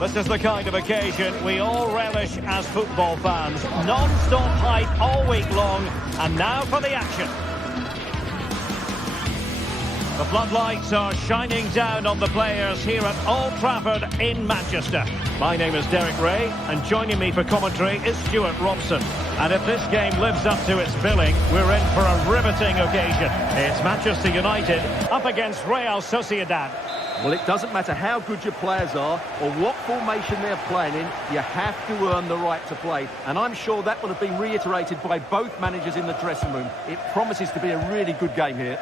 This is the kind of occasion we all relish as football fans. Non-stop hype all week long, and now for the action. The floodlights are shining down on the players here at Old Trafford in Manchester. My name is Derek Ray, and joining me for commentary is Stuart Robson. And if this game lives up to its billing, we're in for a riveting occasion. It's Manchester United up against Real Sociedad. Well, it doesn't matter how good your players are or what formation they're playing in, you have to earn the right to play. And I'm sure that will have been reiterated by both managers in the dressing room. It promises to be a really good game here.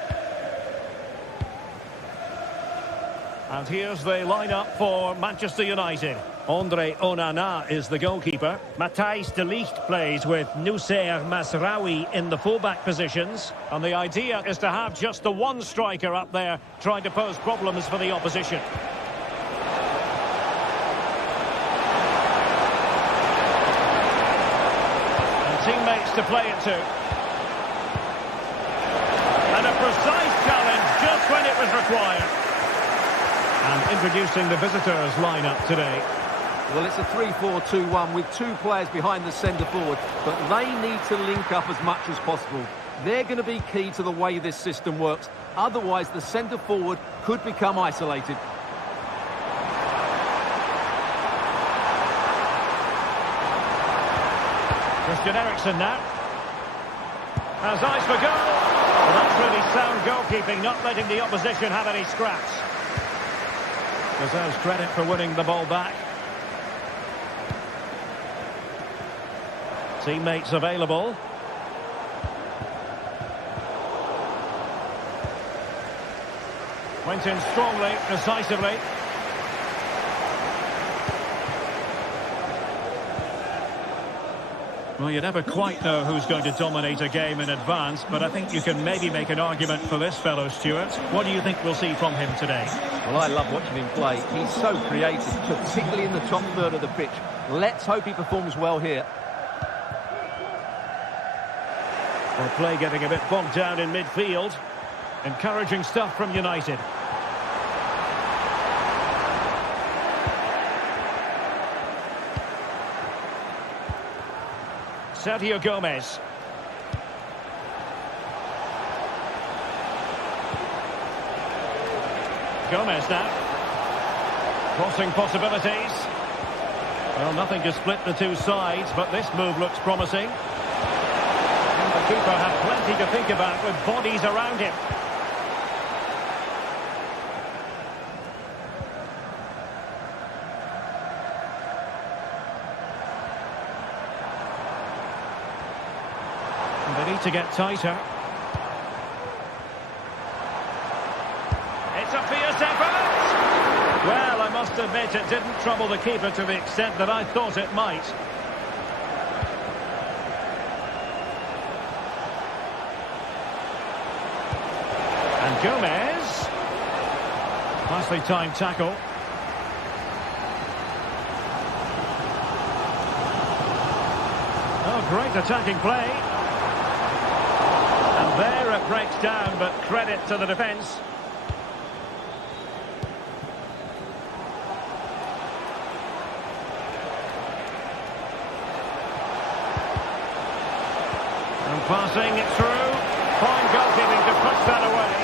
And here's the lineup for Manchester United. Andre Onana is the goalkeeper. Matthijs de Ligt plays with Noussair Mazraoui in the fullback positions. And the idea is to have just the one striker up there trying to pose problems for the opposition. And teammates to play it to. And a precise challenge just when it was required. And introducing the visitors' lineup today. Well, it's a 3-4-2-1 with two players behind the centre forward, but they need to link up as much as possible. They're going to be key to the way this system works. Otherwise, the centre forward could become isolated. Christian Eriksen now. Has eyes for goal. Well, that's really sound goalkeeping, not letting the opposition have any scraps. Deserves credit for winning the ball back. Teammates available. Went in strongly, decisively. Well, you never quite know who's going to dominate a game in advance, but I think you can maybe make an argument for this fellow, Stuart. What do you think we'll see from him today? Well, I love watching him play. He's so creative, particularly in the top third of the pitch. Let's hope he performs well here. Well, play getting a bit bogged down in midfield. Encouraging stuff from United. Sergio Gomez. Gomez now. Crossing possibilities. Well, nothing to split the two sides, but this move looks promising. And the keeper had plenty to think about with bodies around him. They need to get tighter. It's a fierce effort! Well, I must admit it didn't trouble the keeper to the extent that I thought it might. And Gomez. Nicely timed tackle. Oh, great attacking play. And there it breaks down, but credit to the defence. And passing it through. Fine goalkeeping to push that away.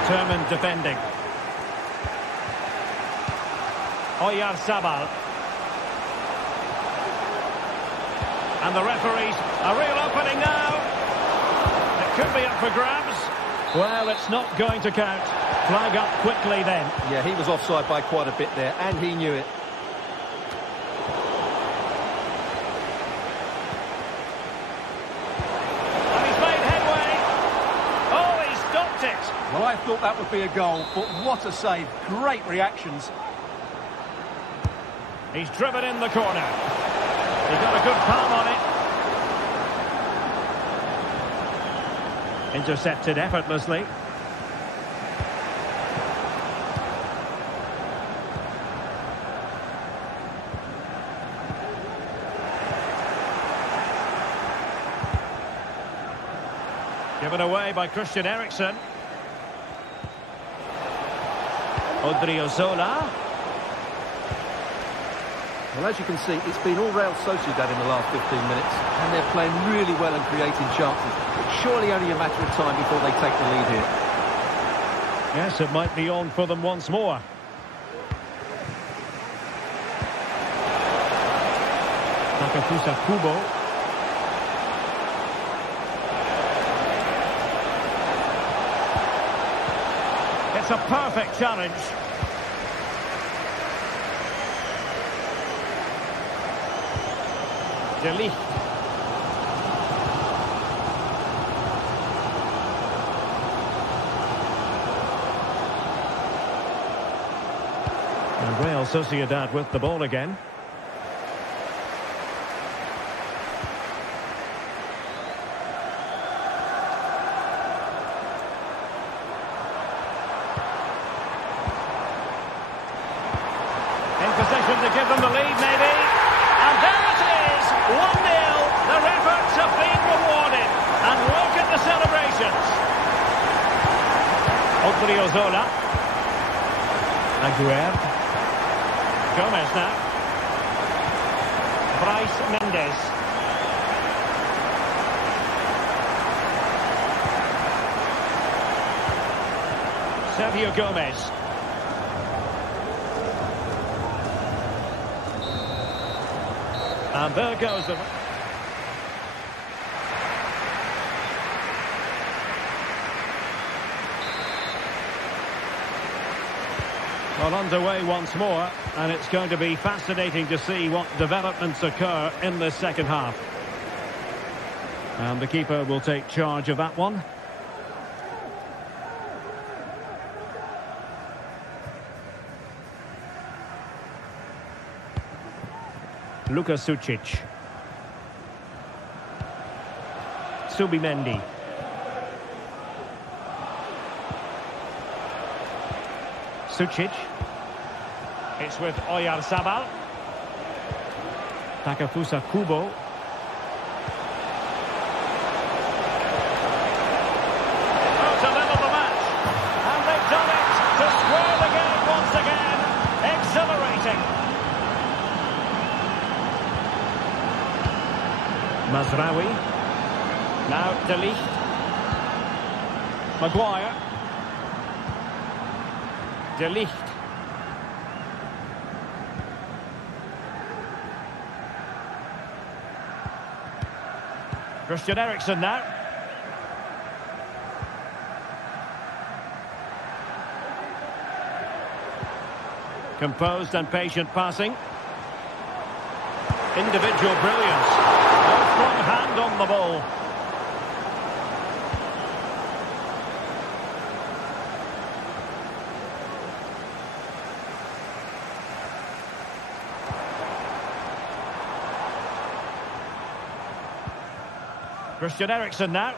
Determined defending. Oyarzabal. And the referees, a real opening now. It could be up for grabs. Well, it's not going to count. Flag up quickly then. Yeah, he was offside by quite a bit there, and he knew it. And he's made headway. Oh, he stopped it. Well, I thought that would be a goal, but what a save. Great reactions. He's driven in the corner. He got a good palm on it. Intercepted effortlessly. Given away by Christian Eriksen. Odriozola. Well, as you can see, it's been all Real Sociedad in the last 15 minutes, and they're playing really well and creating chances. It's surely only a matter of time before they take the lead here. Yes, it might be on for them once more. Takafusa Kubo. It's a perfect challenge. De Ligt. And Real Sociedad with the ball again. In possession to give them the lead, maybe. And there it is, 1-0. Their efforts have been rewarded. And look at the celebrations. Odriozola. Aguerd. Gomez now. Bryce Mendes. Sergio Gomez. And there goes the... Well, underway once more, and it's going to be fascinating to see what developments occur in the second half. And the keeper will take charge of that one. Luka Sucic. Subimendi. Sucic. It's with Oyarzabal. Takafusa Kubo. Oh, to level the match. And they've done it to square the game once again. Exhilarating. Mazraoui. Now De Ligt. Maguire. De Ligt. Christian Eriksen now. Composed and patient passing. Individual brilliance. A strong hand on the ball. Christian Eriksen now.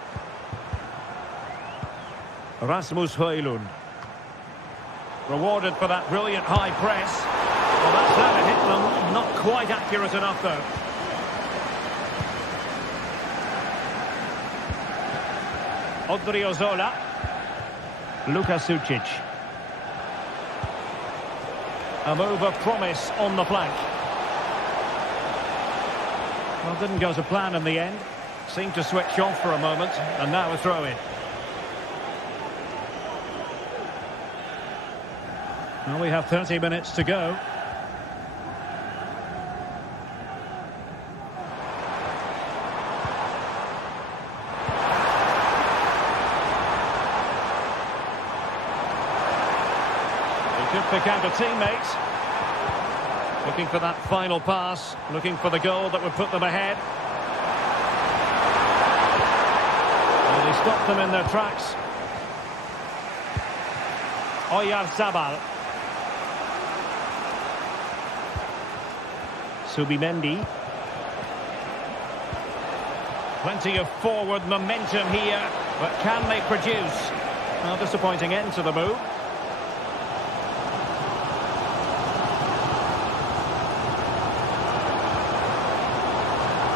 Rasmus Højlund. Rewarded for that brilliant high press. Well, that's how it hit them. Not quite accurate enough, though. Odriozola. Luka Sucic. A move of promise on the flank. Well, didn't go to plan in the end. Seemed to switch off for a moment, and now a throw-in. Well, we have 30 minutes to go. He could pick out a teammate. Looking for that final pass, looking for the goal that would put them ahead. And he stopped them in their tracks. Oyarzabal. Subimendi. Plenty of forward momentum here, but can they produce? Well, disappointing end to the move.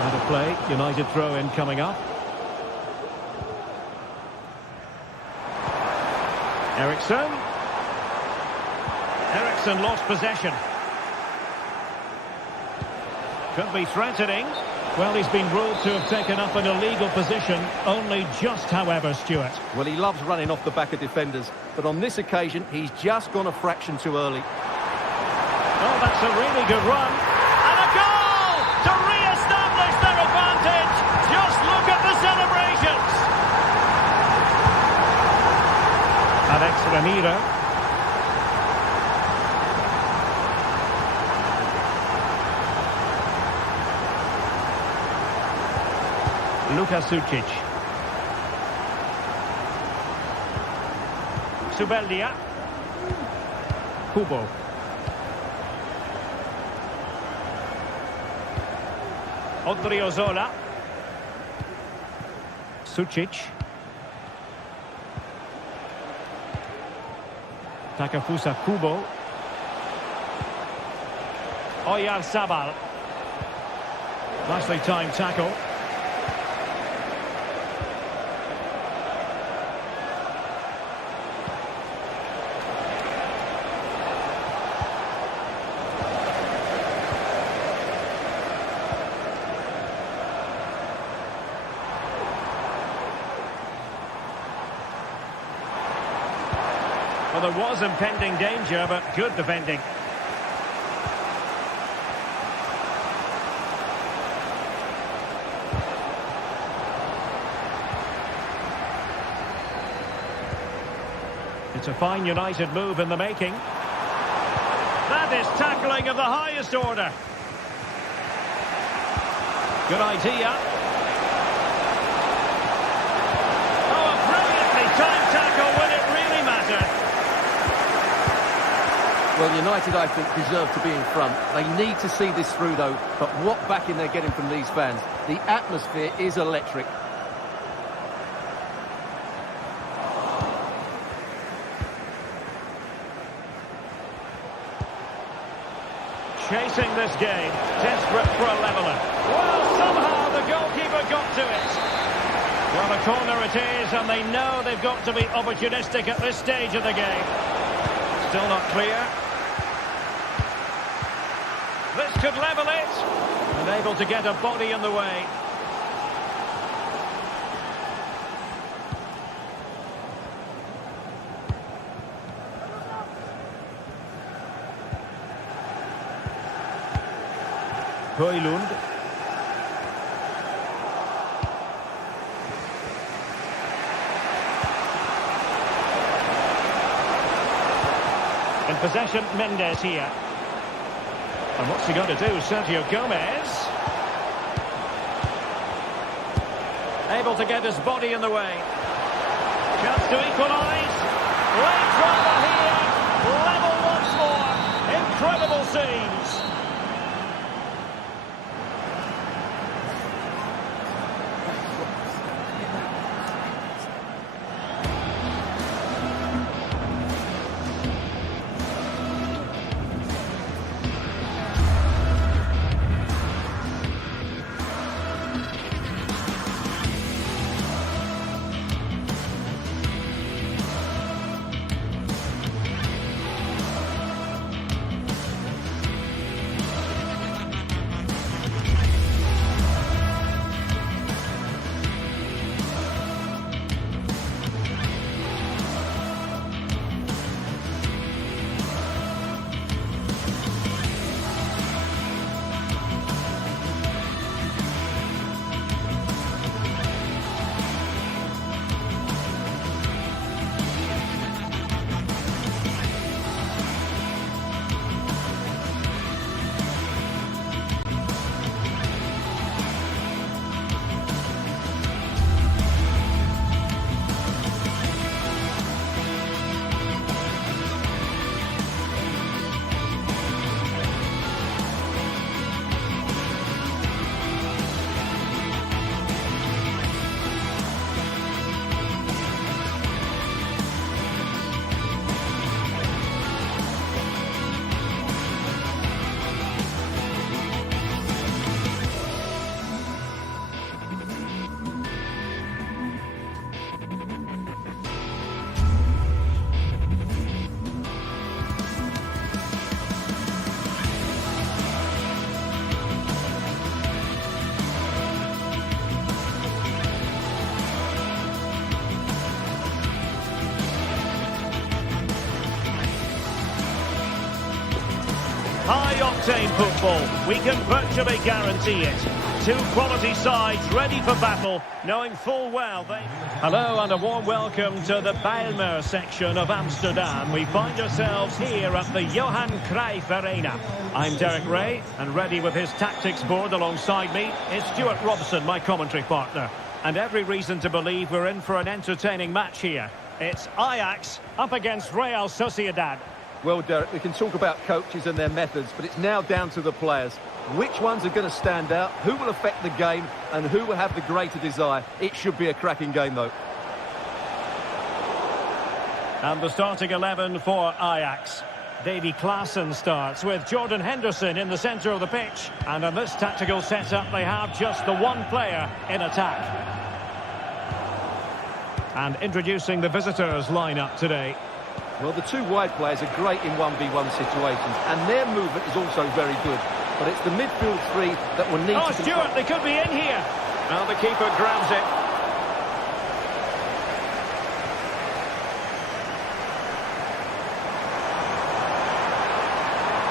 Out of play, United throw-in coming up. Ericsson. Ericsson lost possession. Could be threatening. Well, he's been ruled to have taken up an illegal position, only just, however, Stuart. Well, he loves running off the back of defenders, but on this occasion, he's just gone a fraction too early. Oh, that's a really good run. And a goal to re-establish their advantage. Just look at the celebrations. Alex Ramiro. Luka Sucic. Subeldia. Kubo. Odriozola. Sucic. Takafusa Kubo. Oyarzabal. Nicely timed tackle. Well, there was impending danger, but good defending. It's a fine United move in the making. That is tackling of the highest order. Good idea. Oh, a brilliantly timed tackle when it really mattered. Well, United, I think, deserve to be in front. They need to see this through, though. But what backing they're getting from these fans. The atmosphere is electric. Chasing this game, desperate for a leveller. Well, somehow the goalkeeper got to it. Well, a corner it is, and they know they've got to be opportunistic at this stage of the game. Still not clear. This could level it. Unable to get a body in the way. Højlund. In possession, Mendes here. And what's he going to do? Sergio Gomez. Able to get his body in the way. Chance to equalise. Late drama here. Level once more. Incredible scenes. High-octane football, we can virtually guarantee it. Two quality sides ready for battle, knowing full well they... Hello and a warm welcome to the Bijlmer section of Amsterdam. We find ourselves here at the Johan Cruyff Arena. I'm Derek Ray, and ready with his tactics board alongside me is Stuart Robson, my commentary partner. And every reason to believe we're in for an entertaining match here. It's Ajax up against Real Sociedad. Well, Derek, we can talk about coaches and their methods, but it's now down to the players. Which ones are going to stand out, who will affect the game, and who will have the greater desire? It should be a cracking game, though. And the starting 11 for Ajax. Davy Klaassen starts with Jordan Henderson in the centre of the pitch. And in this tactical setup, they have just the one player in attack. And introducing the visitors lineup today. Well, the two wide players are great in 1v1 situations, and their movement is also very good. But it's the midfield three that will need to... Oh, Stuart, they could be in here. Now the keeper grabs it.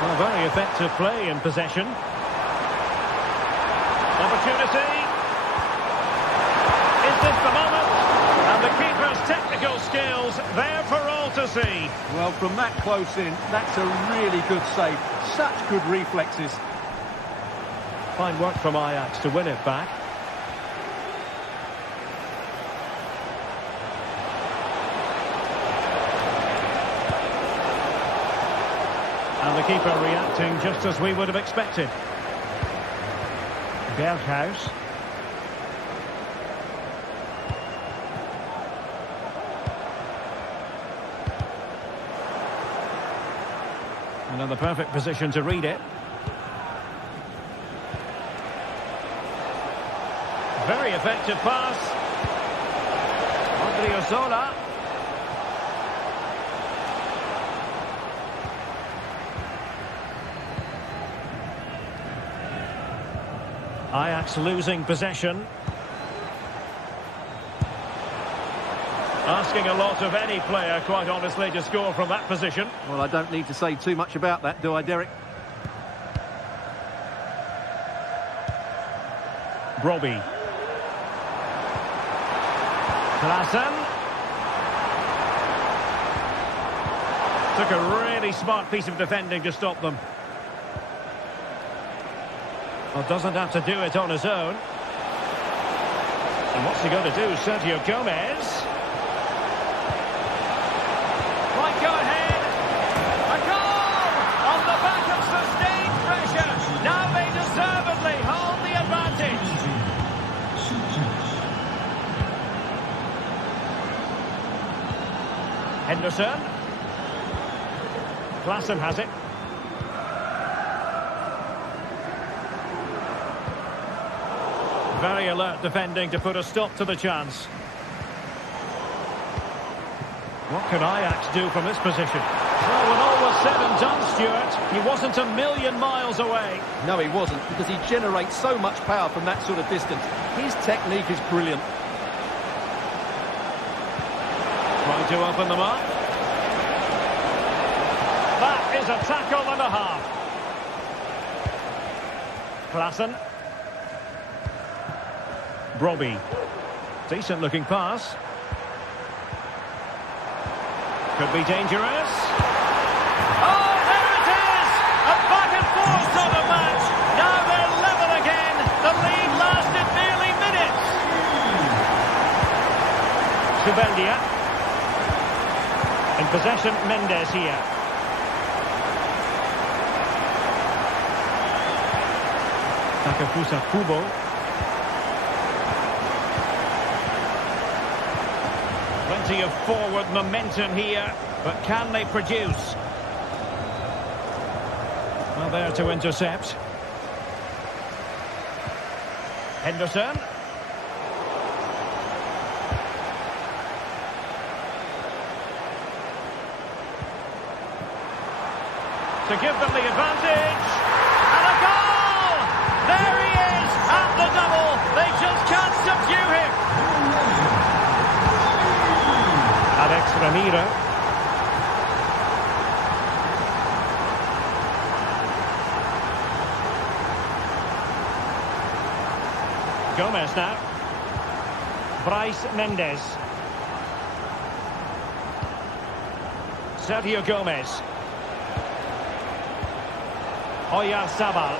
Well, very effective play in possession. Opportunity. Is this the moment? And the keeper's technical skills there for all to see. Well, from that close in, that's a really good save. Such good reflexes. Fine work from Ajax to win it back. And the keeper reacting just as we would have expected. Berghuis. Another perfect position to read it. Very effective pass. Odriozola. Ajax losing possession. Asking a lot of any player, quite honestly, to score from that position. Well, I don't need to say too much about that, do I, Derek? Brobbey. Klaassen. Took a really smart piece of defending to stop them. Well, doesn't have to do it on his own. And what's he going to do? Sergio Gomez. Might go ahead. A goal! On the back of sustained pressure. Now they deservedly hold the advantage. Henderson. Klaassen has it. Very alert defending to put a stop to the chance. What can Ajax do from this position? Well, when all was said and done, Stuart, he wasn't a million miles away. No, he wasn't, because he generates so much power from that sort of distance. His technique is brilliant. Trying to open them up. That is a tackle and a half. Klaassen. Brobbey. Decent looking pass. Could be dangerous. Oh, there it is! A back and forth sort of match. Now they're level again. The lead lasted nearly minutes. Subeldia. In possession, Mendes here. Takafusa Kubo. Plenty of forward momentum here, but can they produce? Well, there to intercept. Henderson. To give them the advantage. And a goal! There he is at the double. They just can't subdue him. Alex Ramiro. Gomez now. Bryce Mendes. Sergio Gomez. Oyarzabal.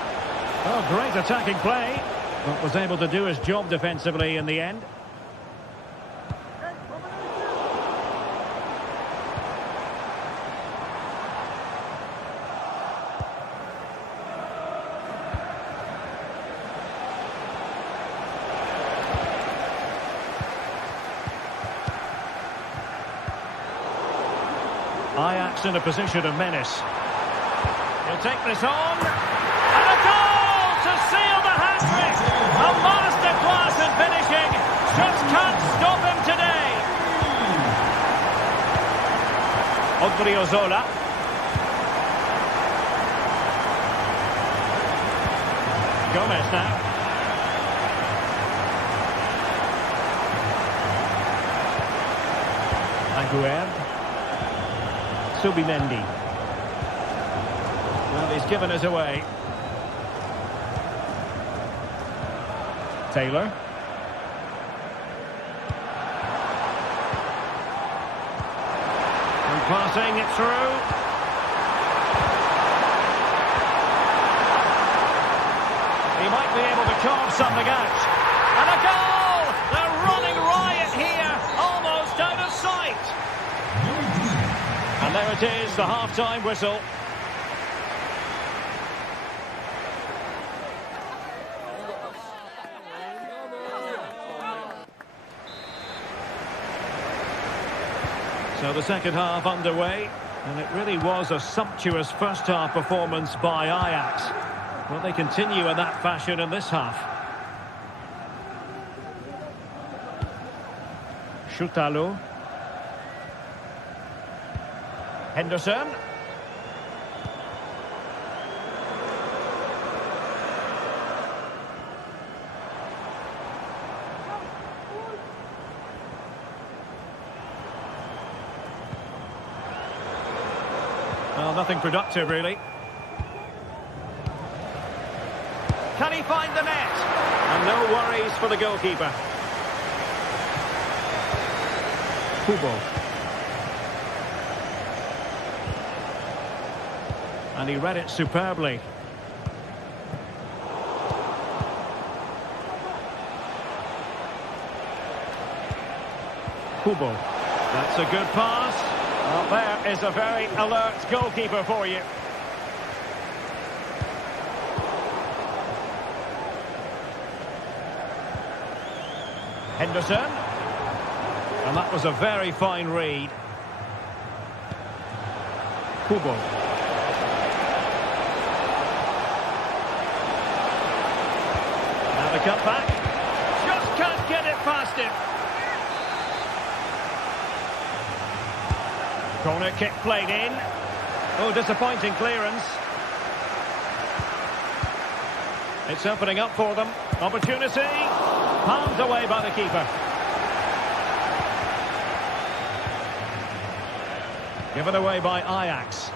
Oh, great attacking play. But was able to do his job defensively in the end. Ajax in a position of menace. He'll take this on. And a goal to seal the hat-trick. A masterclass in finishing. Just can't stop him today. Odriozola. Gomez now. Aguerd. Subimendi. Well, he's given us away. Taylor. And passing it through. He might be able to carve something out. And a goal! They're running riot here, almost out of sight. And there it is, the half-time whistle. So the second half underway, and it really was a sumptuous first-half performance by Ajax. Will they continue in that fashion in this half? Schutalo. Henderson. Well, nothing productive, really. Can he find the net? And no worries for the goalkeeper. Kubo. And he read it superbly. Kubo. That's a good pass. Well, there is a very alert goalkeeper for you. Henderson. And that was a very fine read. Kubo. Now the cut back. Just can't get it past him. Corner kick played in. Oh, disappointing clearance. It's opening up for them. Opportunity. Palmed away by the keeper. Given away by Ajax.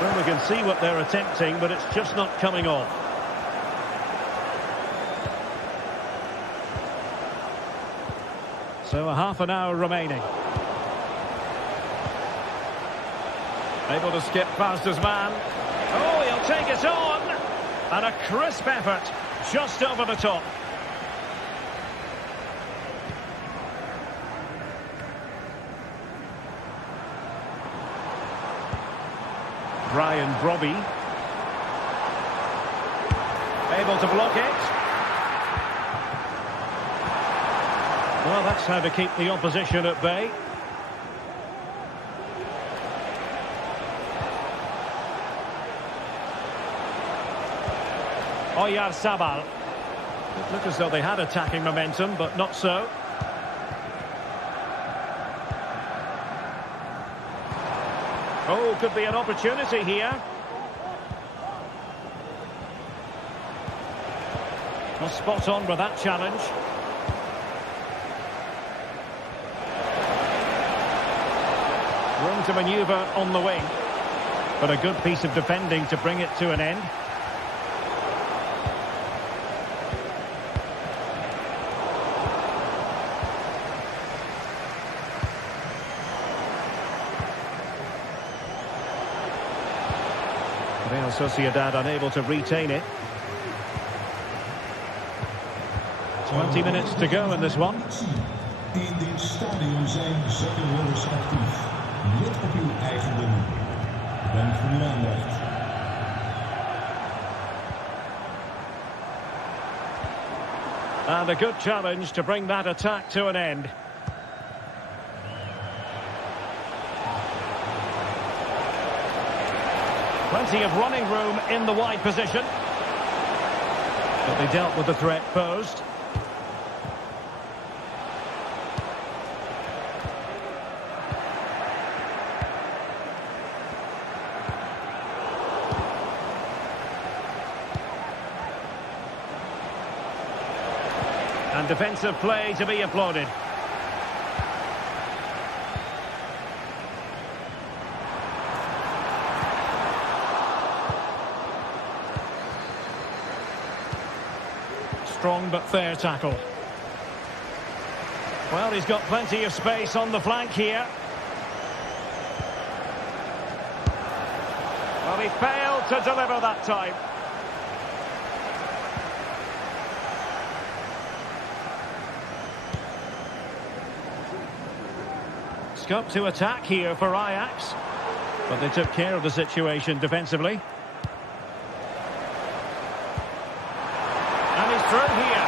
Well, we can see what they're attempting, but it's just not coming off. So a half an hour remaining. Able to skip past his man. Oh, he'll take it on. And a crisp effort just over the top. Brian Brobby. Able to block it. Well, that's how to keep the opposition at bay. Oyarzabal. It looked as though they had attacking momentum, but not so. Oh, could be an opportunity here. Well, spot on with that challenge. Room to manoeuvre on the wing. But a good piece of defending to bring it to an end. Real Sociedad unable to retain it. 20 minutes to go in this one. In dit stadion zijn zakkenrollers actief. Let op uw eigen nummer. Bedankt voor uw aandacht. And a good challenge to bring that attack to an end. Plenty of running room in the wide position. But they dealt with the threat posed. And defensive play to be applauded. Strong but fair tackle. Well, he's got plenty of space on the flank here. Well, he failed to deliver that time. Scope to attack here for Ajax. But they took care of the situation defensively. And he's through here.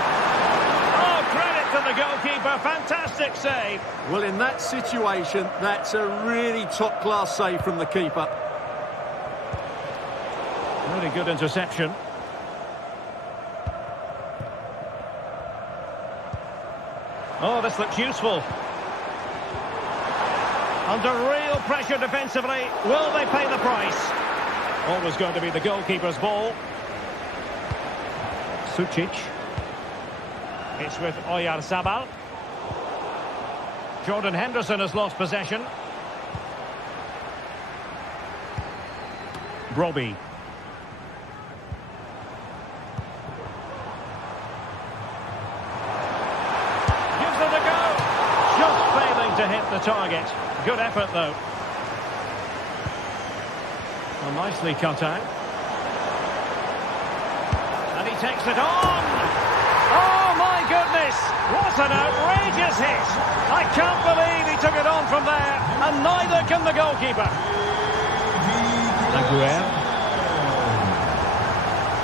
Oh, credit to the goalkeeper. Fantastic save. Well, in that situation, that's a really top-class save from the keeper. Really good interception. Oh, this looks useful. Under real pressure defensively. Will they pay the price? Always going to be the goalkeeper's ball. Sucic. It's with Oyarzabal. Jordan Henderson has lost possession. Robbie. Gives it a go. Just failing to hit the target. Good effort, though. Well, nicely cut out. And he takes it on! Oh, my goodness! What an outrageous hit! I can't believe he took it on from there, and neither can the goalkeeper. Aguero.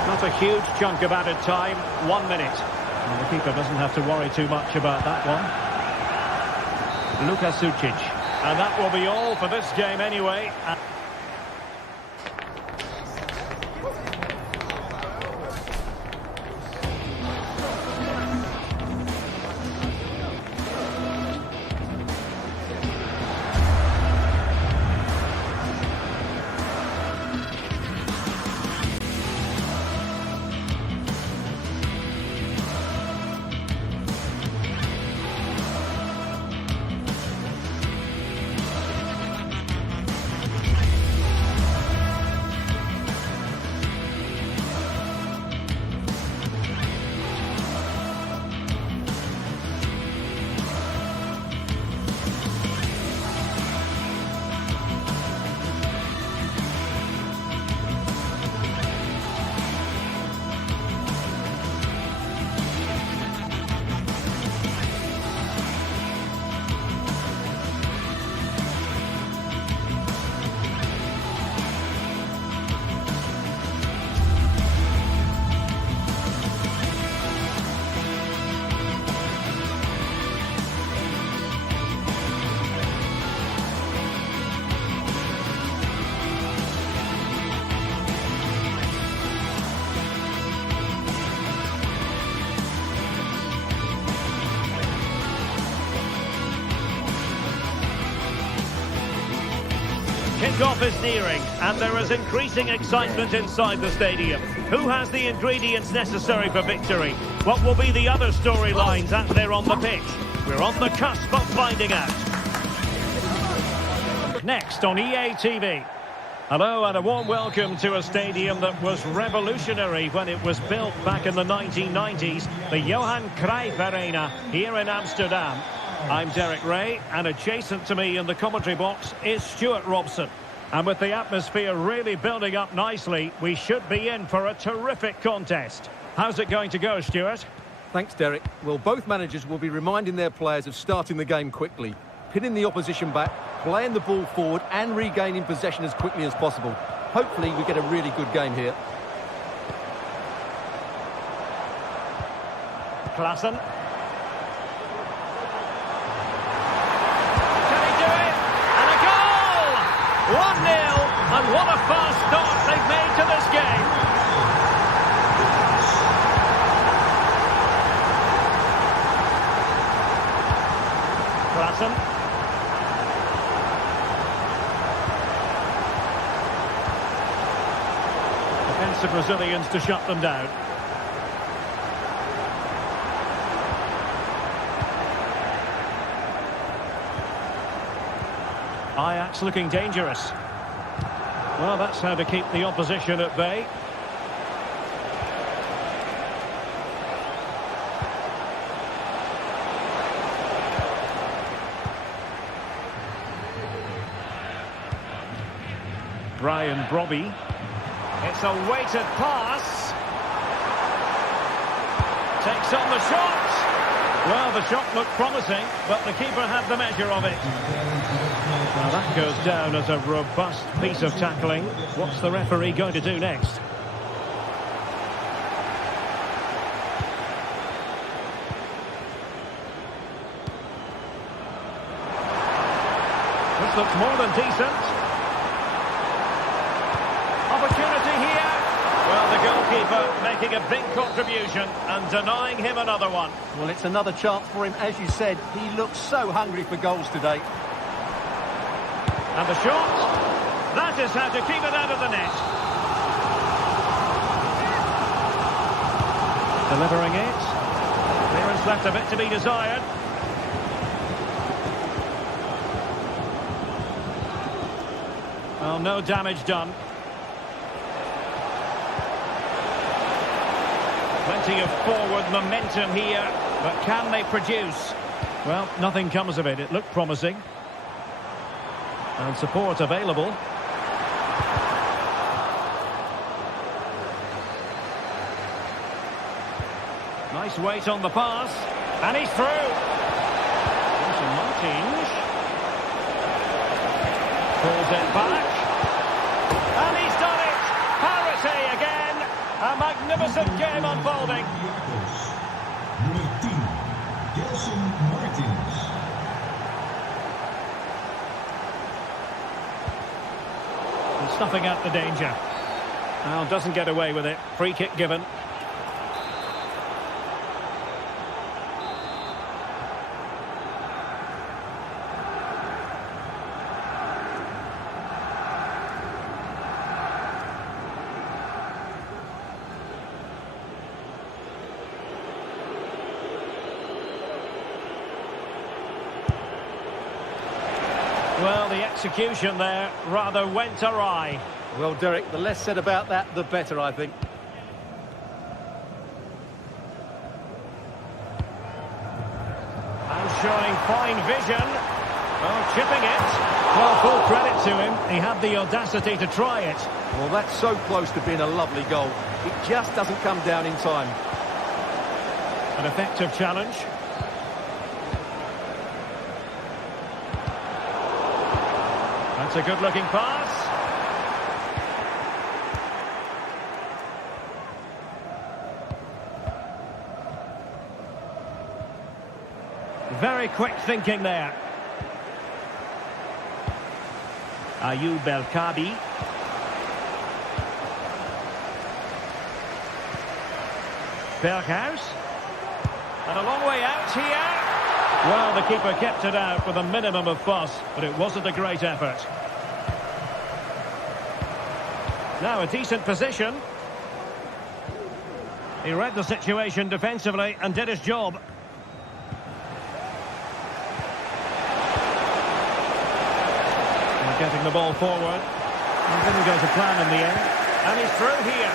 Not a huge chunk of added time, 1 minute. And the keeper doesn't have to worry too much about that one. Luka Sucic. And that will be all for this game anyway. Kickoff is nearing, and there is increasing excitement inside the stadium. Who has the ingredients necessary for victory? What will be the other storylines out there on the pitch? We're on the cusp of finding out. next on EA TV. Hello and a warm welcome to a stadium that was revolutionary when it was built back in the 1990s, the Johan Cruyff Arena here in Amsterdam. I'm Derek Ray, and adjacent to me in the commentary box is Stuart Robson. And with the atmosphere really building up nicely, we should be in for a terrific contest. How's it going to go, Stuart? Thanks, Derek. Well, both managers will be reminding their players of starting the game quickly, pinning the opposition back, playing the ball forward and regaining possession as quickly as possible. Hopefully we get a really good game here. Klaassen. Can he do it? And a goal! 1-0, and what a fast start they've made to this game. Klaassen. The Brazilians to shut them down. Ajax looking dangerous. Well, that's how to keep the opposition at bay. Brian Brobby. It's a weighted pass. Takes on the shot. Well, the shot looked promising, but the keeper had the measure of it. Now that goes down as a robust piece of tackling. What's the referee going to do next? This looks more than decent. Opportunity here. Well, the goalkeeper making a big contribution and denying him another one. Well, it's another chance for him. As you said, he looks so hungry for goals today. And the shot. That is how to keep it out of the net. Delivering it. Clearance left a bit to be desired. Well, no damage done. Plenty of forward momentum here, but can they produce? Well, nothing comes of it. It looked promising. And support available. Nice weight on the pass. And he's through. Martins. Pulls it back. And he's done it. Parity again. A magnificent game unfolding. And snuffing out the danger. Well, doesn't get away with it. Free kick given. Well, the execution there rather went awry. Well, Derek, the less said about that, the better, I think. And showing fine vision. Oh, chipping it. Well, full credit to him. He had the audacity to try it. Well, that's so close to being a lovely goal. It just doesn't come down in time. An effective challenge. That's a good-looking pass. Very quick thinking there. Ayoub El-Kabi. Berghuis. And a long way out here. Well, the keeper kept it out with a minimum of fuss, but it wasn't a great effort. Now a decent position. He read the situation defensively and did his job. Getting the ball forward. It didn't go to plan in the end. And he's through here.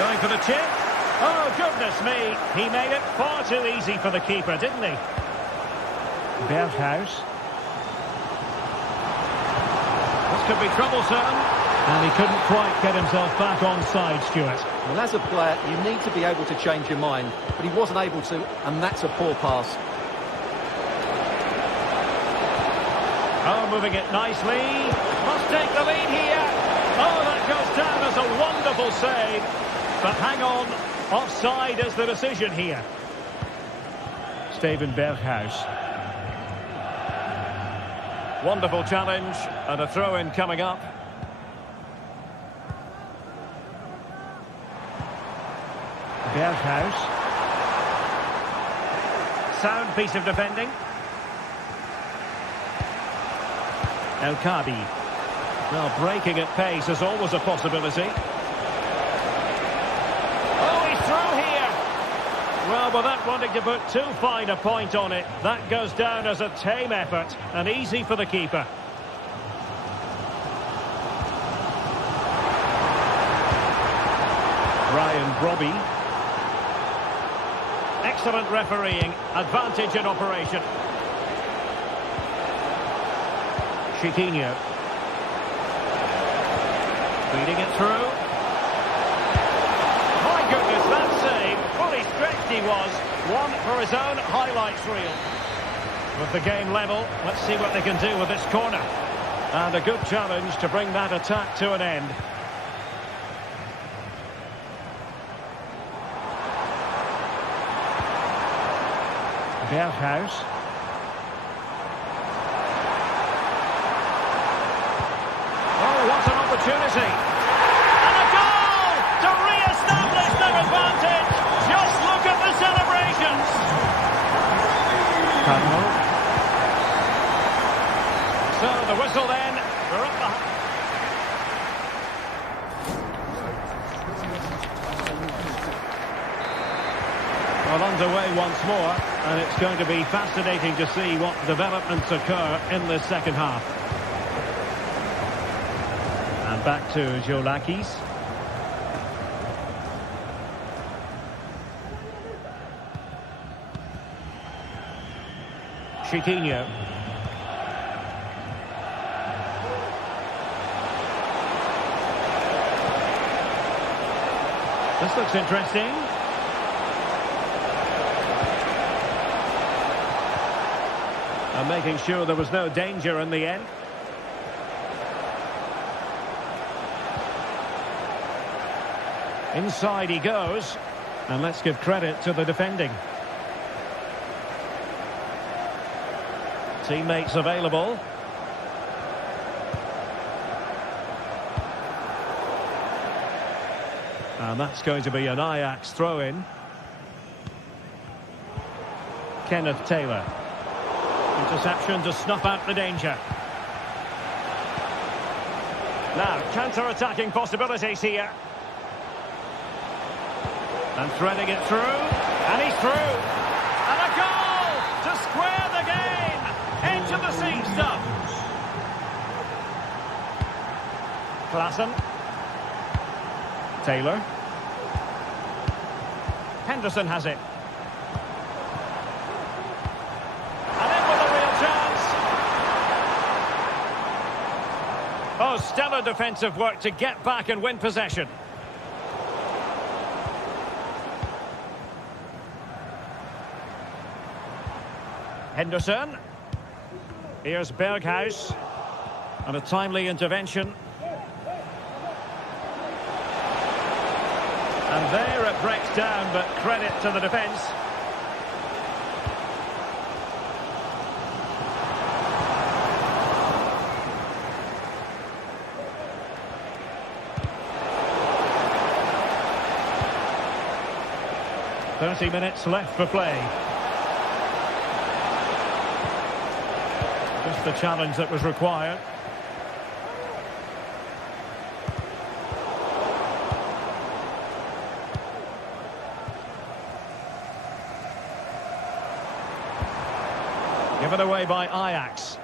Going for the chip. Oh, goodness me. He made it far too easy for the keeper, didn't he? Berghuis. This could be troublesome. And he couldn't quite get himself back on side, Stuart. Well, as a player, you need to be able to change your mind. But he wasn't able to, and that's a poor pass. Oh, moving it nicely. Must take the lead here. Oh, that goes down as a wonderful save. But hang on, offside is the decision here. Steven Berghuis. Wonderful challenge, and a throw-in coming up. Berghuis. Sound piece of defending. El Kadi. Well, breaking at pace is always a possibility. Oh, he's through here. Well, without wanting to put too fine a point on it, that goes down as a tame effort and easy for the keeper. Ryan Robbie. Excellent refereeing, advantage in operation. Chiquinho. Feeding it through. My goodness, that save. Fully stretched he was. One for his own highlights reel. With the game level, let's see what they can do with this corner. And a good challenge to bring that attack to an end. Berghuis. Oh, what an opportunity. And a goal to re-establish their advantage. Just look at the celebrations. So the whistle then. We're up the... Well, underway once more, and it's going to be fascinating to see what developments occur in the second half. And back to Jolakis. Chiquinho. This looks interesting. And making sure there was no danger in the end. Inside he goes. And let's give credit to the defending. Teammates available. And that's going to be an Ajax throw-in. Kenneth Taylor. Interception to snuff out the danger. Now, counter-attacking possibilities here. And threading it through. And he's through. And a goal to square the game. Into the seat stuff. Klassen. Taylor. Henderson has it. Oh, stellar defensive work to get back and win possession. Henderson. Here's Berghuis. And a timely intervention. And there it breaks down, but credit to the defence. .30 minutes left for play. Just the challenge that was required. Given away by Ajax.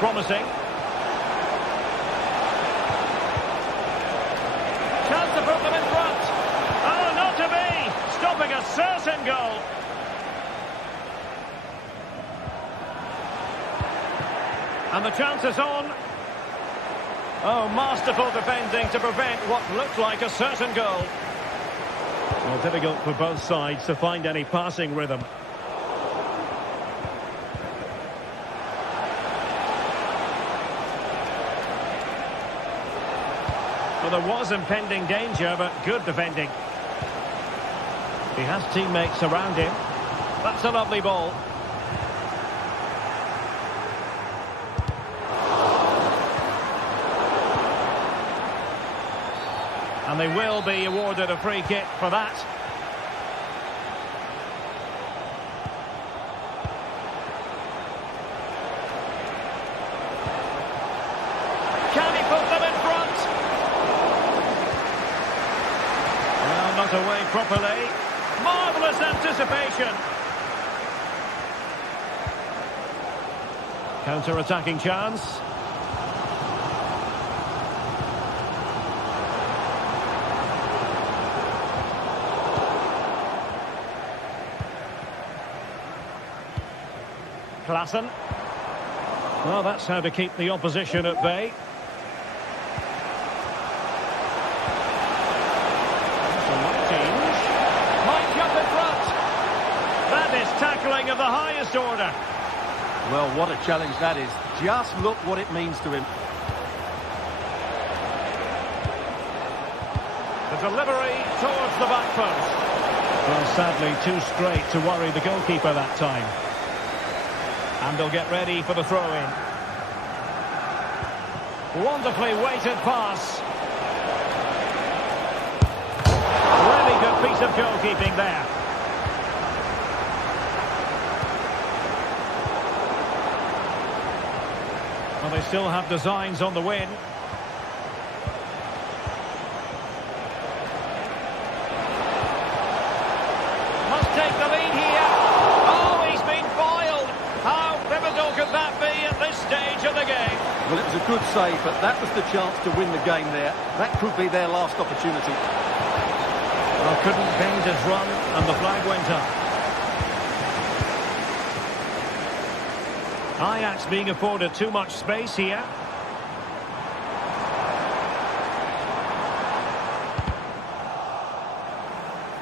promising. Chance to put them in front. Oh, not to be! Stopping a certain goal. And the chance is on. Oh, masterful defending to prevent what looked like a certain goal. Well, difficult for both sides to find any passing rhythm. Well, there was impending danger, but good defending. He has teammates around him. That's a lovely ball. And they will be awarded a free kick for that. Can he put them in front? Well, not away properly. Marvellous anticipation. Counter-attacking chance. Klassen. Well, that's how to keep the opposition at bay. Might jump in front. That is tackling of the highest order. Well, what a challenge that is. Just look what it means to him. The delivery towards the back post. Well, sadly, too straight to worry the goalkeeper that time. And they'll get ready for the throw-in. Wonderfully weighted pass. Really good piece of goalkeeping there. Well, they still have designs on the win. Must take the lead here. Oh, he's been foiled. How pivotal could that be at this stage of the game? Well, it was a good save, but that was the chance to win the game there. That could be their last opportunity. Well, couldn't bend his run, and the flag went up. Ajax being afforded too much space here.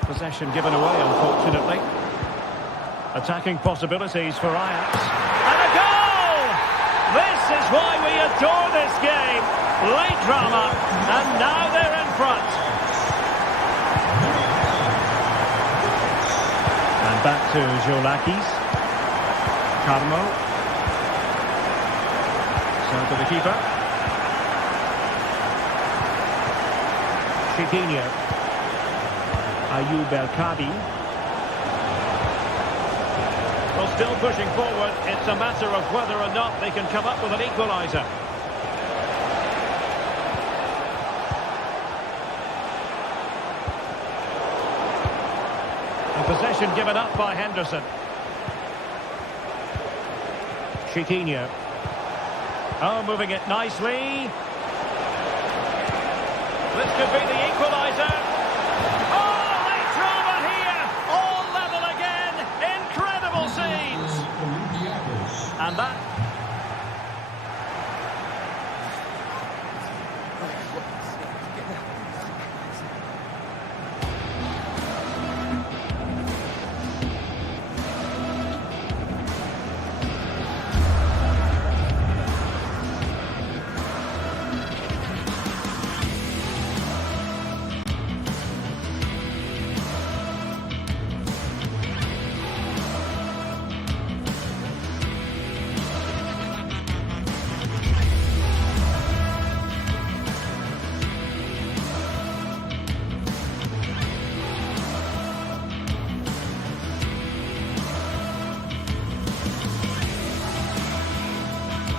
Possession given away, unfortunately. Attacking possibilities for Ajax. And a goal! This is why we adore this game. Late drama, and now they're in front. And back to Jolakis. Carmo. So to the keeper. Chiquinho. Ayoub El-Kadi. Well, still pushing forward. It's a matter of whether or not they can come up with an equaliser. And possession given up by Henderson. Chiquinho. Oh, moving it nicely. This could be the equaliser. Oh, late drama here. All level again. Incredible scenes. Olympiacos. And that...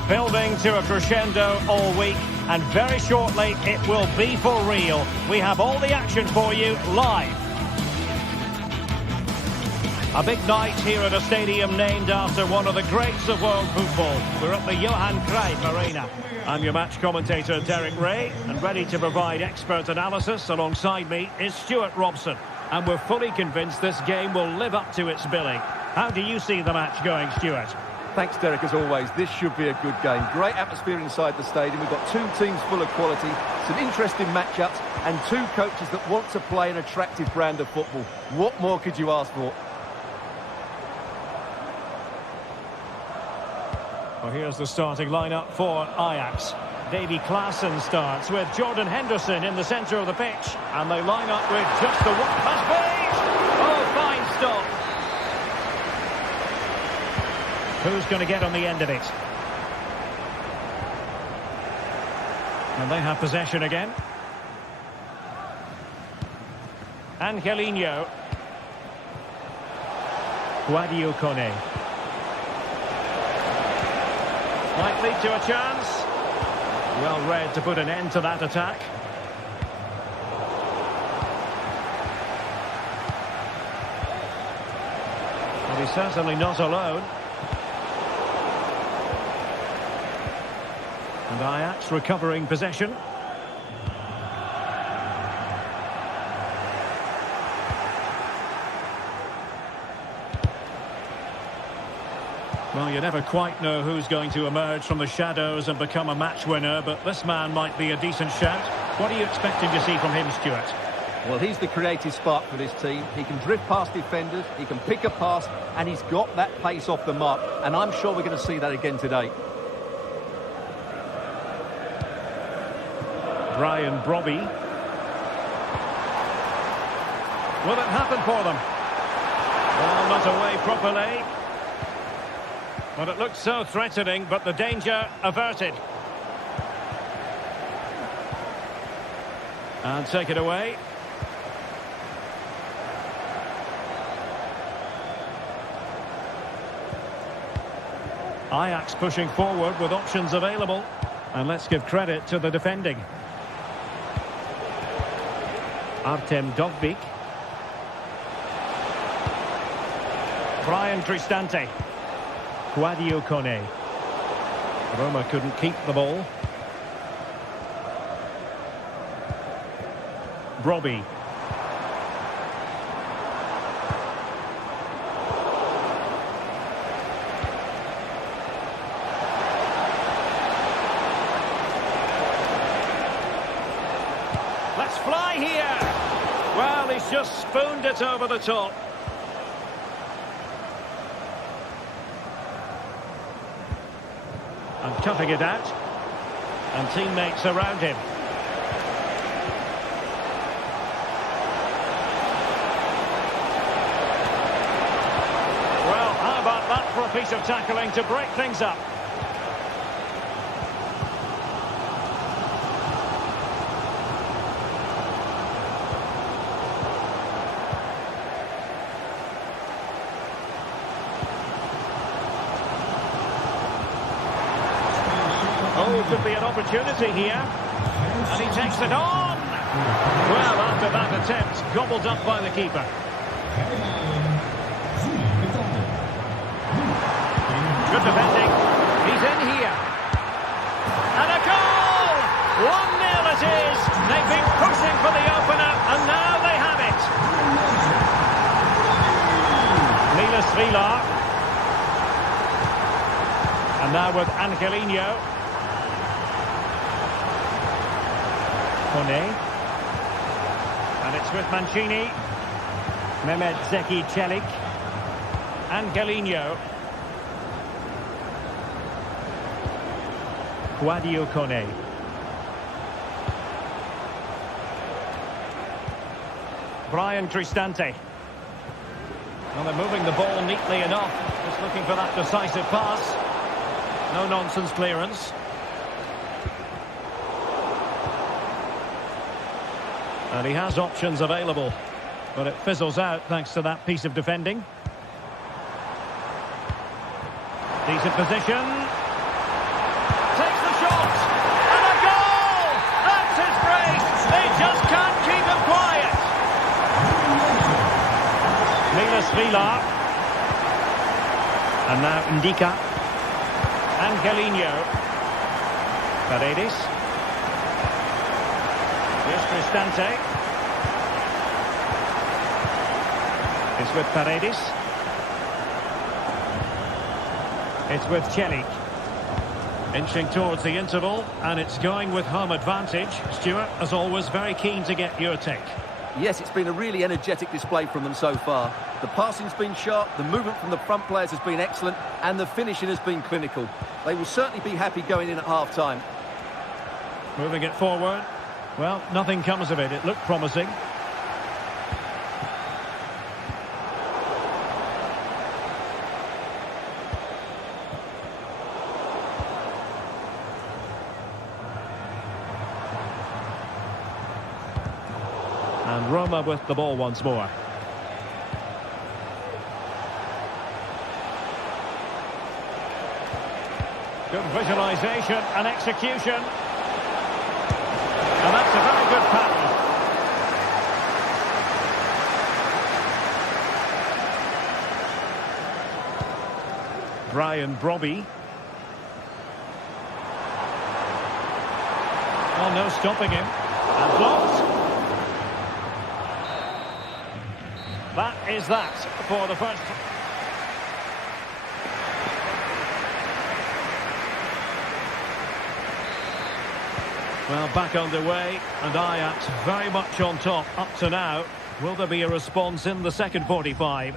building to a crescendo all week, and very shortly it will be for real. We have all the action for you live. A big night here at a stadium named after one of the greats of world football. We're at the Johan Cruyff Arena. I'm your match commentator, Derek Ray, and ready to provide expert analysis alongside me is Stuart Robson. And we're fully convinced this game will live up to its billing. How do you see the match going, Stuart? Thanks, Derek, as always. This should be a good game. Great atmosphere inside the stadium. We've got two teams full of quality, some interesting matchups, and two coaches that want to play an attractive brand of football. What more could you ask for? Well, here's the starting lineup for Ajax. Davy Klaassen starts with Jordan Henderson in the centre of the pitch. And they line up with just the one. Has been! Oh, fine stop. Who's going to get on the end of it? And they have possession again. Angelino. Guadio Kone. Might lead to a chance. Well read to put an end to that attack. But he's certainly not alone. And Ajax recovering possession. Well, you never quite know who's going to emerge from the shadows and become a match winner, but this man might be a decent shout. What are you expecting to see from him, Stuart? Well, he's the creative spark for this team. He can drift past defenders, he can pick a pass, and he's got that pace off the mark. And I'm sure we're going to see that again today. Brian Brobby. Will it happen for them? Well, not away properly. But it looked so threatening, but the danger averted. And take it away. Ajax pushing forward with options available. And let's give credit to the defending. Artem Dovbyk. Brian Cristante. Guadio Kone. Roma couldn't keep the ball. Brobby. Let's fly here. Well, he's just spooned it over the top. And cutting it out. And teammates around him. Well, how about that for a piece of tackling to break things up? Oh, could be an opportunity here. And he takes it on. Well, after that attempt, gobbled up by the keeper. Good defending. He's in here. And a goal! 1-0 it is. They've been pushing for the opener, and now they have it. Milas Vilar. And now with Angelino. Kone. And it's with Mancini. Mehmet Zeki Çelik. Angelino. Guadio Kone. Brian Cristante. Well, they're moving the ball neatly enough. Just looking for that decisive pass. No nonsense clearance. And he has options available, but it fizzles out thanks to that piece of defending. Decent position. Takes the shot. And a goal! That's his grace. They just can't keep him quiet. Milas Vilar. And now Ndika. Angelino. Paredes. Here's Cristante. It's with Paredes. It's with Celik. Inching towards the interval, and it's going with home advantage. Stuart, as always, very keen to get your take. Yes, it's been a really energetic display from them so far. The passing's been sharp, the movement from the front players has been excellent, and the finishing has been clinical. They will certainly be happy going in at half-time. Moving it forward. Well, nothing comes of it. It looked promising. And Roma with the ball once more. Good visualisation and execution. And that's a very good pass. Brian Brobby. Oh, no stopping him. And blocked. That is that for the first. Well, back underway, and Ajax very much on top up to now. Will there be a response in the second 45?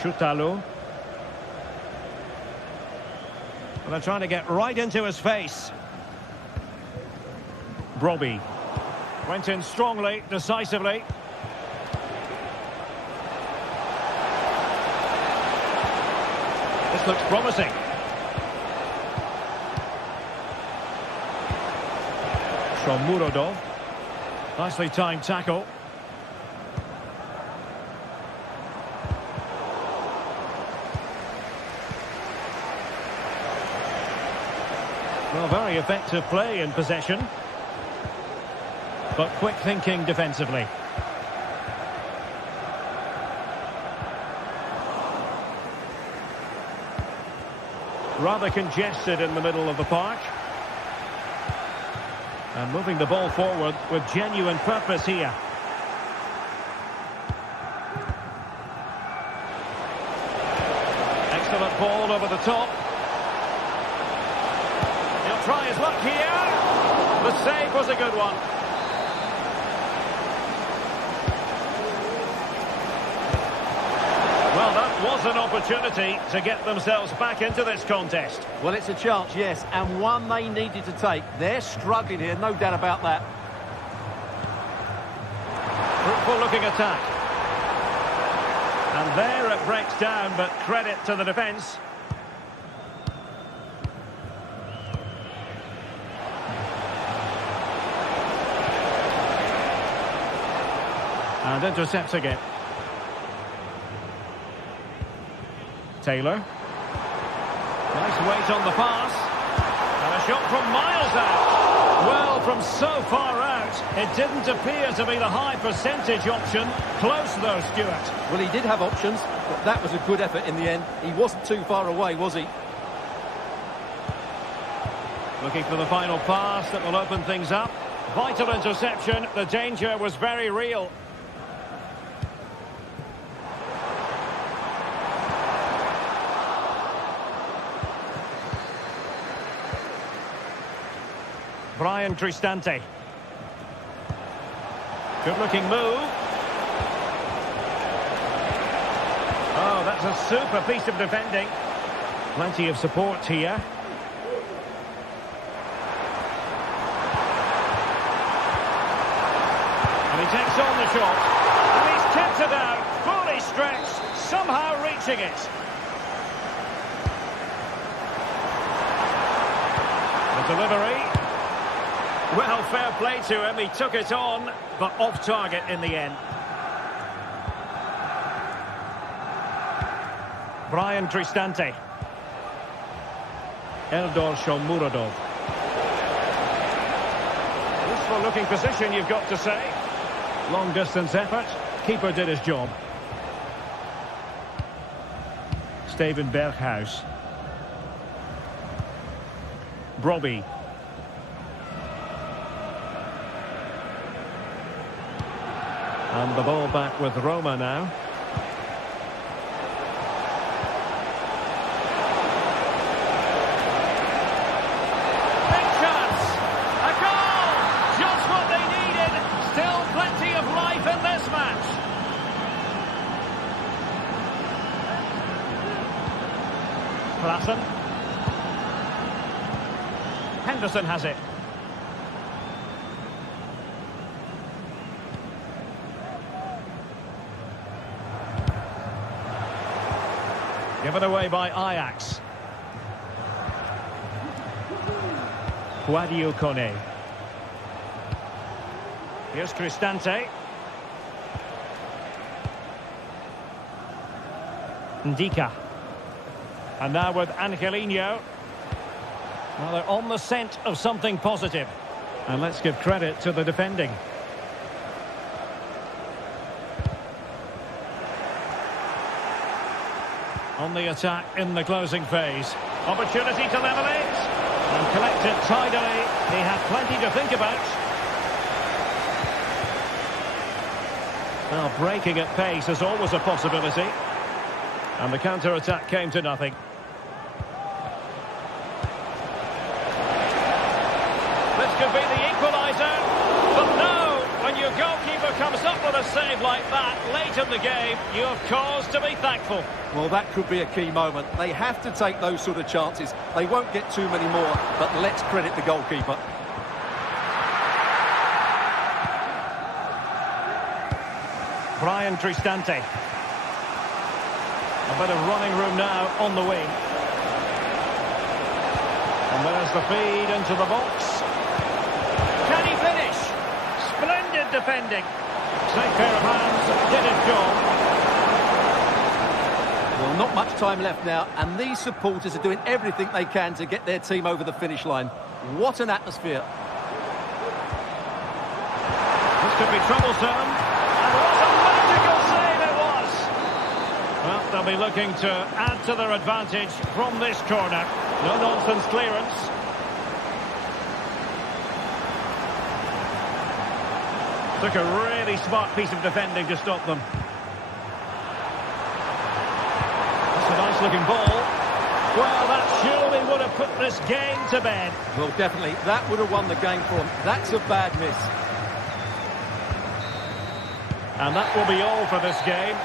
Schutalo. And they're trying to get right into his face. Brobby. Went in strongly, decisively. This looks promising. From Murodov. Nicely timed tackle. Well, very effective play in possession. But quick thinking defensively. Rather congested in the middle of the park. And moving the ball forward with genuine purpose here. Excellent ball over the top. He'll try his luck here. The save was a good one. Well, that was an opportunity to get themselves back into this contest. Well, it's a chance, yes, and one they needed to take. They're struggling here, no doubt about that. Fruitful looking attack. And there it breaks down, but credit to the defence. And intercepts again. Taylor. Nice weight on the pass. And a shot from miles out. Well, from so far out, it didn't appear to be the high percentage option. Close though, Stuart. Well, he did have options, but that was a good effort in the end. He wasn't too far away, was he? Looking for the final pass that will open things up. Vital interception. The danger was very real. Brian Cristante. Good-looking move. Oh, that's a super piece of defending. Plenty of support here. And he takes on the shot. And he's kept it out, fully stretched, somehow reaching it. The delivery. Well, fair play to him. He took it on, but off target in the end. Brian Cristante. Eldor Shomurodov. Useful looking position, you've got to say. Long distance effort. Keeper did his job. Steven Berghuis. Brobbey. And the ball back with Roma now. Big chance! A goal! Just what they needed! Still plenty of life in this match. Klassen. Henderson has it. Given away by Ajax. Guadio Kone. Here's Cristante. Ndika. And now with Angelino. Well, they're on the scent of something positive. And let's give credit to the defending. On the attack in the closing phase. Opportunity to level it. And collect it tidily. He had plenty to think about. Now, breaking at pace is always a possibility. And the counter-attack came to nothing. This could be the equaliser. But no, when your goalkeeper comes up with a save like that late in the game, you have cause to be thankful. Well, that could be a key moment. They have to take those sort of chances. They won't get too many more, but let's credit the goalkeeper. Brian Cristante. A bit of running room now on the wing. And there's the feed into the box. Can he finish? Splendid defending. Safe pair of hands, did his job. Well, not much time left now, and these supporters are doing everything they can to get their team over the finish line. What an atmosphere. This could be troublesome. And what a magical save it was. Well, they'll be looking to add to their advantage from this corner. No-nonsense clearance. Took a really smart piece of defending to stop them. That's a nice-looking ball. Well, that surely would have put this game to bed. Well, definitely, that would have won the game for them. That's a bad miss. And that will be all for this game.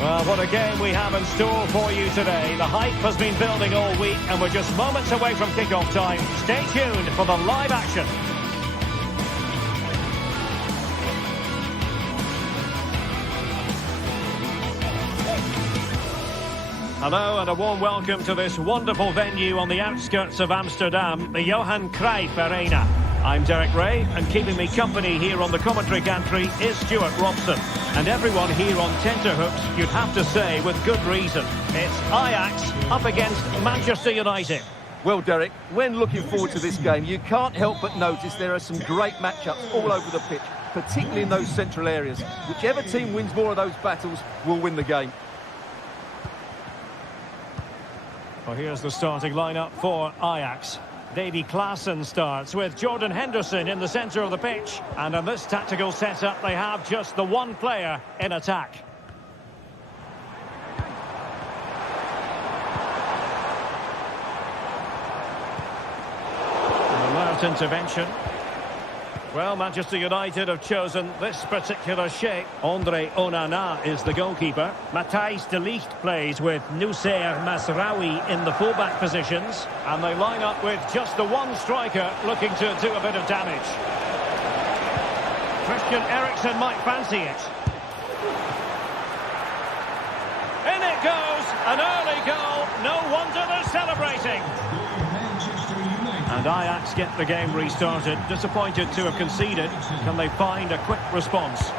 Well, what a game we have in store for you today. The hype has been building all week and we're just moments away from kick-off time. Stay tuned for the live action. Hello and a warm welcome to this wonderful venue on the outskirts of Amsterdam, the Johan Cruyff Arena. I'm Derek Ray, and keeping me company here on the commentary gantry is Stuart Robson. And everyone here on tenterhooks, you'd have to say with good reason. It's Ajax up against Manchester United. Well, Derek, when looking forward to this game, you can't help but notice there are some great matchups all over the pitch, particularly in those central areas. Whichever team wins more of those battles will win the game. Well, here's the starting lineup for Ajax. Davy Klaassen starts with Jordan Henderson in the centre of the pitch. And in this tactical setup, they have just the one player in attack. Intervention. Well, Manchester United have chosen this particular shape. Andre Onana is the goalkeeper. Matthijs de Ligt plays with Noussair Mazraoui in the fullback positions. And they line up with just the one striker looking to do a bit of damage. Christian Eriksen might fancy it. In it goes! An early goal. No wonder they're celebrating. And Ajax get the game restarted. Disappointed to have conceded. Can they find a quick response?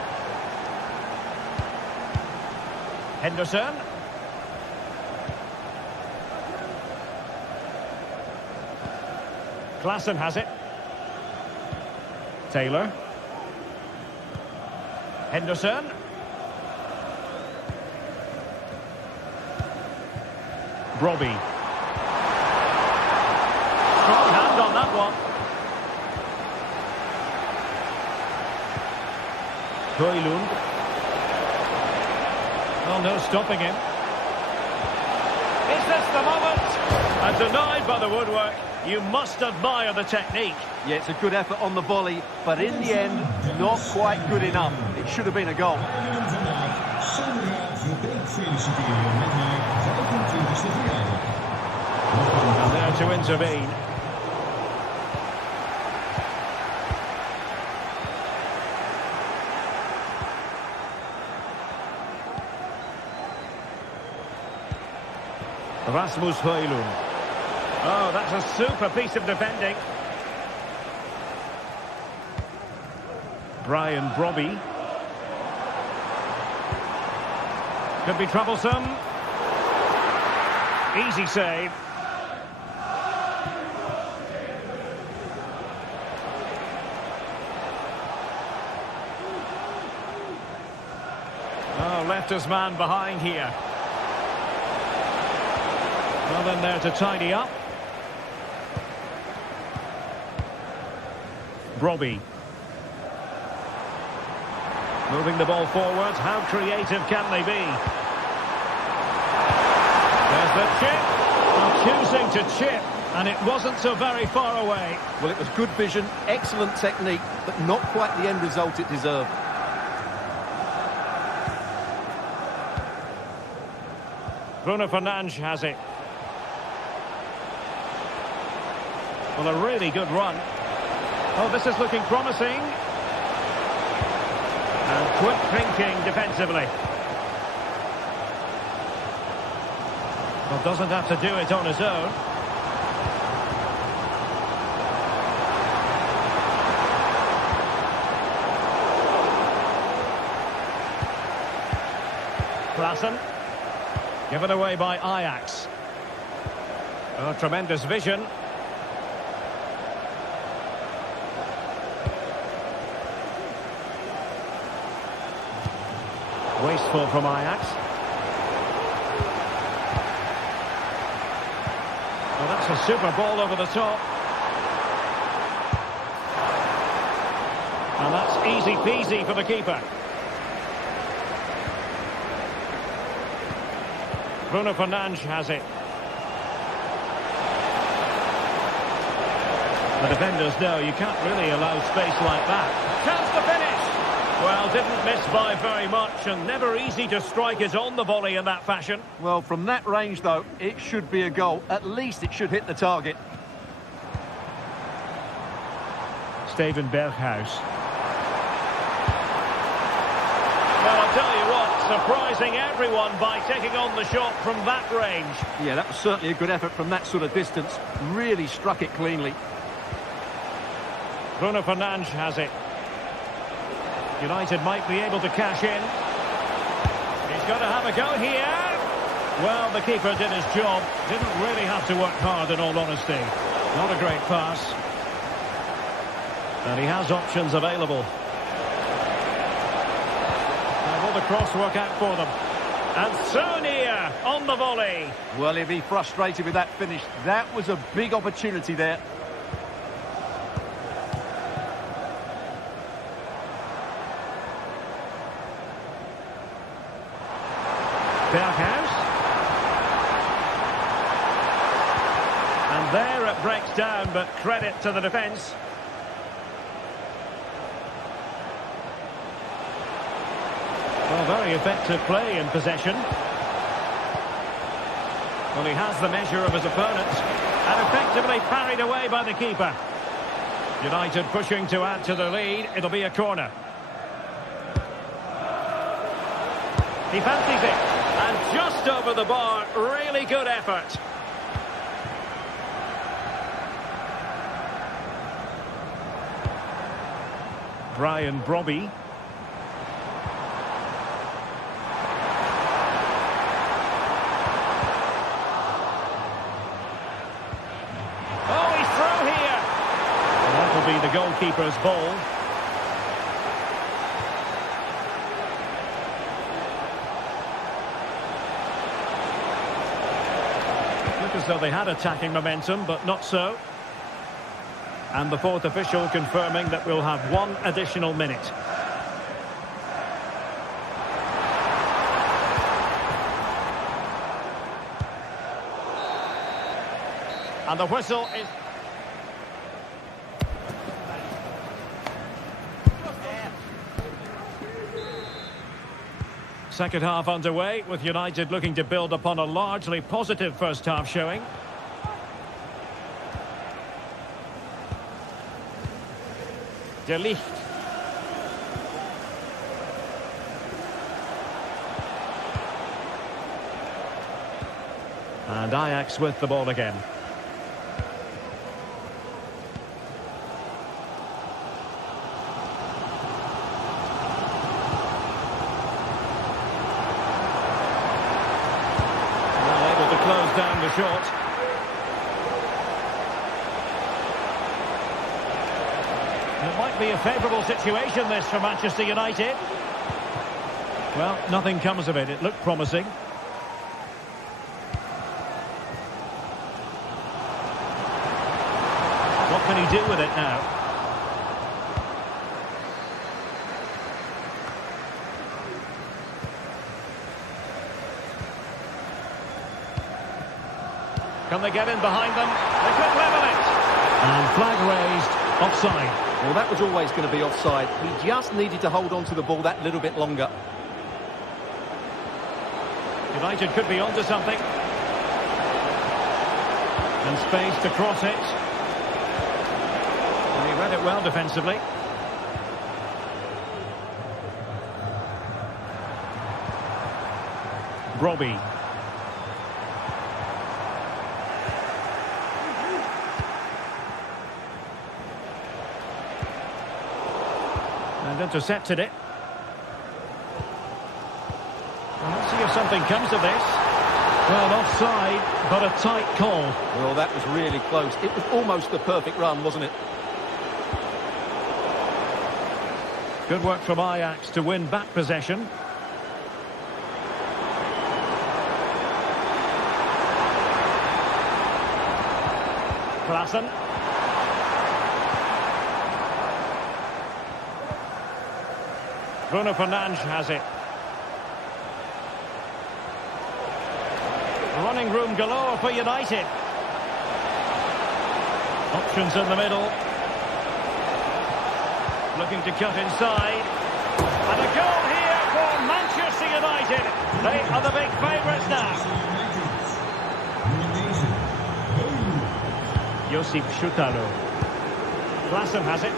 Henderson. Klaassen has it. Taylor. Henderson. Robbie. Strong hand on that one. Højlund. Oh, no stopping him. Is this the moment? And denied by the woodwork. You must admire the technique. Yeah, it's a good effort on the volley, but in the end, not quite good enough. It should have been a goal. And there to intervene. Rasmus Højlund. Oh, that's a super piece of defending. Brian Brobby. Could be troublesome. Easy save. Oh, left his man behind here. Well, then there to tidy up. Brobby. Moving the ball forward. How creative can they be? There's the chip. Choosing to chip. And it wasn't so very far away. Well, it was good vision, excellent technique, but not quite the end result it deserved. Bruno Fernandes has it. Well, a really good run. Oh, this is looking promising. And quick thinking defensively. Well, doesn't have to do it on his own. Klaassen. Given away by Ajax. Oh, tremendous vision. Wasteful from Ajax. Well, that's a super ball over the top. And that's easy peasy for the keeper. Bruno Fernandes has it. The defenders know you can't really allow space like that. Chance to finish! Well, didn't miss by very much, and never easy to strike it on the volley in that fashion. Well, from that range, though, it should be a goal. At least it should hit the target. Steven Berghuis. Well, I'll tell you what, surprising everyone by taking on the shot from that range. Yeah, that was certainly a good effort from that sort of distance. Really struck it cleanly. Bruno Fernandes has it. United might be able to cash in. He's got to have a go here. Well, the keeper did his job. Didn't really have to work hard, in all honesty. Not a great pass. And he has options available. Now, will the cross work out for them? And so near on the volley. Well, he'll be frustrated with that finish. That was a big opportunity there. Berghuis. And there it breaks down, but credit to the defence. Well, very effective play in possession. Well, he has the measure of his opponent and effectively parried away by the keeper. United pushing to add to the lead. It'll be a corner. He fancies it. And just over the bar. Really good effort. Brian Brobby. The goalkeeper's ball. Look as though they had attacking momentum, but not so. And the fourth official confirming that we'll have one additional minute. And the whistle is... Second half underway, with United looking to build upon a largely positive first half showing. De Ligt. And Ajax with the ball again. Down the short. It might be a favourable situation, this, for Manchester United. Well, nothing comes of it. It looked promising. What can he do with it now? Can they get in behind them? They could level it. And flag raised, offside. Well, that was always going to be offside. He just needed to hold on to the ball that little bit longer. United could be onto something. And space to cross it. And he read it well defensively. Brobby. And intercepted it. Well, let's see if something comes of this. Well, offside, but a tight call. Well, that was really close. It was almost the perfect run, wasn't it? Good work from Ajax to win back possession. Klassen. Bruno Fernandes has it. Running room galore for United. Options in the middle. Looking to cut inside. And a goal here for Manchester United. They are the big favourites now. Josip Schutalo. Klassen has it.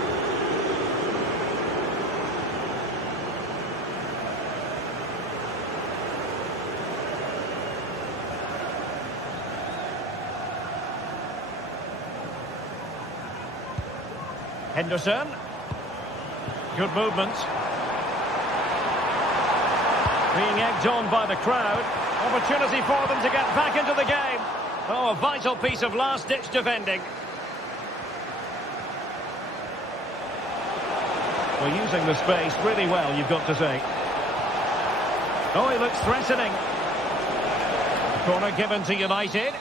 Henderson. Good movement. Being egged on by the crowd. Opportunity for them to get back into the game. Oh, a vital piece of last-ditch defending. We're using the space really well, you've got to say. Oh, he looks threatening. Corner given to United.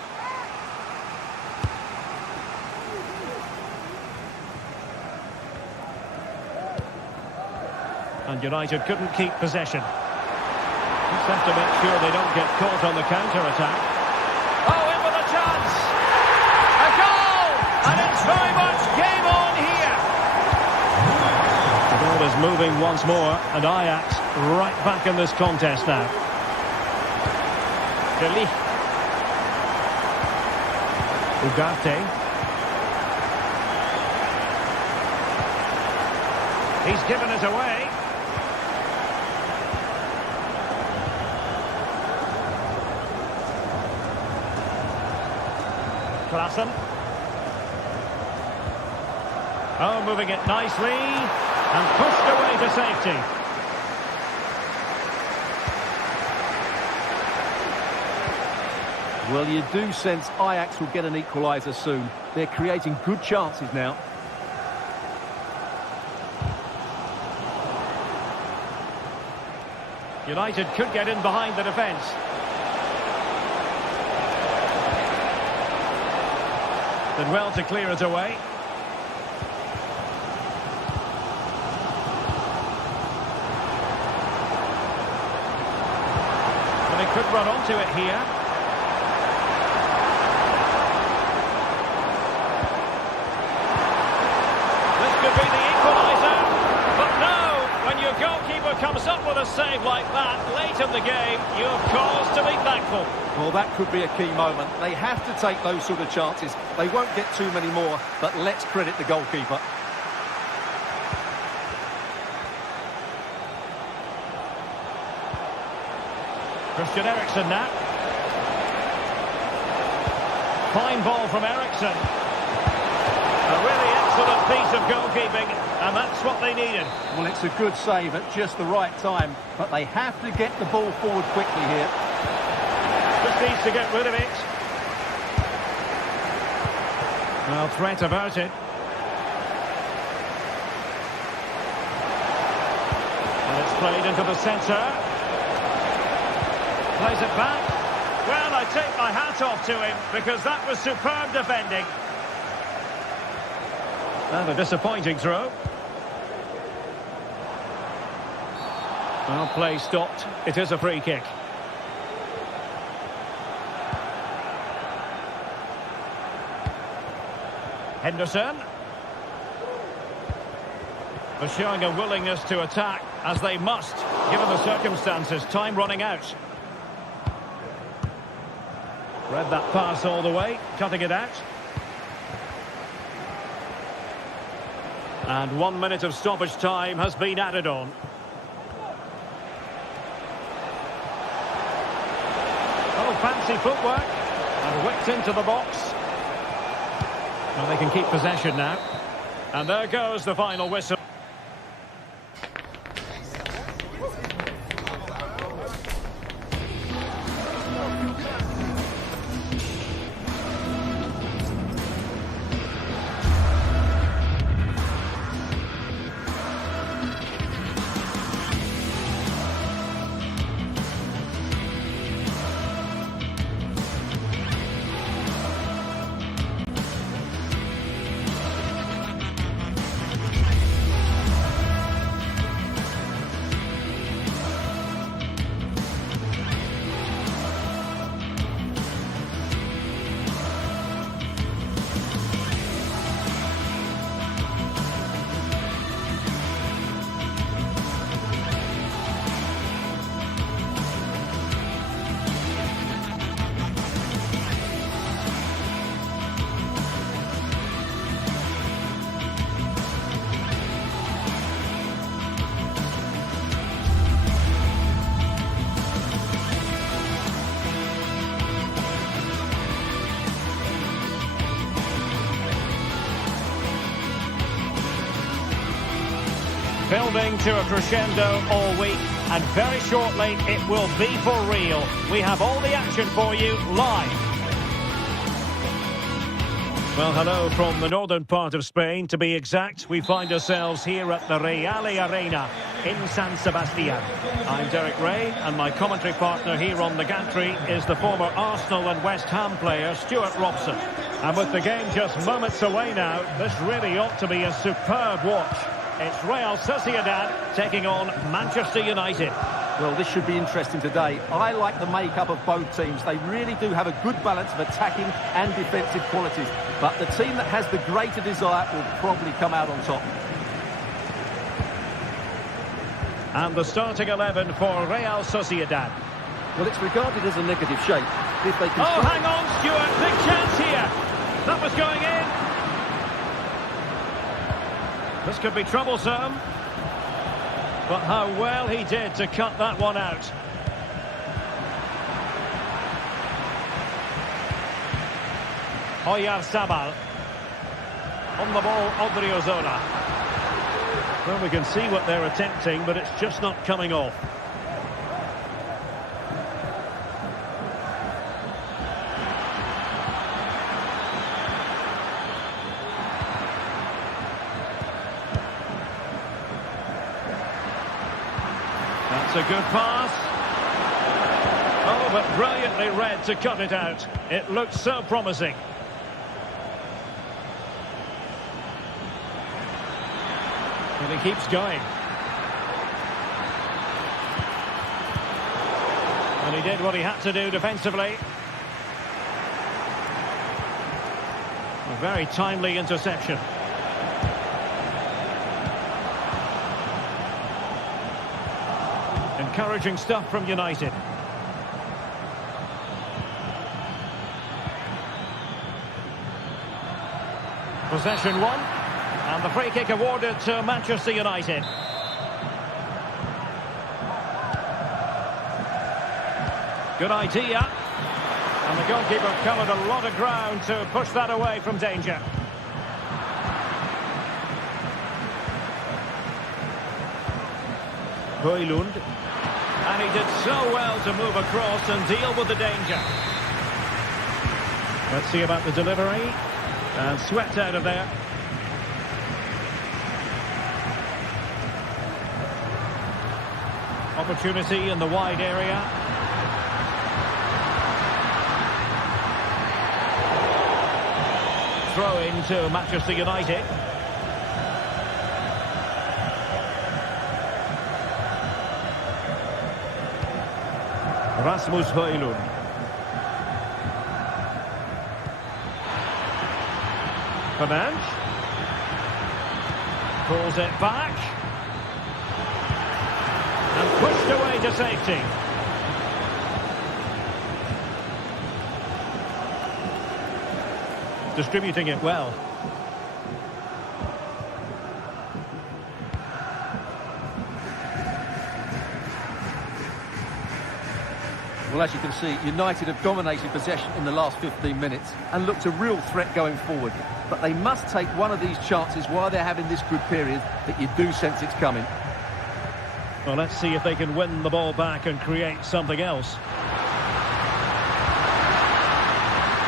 And United couldn't keep possession. Just have to make sure they don't get caught on the counter-attack. Oh, in with a chance! A goal! And it's very much game on here! The ball is moving once more, and Ajax right back in this contest now. De Ligt. Ugarte. He's given it away. Klassen. Oh, moving it nicely. And pushed away to safety. Well, you do sense Ajax will get an equaliser soon. They're creating good chances now. United could get in behind the defence. Did well to clear it away. And they could run onto it here. This could be the equaliser. But no, when your goalkeeper comes up with a save like that late in the game, you have cause to be thankful. Well, that could be a key moment. They have to take those sort of chances. They won't get too many more, but let's credit the goalkeeper. Christian Eriksen now. Fine ball from Eriksen. A really excellent piece of goalkeeping, and that's what they needed. Well, it's a good save at just the right time, but they have to get the ball forward quickly here. Just needs to get rid of it. Well, threat about it. And it's played into the centre. Plays it back. Well, I take my hat off to him because that was superb defending. And a disappointing throw. Well, play stopped. It is a free kick. Henderson. They're showing a willingness to attack, as they must, given the circumstances. Time running out. Read that pass all the way, cutting it out. And 1 minute of stoppage time has been added on. Oh, fancy footwork. And whipped into the box. Well, they can keep possession now. And there goes the final whistle. Building to a crescendo all week. and very shortly it will be for real. We have all the action for you live. Well, hello from the northern part of Spain. To be exact, we find ourselves here at the Real Arena in San Sebastian. I'm Derek Ray, and my commentary partner here on the gantry is the former Arsenal and West Ham player, Stuart Robson. And with the game just moments away now, this really ought to be a superb watch. It's Real Sociedad taking on Manchester United. Well, this should be interesting today. I like the makeup of both teams. They really do have a good balance of attacking and defensive qualities. But the team that has the greater desire will probably come out on top. And the starting 11 for Real Sociedad. Well, it's regarded as a negative shape. If they can... Oh, hang on, Stuart. Big chance here. That was going in. This could be troublesome. But how well he did to cut that one out. Oyarzabal. On the ball, Odriozola. Well, we can see what they're attempting, but it's just not coming off. That's a good pass. Oh, but brilliantly read to cut it out. It looked so promising. And he keeps going. And he did what he had to do defensively. A very timely interception. Encouraging stuff from United. Possession won, and the free kick awarded to Manchester United. Good idea. And the goalkeeper covered a lot of ground to push that away from danger. Højlund. And he did so well to move across and deal with the danger. Let's see about the delivery. And swept out of there. Opportunity in the wide area. Throw in to Manchester United. Rasmus Højlund. Fernandes. Pulls it back. And pushed away to safety. Distributing it well. Well, as you can see, United have dominated possession in the last 15 minutes and looked a real threat going forward. But they must take one of these chances while they're having this good period that you do sense it's coming. Well, let's see if they can win the ball back and create something else.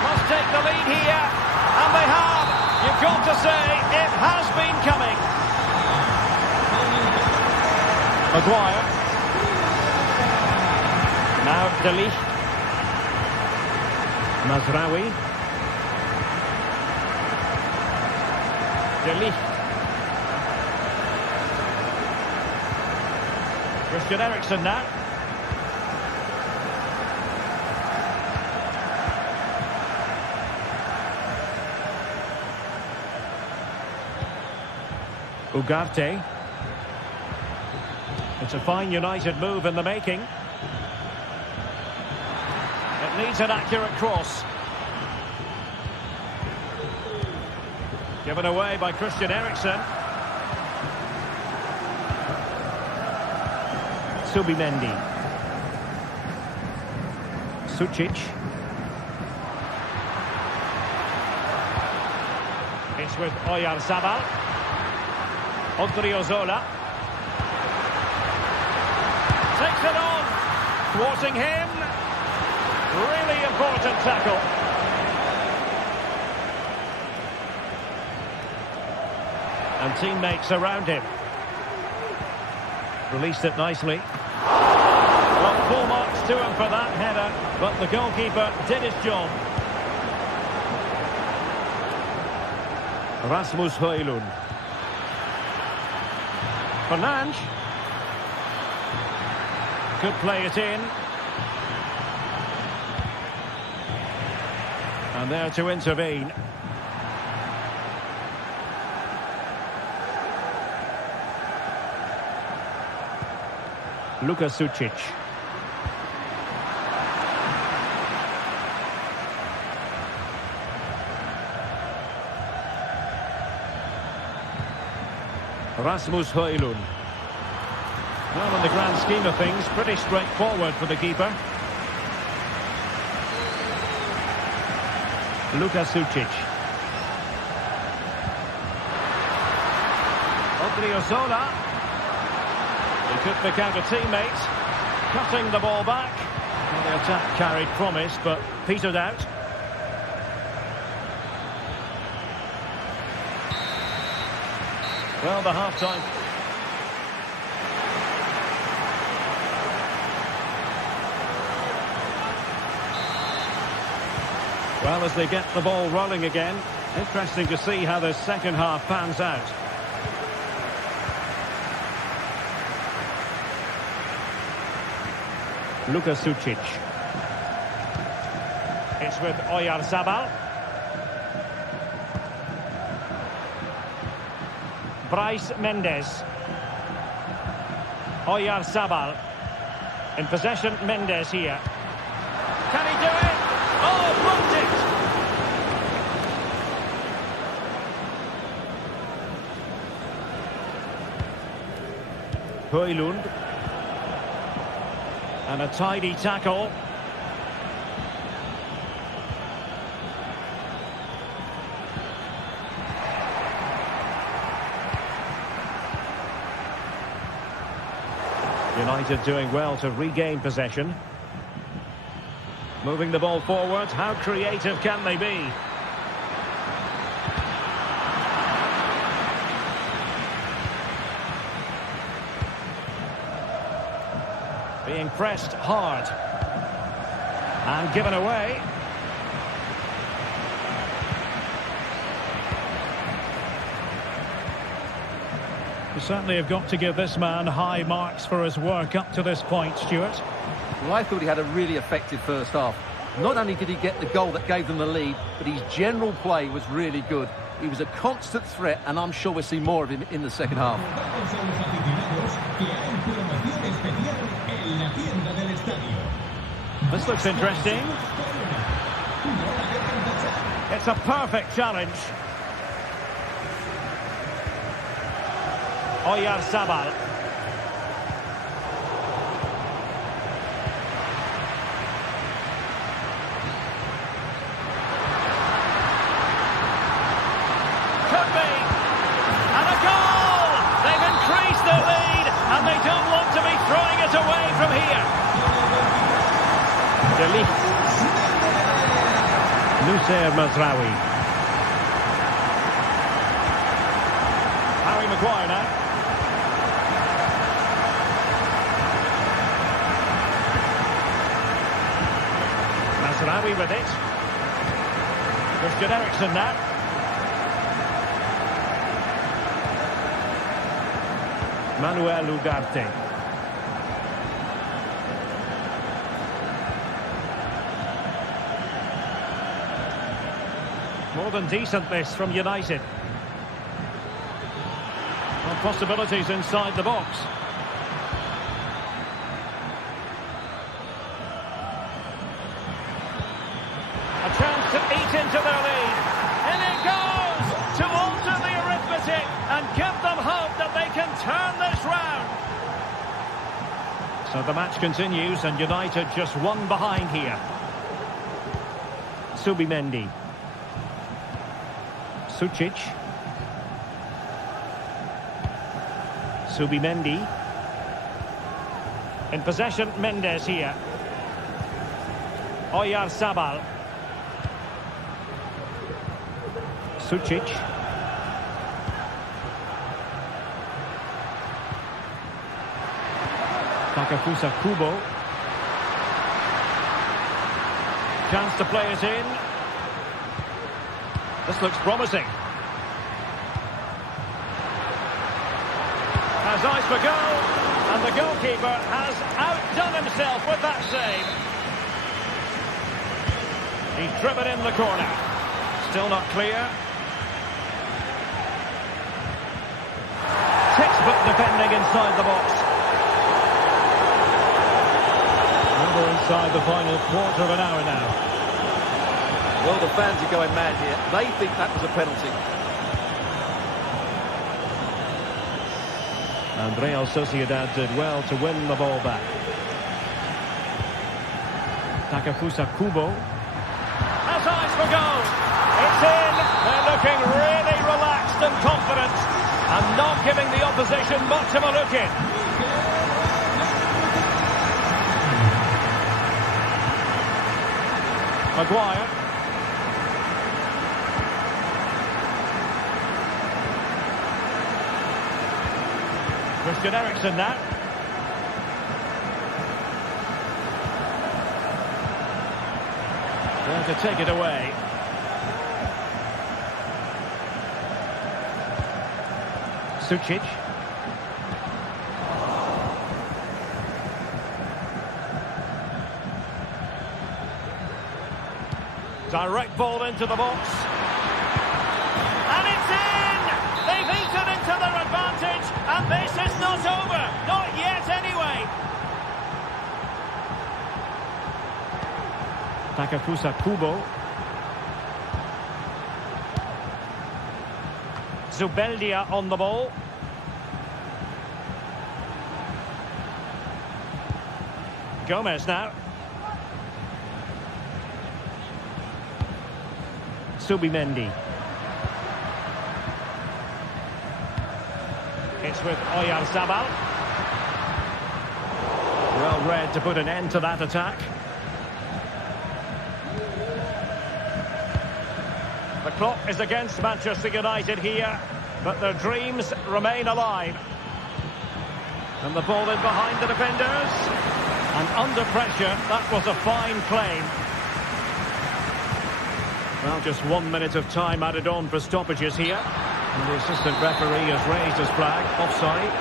Must take the lead here, and they have. You've got to say, it has been coming. Maguire. Now De Ligt. Mazraoui. De Ligt. Christian Eriksen now. Ugarte. It's a fine United move in the making. It needs an accurate cross. Given away by Christian Eriksen. Subimendi. Sucic. It's with Oyarzabal. Odriozola. Gets it on. Thwarting him. Really important tackle. And teammates around him. Released it nicely. Well, full marks to him for that header, but the goalkeeper did his job. Rasmus Højlund. Fernandes. Could play it in. And there to intervene. Luka Sučić. Rasmus Højlund. Well, in the grand scheme of things, pretty straightforward for the keeper. Luka Sučić. Odriozola. He could pick out a teammate. Cutting the ball back. Well, the attack carried promise, but petered out. Well, the half-time. Well, as they get the ball rolling again, interesting to see how the second half pans out. Luka Sučić. It's with Oyarzabal. Bryce Mendes. Oyarzabal. In possession, Mendes here. Can he do it? Oh, blocked it! Højlund. And a tidy tackle. United doing well to regain possession. Moving the ball forward. How creative can they be? Being pressed hard. And given away. You certainly have got to give this man high marks for his work up to this point, Stuart. Well, I thought he had a really effective first half. Not only did he get the goal that gave them the lead, but his general play was really good. He was a constant threat, and I'm sure we'll see more of him in the second half. This looks interesting. It's a perfect challenge. Oyarzabal. Could be. And a goal! They've increased their lead, and they don't want to be throwing it away from here. Delete. Noussair Mazraoui. Harry Maguire now. Mazraoui with it. Christian Eriksen now. Manuel Ugarte. More than decent this from United. Well, possibilities inside the box. A chance to eat into their lead. And it goes to alter the arithmetic and give them hope that they can turn this round. So the match continues and United just one behind here. Subimendi. Sučić. Subimendi. In possession, Mendes here. Oyarzabal. Sucic. Takafusa Kubo. Chance to play it in. This looks promising. Has eyes for goal, and the goalkeeper has outdone himself with that save. He's driven in the corner. Still not clear. Textbook defending inside the box. We're inside the final quarter of an hour now. Well, the fans are going mad here. They think that was a penalty. And Real Sociedad did well to win the ball back. Takafusa Kubo. Has eyes for goal. It's in. They're looking really relaxed and confident, and not giving the opposition much of a look in. Maguire. Christian Eriksen now. There to take it away. Sucic. Direct ball into the box. And it's in! They've eaten into their advantage, and this is not over. Not yet, anyway. Takafusa Kubo. Zubeldia on the ball. Gomez now. Subimendi. It's with Oyarzabal. Well read to put an end to that attack. The clock is against Manchester United here, but their dreams remain alive. And the ball in behind the defenders. And under pressure, that was a fine claim. Well, just 1 minute of time added on for stoppages here. And the assistant referee has raised his flag. Offside.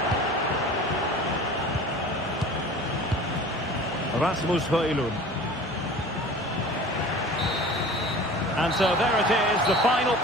Rasmus Højlund. And so there it is, the final.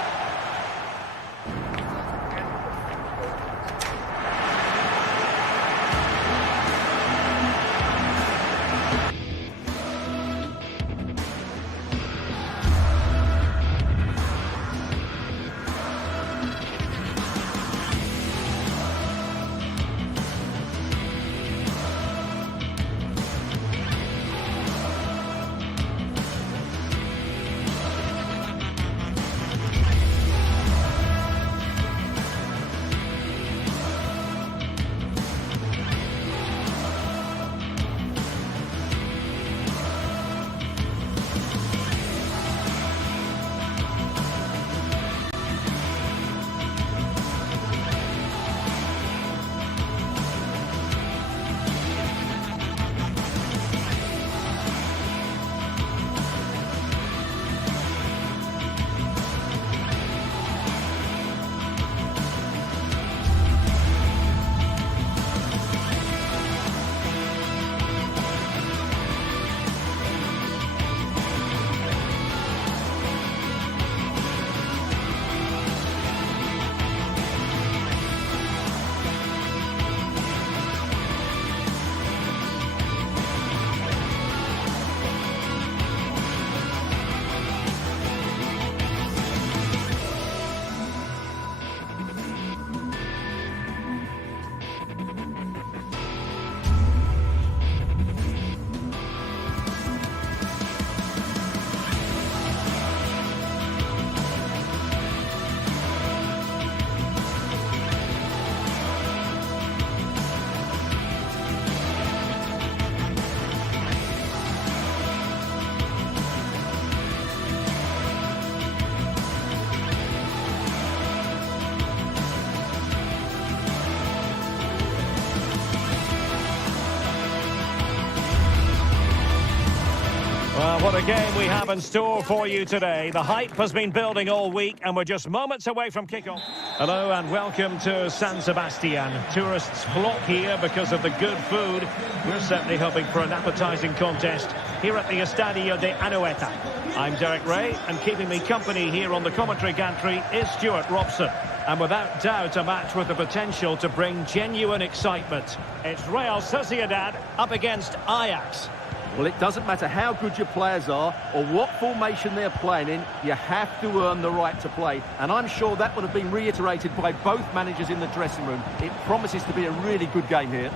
what a game we have in store for you today. The hype has been building all week and we're just moments away from kickoff. Hello and welcome to San Sebastian. Tourists flock here because of the good food. We're certainly hoping for an appetising contest here at the Estadio de Anoeta. I'm Derek Ray, and keeping me company here on the commentary gantry is Stuart Robson. And without doubt, a match with the potential to bring genuine excitement. It's Real Sociedad up against Ajax. Well, it doesn't matter how good your players are or what formation they're playing in, you have to earn the right to play. And I'm sure that would have been reiterated by both managers in the dressing room. It promises to be a really good game here.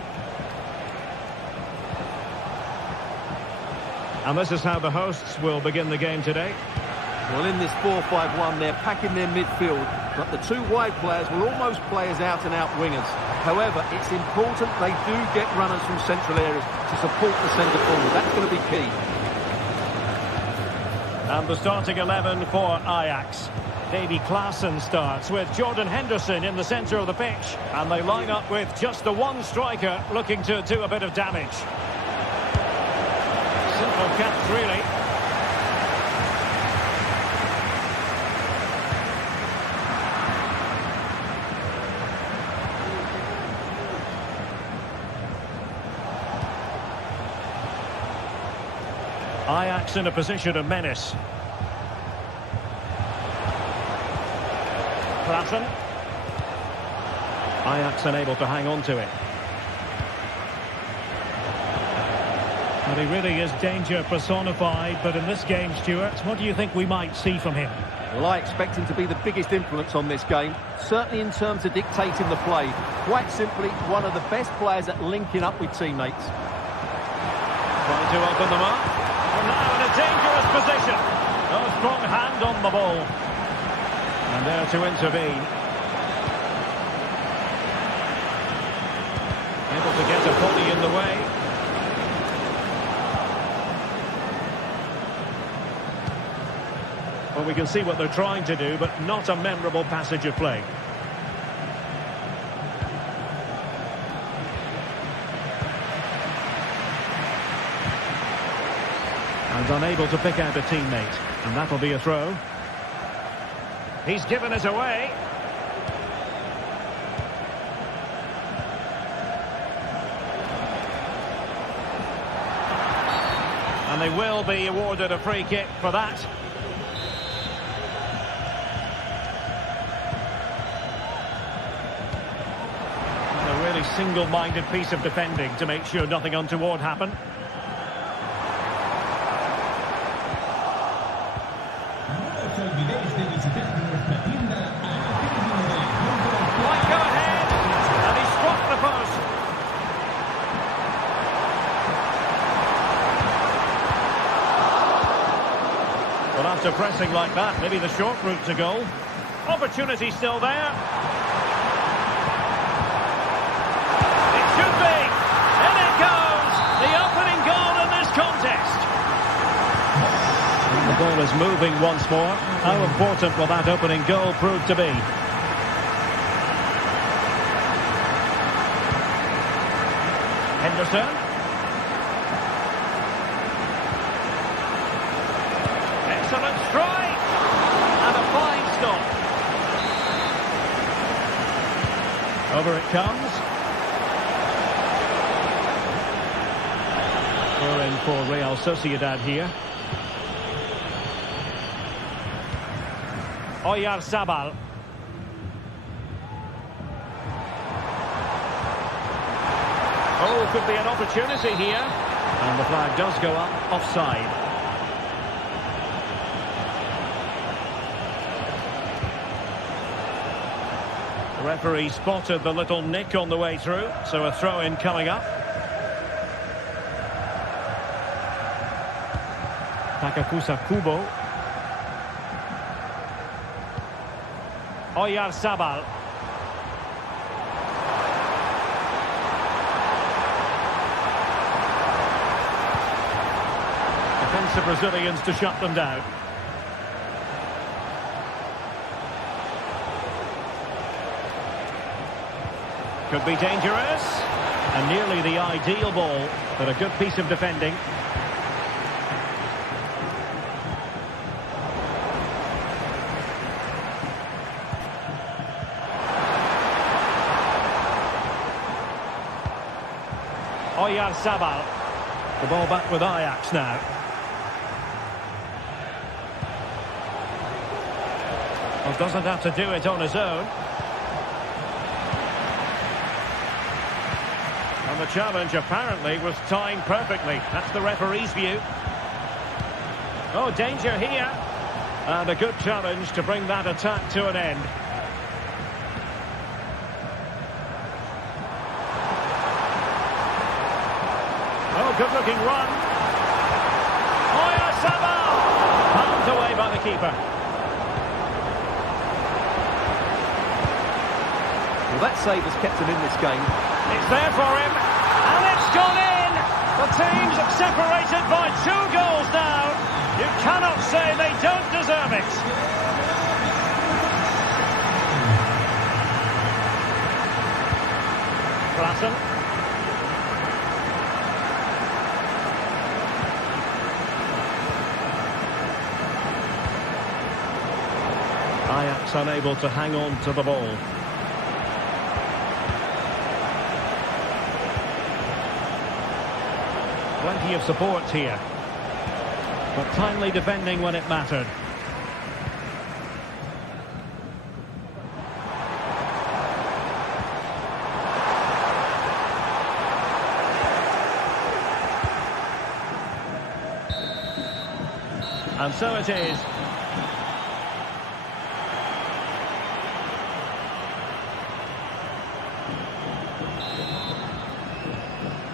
And this is how the hosts will begin the game today. Well, in this 4-5-1, they're packing their midfield, but the two wide players will almost play as out-and-out wingers. However, it's important they do get runners from central areas to support the centre forward. That's going to be key. And the starting 11 for Ajax. Davy Klaassen starts with Jordan Henderson in the centre of the pitch. And they line up with just the one striker looking to do a bit of damage. Simple catch, really. Ajax in a position of menace. Klaassen. Ajax unable to hang on to it. Well, he really is danger personified, but in this game, Stuart, what do you think we might see from him? Well, I expect him to be the biggest influence on this game, certainly in terms of dictating the play. Quite simply, one of the best players at linking up with teammates. Trying to open them up. And now in a dangerous position. A strong hand on the ball. And there to intervene. Able to get a body in the way. Well, we can see what they're trying to do, but not a memorable passage of play. And unable to pick out a teammate. And that'll be a throw. He's given it away. And they will be awarded a free kick for that. And a really single-minded piece of defending to make sure nothing untoward happened. Might go ahead, and he struck the post. Well, after pressing like that, maybe the short route to goal. Opportunity still there. It should be. In it goes. The opening goal in this contest. And the ball is moving once more. How important will that opening goal prove to be? Henderson. Excellent strike. And a fine stop. Over it comes. We're in for Real Sociedad here. Oyarzabal. Oh, could be an opportunity here. And the flag does go up, offside. The referee spotted the little nick on the way through, so a throw-in coming up. Takafusa Kubo. Oyarzabal. Defensive Brazilians to shut them down. Could be dangerous. And nearly the ideal ball, but a good piece of defending. Oyarzabal. The ball back with Ajax now. Well, doesn't have to do it on his own. And the challenge apparently was timed perfectly. That's the referee's view. Oh, danger here. And a good challenge to bring that attack to an end. Oh, good-looking run. Oyarzabal! Palmed away by the keeper. Well, that save has kept him in this game. It's there for him, and it's gone in! The teams are separated by 2 goals now. You cannot say they don't deserve it. Klassen. Ajax unable to hang on to the ball. Plenty of support here, but timely defending when it mattered. And so it is.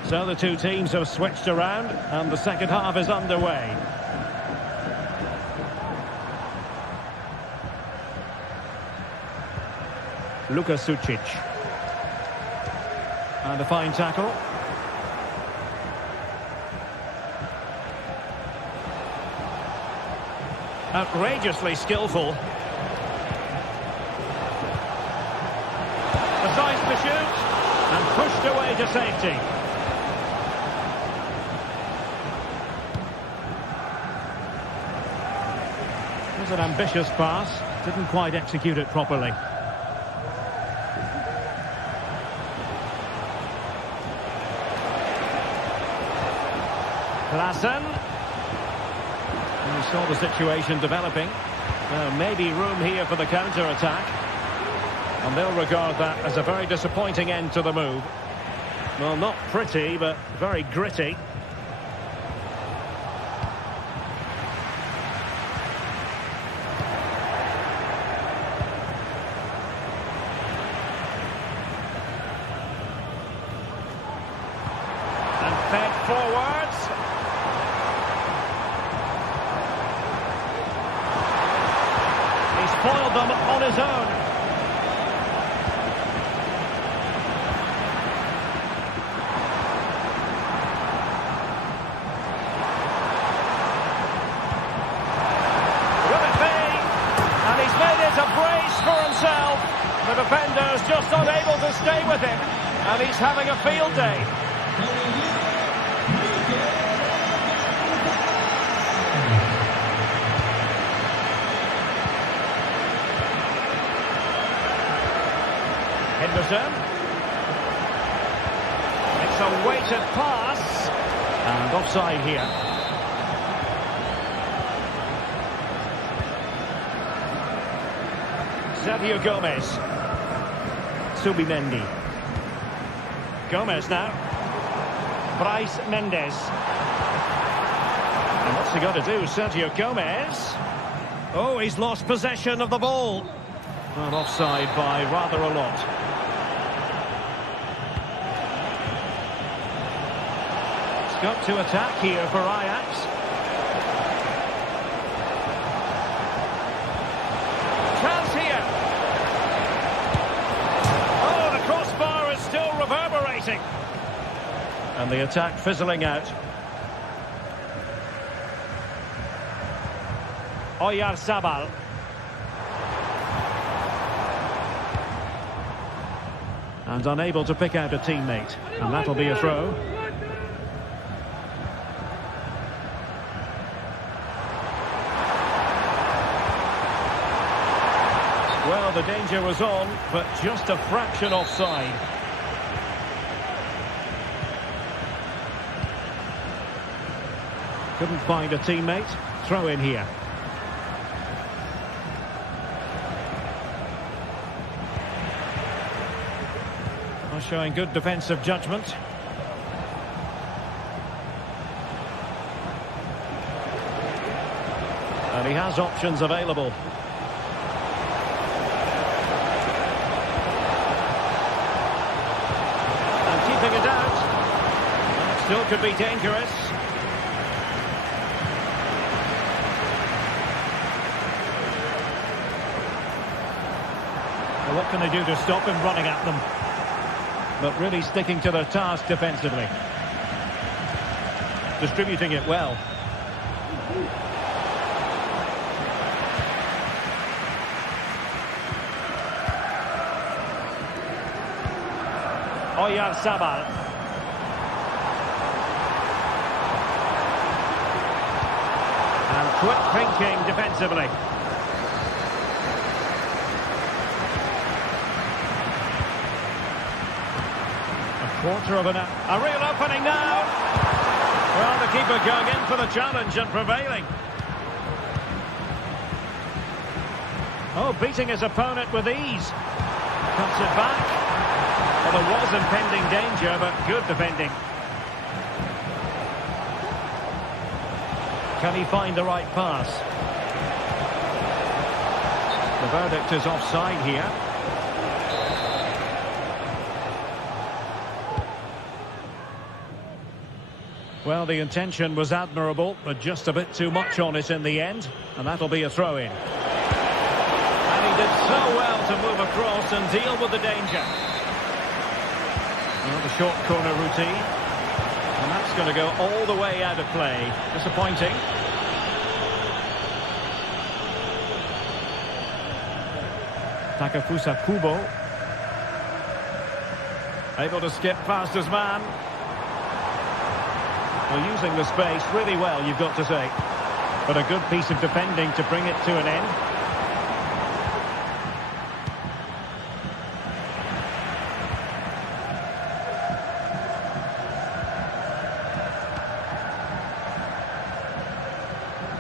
So the two teams have switched around and the second half is underway. Luka Sucic. And a fine tackle. Outrageously skillful. Decides to shoot and pushed away to safety. It was an ambitious pass, didn't quite execute it properly. Klassen. We saw the situation developing. Maybe room here for the counter-attack. And they'll regard that as a very disappointing end to the move. Well, not pretty, but very gritty. And fed forwards. He's foiled them on his own. The defender's just unable to stay with him, and he's having a field day. Henderson. It's a weighted pass, and offside here. Sergio Gomez. Subimendi. Gomez now. Bryce Mendes. And what's he got to do, Sergio Gomez? Oh, he's lost possession of the ball. Well, offside by rather a lot. It's got to attack here for Ajax. Chance here. Oh, the crossbar is still reverberating. And the attack fizzling out. Oyarzabal. And unable to pick out a teammate. And that'll be a throw. Well, the danger was on, but just a fraction offside. Couldn't find a teammate. Throw in here. Well, showing good defensive judgment. And he has options available. And keeping it out. That still could be dangerous. Well, what can they do to stop him running at them? But really sticking to their task defensively. Distributing it well. Oyarzabal. And quick thinking defensively. A quarter of an hour. A real opening now. Well, the keeper going in for the challenge and prevailing. Oh, beating his opponent with ease. Cuts it back. Well, there was impending danger, but good defending. Can he find the right pass? The verdict is offside here. Well, the intention was admirable, but just a bit too much on it in the end, and that'll be a throw-in. And he did so well to move across and deal with the danger. Well, the short corner routine. And that's going to go all the way out of play. Disappointing. Takafusa Kubo. Able to skip past his man. Well, using the space really well, you've got to say. But a good piece of defending to bring it to an end.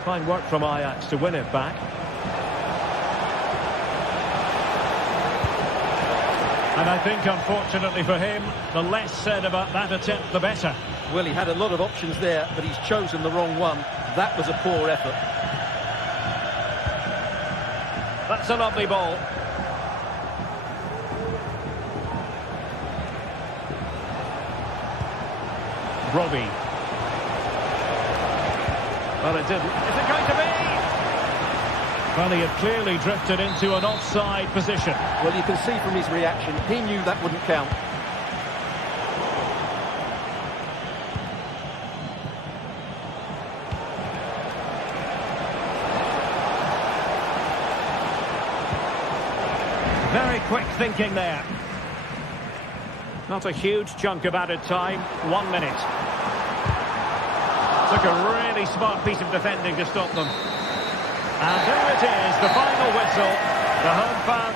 Fine work from Ajax to win it back. And I think, unfortunately for him, the less said about that attempt, the better. Well, he had a lot of options there, but he's chosen the wrong one. That was a poor effort. That's a lovely ball. Robbie. Well, it didn't. Is it going to be? Well, he had clearly drifted into an offside position. Well, you can see from his reaction, he knew that wouldn't count. Very quick thinking there. Not a huge chunk of added time. 1 minute. Took a really smart piece of defending to stop them. And there it is, the final whistle. The home fan.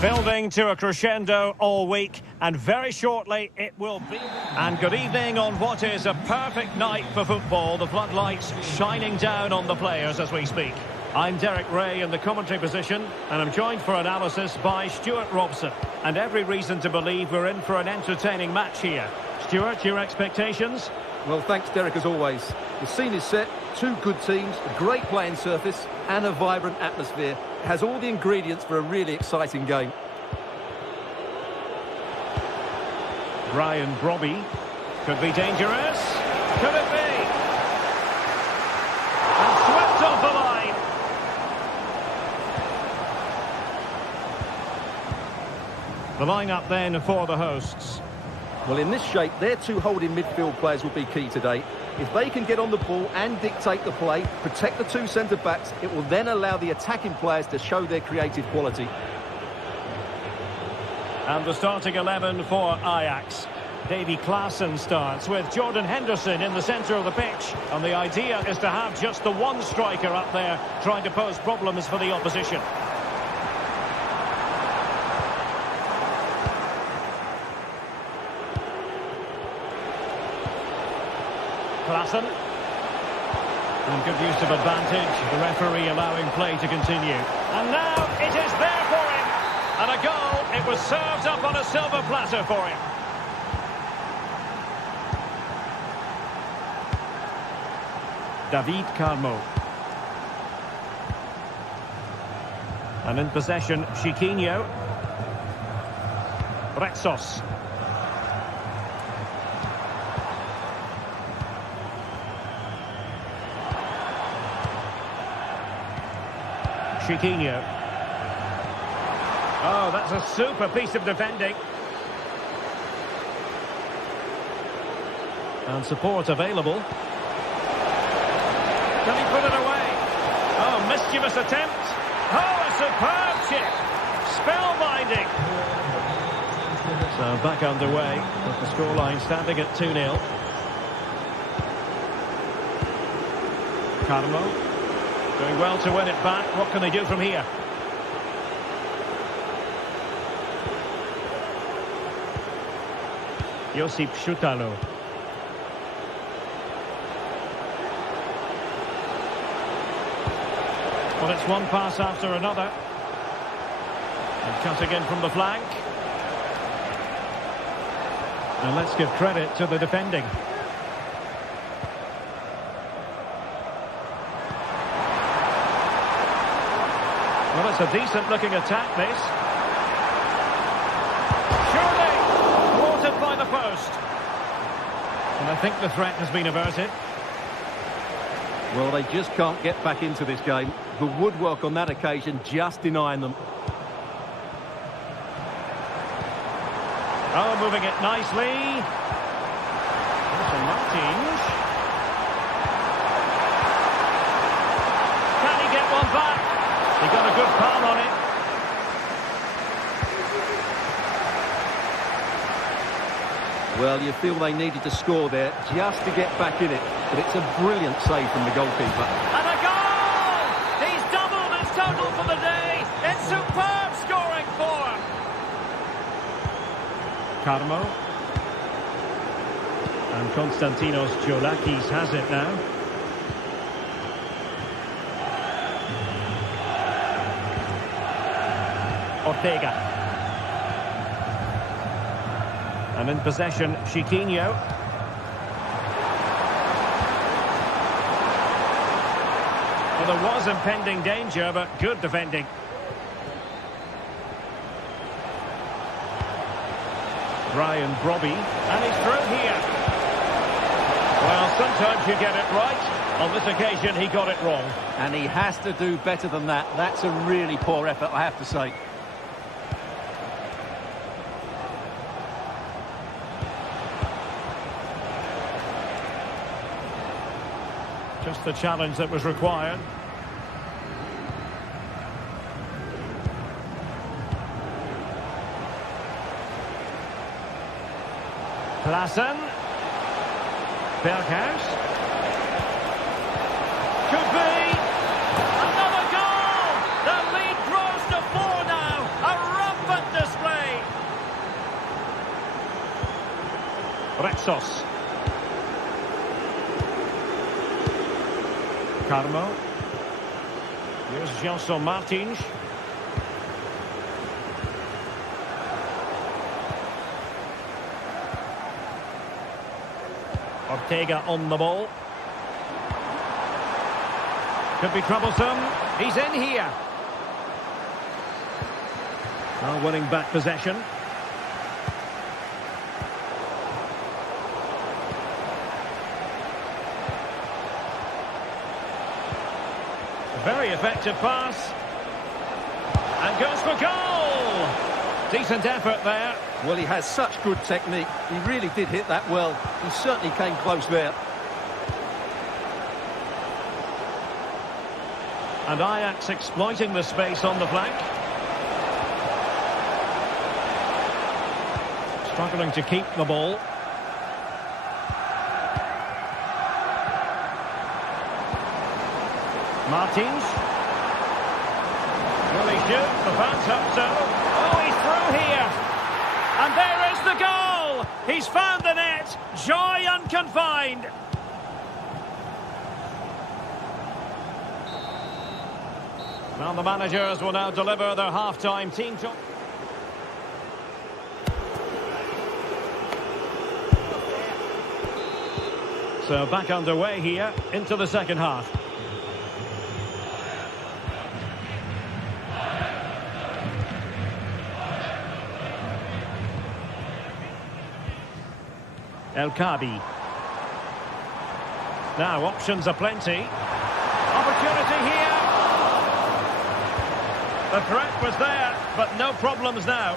Building to a crescendo all week, and very shortly it will be. And good evening on what is a perfect night for football. The floodlights shining down on the players as we speak. I'm Derek Ray in the commentary position, and I'm joined for analysis by Stuart Robson. And every reason to believe we're in for an entertaining match here. Stuart, your expectations? Well, thanks, Derek, as always. The scene is set, two good teams, a great playing surface and a vibrant atmosphere. It has all the ingredients for a really exciting game. Ryan Brobby could be dangerous. Could it be? And swept off the line. The line-up then for the hosts. Well, in this shape, their two holding midfield players will be key today. If they can get on the ball and dictate the play, protect the two centre-backs, it will then allow the attacking players to show their creative quality. And the starting 11 for Ajax. Davy Klaassen starts with Jordan Henderson in the centre of the pitch. And the idea is to have just the one striker up there trying to pose problems for the opposition. Klaassen. And good use of advantage. The referee allowing play to continue. And now it is there for him. And a goal. It was served up on a silver platter for him. David Carmo. And in possession, Chiquinho. Retsos. Chiquinho. Oh, that's a super piece of defending. And support available. Can he put it away? Oh, mischievous attempt. Oh, a superb chip. Spellbinding. So back underway with the scoreline standing at 2-0. Carmo. Doing well to win it back. What can they do from here? Josip Šutalo. Well, it's one pass after another. And cutting in from the flank. And let's give credit to the defending. Well, it's a decent-looking attack, this. Surely! Thwarted by the post. And I think the threat has been averted. Well, they just can't get back into this game. The woodwork on that occasion just denying them. Oh, moving it nicely. There's Martins. Can he get one back? He got a good palm on it. Well, you feel they needed to score there just to get back in it. But it's a brilliant save from the goalkeeper. And a goal! He's doubled his total for the day. It's superb scoring for him. Carmo. And Konstantinos Giolakis has it now. Ortega. And in possession, Chiquinho. Well, there was impending danger, but good defending. Ryan Brobby, and he's through here. Well, sometimes you get it right. On this occasion, he got it wrong. And he has to do better than that. That's a really poor effort, I have to say. Just the challenge that was required. Klaassen. Berghuis. Could be. Another goal! The lead grows to 4 now. A rampant display. Retsos. Carmo. Here's Gelson Martins. Ortega on the ball. Could be troublesome. He's in here. Now winning back possession. A very effective pass. And goes for goal! Decent effort there. Well, he has such good technique. He really did hit that well. He certainly came close there. And Ajax exploiting the space on the flank. Struggling to keep the ball. Martins. Will he shoot? The fans hope so. Oh, he's through here. And there is the goal! He's found the net. Joy unconfined. Well, the managers will now deliver their half-time team talk. So back underway here into the second half. El Kabi. Now options are plenty. Opportunity here. The threat was there, but no problems now.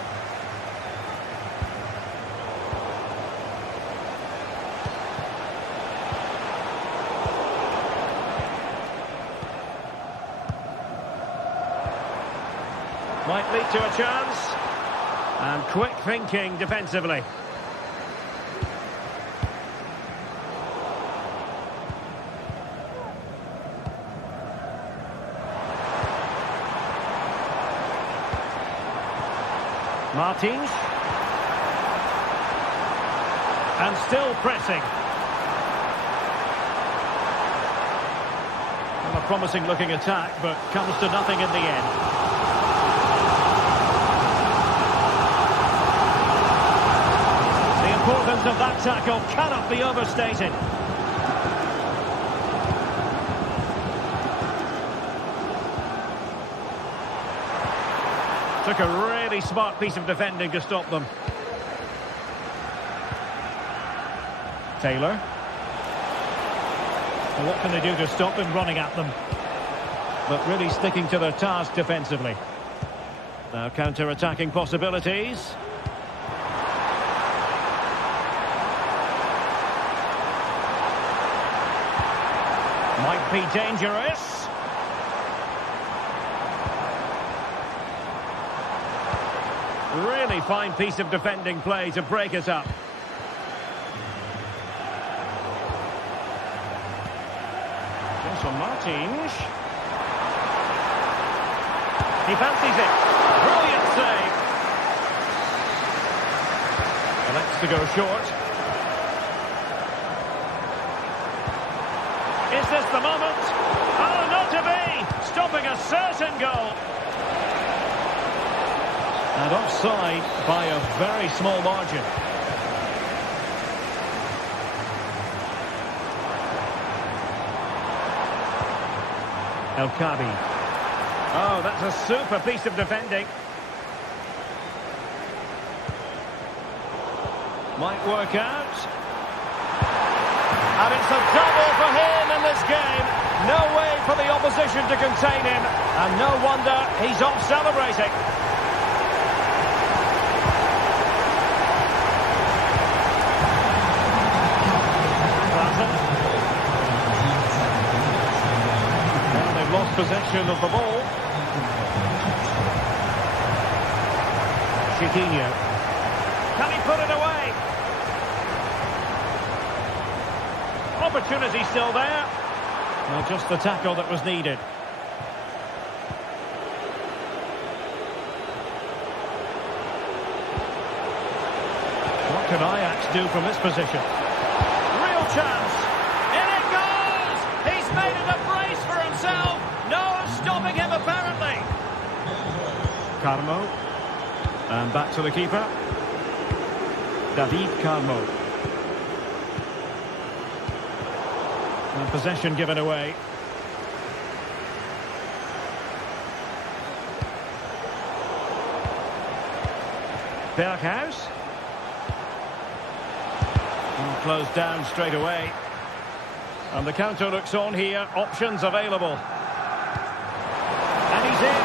Might lead to a chance. And quick thinking defensively. Martins. And still pressing. Well, a promising looking attack, but comes to nothing in the end. The importance of that tackle cannot be overstated. Took a really smart piece of defending to stop them. Taylor. Well, what can they do to stop him running at them? But really sticking to their task defensively. Now counter-attacking possibilities. Might be dangerous. Really fine piece of defending play to break it up. Also Martins. He fancies it. Brilliant save. Elects to go short. Is this the moment? Oh, not to be! Stopping a certain goal. And offside by a very small margin. El Kabi. Oh, that's a super piece of defending. Might work out. And it's a double for him in this game. No way for the opposition to contain him. And no wonder he's off celebrating. Lost possession of the ball. Chiquinho. Can he put it away? Opportunity still there. Well, just the tackle that was needed. What can Ajax do from this position? Real chance. In it goes! He's made it a brace for himself. No stopping him, apparently. Carmo. And back to the keeper. David Carmo. And possession given away. Berghuis. Closed down straight away. And the counter looks on here. Options available. And he's in.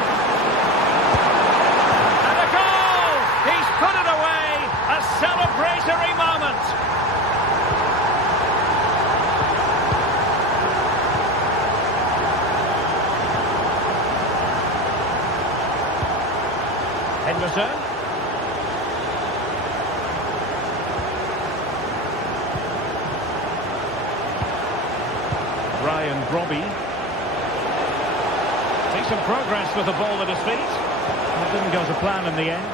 And a goal! He's put it away. A celebratory moment. Henderson. Ryan Robbie. Makes some progress with the ball at his feet. That didn't go to plan in the end.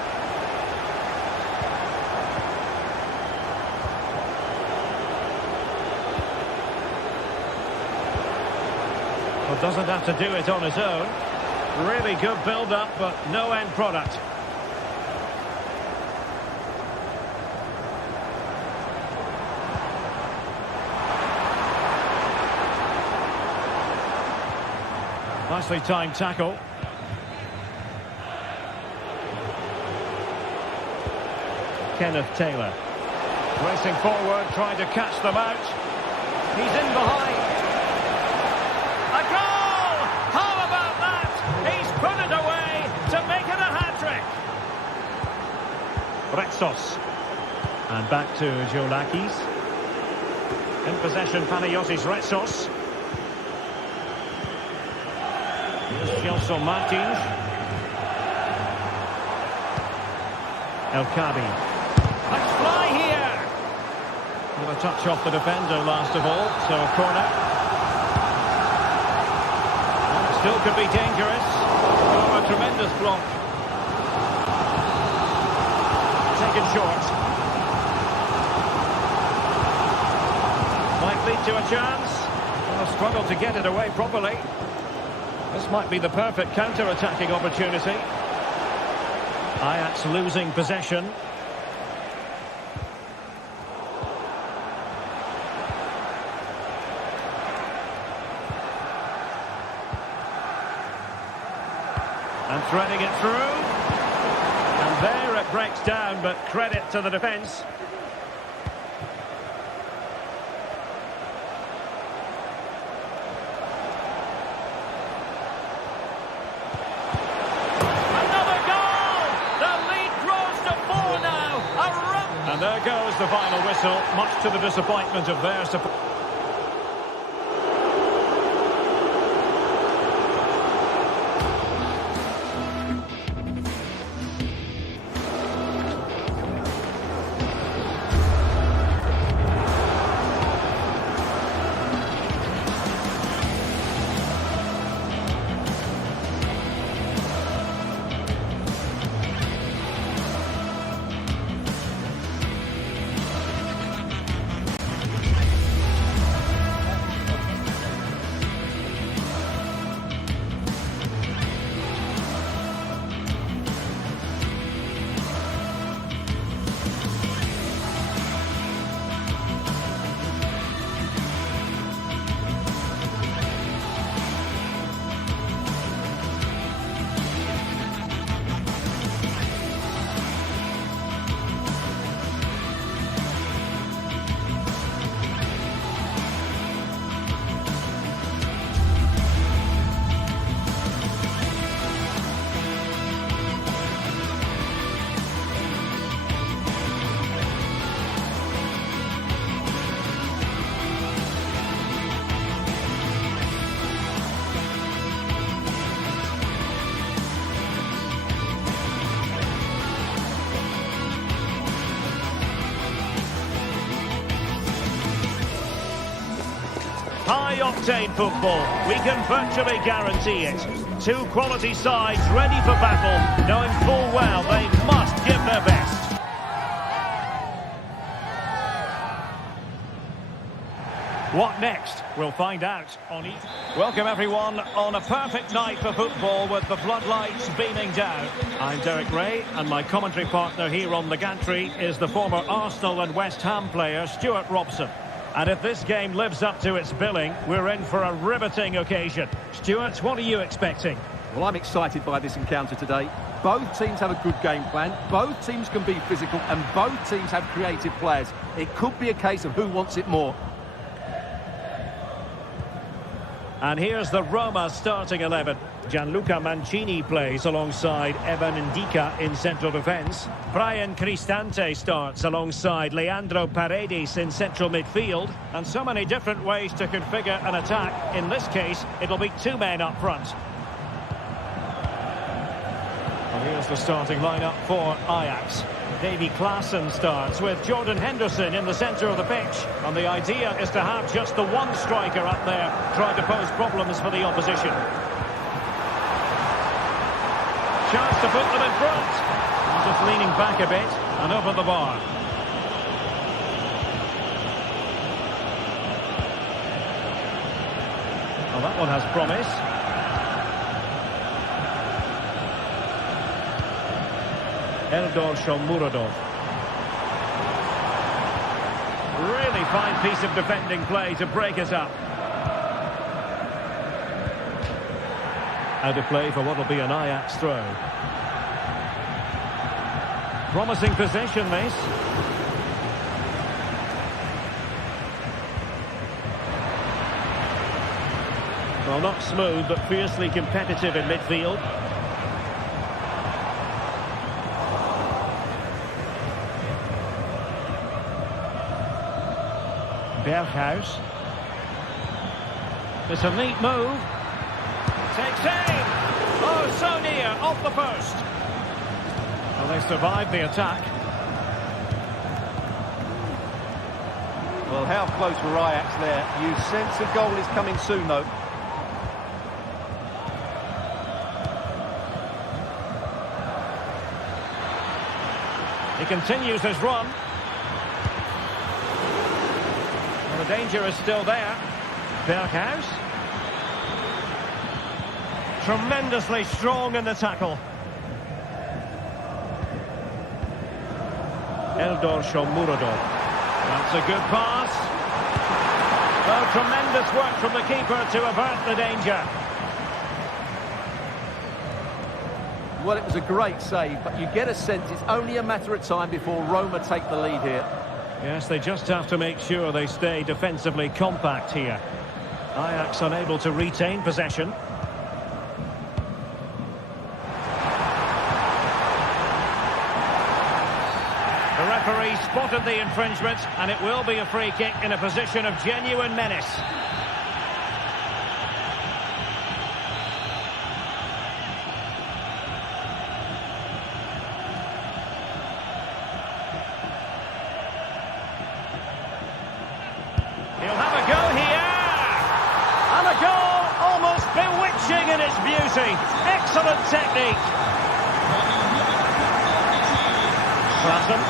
Well, doesn't have to do it on his own. Really good build-up, but no end product. Nicely timed tackle. Kenneth Taylor. Racing forward, trying to catch them out. He's in behind. A goal! How about that? He's put it away to make it a hat-trick. Retsos. And back to Jolakis. In possession, Panayotis Retsos. Gelson Martins. El Kabi. Let's fly here! With a touch off the defender last of all, so a corner. Well, it still could be dangerous. Oh, a tremendous block. Taken short. Might lead to a chance. Well, a struggle to get it away properly. This might be the perfect counter-attacking opportunity. Ajax losing possession. And threading it through. And there it breaks down, but credit to the defence. And there goes the final whistle, much to the disappointment of their support. High-octane football, we can virtually guarantee it. Two quality sides ready for battle, knowing full well they must give their best. What next? We'll find out on each. Welcome everyone on a perfect night for football with the floodlights beaming down. I'm Derek Ray and my commentary partner here on the gantry is the former Arsenal and West Ham player Stuart Robson. And if this game lives up to its billing, we're in for a riveting occasion. Stuart, what are you expecting? Well, I'm excited by this encounter today. Both teams have a good game plan, both teams can be physical, and both teams have creative players. It could be a case of who wants it more. And here's the Roma starting 11. Gianluca Mancini plays alongside Evan Ndika in central defence. Brian Cristante starts alongside Leandro Paredes in central midfield. And so many different ways to configure an attack. In this case, it'll be two men up front. Well, here's the starting lineup for Ajax. Davy Klaassen starts with Jordan Henderson in the centre of the pitch. And the idea is to have just the one striker up there trying to pose problems for the opposition. Chance to put them in front. Just leaning back a bit and over the bar. Well, that one has promise. Eldor Shomurodov. Really fine piece of defending play to break us up. Out of play for what will be an Ajax throw. Promising possession, this. Well, not smooth, but fiercely competitive in midfield. Berghuis. It's a neat move. Takes aim. Oh, so near, off the post. Well, they survived the attack. Well, how close were Ajax there? You sense a goal is coming soon, though. He continues his run. Well, the danger is still there. Berghuis. Tremendously strong in the tackle. Eldor Shomurodov. That's a good pass. Well, tremendous work from the keeper to avert the danger. Well, it was a great save, but you get a sense it's only a matter of time before Roma take the lead here. Yes, they just have to make sure they stay defensively compact here. Ajax unable to retain possession. The referee spotted the infringement, and it will be a free kick in a position of genuine menace. He'll have a go here! And a goal almost bewitching in its beauty. Excellent technique. Klaassen.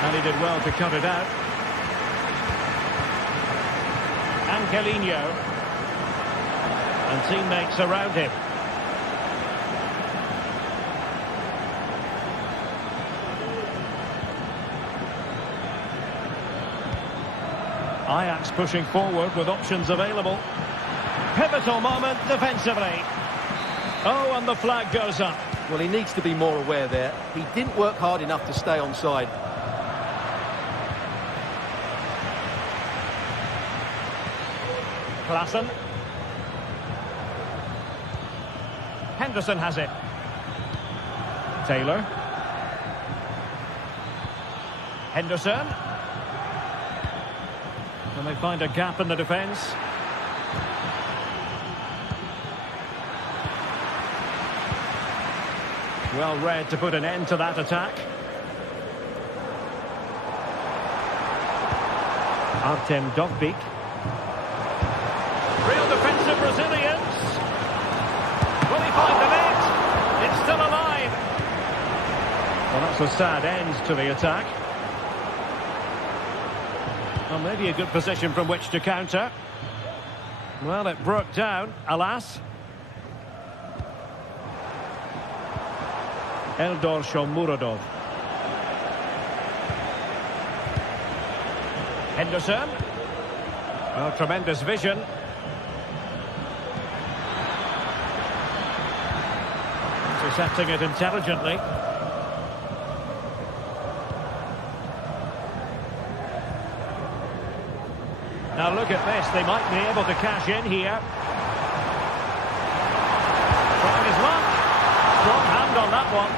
And he did well to cut it out. Angelino. And teammates around him. Ajax pushing forward with options available. Pivotal moment defensively. Oh, and the flag goes up. Well, he needs to be more aware there. He didn't work hard enough to stay onside. Klaassen. Henderson has it. Taylor. Henderson. And they find a gap in the defence. Well read to put an end to that attack. Artem Dovbyk. Real defensive resilience. Will he find the net? It's still alive. Well, that's a sad end to the attack. Well, maybe a good position from which to counter. Well, it broke down, alas. Eldor Shomurodov. Henderson. Oh, tremendous vision. Intercepting it intelligently. Now look at this, they might be able to cash in here. Trying his luck. Strong hand on that one.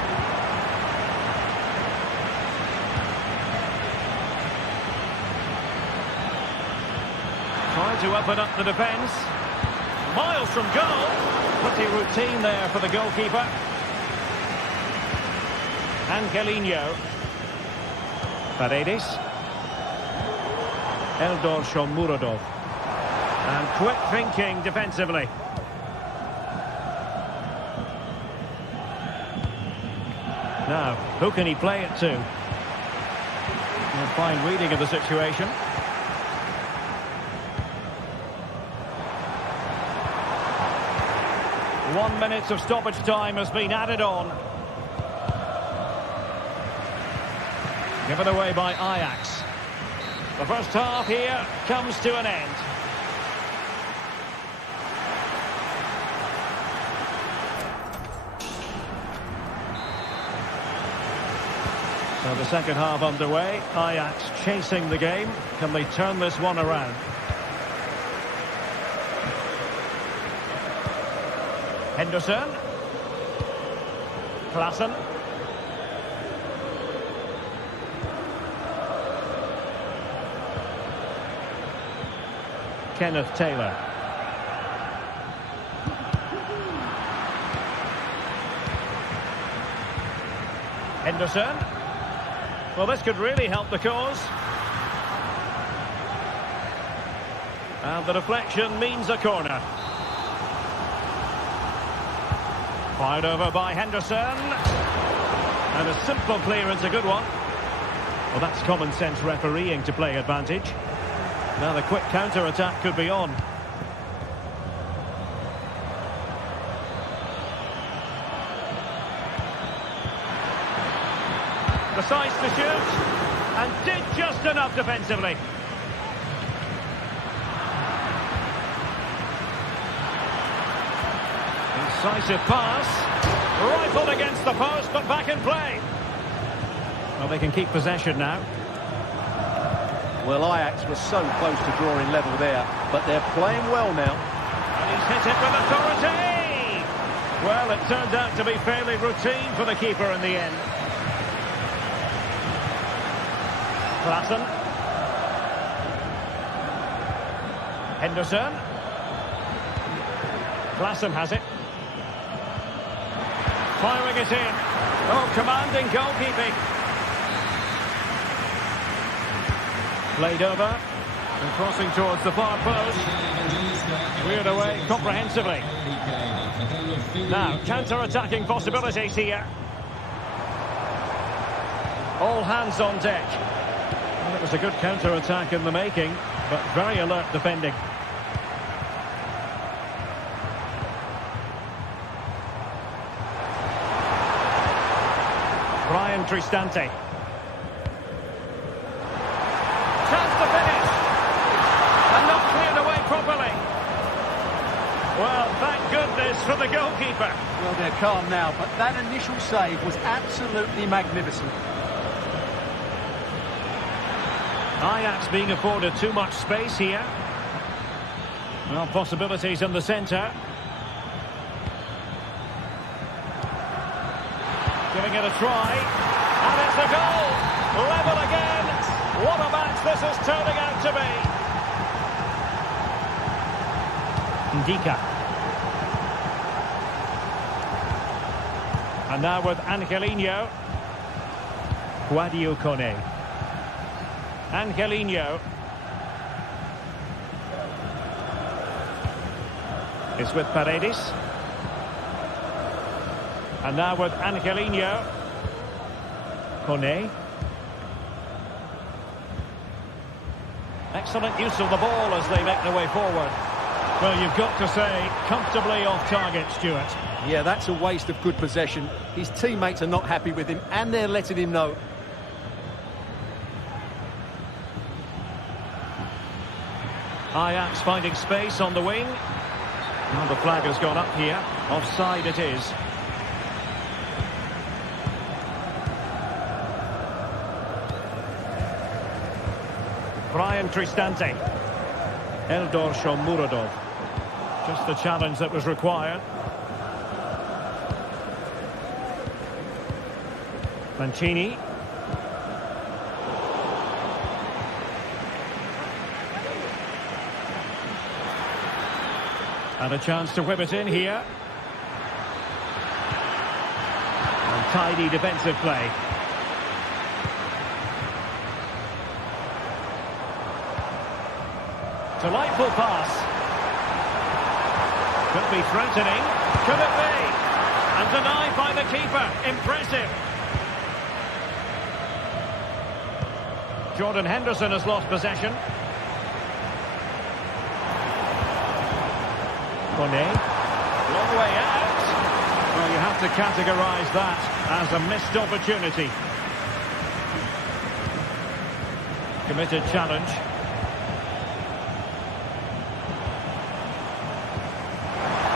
Trying to open up the defence. Miles from goal. Pretty routine there for the goalkeeper. Angelino. Paredes. Eldor Shomurodov. And quick thinking defensively. Now, who can he play it to? A fine reading of the situation. One minute of stoppage time has been added on. Given away by Ajax. The first half here comes to an end. So the second half underway. Ajax chasing the game. Can they turn this one around? Henderson. Klaassen. Kenneth Taylor. Henderson. Well, this could really help the cause. And the deflection means a corner. Fired over by Henderson. And a simple clearance, a good one. Well, that's common sense refereeing to play advantage. Now the quick counter-attack could be on. Decides to shoot. And did just enough defensively. Incisive pass. Rifled against the post, but back in play. Well, they can keep possession now. Well, Ajax was so close to drawing level there, but they're playing well now. And he's hit it with authority! Well, it turned out to be fairly routine for the keeper in the end. Klaassen. Henderson. Klaassen has it. Firing it in. Oh, commanding goalkeeping. Played over and crossing towards the far post. Cleared away comprehensively. Now, counter-attacking possibilities here. All hands on deck. Well, it was a good counter-attack in the making, but very alert defending. Brian Cristante. Well, thank goodness for the goalkeeper. Well, they're calm now, but that initial save was absolutely magnificent. Ajax being afforded too much space here. Well, possibilities in the centre. Giving it a try. And it's a goal. Level again. What a match this is turning out to be. Ndika. And now with Angelino. Guadio Kone. Angelino. It's with Paredes. And now with Angelino. Kone. Excellent use of the ball as they make their way forward. Well, you've got to say, comfortably off target, Stuart. Yeah, that's a waste of good possession. His teammates are not happy with him, and they're letting him know. Ajax finding space on the wing. Well, the flag has gone up here. Offside it is. Brian Cristante. Eldor Shomurodov. Just the challenge that was required. Mancini. And a chance to whip it in here. And tidy defensive play. Delightful pass. Could be threatening. Could it be? And denied by the keeper. Impressive. Jordan Henderson has lost possession. Kone. Long way out. Well, you have to categorise that as a missed opportunity. Committed challenge.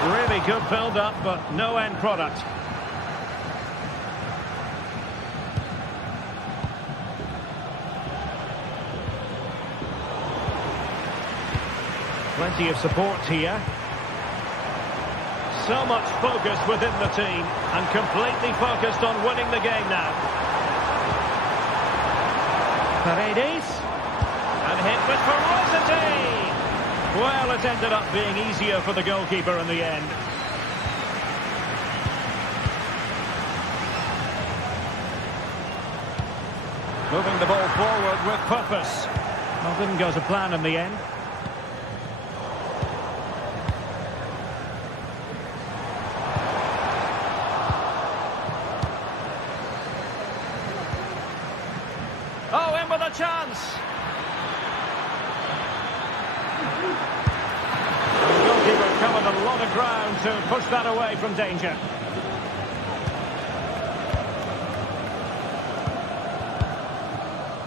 Really good build-up, but no end product. Plenty of support here. So much focus within the team, and completely focused on winning the game now. Paredes. And hit with ferocity. Well, it ended up being easier for the goalkeeper in the end. Moving the ball forward with purpose. Well, didn't go to plan in the end. Oh, in with a chance. The goalkeeper covered a lot of ground to push that away from danger.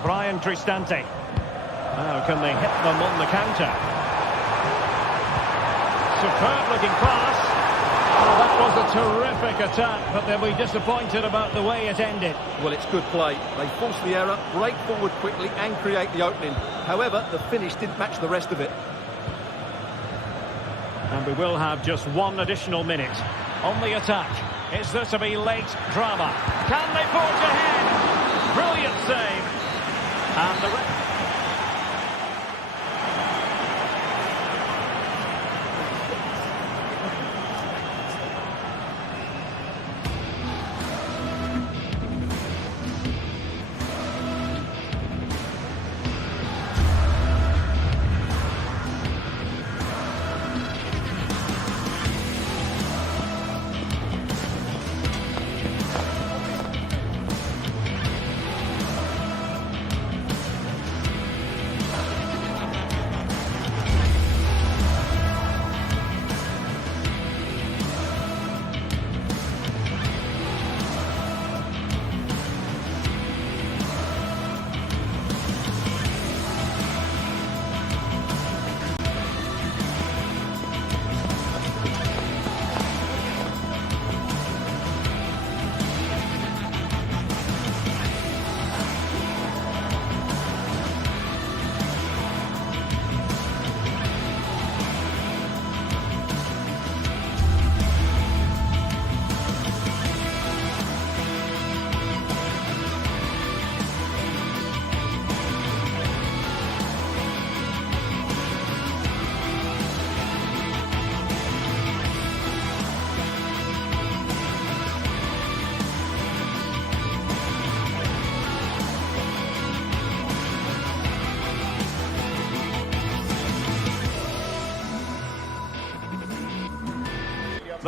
Brian Cristante. Now can they hit them on the counter? Superb looking pass. Oh, that was a terrific attack, but they'll be disappointed about the way it ended. Well, it's good play. They force the error, break forward quickly and create the opening. However, the finish didn't match the rest of it. And we will have just one additional minute on the attack. Is there to be late drama? Can they forge ahead? Brilliant save. And the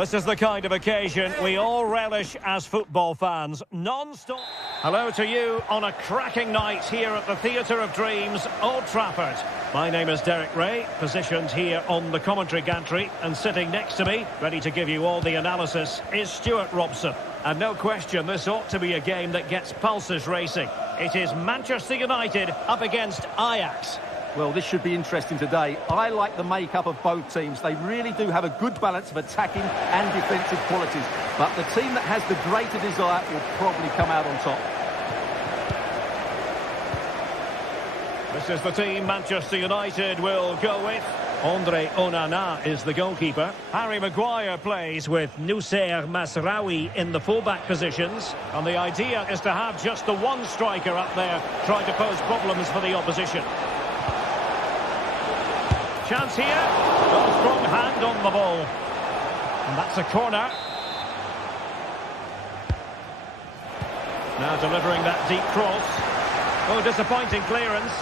This is the kind of occasion we all relish as football fans. Non-stop. Hello to you on a cracking night here at the Theatre of Dreams, Old Trafford. My name is Derek Ray, positioned here on the commentary gantry, and sitting next to me, ready to give you all the analysis, is Stuart Robson. And no question, this ought to be a game that gets pulses racing. It is Manchester United up against Ajax. Well, this should be interesting today. I like the makeup of both teams. They really do have a good balance of attacking and defensive qualities. But the team that has the greater desire will probably come out on top. This is the team Manchester United will go with. Andre Onana is the goalkeeper. Harry Maguire plays with Noussair Masraoui in the fullback positions. And the idea is to have just the one striker up there trying to pose problems for the opposition. Chance here. A strong hand on the ball. And that's a corner. Now delivering that deep cross. Oh, disappointing clearance.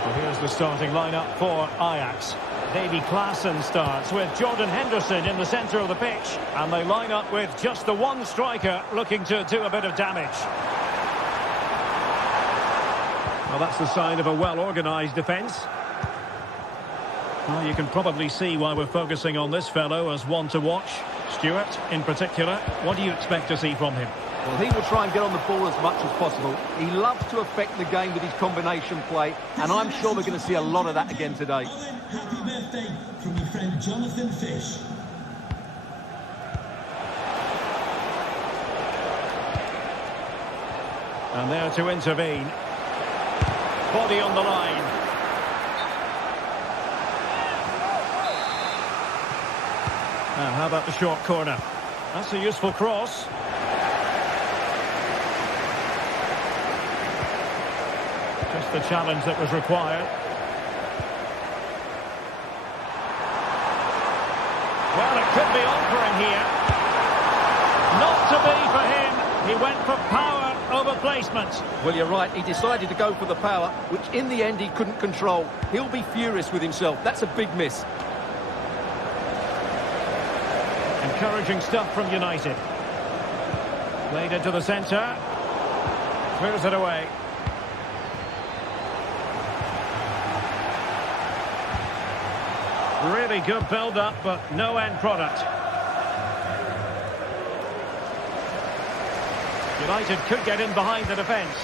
Well, here's the starting lineup for Ajax. Davy Klaassen starts with Jordan Henderson in the centre of the pitch. And they line up with just the one striker looking to do a bit of damage. Well, that's the sign of a well-organised defence. Well, you can probably see why we're focusing on this fellow as one to watch. Stuart, in particular, what do you expect to see from him? Well, he will try and get on the ball as much as possible. He loves to affect the game with his combination play, and I'm sure we're going to see a lot of that again today. Happy birthday from your friend Jonathan Fish. And there to intervene. Body on the line. Now, how about the short corner? That's a useful cross. Just the challenge that was required. Well, it could be on for him here. Not to be for him. He went for power over placement. Well, you're right. He decided to go for the power, which in the end he couldn't control. He'll be furious with himself. That's a big miss. Encouraging stuff from United. Played into the centre. Clears it away. Really good build-up, but no end product. United could get in behind the defence.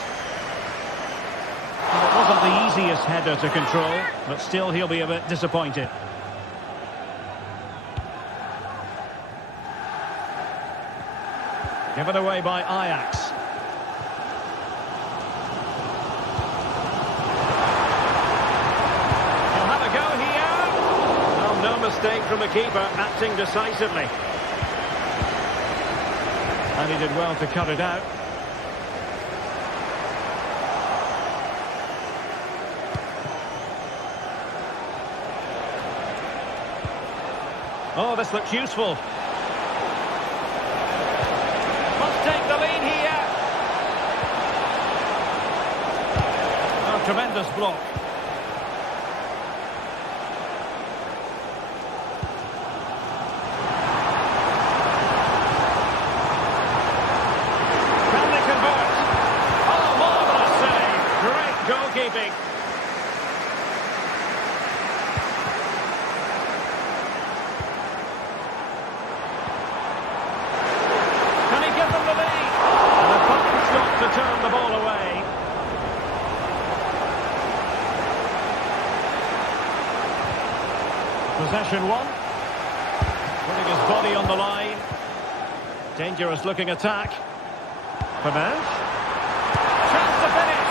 Well, it wasn't the easiest header to control, but still he'll be a bit disappointed. Given away by Ajax. He'll have a go here. Well, no mistake from the keeper, acting decisively. And he did well to cut it out. Oh, this looks useful. Take the lead here. Oh, tremendous block. Can they convert? Oh, marvellous save. Great goalkeeping. To turn the ball away. Possession one. Putting his body on the line. Dangerous looking attack. Fernandes. Chance to finish.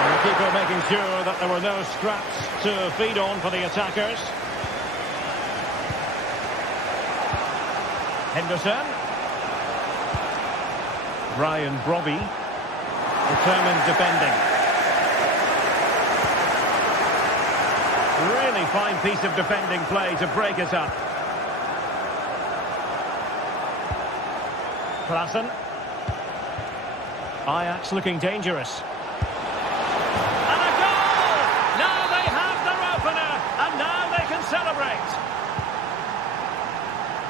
And the keeper making sure that there were no scraps to feed on for the attackers. Henderson. Brian Brobby. Determined defending. Really fine piece of defending play to break it up. Klaassen. Ajax looking dangerous. And a goal! Now they have their opener.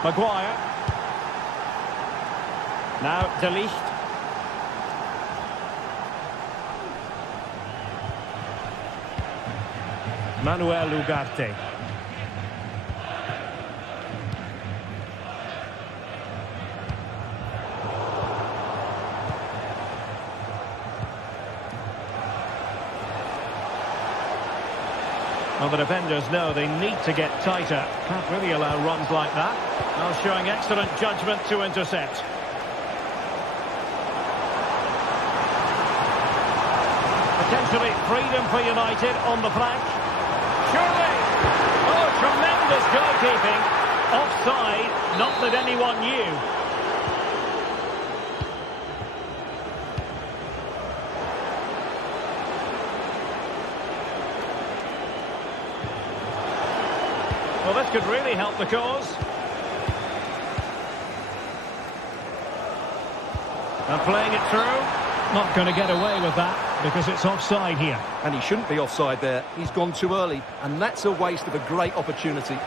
Maguire. Now De Ligt. Manuel Ugarte. Well, the defenders know they need to get tighter. Can't really allow runs like that. Now showing excellent judgment to intercept. Potentially freedom for United on the flank. Surely! Oh, tremendous goalkeeping. Offside, not that anyone knew. Well, this could really help the cause. And playing it through. Not going to get away with that because it's offside here. And he shouldn't be offside there. He's gone too early, and that's a waste of a great opportunity.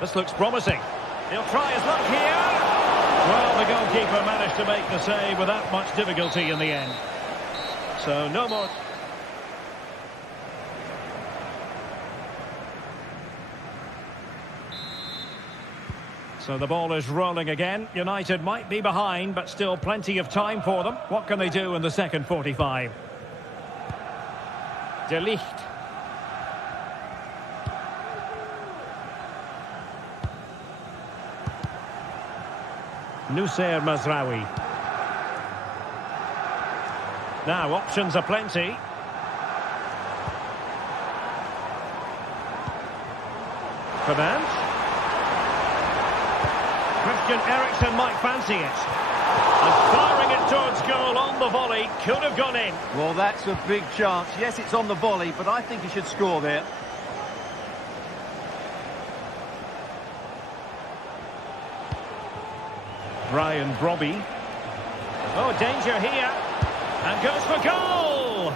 This looks promising. He'll try his luck here. Well, the goalkeeper managed to make the save without much difficulty in the end. So, no more. So the ball is rolling again. United might be behind, but still plenty of time for them. What can they do in the second 45? De Ligt. Noussair Mazraoui. Now, options are plenty. Fernandes. Christian Eriksen might fancy it. And firing it towards goal on the volley. Could have gone in. Well, that's a big chance. Yes, it's on the volley, but I think he should score there. Brian Brobby. Oh, danger here. And goes for goal!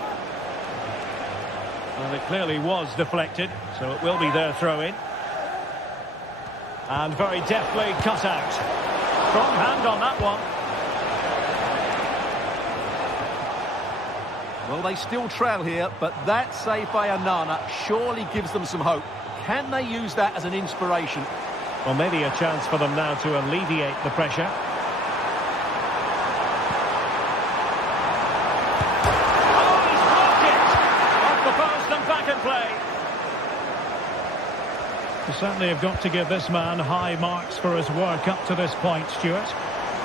Well, it clearly was deflected, so it will be their throw-in. And very deftly cut out. Strong hand on that one. Well, they still trail here, but that save by Onana surely gives them some hope. Can they use that as an inspiration? Well, maybe a chance for them now to alleviate the pressure. Oh, he's blocked it! Off the post and back in play. You certainly have got to give this man high marks for his work up to this point, Stuart.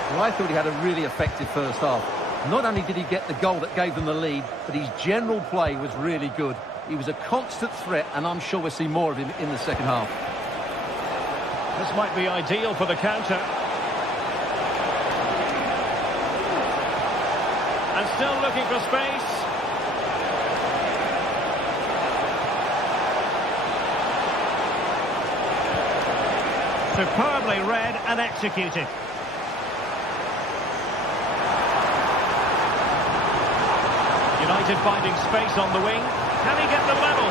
Well, I thought he had a really effective first half. Not only did he get the goal that gave them the lead, but his general play was really good. He was a constant threat, and I'm sure we'll see more of him in the second half. This might be ideal for the counter. And still looking for space. Superbly read and executed. United finding space on the wing. Can he get the level?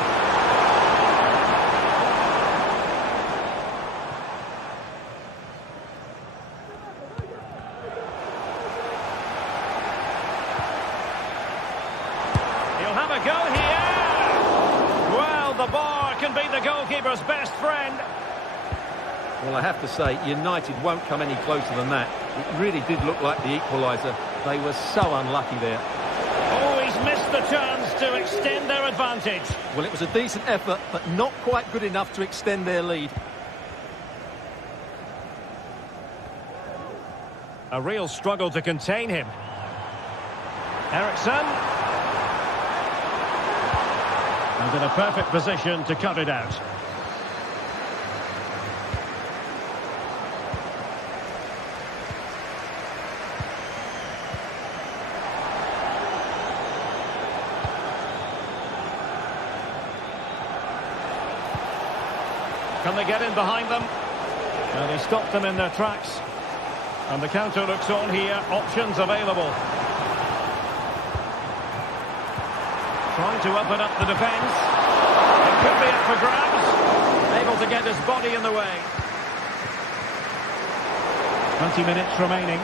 He'll have a go here. Well, the bar can be the goalkeeper's best friend. Well, I have to say, United won't come any closer than that. It really did look like the equaliser. They were so unlucky there. Oh, he's missed the chance to extend their advantage. Well, it was a decent effort, but not quite good enough to extend their lead. A real struggle to contain him. Eriksen. And in a perfect position to cut it out. Can they get in behind them? Well, they stopped them in their tracks. And the counter looks on here. Options available. Trying to open up the defence. It could be up for grabs. Able to get his body in the way. 20 minutes remaining.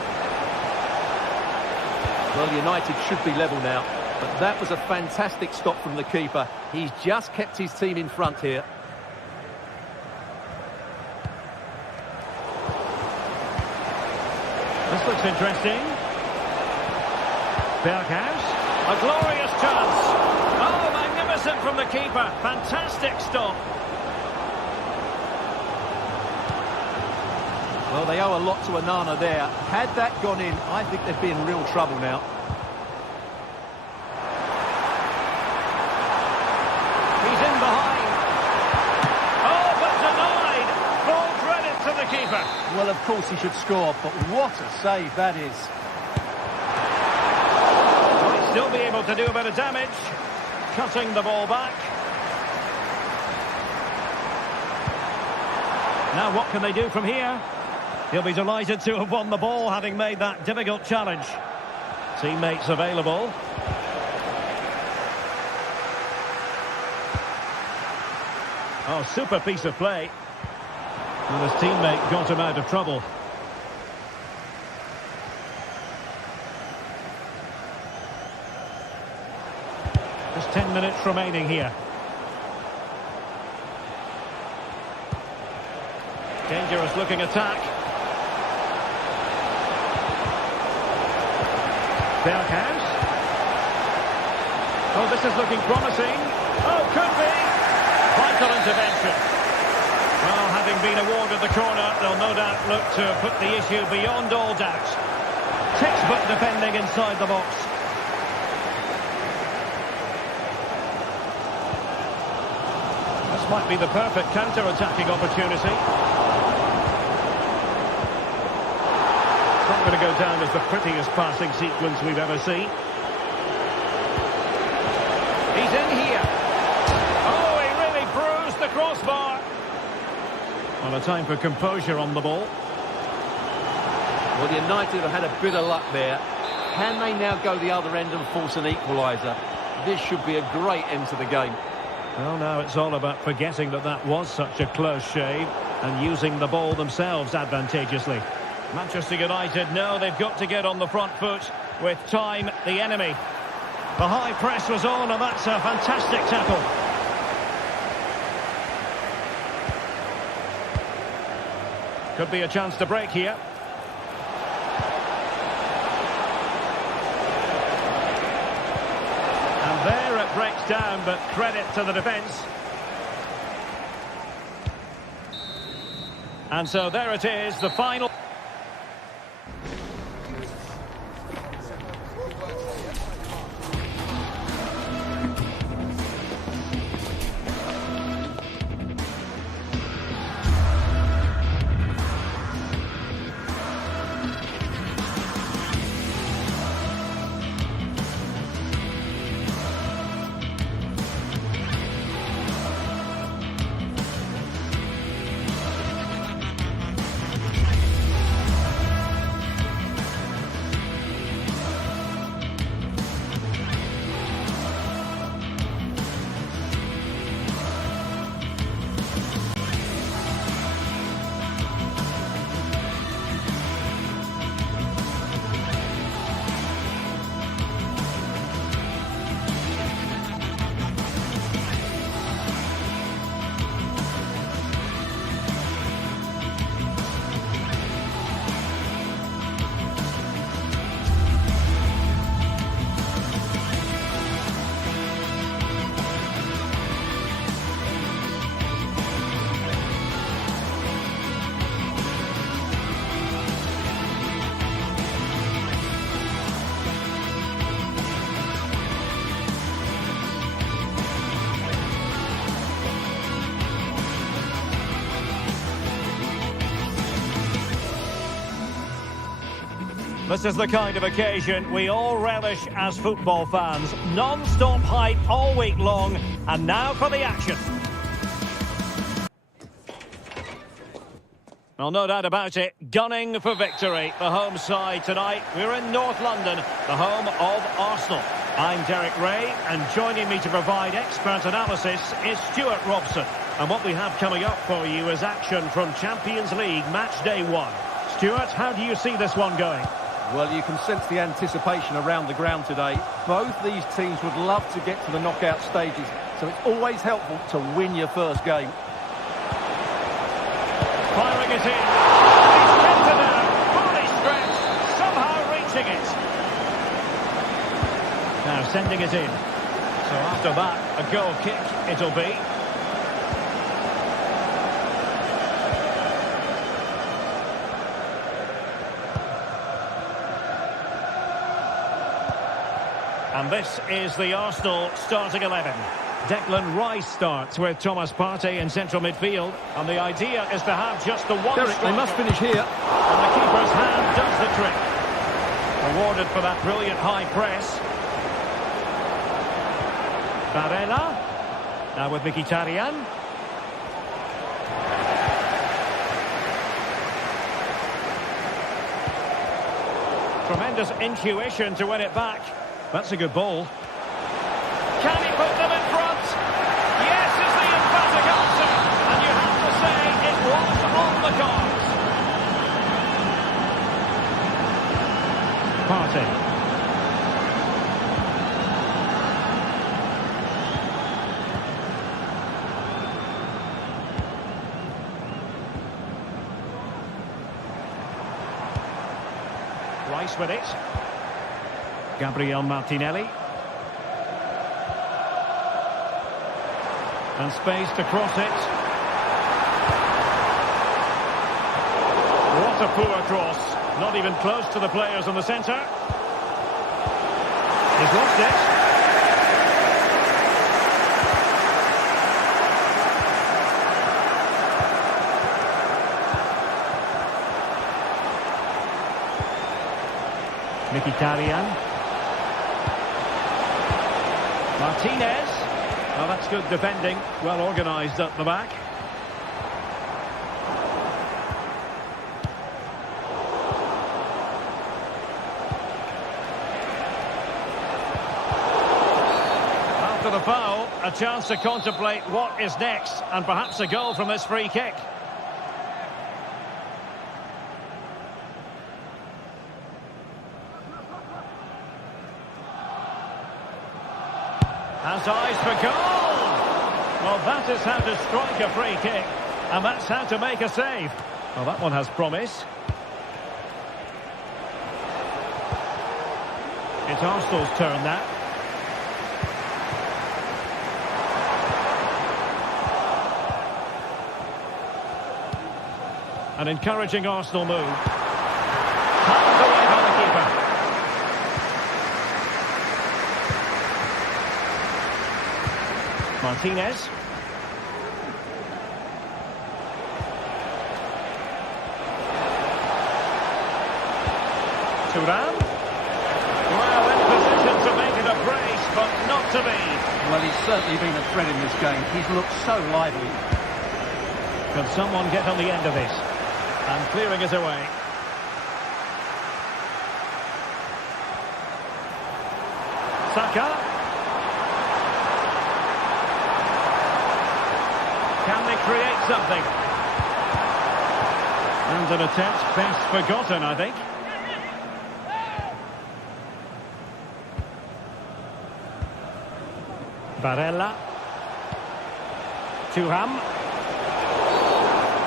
Well, United should be level now, but that was a fantastic stop from the keeper. He's just kept his team in front here. This looks interesting. Berghaus. A glorious chance. Oh, magnificent from the keeper. Fantastic stop. Well, they owe a lot to Onana there. Had that gone in, I think they'd be in real trouble now. He's in behind. Oh, but denied. Full credit to the keeper. Well, of course he should score, but what a save that is. Might still be able to do a bit of damage. Cutting the ball back. Now what can they do from here? He'll be delighted to have won the ball, having made that difficult challenge. Teammates available. Oh, super piece of play. And his teammate got him out of trouble. Just 10 minutes remaining here. Dangerous looking attack. Berghaus. Oh, this is looking promising. Oh, could be. Vital intervention. Well, having been awarded the corner, they'll no doubt look to put the issue beyond all doubt. Textbook defending inside the box. This might be the perfect counter-attacking opportunity. It's not going to go down as the prettiest passing sequence we've ever seen. He's in here. Oh, he really bruised the crossbar. Well, a time for composure on the ball. Well, United have had a bit of luck there. Can they now go the other end and force an equaliser? This should be a great end to the game. Well, now it's all about forgetting that that was such a close shave and using the ball themselves advantageously. Manchester United know they've got to get on the front foot with time the enemy. The high press was on, and that's a fantastic tackle. Could be a chance to break here. And there it breaks down, but credit to the defence. And so there it is, the final. This is the kind of occasion we all relish as football fans. Non-stop hype all week long, and now for the action. Well, no doubt about it, gunning for victory. The home side tonight, we're in North London, the home of Arsenal. I'm Derek Ray, and joining me to provide expert analysis is Stuart Robson. And what we have coming up for you is action from Champions League match day 1. Stuart, how do you see this one going? Well, you can sense the anticipation around the ground today. Both these teams would love to get to the knockout stages, so it's always helpful to win your first game. Firing it in. He's kept it out. Fully stretched. Somehow reaching it. Now sending it in. So after that, a goal kick it'll be. And this is the Arsenal starting 11. Declan Rice starts with Thomas Partey in central midfield. And the idea is to have just the one Derek, striker. they must finish here. And the keeper's hand does the trick. Awarded for that brilliant high press. Barella. Now with Mkhitaryan. Tremendous intuition to win it back. That's a good ball. Can he put them in front? Yes, is the emphatic answer. And you have to say it was on the cards. Partey. Rice with it. Gabriel Martinelli. And space to cross it. What a poor cross. Not even close to the players in the centre. He's lost it. Mkhitaryan. Martinez. Well, that's good defending. Well organised at the back. After the foul, a chance to contemplate what is next, and perhaps a goal from this free kick. Has eyes for goal! Well, that is how to strike a free kick, and that's how to make a save. Well, that one has promise. It's Arsenal's turn now. An encouraging Arsenal move. Hands away by the keeper. Martinez. Thuram. Well, in position to make it a brace, but not to be. Well, he's certainly been a threat in this game. He's looked so lively. Can someone get on the end of this? And clearing it away. Saka. Can they create something? And an attempt best forgotten, I think. Barella. Thuram.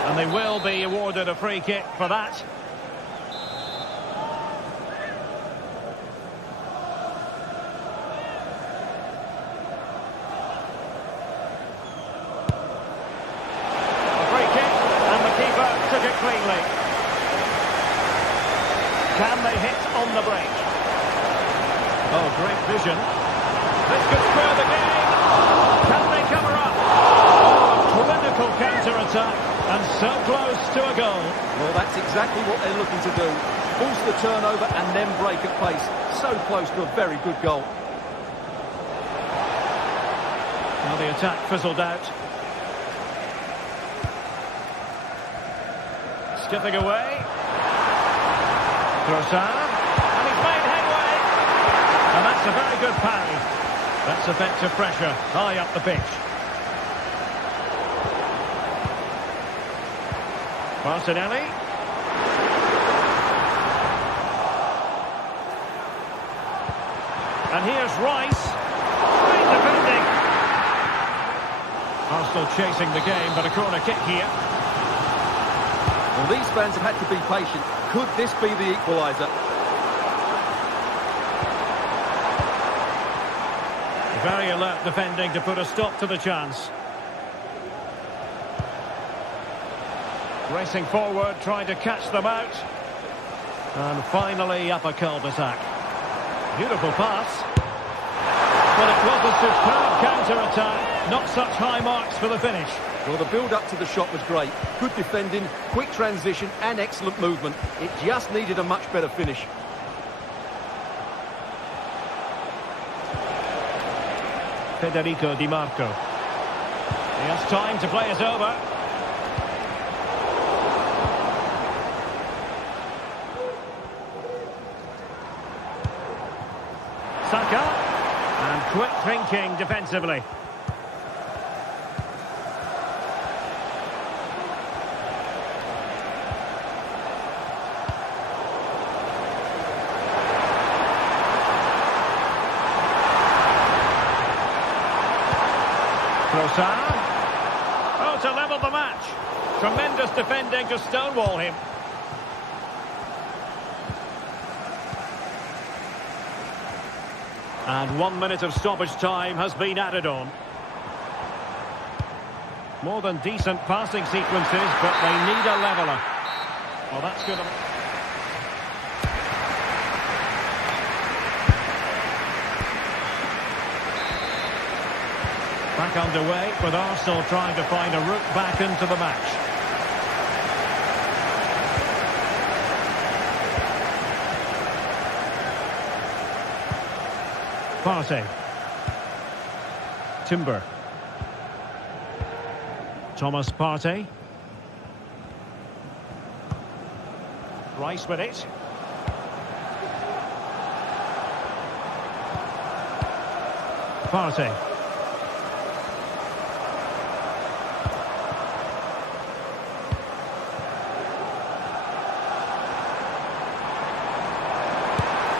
And they will be awarded a free kick for that. Cleanly. Can they hit on the break? Oh, great vision. This could square the game. Can they cover up? Oh, clinical counter-attack. And so close to a goal. Well, that's exactly what they're looking to do. Force the turnover and then break at pace. So close to a very good goal. Now the attack fizzled out. Skipping away. Trossard. And he's made headway. And that's That's a very good parry. That's effective pressure high up the pitch. Martinelli. And here's Rice. Great defending. Arsenal chasing the game, but a corner kick here. Well, these fans have had to be patient. Could this be the equaliser? Very alert defending to put a stop to the chance. Racing forward, trying to catch them out. And finally up a cul-de-sac. Beautiful pass. But it was a superb counter-attack. Not such high marks for the finish. Well, the build-up to the shot was great. Good defending, quick transition and excellent movement. It just needed a much better finish. Federico Di Marco. He has time to play it over. Saka. And quick thinking defensively. Oh, to level the match. Tremendous defending to stonewall him. And 1 minute of stoppage time has been added on. More than decent passing sequences, but they need a leveller. Well, that's good. Back underway, with Arsenal trying to find a route back into the match. Partey. Timber. Thomas Partey. Rice with it. Partey.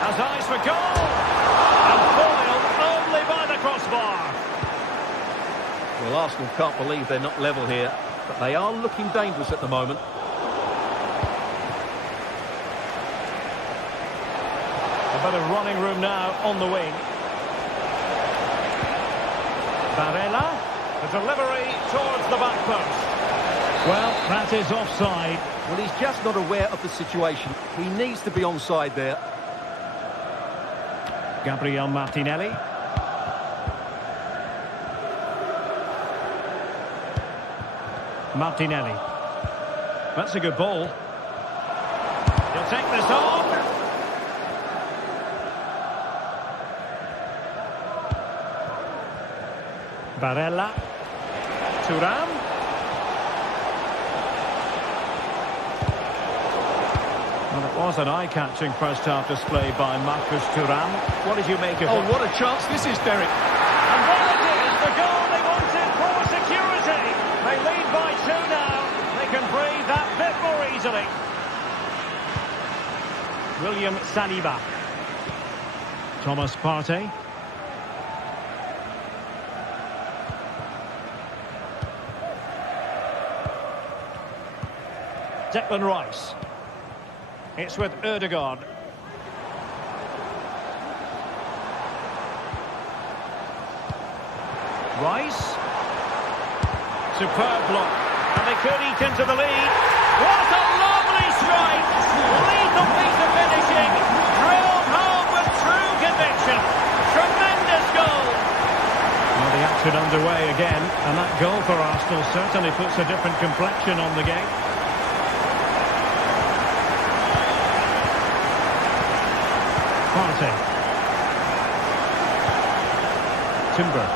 Has eyes for goal. And foiled only by the crossbar. Well, Arsenal can't believe they're not level here, but they are looking dangerous at the moment. A bit of running room now on the wing. Barella, the delivery towards the back post. Well, that is offside. Well, he's just not aware of the situation. He needs to be onside there. Gabriel Martinelli. Martinelli. That's a good ball. He'll take this on. Barella. Thuram. Well, it was an eye-catching first half display by Marcus Thuram. What did you make of it? Oh, what a chance this is, Derek. And there it is, the goal they wanted for security. They lead by 2 now. They can breathe that bit more easily. William Saliba. Thomas Partey. Declan Rice. It's with Ødegaard. Rice. Superb block. And they could eat into the lead. What a lovely strike! Lethal piece of finishing. Drilled home with true conviction. Tremendous goal. Well, the action underway again. And that goal for Arsenal certainly puts a different complexion on the game. Partey. Timber.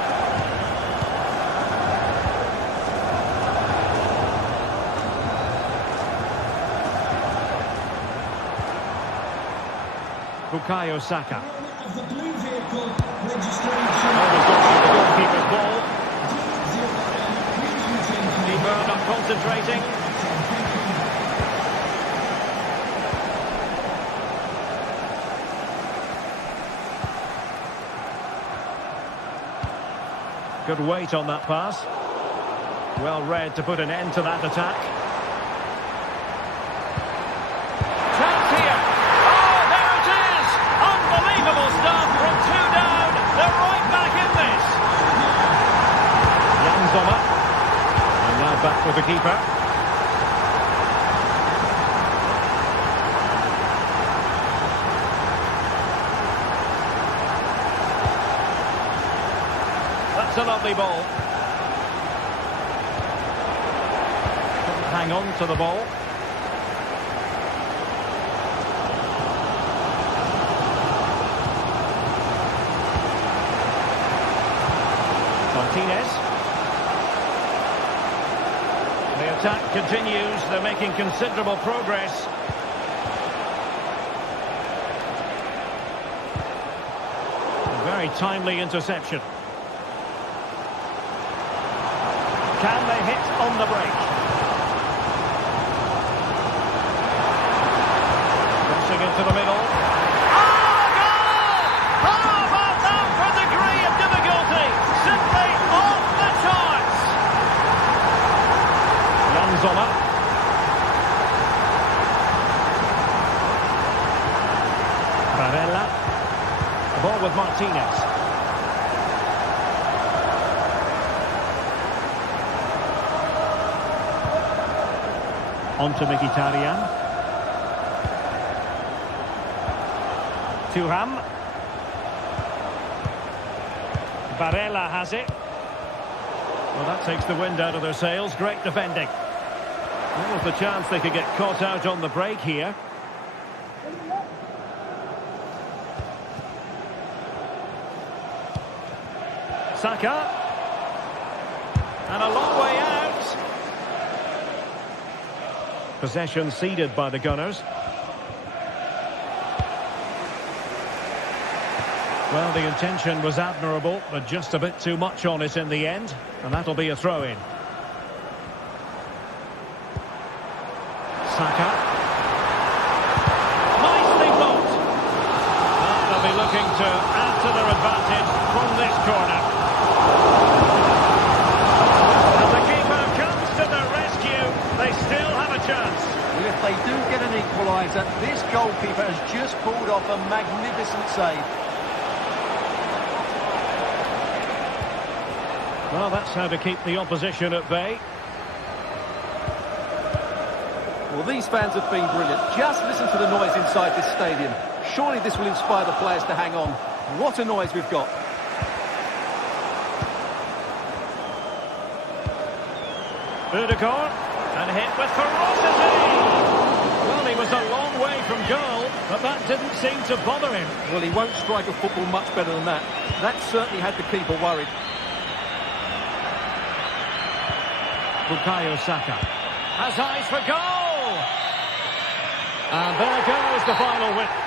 Bukayo Saka. Of the blue vehicle registration. Always going to be the goalkeeper's ball. Keeper not concentrating. Good weight on that pass. Well read to put an end to that attack. Chance here. Oh, there it is! Unbelievable stuff from two down. They're right back in this. Jan Sommer. And now back with the keeper. That's a lovely ball. Couldn't hang on to the ball. Martinez. The attack continues. They're making considerable progress. A very timely interception. Can they hit on the break? Crossing into the middle. Oh, goal! How about that for a degree of difficulty? Simply off the charts. Jan Sommer. Barella. The ball with Martinez. On to Mkhitaryan. Thuram. Barella has it. Well, that takes the wind out of their sails. Great defending. That was the chance they could get caught out on the break here. Saka. And a long way out. Possession ceded by the Gunners. Well, the intention was admirable, but just a bit too much on it in the end, and that'll be a throw-in. Saka. Nicely blocked. Well, they'll be looking to add to their advantage from this corner. And the keeper comes to the rescue. They still have a chance. Well, if they do get an equaliser, this goalkeeper has just pulled off a magnificent save. Well, that's how to keep the opposition at bay. Well, these fans have been brilliant. Just listen to the noise inside this stadium. Surely this will inspire the players to hang on. What a noise we've got. Ødegaard, and hit with ferocity. Well, he was a long way from goal, but that didn't seem to bother him. Well, he won't strike a football much better than that. That certainly had the keeper worried. Bukayo Saka has eyes for goal. And there goes the final whistle.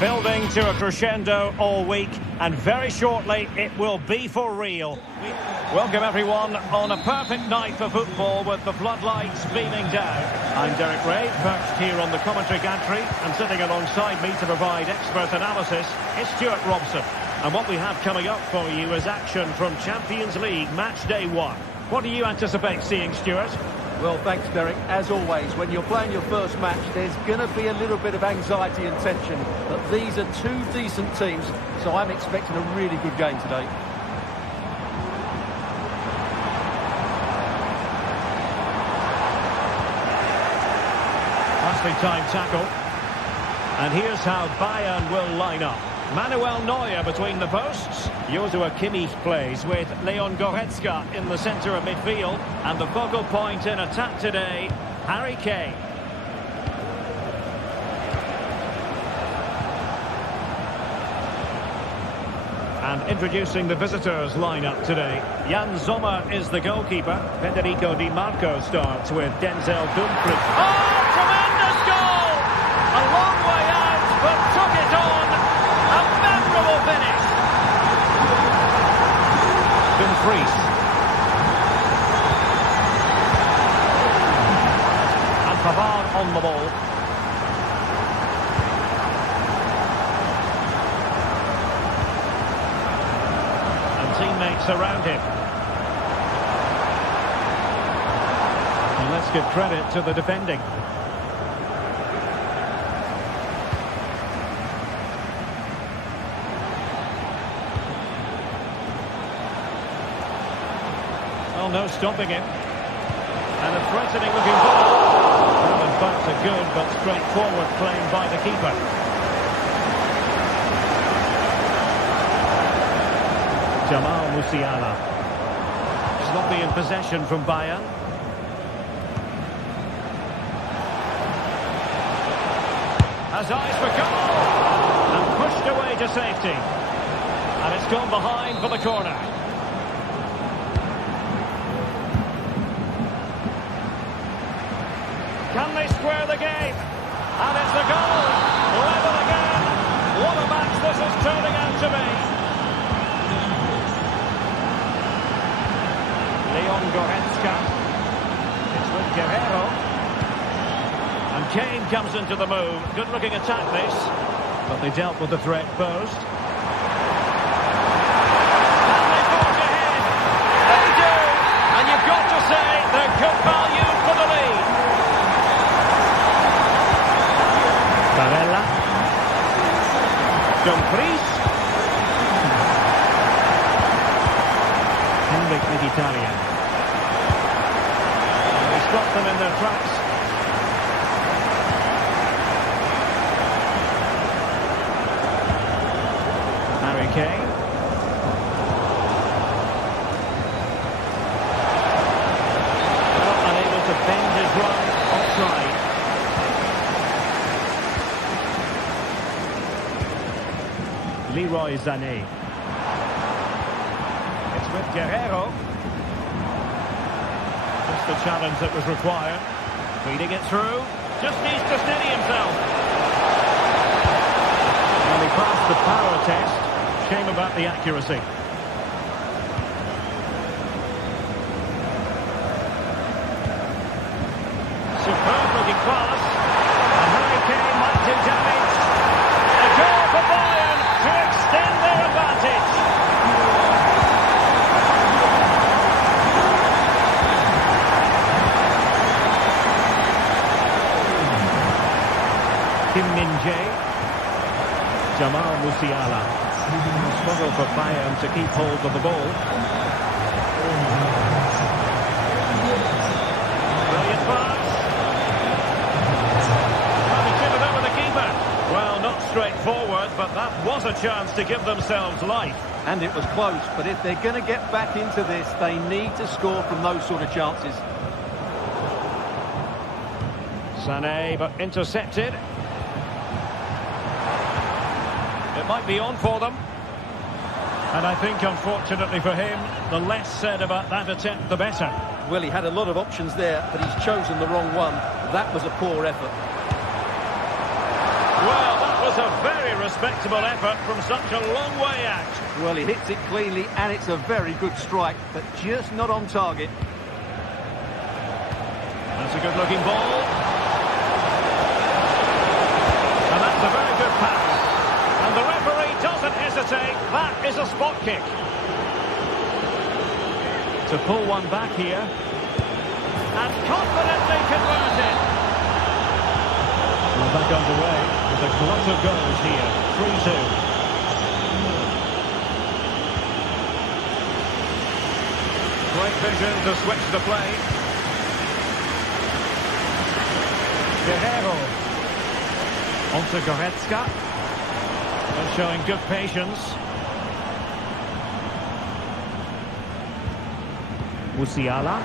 Building to a crescendo all week, and very shortly it will be for real. Welcome everyone on a perfect night for football with the floodlights beaming down. I'm Derek Ray, perched here on the commentary gantry, and sitting alongside me to provide expert analysis is Stuart Robson. And what we have coming up for you is action from Champions League match day 1. What do you anticipate seeing, Stuart? Well, thanks, Derek. As always, when you're playing your first match, there's going to be a little bit of anxiety and tension. But these are two decent teams, so I'm expecting a really good game today. Lastly time tackle. And here's how Bayern will line up. Manuel Neuer between the posts. Joshua Kimmich plays with Leon Goretzka in the centre of midfield. And the focal point in attack today, Harry Kane. And introducing the visitors lineup today. Jan Sommer is the goalkeeper. Federico Di Marco starts with Denzel Dumfries. Oh, tremendous goal! A long way out, but took it on. A memorable finish. Dumfries. And Pavard on the ball. And teammates around him. And let's give credit to the defending. Well, no stopping him. And a threatening looking ball. Well, in fact, a good but straightforward claim by the keeper. Jamal Musiala. Sloppy in possession from Bayern. Has eyes for goal. And pushed away to safety. And it's gone behind for the corner. Can they square the game? And it's a goal! Level again! What a match this is turning out to be! Leon Goretzka. It's with Guerrero. And Kane comes into the move. Good looking attack this. But they dealt with the threat posed. And they forge ahead! They do! And you've got to say they're good value for the lead. Barella. Dumfries. Henrik Mkhitaryan. They stop them in their tracks. Harry Kane. Well, unable to bend his run offside. Leroy Sané. It's with Guerrero. Just the challenge that was required. Feeding it through. Just needs to steady himself. And he passed the power test. Shame about the accuracy. Superb looking pass. And Harry Kane might do damage. A goal for Bayern to extend their advantage. Kim Min-jae. Jamal Musiala. Struggle for Bayern to keep hold of the ball. Brilliant pass. Over the keeper. Well, not straightforward, but that was a chance to give themselves life. And it was close, but if they're going to get back into this, they need to score from those sort of chances. Sané, but intercepted. It might be on for them. And I think, unfortunately for him, the less said about that attempt, the better. Well, he had a lot of options there, but he's chosen the wrong one. That was a poor effort. Well, that was was a very respectable effort from such a long way out. Well, he hits it cleanly, and it's a very good strike, but just not on target. That's a good-looking ball. And that's a very good pass. And the referee doesn't hesitate. That is a spot kick. To pull one back here. And confidently converted. Well, back underway with a glut of goals here. 3-2. Great vision to switch the play. Guerrero. Onto Goretzka. They're showing good patience. Musiala.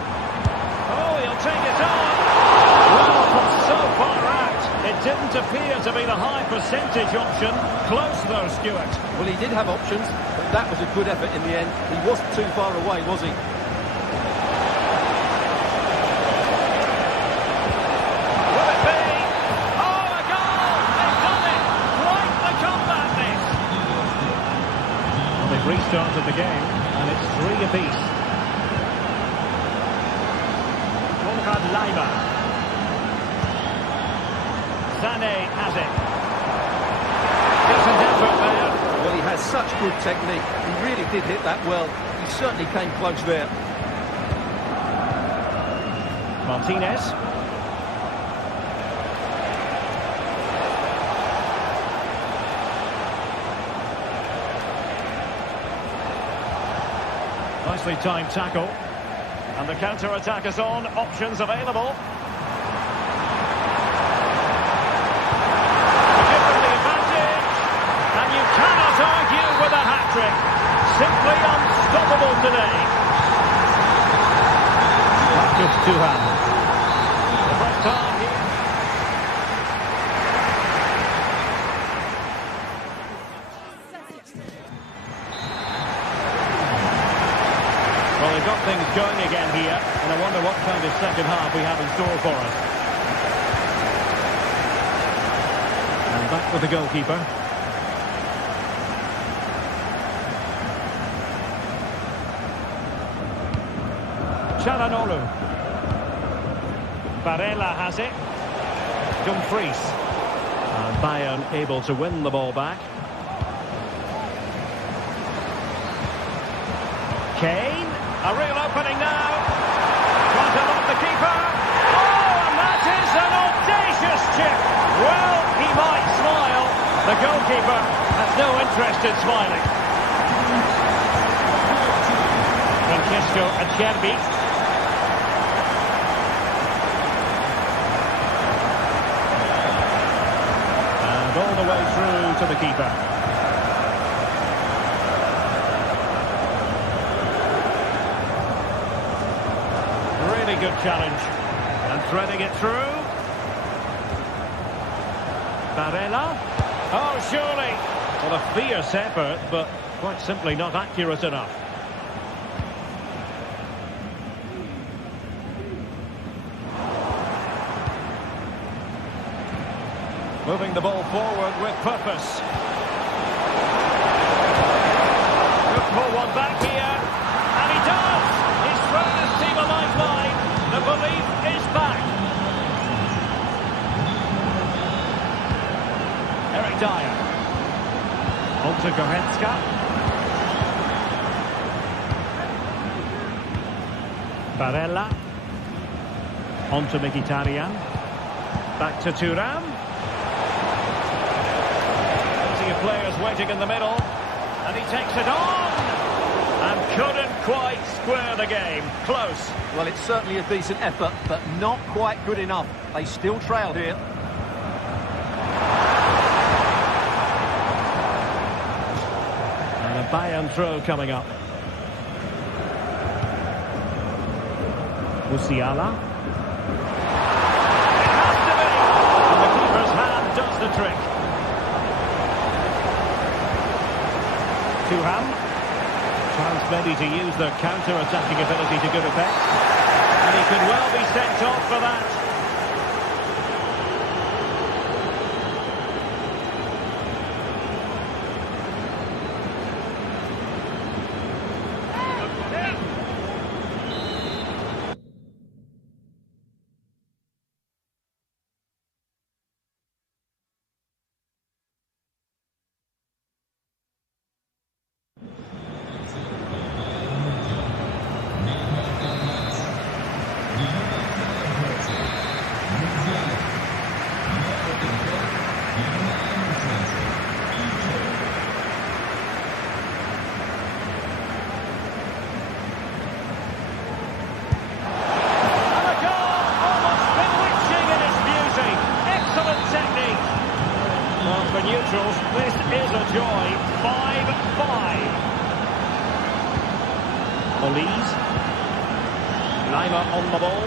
Oh, he'll take it on. Well, from so far out, it didn't appear to be the high percentage option. Close though, Stuart. Well, he did have options, but that was a good effort in the end. He wasn't too far away, was he? Restarted the game, and it's 3 apiece. Konrad Leiber. Sané has it. Decent effort there. Well, he has such good technique. He really did hit that well. He certainly came close there. Martinez. Nicely timed tackle. And the counter-attack is on. Options available. To give them the advantage. And you cannot argue with a hat-trick. Simply unstoppable today. Marcus Thuram. The first time here. Well, they've got things going again here, and I wonder what kind of second half we have in store for us. And back with the goalkeeper. Çalhanoğlu. Barella has it. Dumfries. And Bayern able to win the ball back. Kane. A real opening now. Trying to lock the keeper. Oh, and that is an audacious chip. Well, he might smile. The goalkeeper has no interest in smiling. Francesco Acerbi. And all the way through to the keeper. Good challenge, and threading it through. Barella. Oh, surely. Well, a fierce effort, but quite simply not accurate enough. Moving the ball forward with purpose. Could pull one back here, and he does. He's thrown his team a lifeline. The belief is back. Eric Dyer. Onto Goretzka. Barella. Onto Mkhitaryan. Back to Thuram. Plenty of players waiting in the middle. And he takes it on. And couldn't quite square the game. Close. Well, it's certainly a decent effort, but not quite good enough. They still trail here. And a Bayern throw coming up. Musiala. It has to be. And the keeper's hand does the trick. Thuram. Chance maybe to use their counter-attacking ability to good effect. And he could well be sent off for that. on the ball.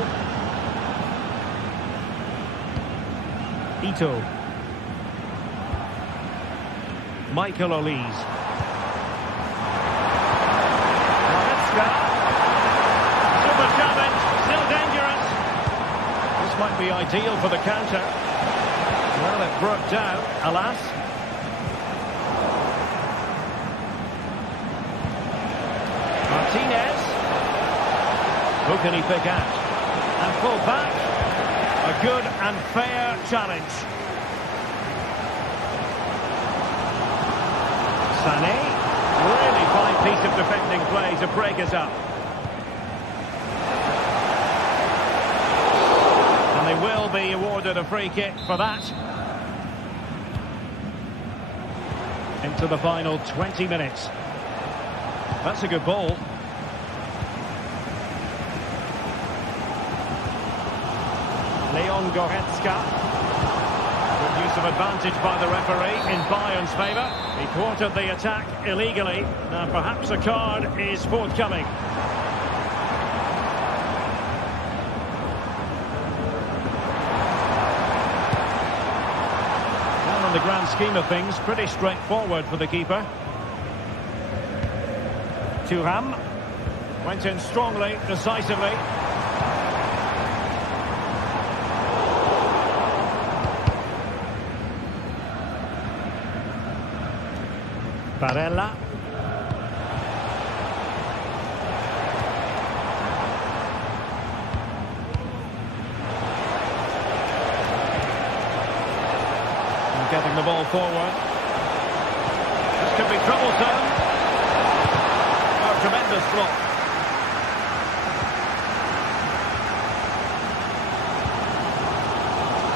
Ito. Michael Olise. Super challenge, still dangerous. This might be ideal for the counter. Well, it broke down, alas. Martinez. Who can he pick out? And pull back. A good and fair challenge. Sané. Really fine piece of defending play to break us up. And they will be awarded a free kick for that. Into the final 20 minutes. That's a good ball. Leon Goretzka. Good use of advantage by the referee in Bayern's favour. He thwarted the attack illegally. Now perhaps a card is forthcoming. Well, in the grand scheme of things, pretty straightforward for the keeper. Thuram went in strongly, decisively. Barella. And getting the ball forward. This could be troublesome. Oh, tremendous block.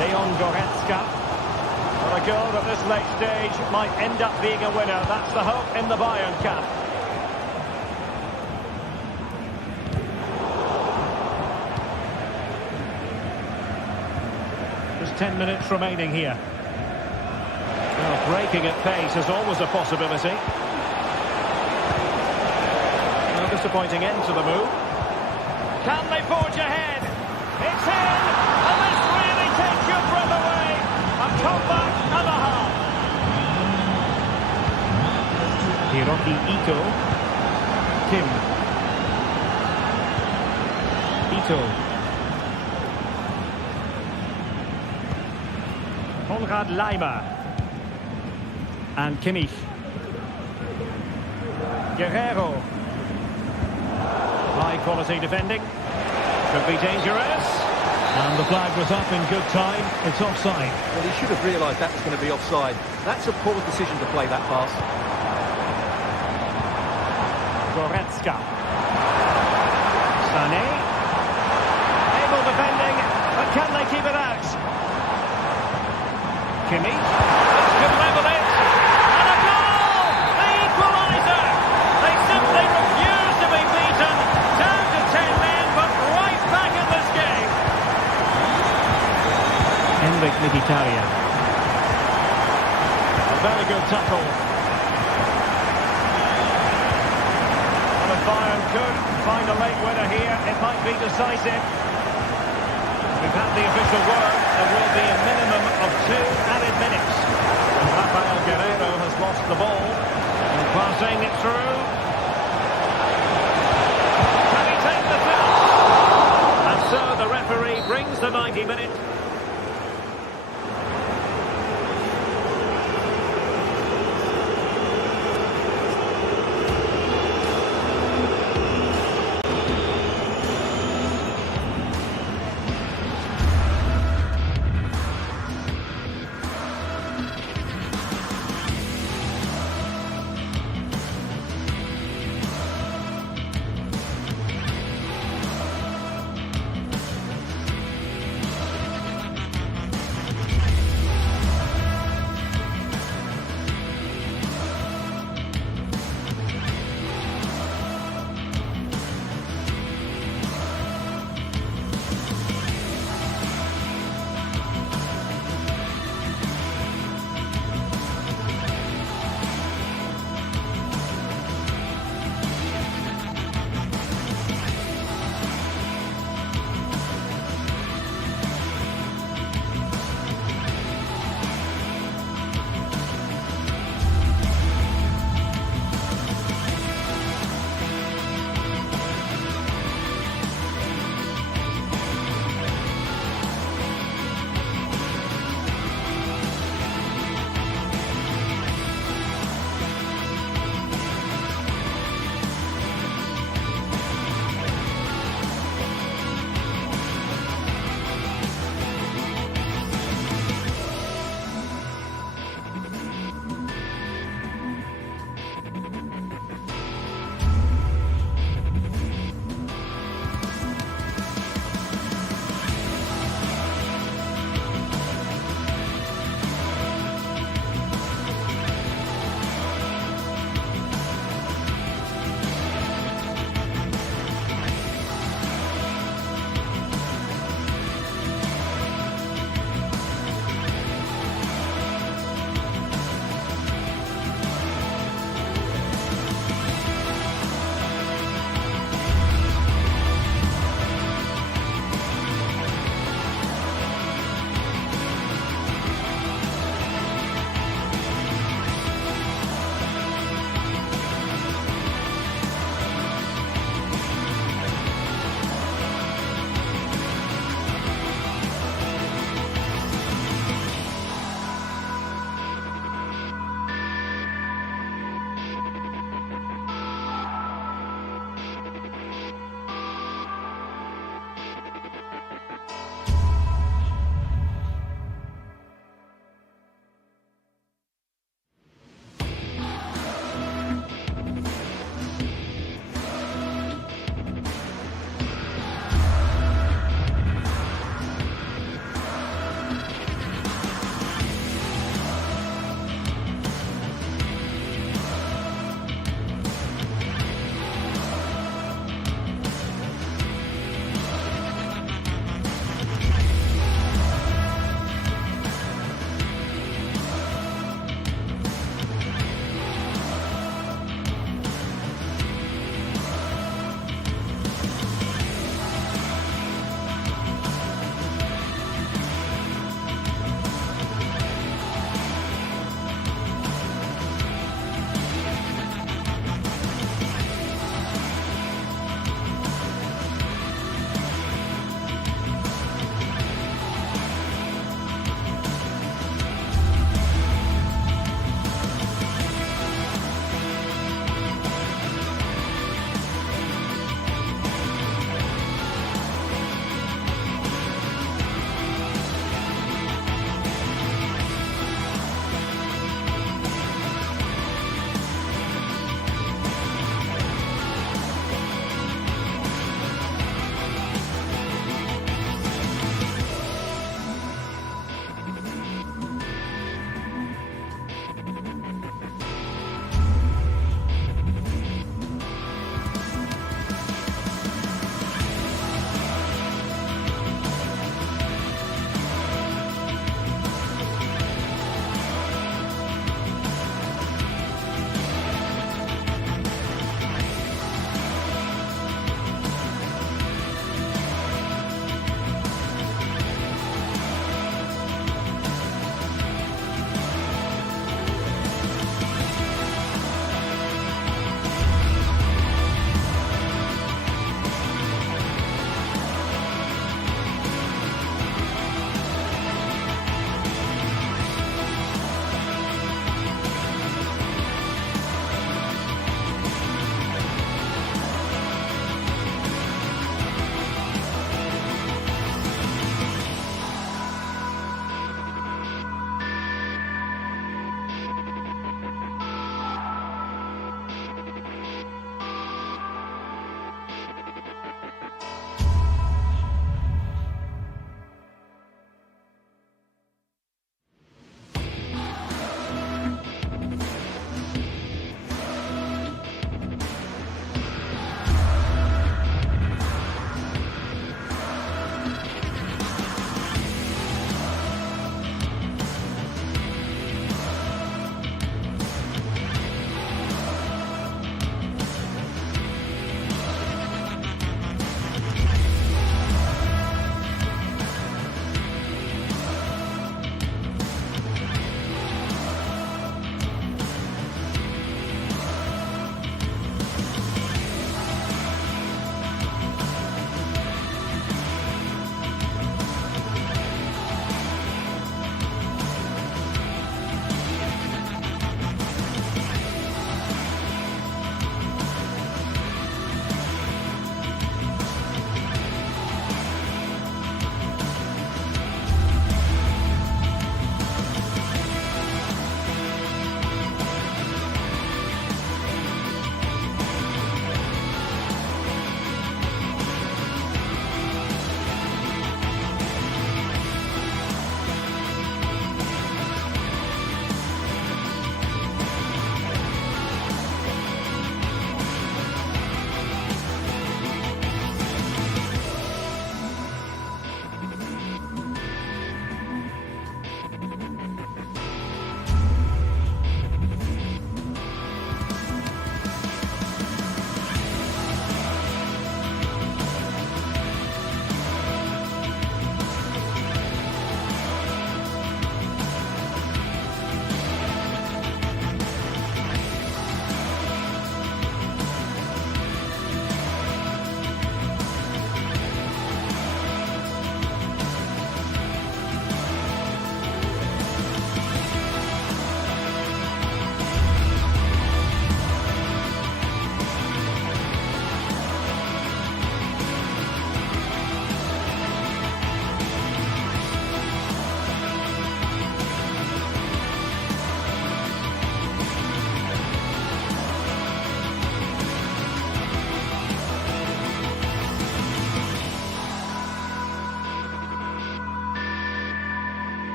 Leon Goretzka. Well, a goal at this late stage might end up being a winner. That's the hope in the Bayern camp. There's 10 minutes remaining here. Well, breaking at pace is always a possibility. No disappointing end to the move. Can they forge ahead? It's in! And this really takes your breath away! A comeback and a half. Hiroki Ito. Kim. Ito. Konrad Laimer. And Kimmich. Guerrero. High quality defending. Could be dangerous. And the flag was up in good time. It's offside. Well, he should have realised that was going to be offside. That's a poor decision to play that pass. Goretzka. Sané. Able defending, but can they keep it out? Kimmich. This could level it. And a goal! The equaliser! They simply refuse to be beaten. Down to 10 men, but right back in this game. Henrik Mkhitaryan. A very good tackle. And if Bayern could find a late winner here, it might be decisive. We've had the official word. There will be a minimum of 2 added minutes. And Rafael Guerrero has lost the ball. And passing it through. Can he take the touch? And so the referee brings the 90 minutes.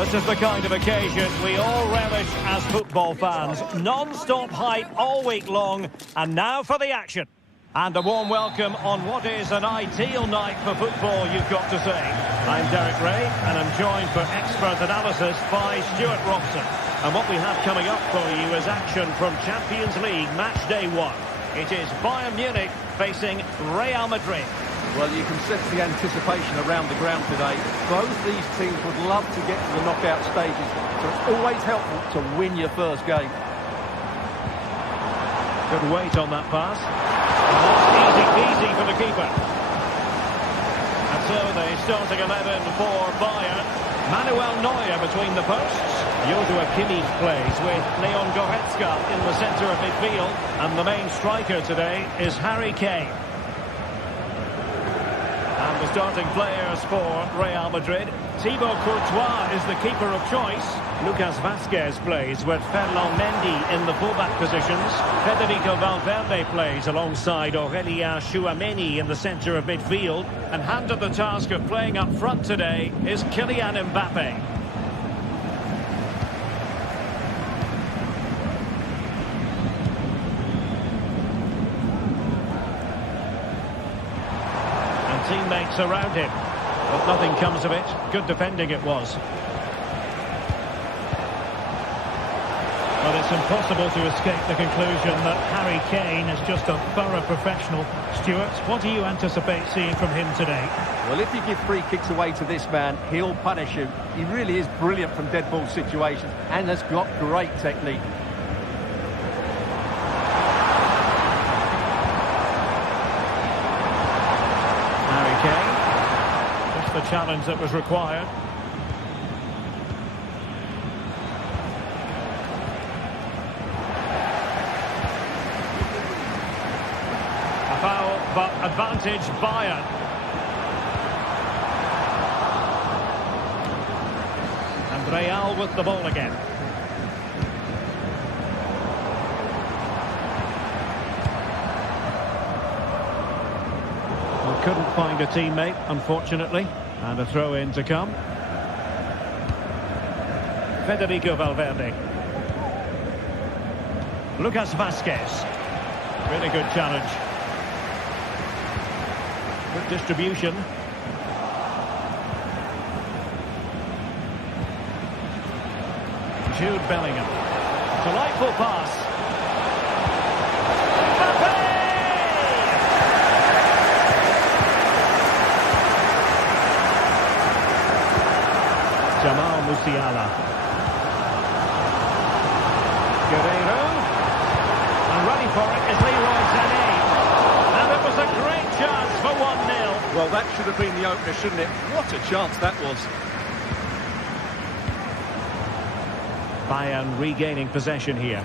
This is the kind of occasion we all relish as football fans. Non-stop hype all week long, and now for the action. And a warm welcome on what is an ideal night for football, you've got to say. I'm Derek Ray, and I'm joined for expert analysis by Stuart Robson. And what we have coming up for you is action from Champions League match day 1. It is Bayern Munich facing Real Madrid. Well, you can sense the anticipation around the ground today. Both these teams would love to get to the knockout stages, so it's always helpful to win your first game. Good weight on that pass. And that's easy for the keeper. And so the starting 11 for Bayern. Manuel Neuer between the posts. Joshua Kimmich plays with Leon Goretzka in the centre of midfield. And the main striker today is Harry Kane. And the starting players for Real Madrid. Thibaut Courtois is the keeper of choice. Lucas Vazquez plays with Ferland Mendy in the fullback positions. Federico Valverde plays alongside Aurelien Tchouameni in the centre of midfield. And handed the task of playing up front today is Kylian Mbappe. Teammates around him, but nothing comes of it. Good defending it was. Well, it's impossible to escape the conclusion that Harry Kane is just a thorough professional. Stuart, what do you anticipate seeing from him today? Well, if you give free kicks away to this man, he'll punish you. He really is brilliant from dead ball situations and has got great technique. The challenge that was required. A foul, but advantage Bayern. And Real with the ball again. Well, couldn't find a teammate, unfortunately. And a throw-in to come. Federico Valverde. Lucas Vazquez. Really good challenge. Good distribution. Jude Bellingham. Delightful pass. Jamal Musiala. Guerreiro. And running for it is Leroy Sané. And it was a great chance for 1-0. Well, that should have been the opener, shouldn't it? What a chance that was. Bayern regaining possession here.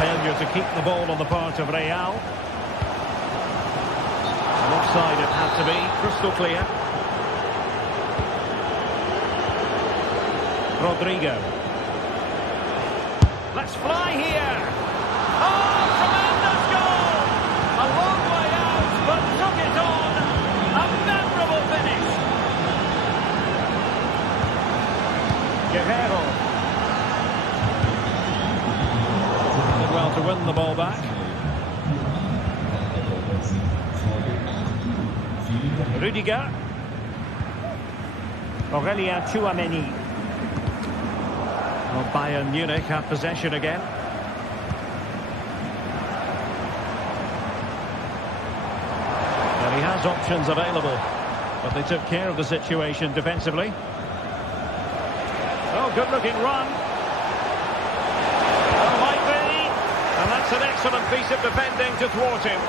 Failure to keep the ball on the part of Real. Offside it had to be, crystal clear. Rodrigo. Let's fly here. Oh, tremendous goal! A long way out, but took it on. A memorable finish. Guerreiro. Well, to win the ball back. Rudiger. Aurelien Tchouameni. Well, Bayern Munich have possession again. Well, he has options available, but they took care of the situation defensively. Oh, good-looking run. And that's an excellent piece of defending to thwart him.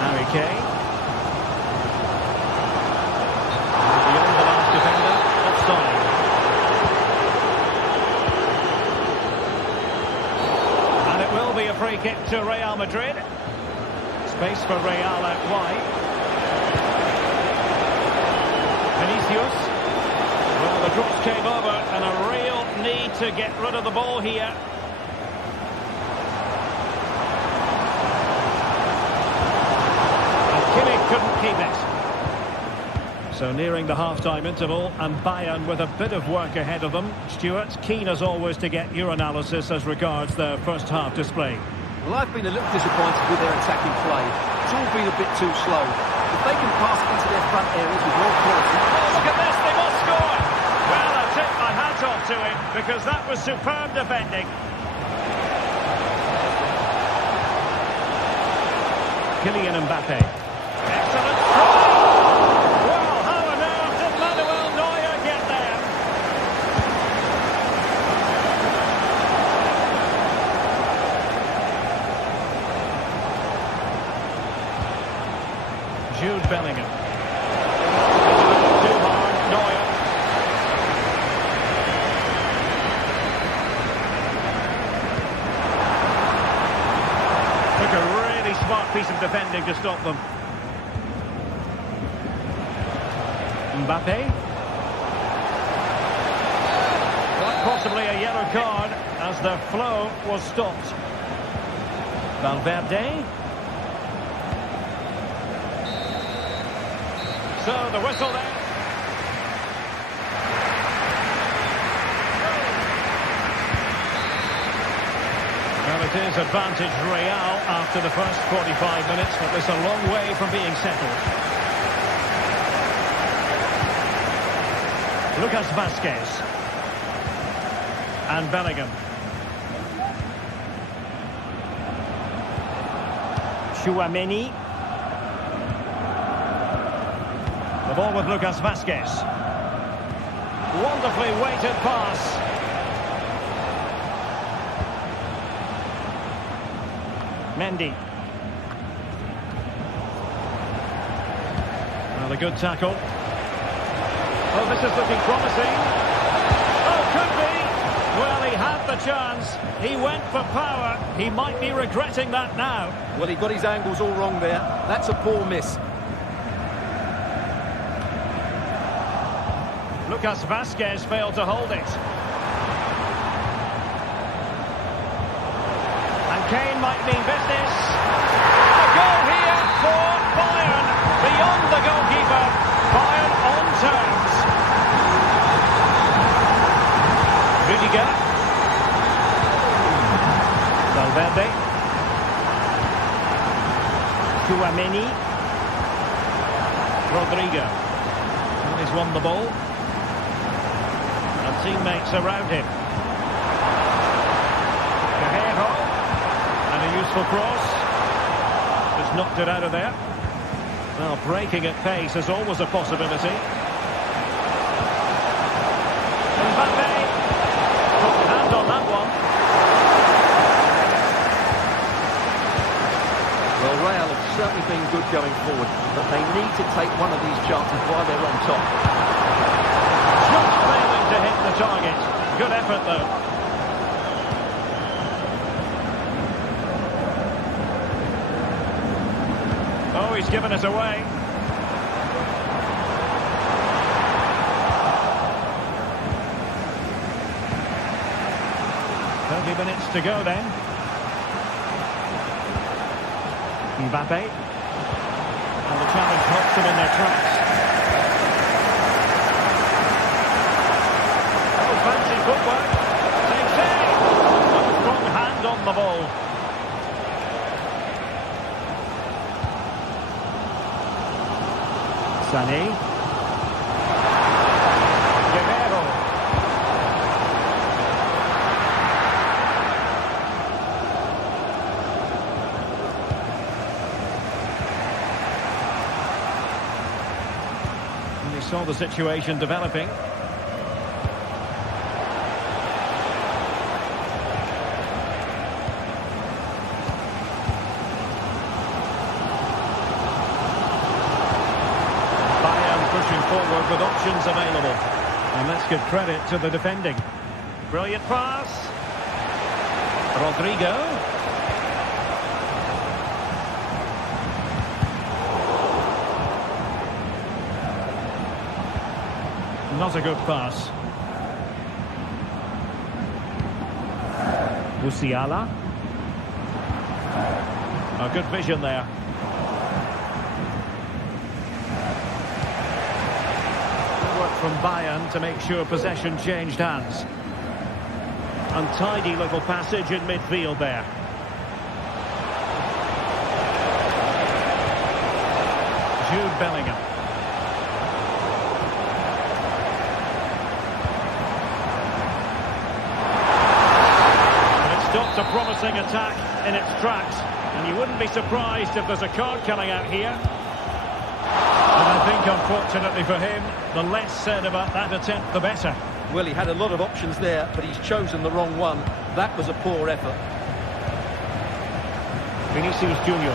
Harry Kane. And beyond the last defender, offside. And it will be a free kick to Real Madrid. Space for Real out wide. Vinicius. Well, the cross came over, and a real need to get rid of the ball here. And Kimmich couldn't keep it. So nearing the half-time interval, and Bayern with a bit of work ahead of them. Stuart, keen as always to get your analysis as regards their first half display. Well, I've been a little disappointed with their attacking play. It's all been a bit too slow. If they can pass it into their front areas with more quality... Oh, look at this, they must score! Well, I take my hat off to him, because that was superb defending. Kylian Mbappe. Excellent try! Well, how on earth did Manuel Neuer get there? Jude Bellingham. Too hard, Neuer. Took a really smart piece of defending to stop them. Mbappe. Quite possibly a yellow card as their flow was stopped. Valverde. So the whistle there. Well, it is advantage Real after the first 45 minutes, but it's a long way from being settled. Lucas Vazquez. And Bellingham. Tchouaméni. The ball with Lucas Vazquez. Wonderfully weighted pass. Mendy. Well, a good tackle. Oh, this is looking promising. Oh, could be. Well, he had the chance. He went for power. He might be regretting that now. Well, he got his angles all wrong there. That's a poor miss. Lucas Vazquez failed to hold it. And Kane might mean business. A goal here for Bayern. Beyond the goalkeeper. Bayern on terms. Rudiger. Valverde. Tchouaméni. Rodrigo. And he's won the ball. And teammates around him. Guerrero. And a useful cross. Just knocked it out of there. Well, breaking at pace is always a possibility. Mbappe. Put hand on that one. Well, Real have certainly been good going forward, but they need to take one of these chances while they're on top. Just failing to hit the target. Good effort, though. Oh, he's given it away. Minutes to go then. Mbappe. And the challenge helps them in their tracks. Oh, fancy footwork. Save, save. A strong hand on the ball. Sané. Saw the situation developing. Bayern pushing forward with options available. And let's give credit to the defending. Brilliant pass. Rodrigo. Not a good pass. Musiala. A good vision there. Good work from Bayern to make sure possession changed hands. Untidy little passage in midfield there. Jude Bellingham. Stopped a promising attack in its tracks, and you wouldn't be surprised if there's a card coming out here. And I think, unfortunately for him, the less said about that attempt, the better. Well, he had a lot of options there, but he's chosen the wrong one. That was a poor effort. Vinicius Junior.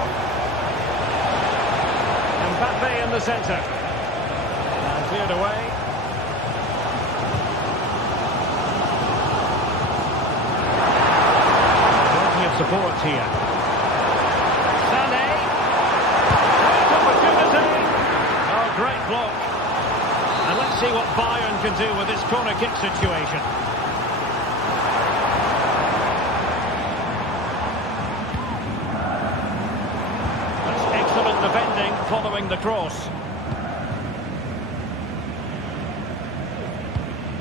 Mbappe in the centre. And cleared away. Support here. Sané. Great opportunity. Oh, great block. And let's see what Bayern can do with this corner kick situation. That's excellent defending following the cross.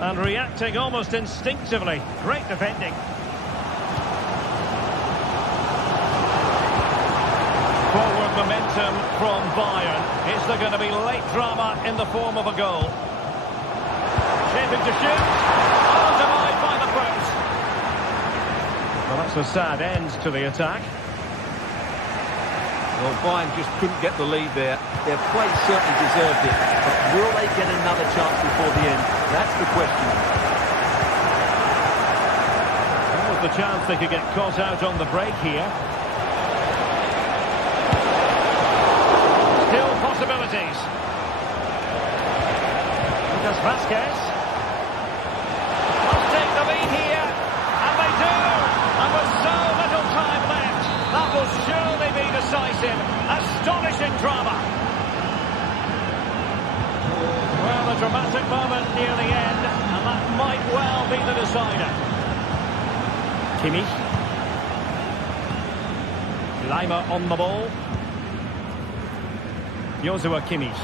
And reacting almost instinctively. Great defending. Forward momentum from Bayern. Is there going to be late drama in the form of a goal? Shaping to shoot. Oh, denied by the post. Well, that's a sad end to the attack. Well, Bayern just couldn't get the lead there. Their play certainly deserved it. But will they get another chance before the end? That's the question. That was the chance they could get caught out on the break here. Still possibilities. Lucas Vazquez. Must take the lead here. And they do. And with so little time left, that will surely be decisive. Astonishing drama. Well, a dramatic moment near the end. And that might well be the decider. Kimmich. Lima on the ball. Joshua Kimmich.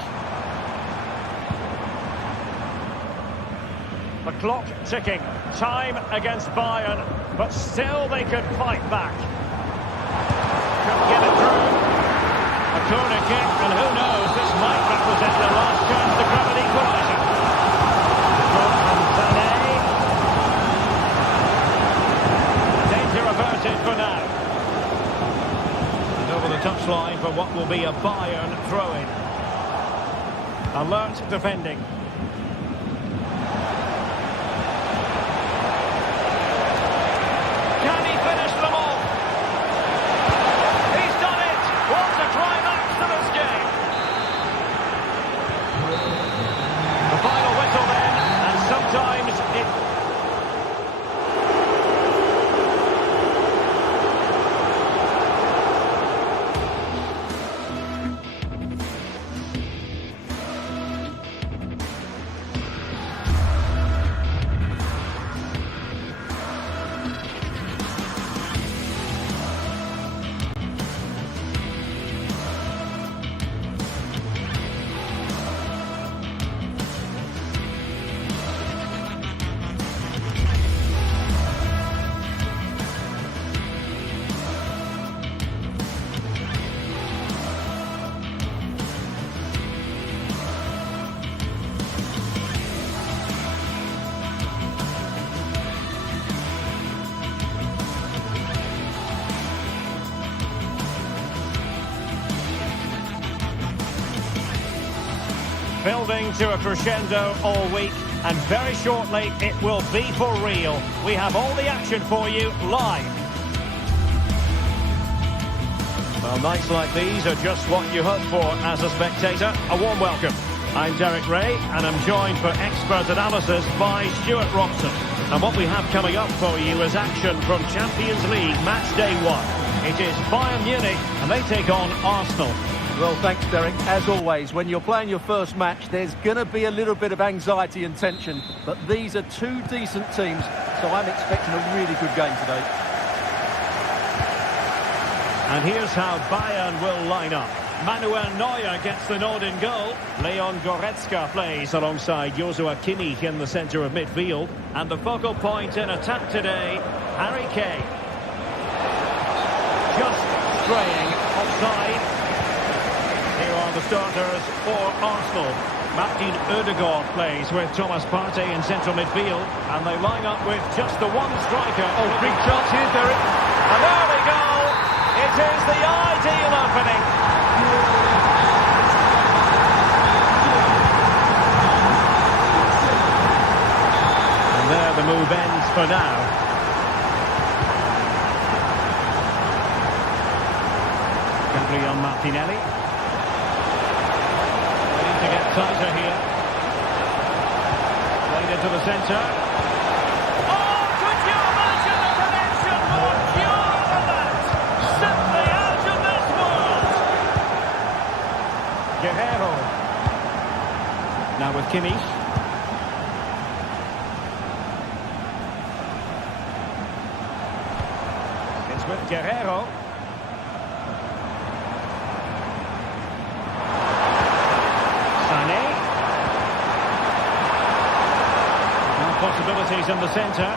The clock ticking. Time against Bayern, but still they could fight back. Couldn't get it through. A corner kick, and who knows, this might represent their last chance to grab an equaliser. Shot from Sané. Danger averted for now. Over the touchline for what will be a Bayern throw-in. Alert defending. Can he finish them off? He's done it! What a climax to this game! The final whistle then, and sometimes it... Building to a crescendo all week, and very shortly it will be for real. We have all the action for you live. Well, nights like these are just what you hope for as a spectator. A warm welcome. I'm Derek Ray, and I'm joined for expert analysis by Stuart Robson. And what we have coming up for you is action from Champions League match day 1. It is Bayern Munich, and they take on Arsenal. Well, thanks, Derek. As always, when you're playing your first match, there's going to be a little bit of anxiety and tension. But these are two decent teams, so I'm expecting a really good game today. And here's how Bayern will line up. Manuel Neuer gets the nod in goal. Leon Goretzka plays alongside Joshua Kimmich in the centre of midfield. And the focal point in attack today, Harry Kane. Just straying offside. Here are the starters for Arsenal. Martin Ødegaard plays with Thomas Partey in central midfield. And they line up with just the one striker. Oh, big chance here, Derek. And there we go. It is the ideal opening. And there the move ends for now. Gabriel Martinelli. They need to get tighter here. Played into the centre. Oh, could you imagine a connection more pure than that? Simply out of this world. Guerrero. Now with Kimmich. It's with Guerrero. Possibilities in the centre.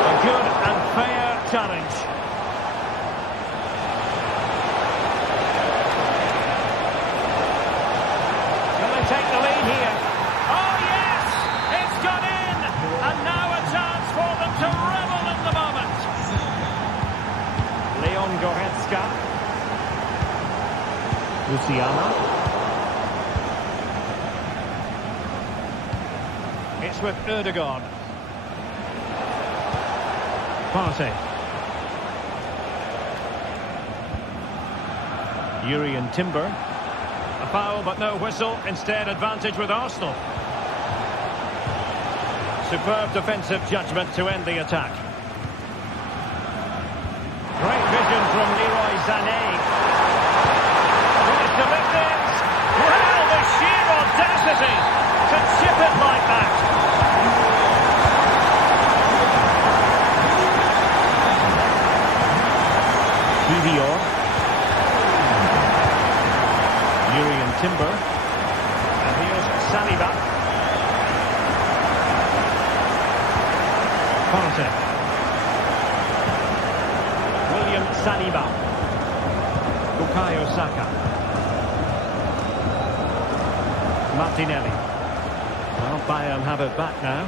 A good and fair challenge. Will they take the lead here? Oh yes! It's gone in! And now a chance for them to revel in the moment. Leon Goretzka. Luciana. It's with Ødegaard. Partey. Jurriën Timber. A foul but no whistle. Instead advantage with Arsenal. Superb defensive judgment to end the attack. Great vision from Leroy Sané. Tries to lift it. Well, the sheer audacity to chip it like that. Jurriën Timber. And here's Saliba. Partey. William Saliba. Bukayo Saka. Martinelli. Well, Bayern have it back now.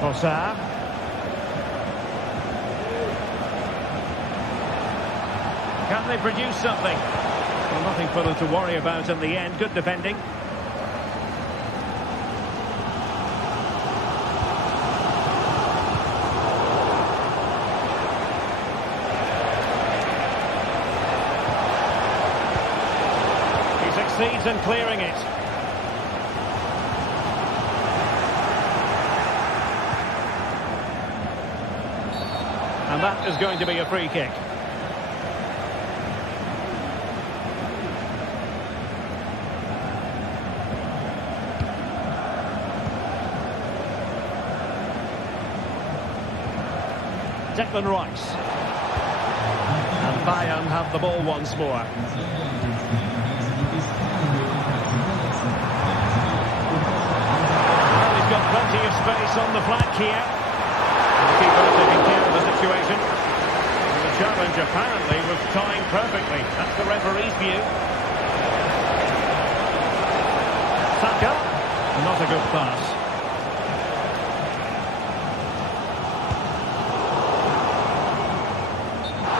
Trossard. Can they produce something? Well, nothing for them to worry about in the end. Good defending. He succeeds in clearing it. And that is going to be a free kick. Declan Rice. And Bayern have the ball once more. Well, he's got plenty of space on the flank here. The keeper taking care of the situation. And the challenge apparently was timed perfectly. That's the referee's view. Saka. Not a good pass.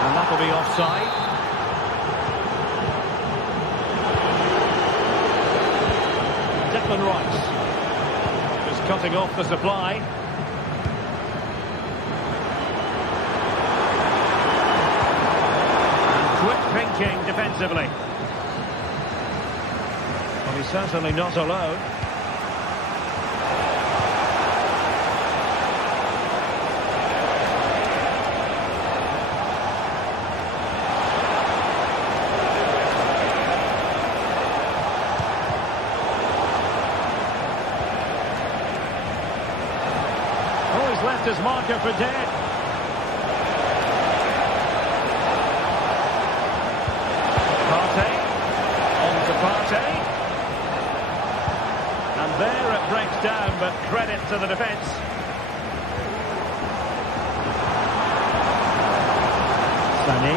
And that will be offside. Declan Rice. Just cutting off the supply. Thinking defensively. Well, he's certainly not alone. He's left his marker for dead. Partey. On to Partey. And there it breaks down, but credit to the defence. Sané.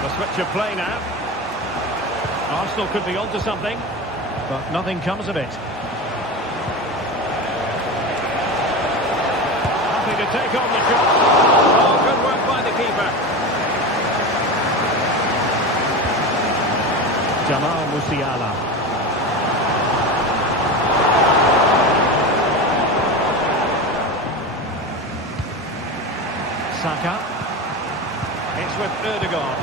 The switch of play now. Arsenal could be onto something, but nothing comes of it. Happy to take on the shot. Oh, good work by the keeper. Jamal Musiala. Saka. It's with Ødegaard.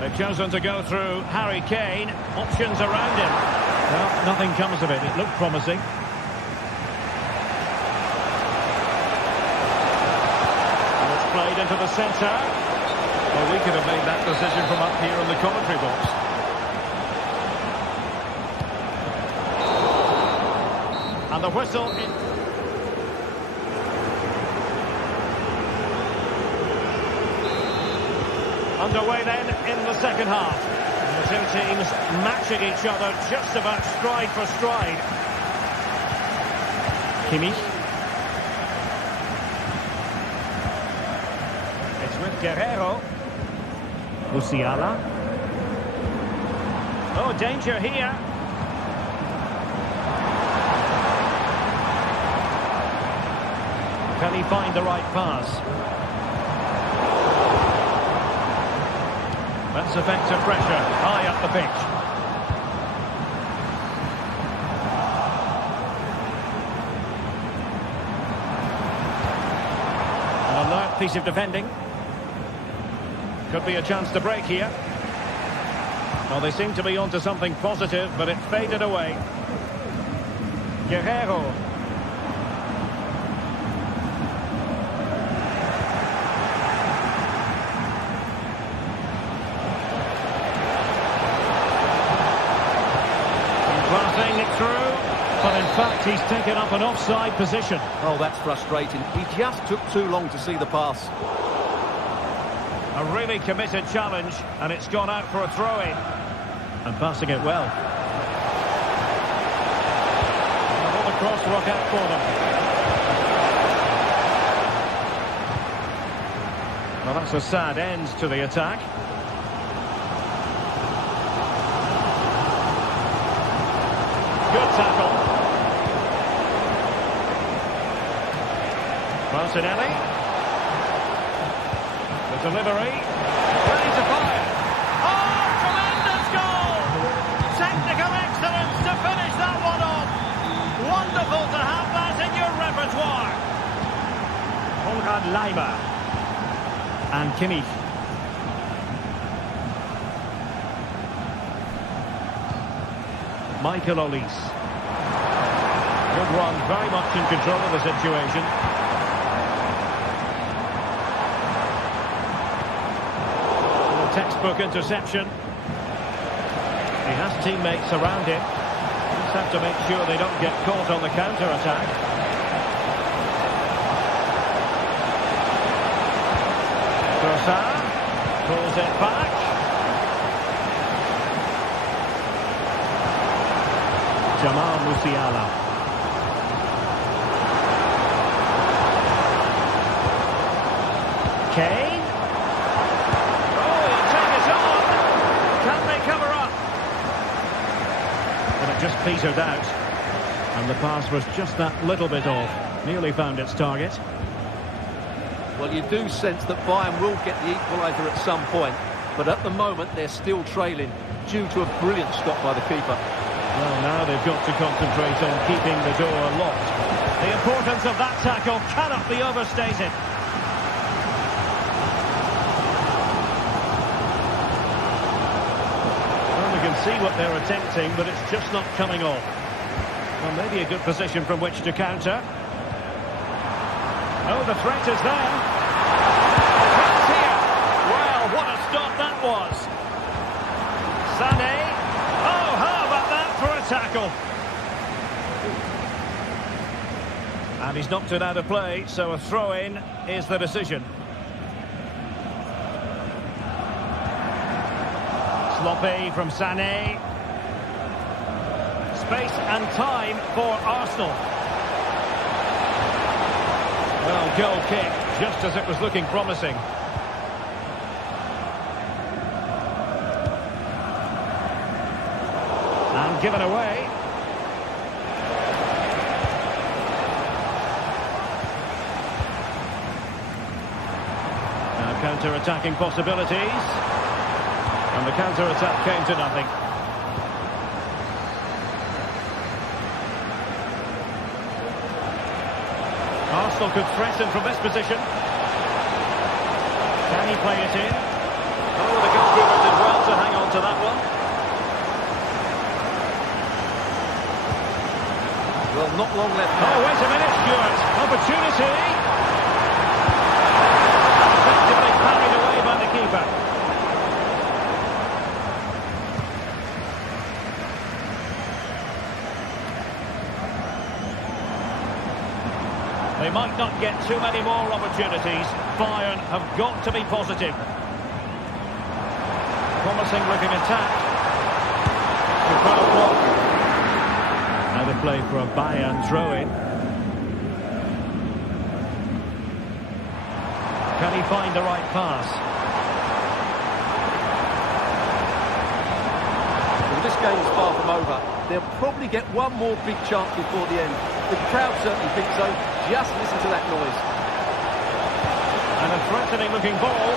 They've chosen to go through Harry Kane. Options around him. Well, nothing comes of it. It looked promising. And it's played into the centre. Well, we could have made that decision from up here in the commentary box. And the whistle... Underway then in the second half. And the two teams matching each other just about stride for stride. Kimmich. It's with Guerrero. Musiala. Oh, danger here. Can he find the right pass? That's effective pressure, high up the pitch. An alert piece of defending. Could be a chance to break here. Well, they seem to be onto something positive, but it faded away. Guerrero. Passing it through, but in fact he's taken up an offside position. Oh, that's frustrating. He just took too long to see the pass. A really committed challenge, and it's gone out for a throw-in. And passing it well. And all the cross work out for them. Well, that's a sad end to the attack. Good tackle. Martinelli. The delivery. Ready to fire. Oh, tremendous goal! Technical excellence to finish that one off. Wonderful to have that in your repertoire. Konrad Laimer. And Kimmich. Michael Olise. Good run, very much in control of the situation. A textbook interception. He has teammates around him. Just have to make sure they don't get caught on the counter-attack. Trossard pulls it back. Jamal Musiala. Kane. Oh, he'll take it on. Can they cover up? But it just petered out. And the pass was just that little bit off. Nearly found its target. Well, you do sense that Bayern will get the equaliser at some point. But at the moment, they're still trailing due to a brilliant stop by the keeper. Well, now they've got to concentrate on keeping the door locked. The importance of that tackle cannot be overstated. Well, we can see what they're attempting, but it's just not coming off. Well, maybe a good position from which to counter. Oh, the threat is there. Chance here. Well, what a stop that was. tackle. And he's knocked it out of play, so a throw-in is the decision. Sloppy from Sané. Space and time for Arsenal. Well, goal kick, just as it was looking promising. And given away. Now counter-attacking possibilities. And the counter-attack came to nothing. Arsenal could threaten from this position. Can he play it in? Oh, the goalkeeper did well to hang on to that one. Well, not long left now. Oh, wait a minute, Stuart. Opportunity. Effectively carried away by the keeper. They might not get too many more opportunities. Bayern have got to be positive. Promising looking attack. Now to play for a Bayern throw-in. Can he find the right pass? Well, this game is far from over. They'll probably get one more big chance before the end. The crowd certainly think so. Just listen to that noise. And a threatening-looking ball.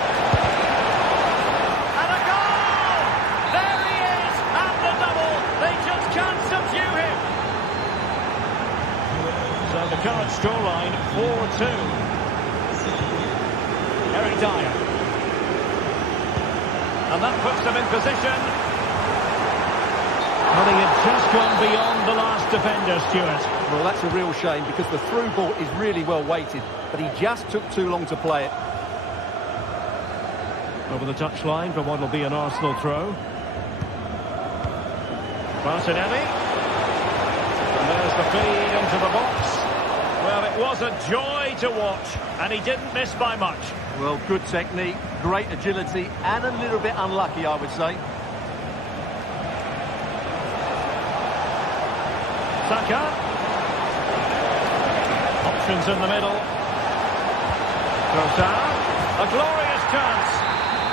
And a goal! There he is! And the double! They just can't subdue him! So the current scoreline, 4-2. Eric Dyer. And that puts them in position. Well, he had just gone beyond the last defender, Stuart. Well, that's a real shame because the through ball is really well weighted, but he just took too long to play it. Over the touchline for what will be an Arsenal throw. Martinelli. And there's the feed into the box. Well, it was a joy to watch, and he didn't miss by much. Well, good technique, great agility, and a little bit unlucky, I would say. Saka. Options in the middle. Trossard. A glorious chance.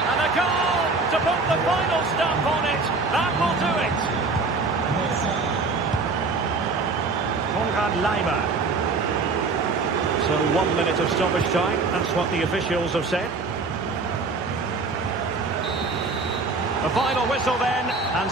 And a goal to put the final stamp on it. That will do it. Konrad Laimer. So 1 minute of stoppage time. That's what the officials have said. The final whistle then. And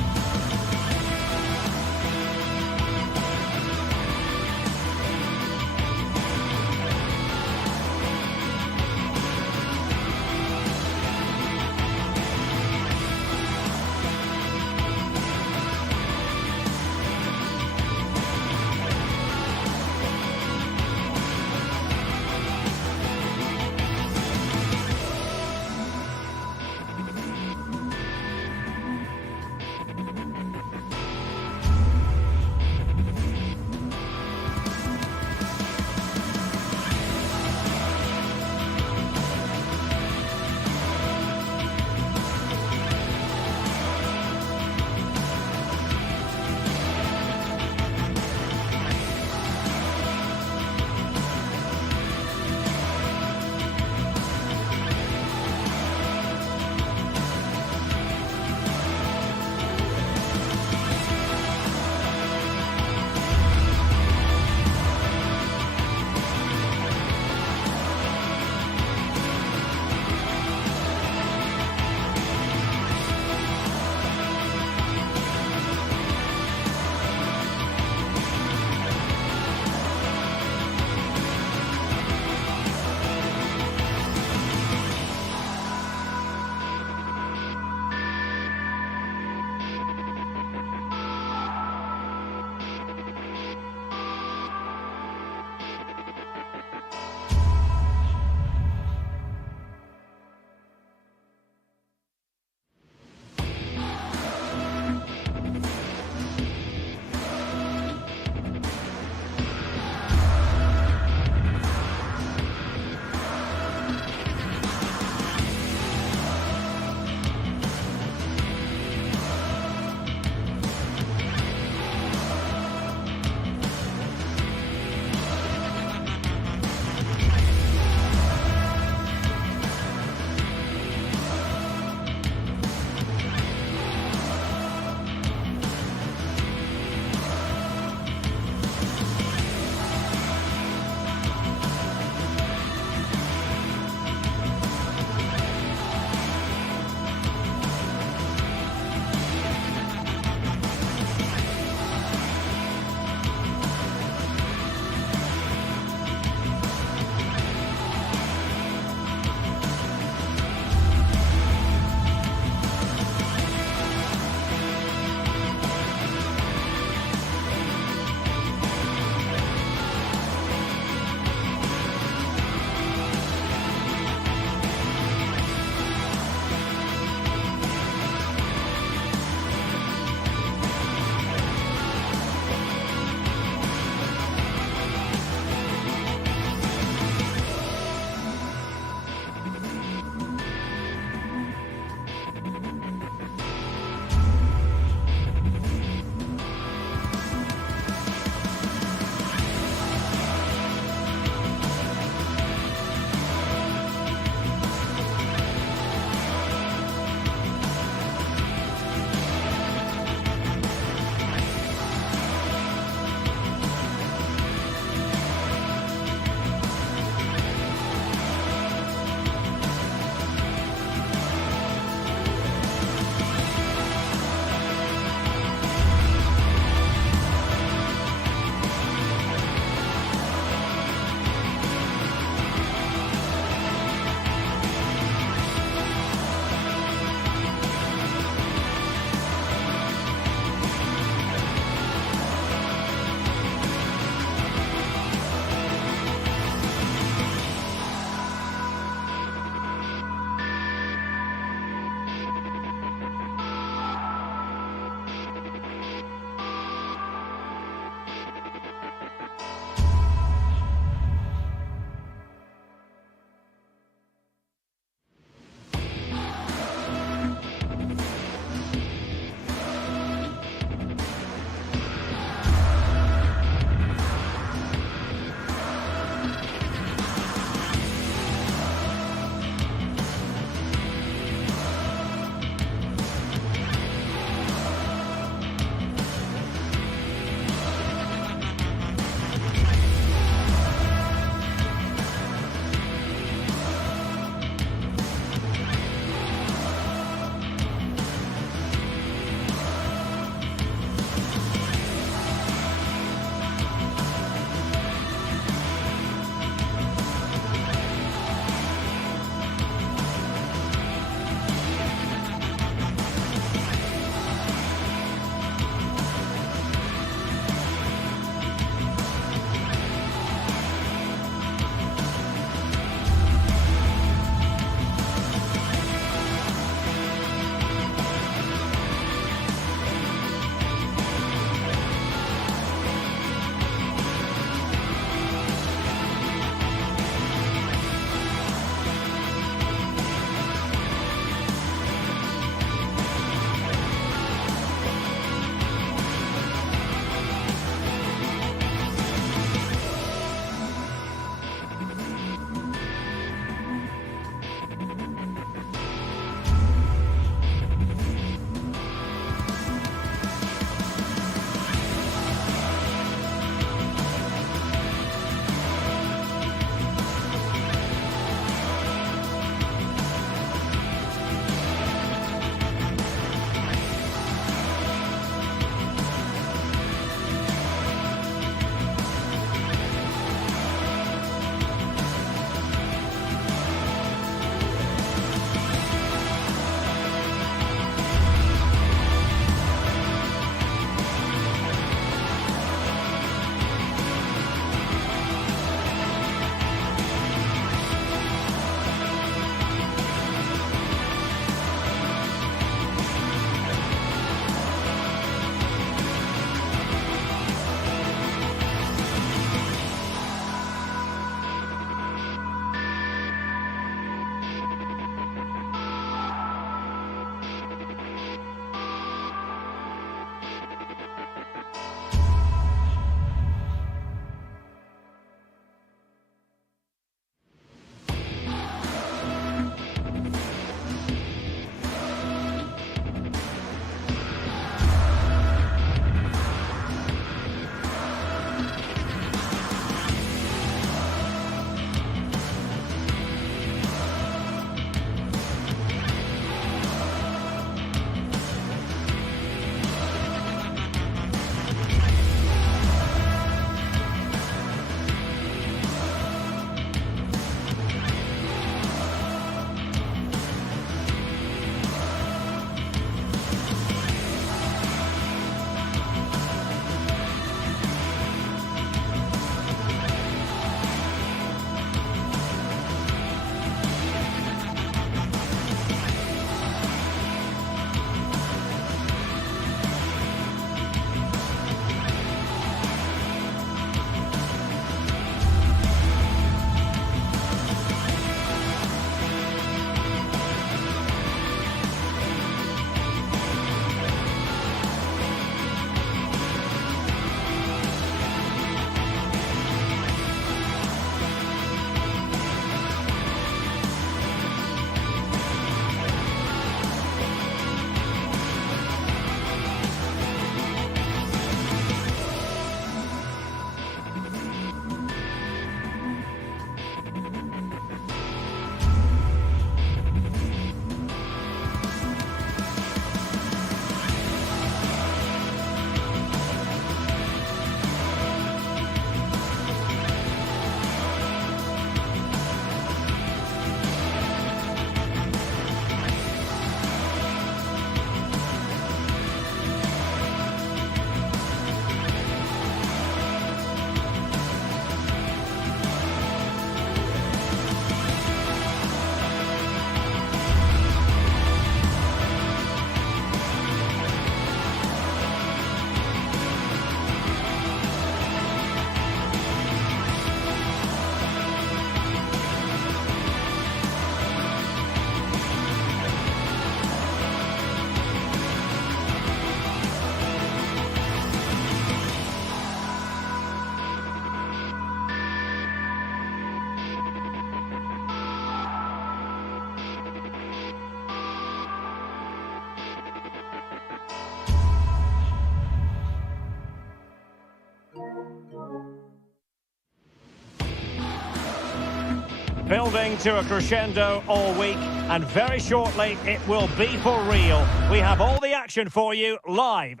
Building to a crescendo all week, and very shortly it will be for real. We have all the action for you live.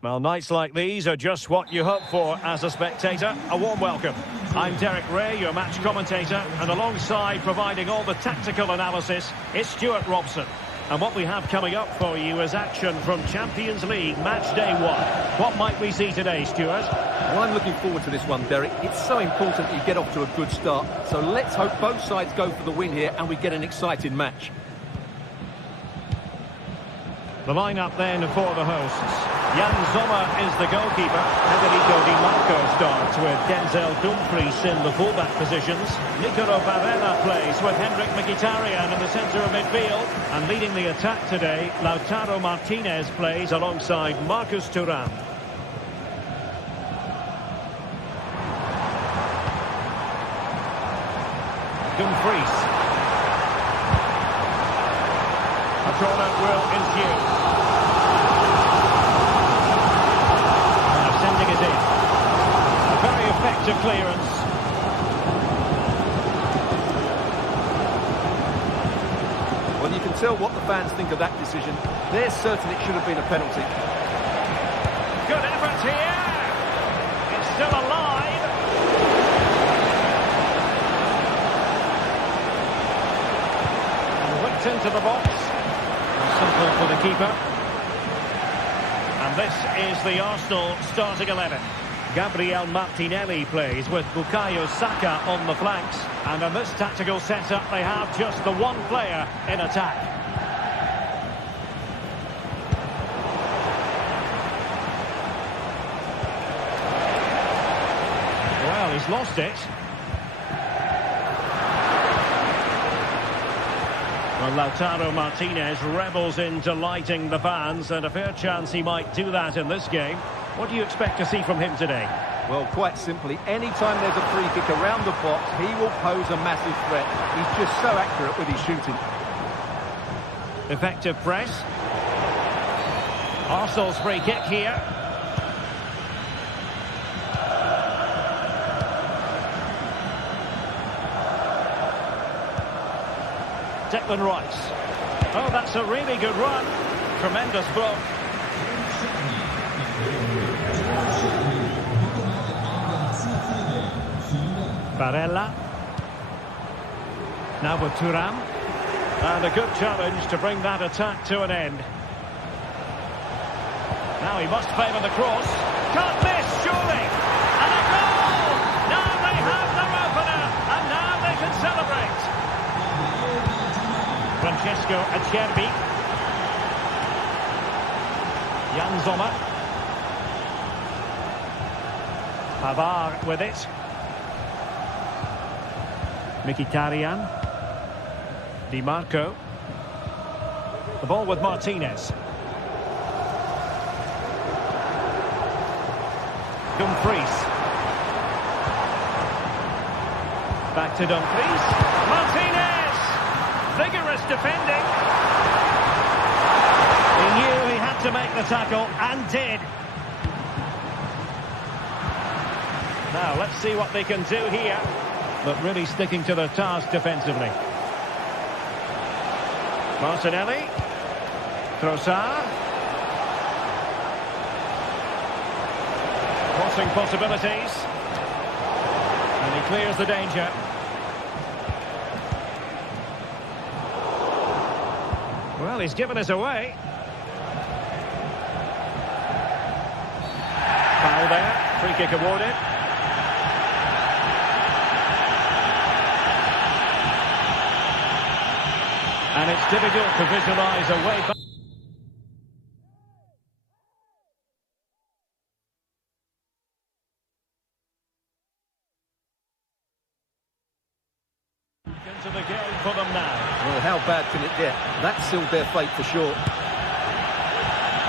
Well, nights like these are just what you hope for as a spectator. A warm welcome. I'm Derek Ray, your match commentator, and alongside providing all the tactical analysis, it's Stuart Robson. And what we have coming up for you is action from Champions League match day 1. What might we see today, Stuart? Well, I'm looking forward to this one, Derek. It's so important that you get off to a good start. So let's hope both sides go for the win here and we get an exciting match. The lineup then for the hosts. Jan Sommer is the goalkeeper. Federico Di Marco starts with Denzel Dumfries in the fullback positions. Nicolo Barella plays with Henrik Mkhitaryan in the centre of midfield. And leading the attack today, Lautaro Martinez plays alongside Marcus Thuram. Dumfries. A corner will ensue. Sending it in. A very effective clearance. Well, you can tell what the fans think of that decision. They're certain it should have been a penalty. Good effort here. It's still alive. And whipped into the box. Simple for the keeper. And this is the Arsenal starting 11. Gabriel Martinelli plays with Bukayo Saka on the flanks. And in this tactical setup, they have just the one player in attack. Well, he's lost it. Well, Lautaro Martinez revels in delighting the fans, and a fair chance he might do that in this game. What do you expect to see from him today? Well, quite simply, anytime there's a free kick around the box, he will pose a massive threat. He's just so accurate with his shooting. Effective press. Arsenal's free kick here. Declan Rice. Oh, that's a really good run. Tremendous block. Barella. Now with Thuram. And a good challenge to bring that attack to an end. Now he must favour the cross. Can't miss, surely. And a goal! Now they have their opener. And now they can celebrate. Francesco Acerbi. Jan Sommer. Pavard with it. Mkhitaryan. Di Marco. The ball with Martinez. Dumfries. Back to Dumfries. Martinez! Vigorous defending. He knew he had to make the tackle, and did. Now, let's see what they can do here. But really sticking to their task defensively. Martinelli. Trossard. Crossing possibilities. And he clears the danger. Well, he's given us away. Foul there. Free kick awarded. And it's difficult to visualise a way back. Into the game for them now. Well, how bad can it get? That sealed their fate for sure.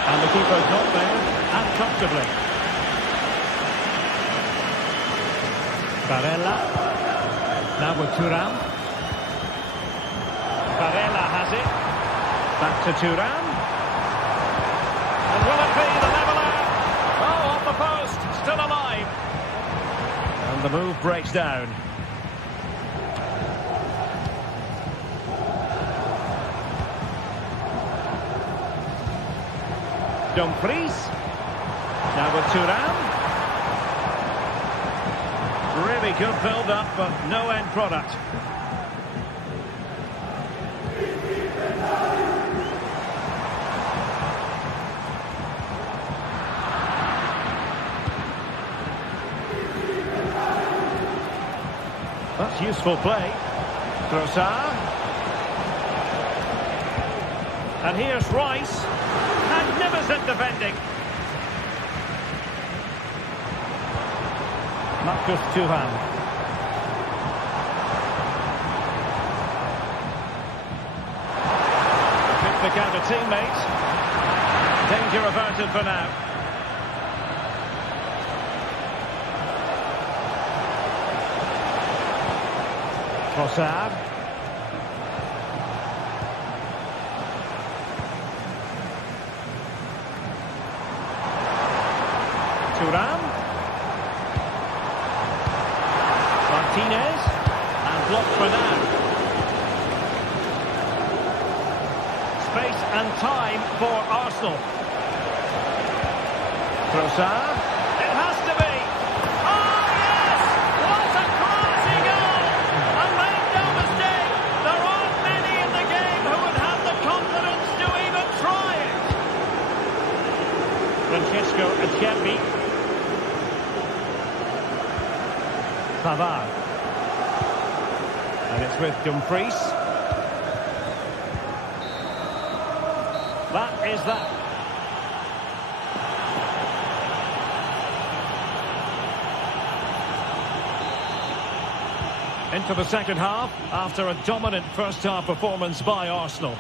And the keeper got there, and comfortably. Barella. Now with Thuram. Barella has it. Back to Thuram. And will it be the leveller? Oh, off the post. Still alive. And And the move breaks down. Dumfries. Now with Thuram. Really good build-up, but no end product. That's useful play. Trossard. And here's Rice. Magnificent defending. Marcus Thuram. Pick out a teammate. Danger averted for now. Trossard. Thuram. Martinez. And blocked for now. Space and time for Arsenal. Trossard. It has to be. Oh, yes! What a classy goal! And make no mistake, there aren't many in the game who would have the confidence to even try it. Francesco Acerbi. Pavard. And it's with Dumfries. That is that. Into the second half after a dominant first half performance by Arsenal.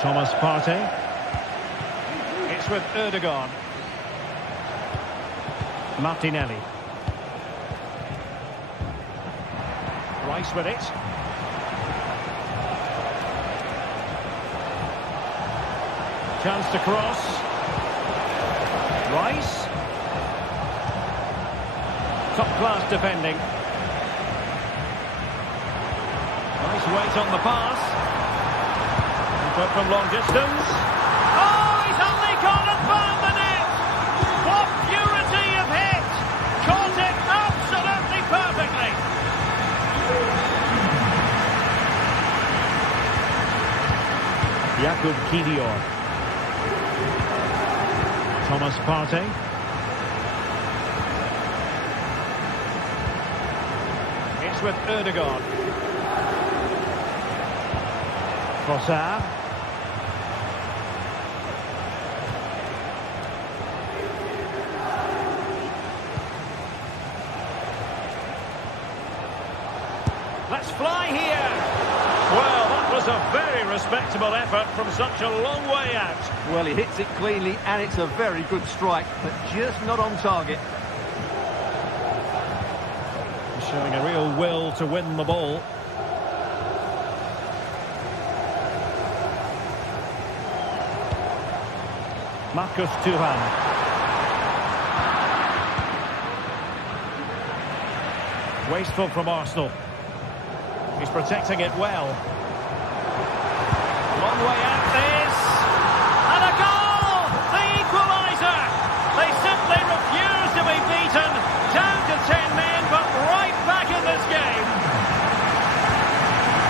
Thomas Partey. It's with Erdogan. Martinelli. Rice with it. Chance to cross. Rice. Top-class defending. Nice weight on the pass. But from long distance. Oh, he's only gone and found the net! What purity of hit! Caught it absolutely perfectly! Jakub Kiwior. Thomas Partey. It's with Erdogan. Trossard. Let's fly here. Well, that was a very respectable effort from such a long way out. Well, he hits it cleanly and it's a very good strike, but just not on target. He's showing a real will to win the ball. Marcus Thuram. Wasteful from Arsenal. He's protecting it well. Long way out this. And a goal! The equaliser! They simply refuse to be beaten. Down to 10 men, but right back in this game.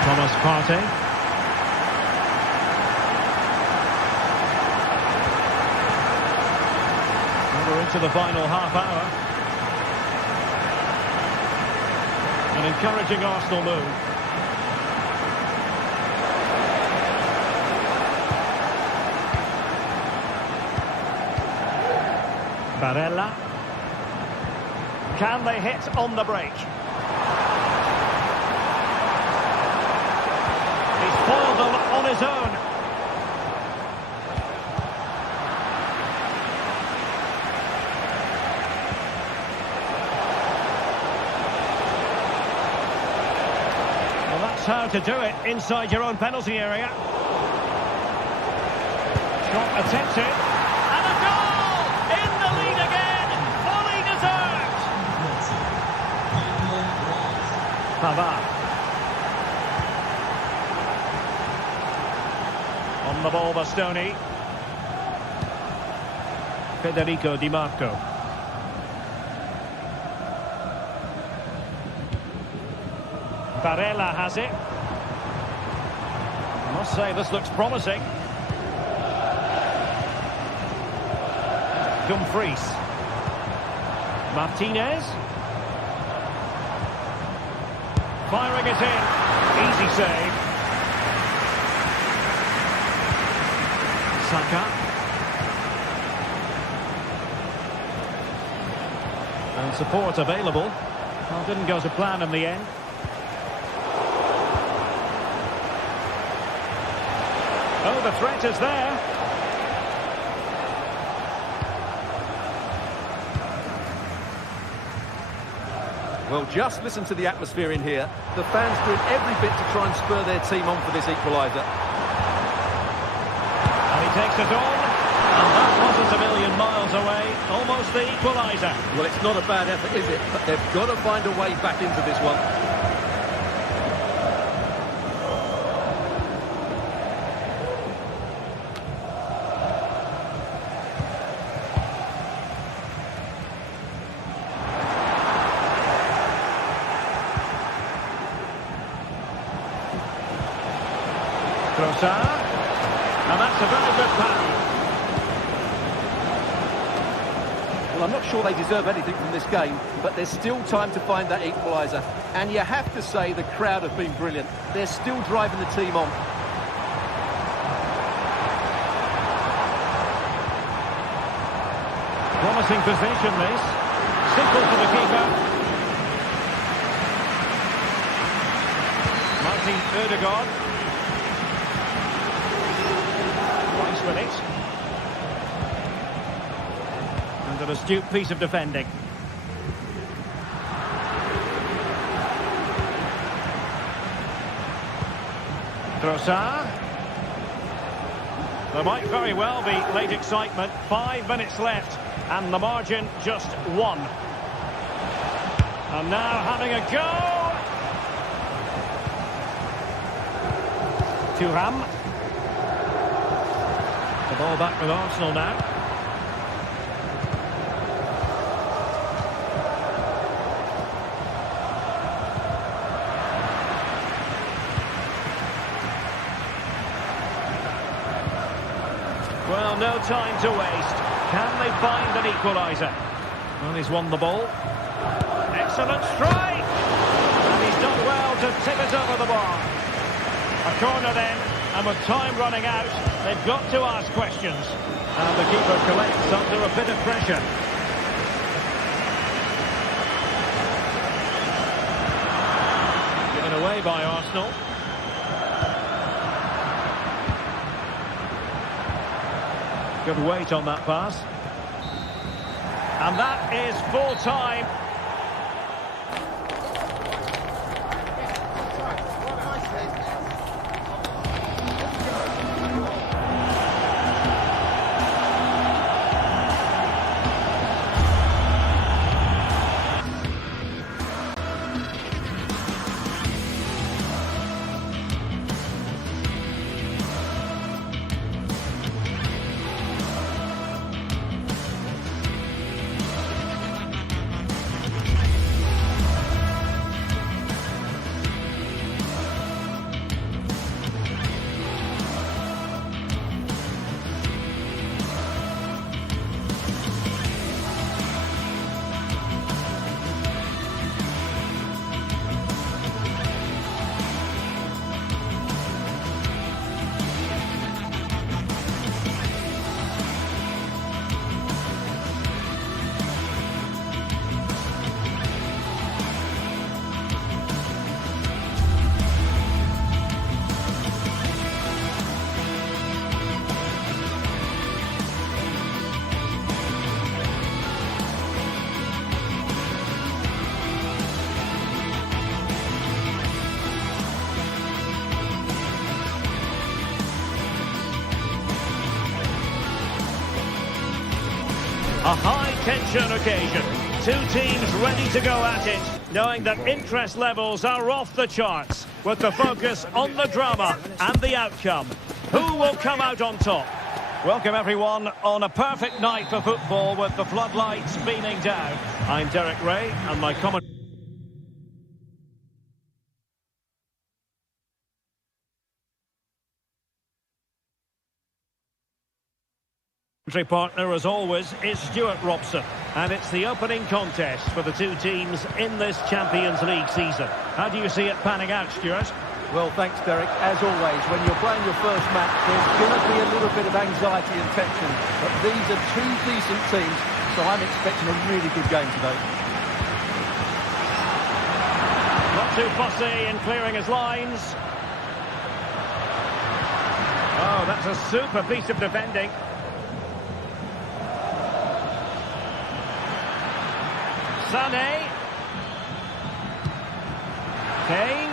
Thomas Partey. We're into the final half hour. An encouraging Arsenal move. Barella. Can they hit on the break? He's foiled them on his own. Well, that's how to do it inside your own penalty area. Shot attempted. And a goal! Pavard. On the ball, Bastoni. Federico Di Marco. Barella has it. I must say, this looks promising. Dumfries. Martinez. Firing it in. Easy save. Saka. And support available. Well, didn't go to plan in the end. Oh, the threat is there. Well, just listen to the atmosphere in here. The fans doing every bit to try and spur their team on for this equaliser. And he takes it on. And that wasn't a million miles away. Almost the equaliser. Well, it's not a bad effort, is it? But they've got to find a way back into this one. Trossard. And that's a very good pass. Well, I'm not sure they deserve anything from this game, but there's still time to find that equaliser. And you have to say the crowd have been brilliant. They're still driving the team on. Promising position, this. Simple for the keeper. Martin Ødegaard. Rice with it. And an astute piece of defending. Trossard. There might very well be late excitement. 5 minutes left. And the margin just 1. And now having a go. Thuram. The ball back with Arsenal now. Well, no time to waste. Can they find an equaliser? Well, he's won the ball. Excellent strike! And he's done well to tip it over the bar. A corner then, and with time running out, they've got to ask questions. And the keeper collects under a bit of pressure. Given away by Arsenal. Good weight on that pass. And that is full time. A high-tension occasion. Two teams ready to go at it. knowing that interest levels are off the charts, with the focus on the drama and the outcome. Who will come out on top? Welcome everyone on a perfect night for football with the floodlights beaming down. I'm Derek Ray and my commentary partner, as always, is Stuart Robson. And it's the opening contest for the two teams in this Champions League season. How do you see it panning out, Stuart? Well, thanks, Derek. As always, when you're playing your first match, there's going to be a little bit of anxiety and tension. But these are two decent teams, so I'm expecting a really good game today. Not too fussy in clearing his lines. Oh, that's a super piece of defending. Sané. Kane.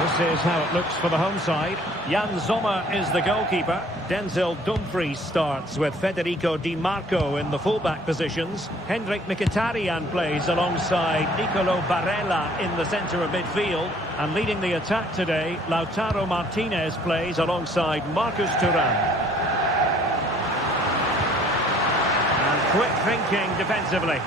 This is how it looks for the home side. Jan Sommer is the goalkeeper. Denzel Dumfries starts with Federico Di Marco in the fullback positions. Hendrik Mkhitaryan plays alongside Nicolo Barella in the centre of midfield. And leading the attack today, Lautaro Martinez plays alongside Marcus Thuram. Quick thinking defensively.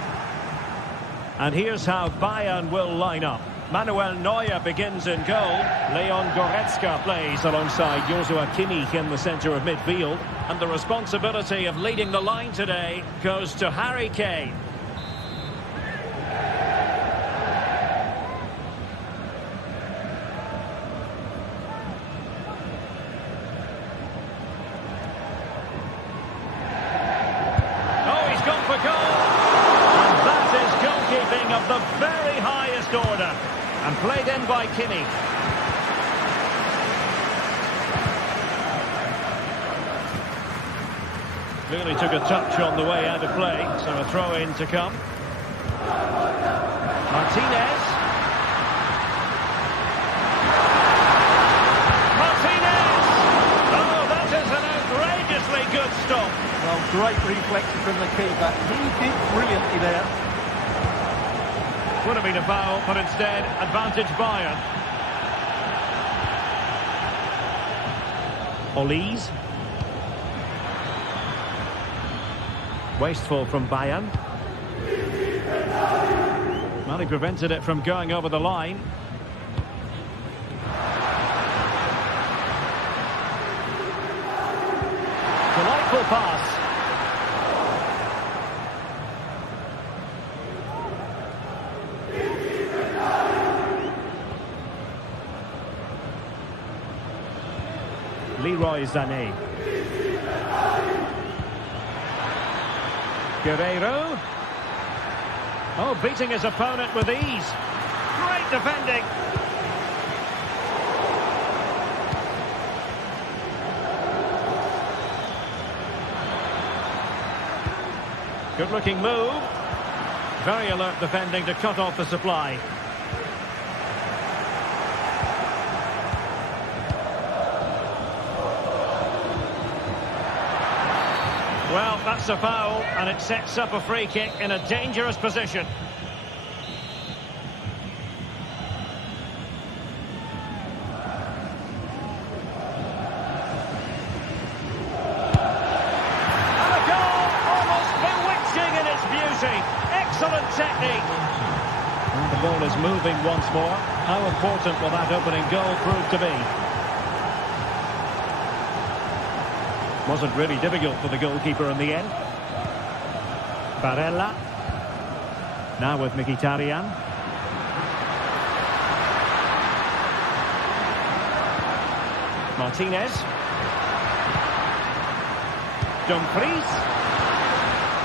And here's how Bayern will line up. Manuel Neuer begins in goal. Leon Goretzka plays alongside Joshua Kimmich in the centre of midfield. And the responsibility of leading the line today goes to Harry Kane. Of the very highest order, and played in by Kimmich. Clearly took a touch on the way out of play, so a throw-in to come. Martinez. Oh, that is an outrageously good stop. Well, great reflection from the keeper. He did brilliantly there. Would have been a foul, but instead, advantage Bayern. Olise. Wasteful from Bayern. Well, he prevented it from going over the line. Delightful pass. Leroy Sané. Guerreiro. Oh, beating his opponent with ease. Great defending. Good-looking move. Very alert defending to cut off the supply. Well, that's a foul, and it sets up a free kick in a dangerous position. And a goal, almost bewitching in its beauty. Excellent technique. And the ball is moving once more. How important will that opening goal prove to be? Wasn't really difficult for the goalkeeper in the end. Barella. Now with Mkhitaryan. Martinez. Dumfries.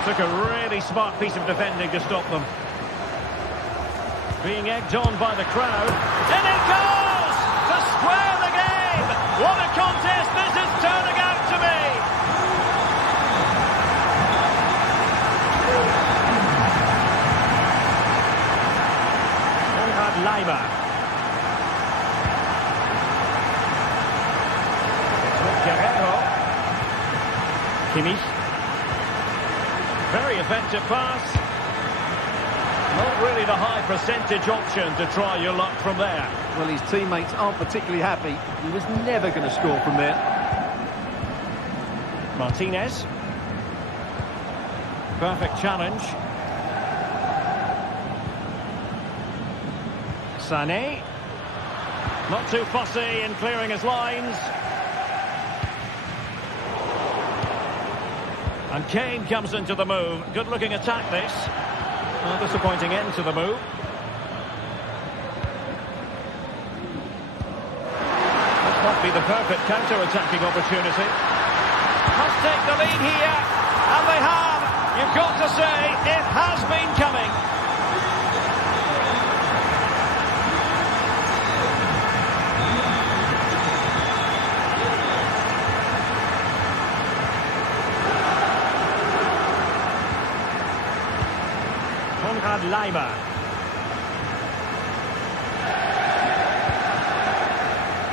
Took a really smart piece of defending to stop them. Being egged on by the crowd. And it goes! To square the game! What a contest this is turning out to be! Leimer. Guerreiro. Kimmich. Very effective pass. Oh, really the high percentage option to try your luck from there. Well, his teammates aren't particularly happy. He was never going to score from there. Martinez. Perfect challenge. Sané. Not too fussy in clearing his lines. And Kane comes into the move. Good-looking attack, this. A disappointing end to the move. This might be the perfect counter-attacking opportunity. Must take the lead here. And they have. You've got to say, it has been coming. Lima.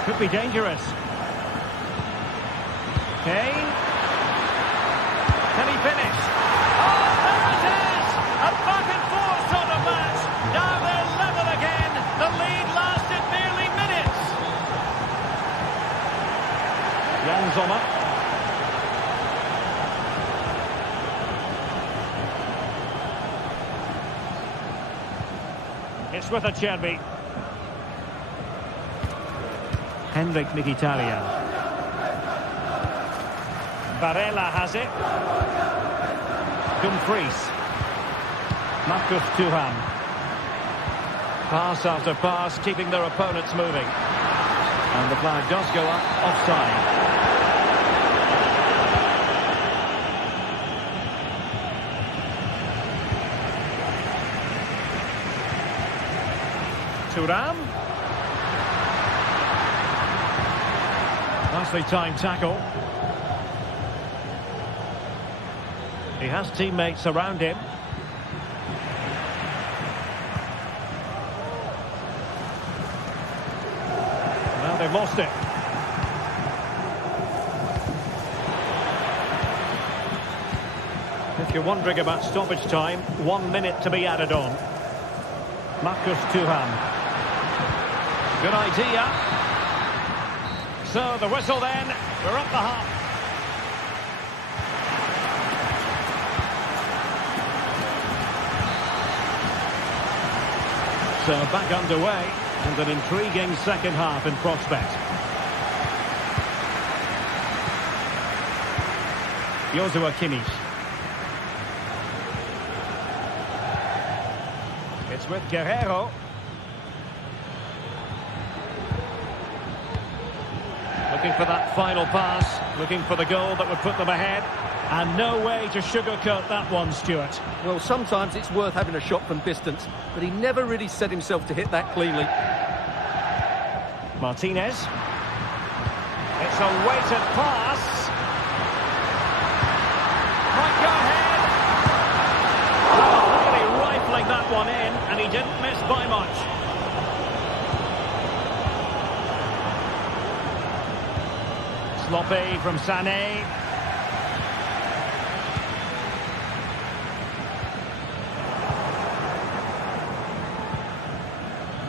Could be dangerous. Kane. Can he finish? Oh, there it is! A back and forth sort of match. Now they're level again. The lead lasted nearly minutes. Jan Sommer. It's with Acerbi. Henrik Mkhitaryan. Barella has it. Dumfries. Marcus Thuram. Pass after pass, keeping their opponents moving. And the flag does go up, offside. Thuram. Nicely timed tackle. He has teammates around him. Well, they've lost it. If you're wondering about stoppage time, 1 minute to be added on. Marcus Thuram. Good idea. So the whistle then. We're up the half. So back underway and an intriguing second half in prospect. Joshua Kimmich. It's with Guerrero. Looking for that final pass, looking for the goal that would put them ahead. And no way to sugarcoat that one, Stuart. Well, sometimes it's worth having a shot from distance, but he never really set himself to hit that cleanly. Martinez. It's a weighted pass. Might go ahead. Really rifling that one in, and he didn't miss by much. Sloppy from Sané.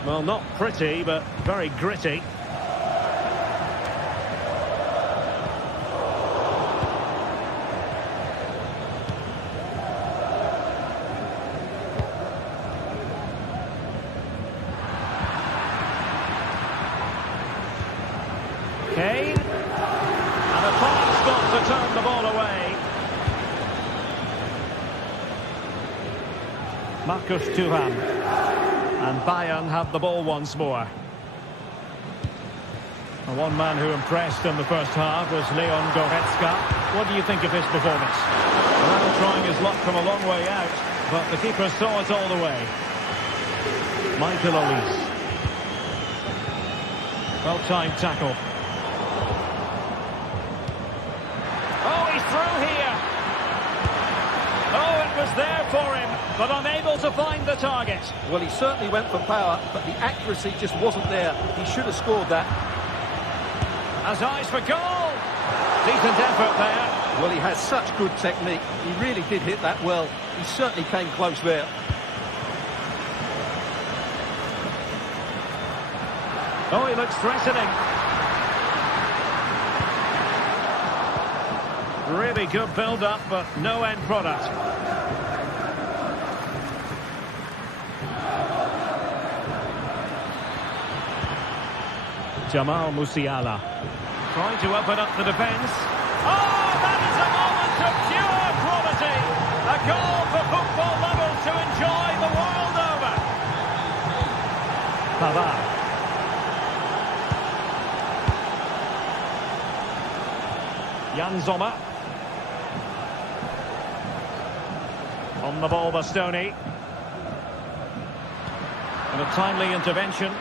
Well, not pretty, but very gritty. Kane. And a fast stop to turn the ball away. Marcus Thuram. And Bayern have the ball once more. And one man who impressed in the first half was Leon Goretzka. What do you think of his performance? Well, trying his luck from a long way out, but the keeper saw it all the way. Michael Olise. Well-timed tackle. Oh, he's through here. Oh, it was there for him, but unable to find the target. Well, he certainly went for power, but the accuracy just wasn't there. He should have scored that. Has eyes for goal. Decent effort there. Well, he has such good technique. He really did hit that well. He certainly came close there. Oh, he looks threatening. Really good build-up, but no end product. Jamal Musiala trying to open up the defence. Oh, that is a moment of pure quality. A goal for football lovers to enjoy the world over. Pavard. Jan Sommer. On the ball, Bastoni. And a timely intervention.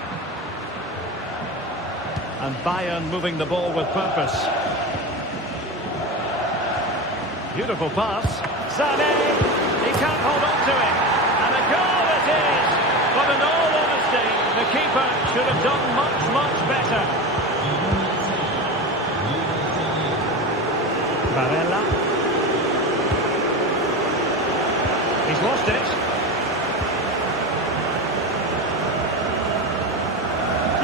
And Bayern moving the ball with purpose. Beautiful pass. Sané. He can't hold on to it. And a goal it is. But in all honesty, the keeper should have done much, much better. Barella. He's lost it.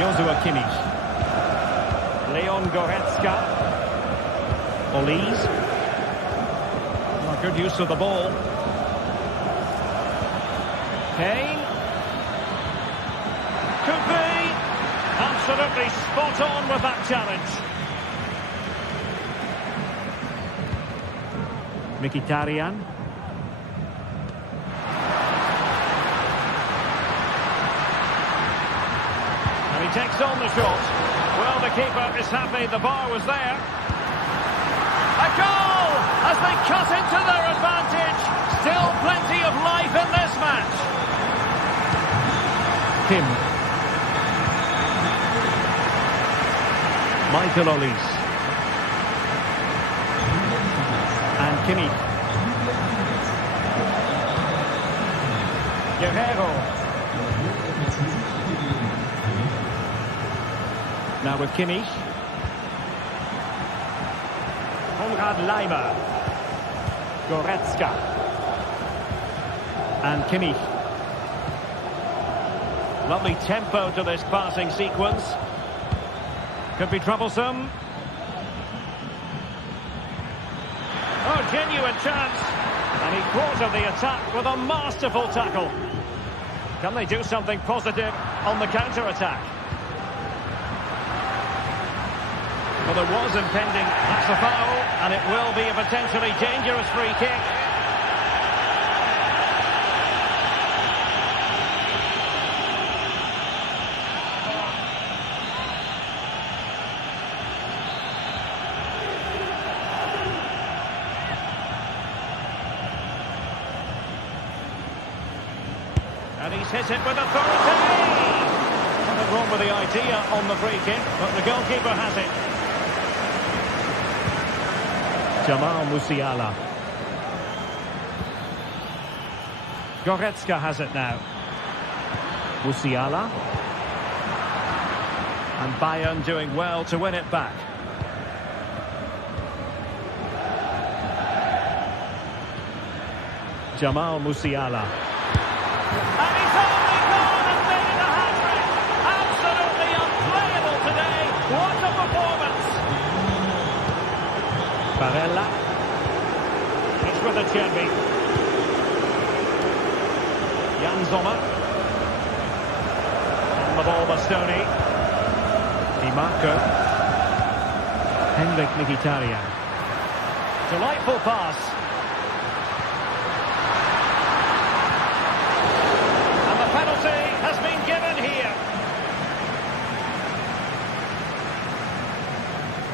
Joshua Kimmich. Leon Goretzka. Olise. Oh, good use of the ball. Kane. Could be. Absolutely spot on with that challenge. Mkhitaryan. And he takes on the shot. Well, the keeper is happy the bar was there. A goal as they cut into their advantage. Still plenty of life in this match. Kim. Michael Olise. And Kimmich. Guerrero. Now with Kimmich. Konrad Laimer. Goretzka. And Kimmich. Lovely tempo to this passing sequence. Could be troublesome. Oh, genuine chance. And he quartered the attack with a masterful tackle. Can they do something positive on the counter-attack? Well, there was impending. That's a foul, and it will be a potentially dangerous free kick. And he's hit it with authority. Nothing wrong with the idea on the free kick, but the goalkeeper has it. Jamal Musiala. Goretzka has it now. Musiala. And Bayern doing well to win it back. Jamal Musiala. And he's only gone and made it a hat-trick. Absolutely unplayable today. What a performance. Barella. It's with the Cherby. Jan Sommer. On the ball, Bastoni. Di Marco. Henrik Mkhitaryan. Delightful pass. And the penalty has been given here.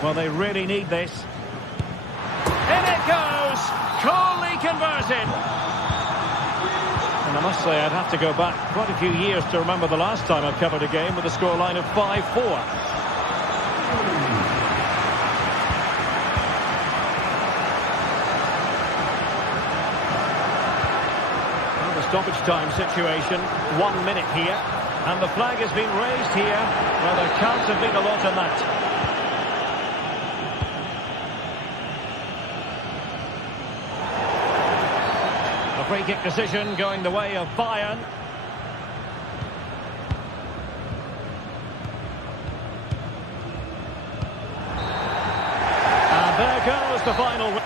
Well, they really need this. In it goes! Coolly converted! And I must say, I'd have to go back quite a few years to remember the last time I covered a game with a scoreline of 5-4. Well, the stoppage time situation, 1 minute here. And the flag has been raised here. Well, there can't have been a lot in that. Free kick decision going the way of Bayern. was the final.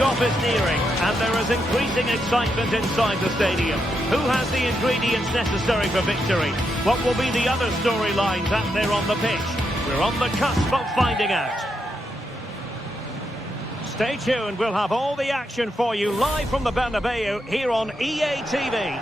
Kickoff is nearing, and there is increasing excitement inside the stadium. Who has the ingredients necessary for victory? What will be the other storylines out there on the pitch? We're on the cusp of finding out. Stay tuned, we'll have all the action for you live from the Bernabeu here on EA TV.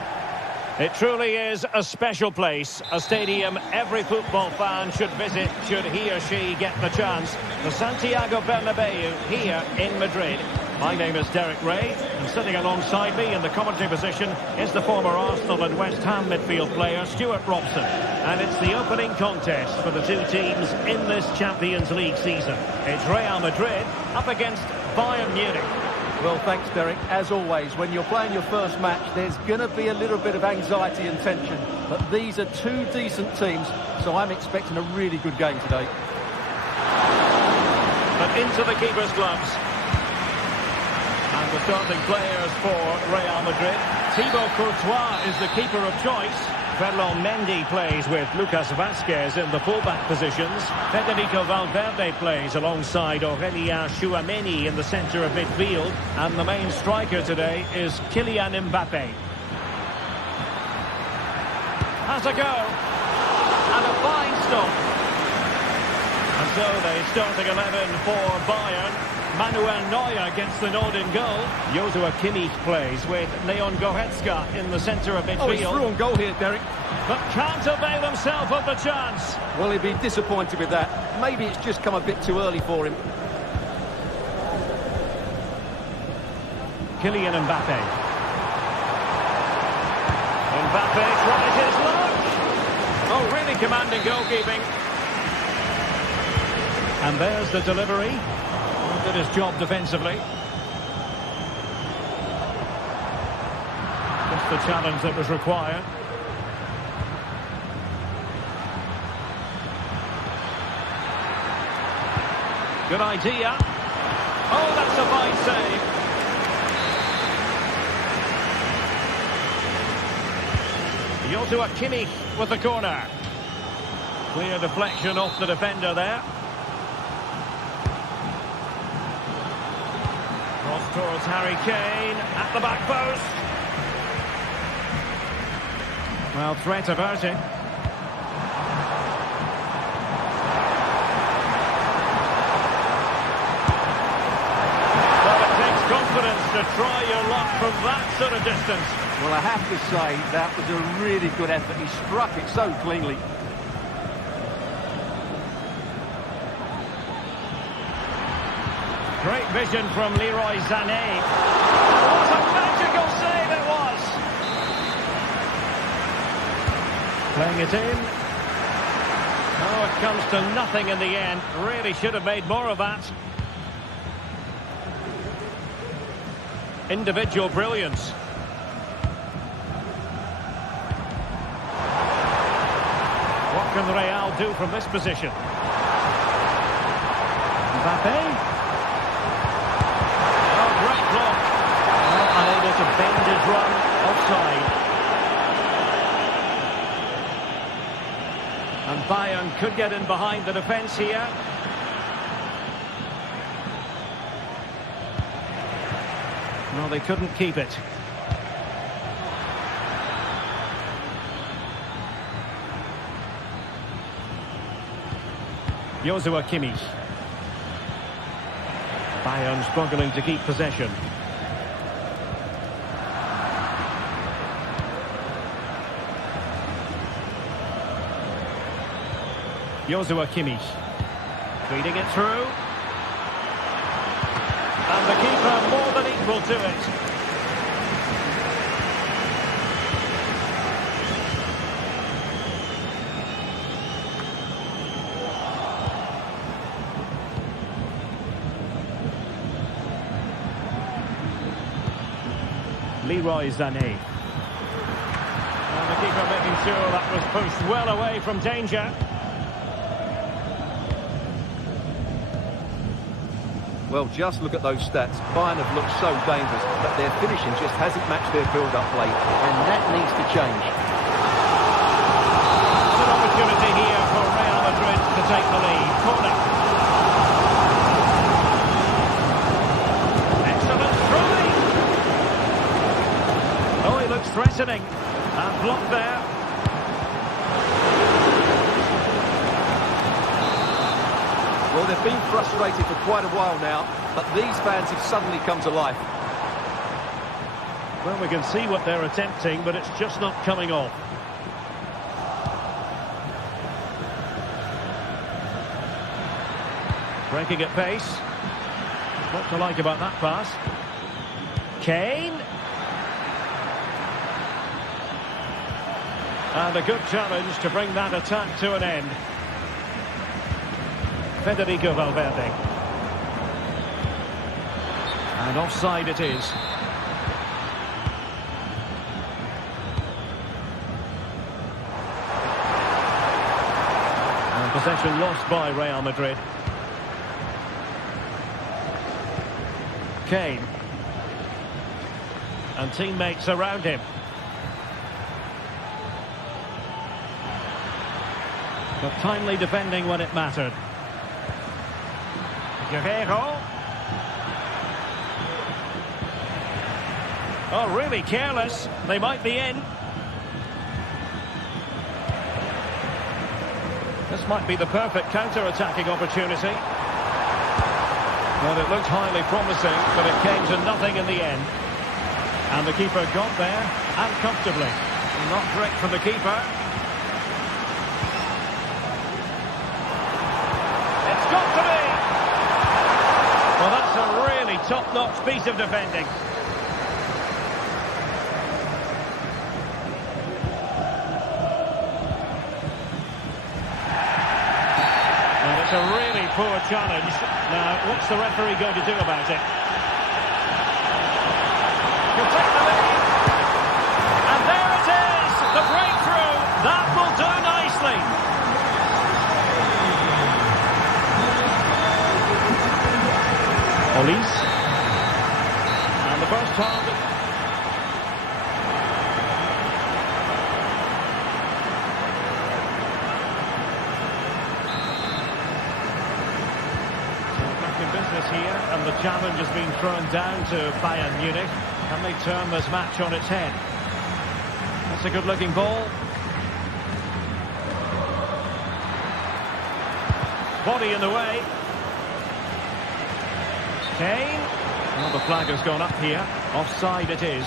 It truly is a special place, a stadium every football fan should visit should he or she get the chance. The Santiago Bernabeu here in Madrid. My name is Derek Ray, and sitting alongside me in the commentary position is the former Arsenal and West Ham midfield player Stuart Robson. And it's the opening contest for the two teams in this Champions League season. It's Real Madrid up against Bayern Munich. Well, thanks, Derek. As always, when you're playing your first match, there's going to be a little bit of anxiety and tension. But these are two decent teams, so I'm expecting a really good game today. But into the keeper's gloves. And the starting players for Real Madrid. Thibaut Courtois is the keeper of choice. Ferland Mendy plays with Lucas Vazquez in the fullback positions. Federico Valverde plays alongside Aurelien Tchouameni in the centre of midfield. And the main striker today is Kylian Mbappe. Has a go. And a fine stop. And so the starting 11 for Bayern. Manuel Neuer gets the nod in goal. Joshua Kimmich plays with Leon Goretzka in the centre of midfield. Oh, he's through on goal here, Derek. But can't avail himself of the chance. Well, he'd be disappointed with that. Maybe it's just come a bit too early for him. Kylian Mbappe. Mbappe tries his luck. Oh, really commanding goalkeeping. And there's the delivery. Did his job defensively. Just the challenge that was required. Good idea. Oh, that's a fine save. Joshua Kimmich with the corner. Clear deflection off the defender there. Cross towards Harry Kane at the back post. Well, threat averting. Well, it takes confidence to try your luck from that sort of distance. Well, I have to say, that was a really good effort. He struck it so cleanly. Great vision from Leroy Sané. What a magical save it was! Playing it in. Oh, it comes to nothing in the end. Really should have made more of that. Individual brilliance. What can Real do from this position? Mbappe. Unable to bend his run, offside. And Bayern could get in behind the defence here. No, they couldn't keep it. Joshua Kimmich. Bayern struggling to keep possession. Joshua Kimmich feeding it through, and the keeper more than equal to it. Leroy Sané, and the keeper making sure that was pushed well away from danger. Well, just look at those stats. Bayern have looked so dangerous, but their finishing just hasn't matched their build-up play, and that needs to change. Good opportunity here for Real Madrid to take the lead. Corner. Excellent Well, they've been frustrated for quite a while now, but these fans have suddenly come to life. Well, we can see what they're attempting, but it's just not coming off. Breaking at pace. What to like about that pass? Kane. And a good challenge to bring that attack to an end. Federico Valverde. And offside it is. And possession lost by Real Madrid. Kane. And teammates around him. But timely defending when it mattered. Guerrero. Oh, really careless. They might be in. This might be the perfect counter-attacking opportunity. Well, it looked highly promising, but it came to nothing in the end. And the keeper got there, and comfortably. Not great from the keeper. It's got to be! Well, that's a really top-notch piece of defending. And it's a really poor challenge. Now, what's the referee going to do about it? He'll take the lead. And there it is! The breakthrough! That will do nicely. Olise. And the first target. Business here, and the challenge has been thrown down to Bayern Munich. Can they turn this match on its head? That's a good-looking ball. Body in the way. Kane. Well, the flag has gone up here. Offside it is.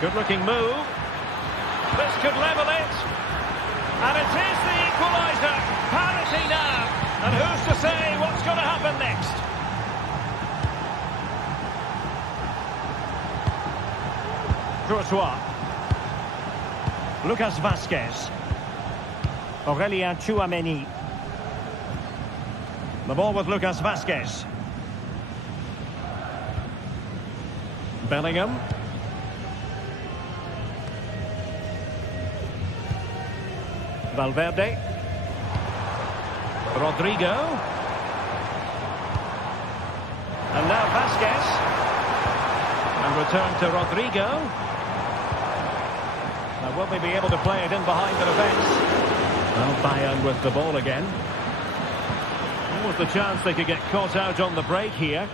Good-looking move. This could level it. And it is the equaliser. Parity now. And who's to say what's going to happen next? Courtois. Lucas Vazquez. Aurelien Tchouameni. The ball with Lucas Vazquez. Bellingham. Valverde. Rodrigo. And now Vazquez. And return to Rodrigo. Now will they be able to play it in behind the defence? Well, Bayern with the ball again. There was the chance they could get caught out on the break here.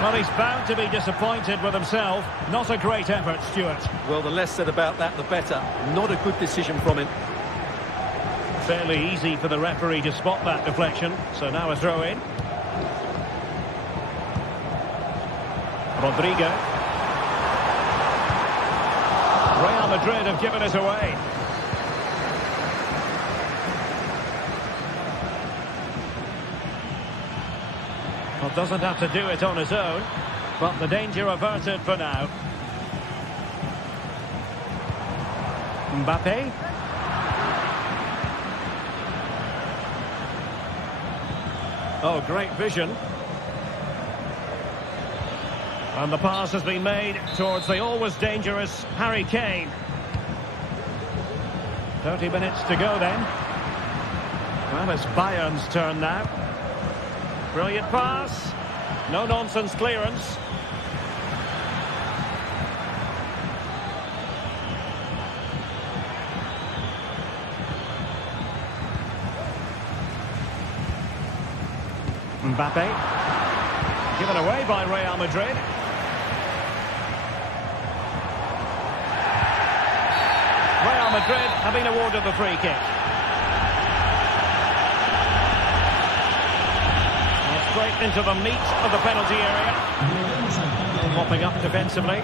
Well, he's bound to be disappointed with himself. Not a great effort, Stuart. Well, the less said about that, the better. Not a good decision from him. Fairly easy for the referee to spot that deflection. So now a throw-in. Rodrigo. Real Madrid have given it away. Well, doesn't have to do it on his own, but the danger averted for now. Mbappe. Oh, great vision. And the pass has been made towards the always dangerous Harry Kane. 30 minutes to go then. Well, it's Bayern's turn now. Brilliant pass. No-nonsense clearance. Mbappe. Given away by Real Madrid. Well, Madrid have been awarded the free kick. And straight into the meat of the penalty area. Mopping up defensively.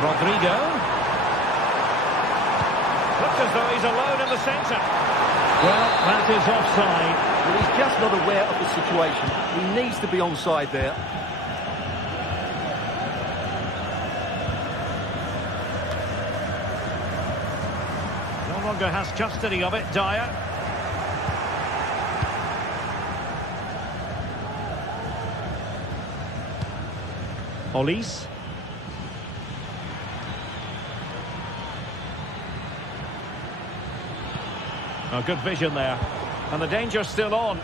Rodrigo. Looks as though he's alone in the centre. Well, that is offside. Well, he's just not aware of the situation. He needs to be onside there. No longer has custody of it, Dyer. Olise. Oh, good vision there. And the danger's still on.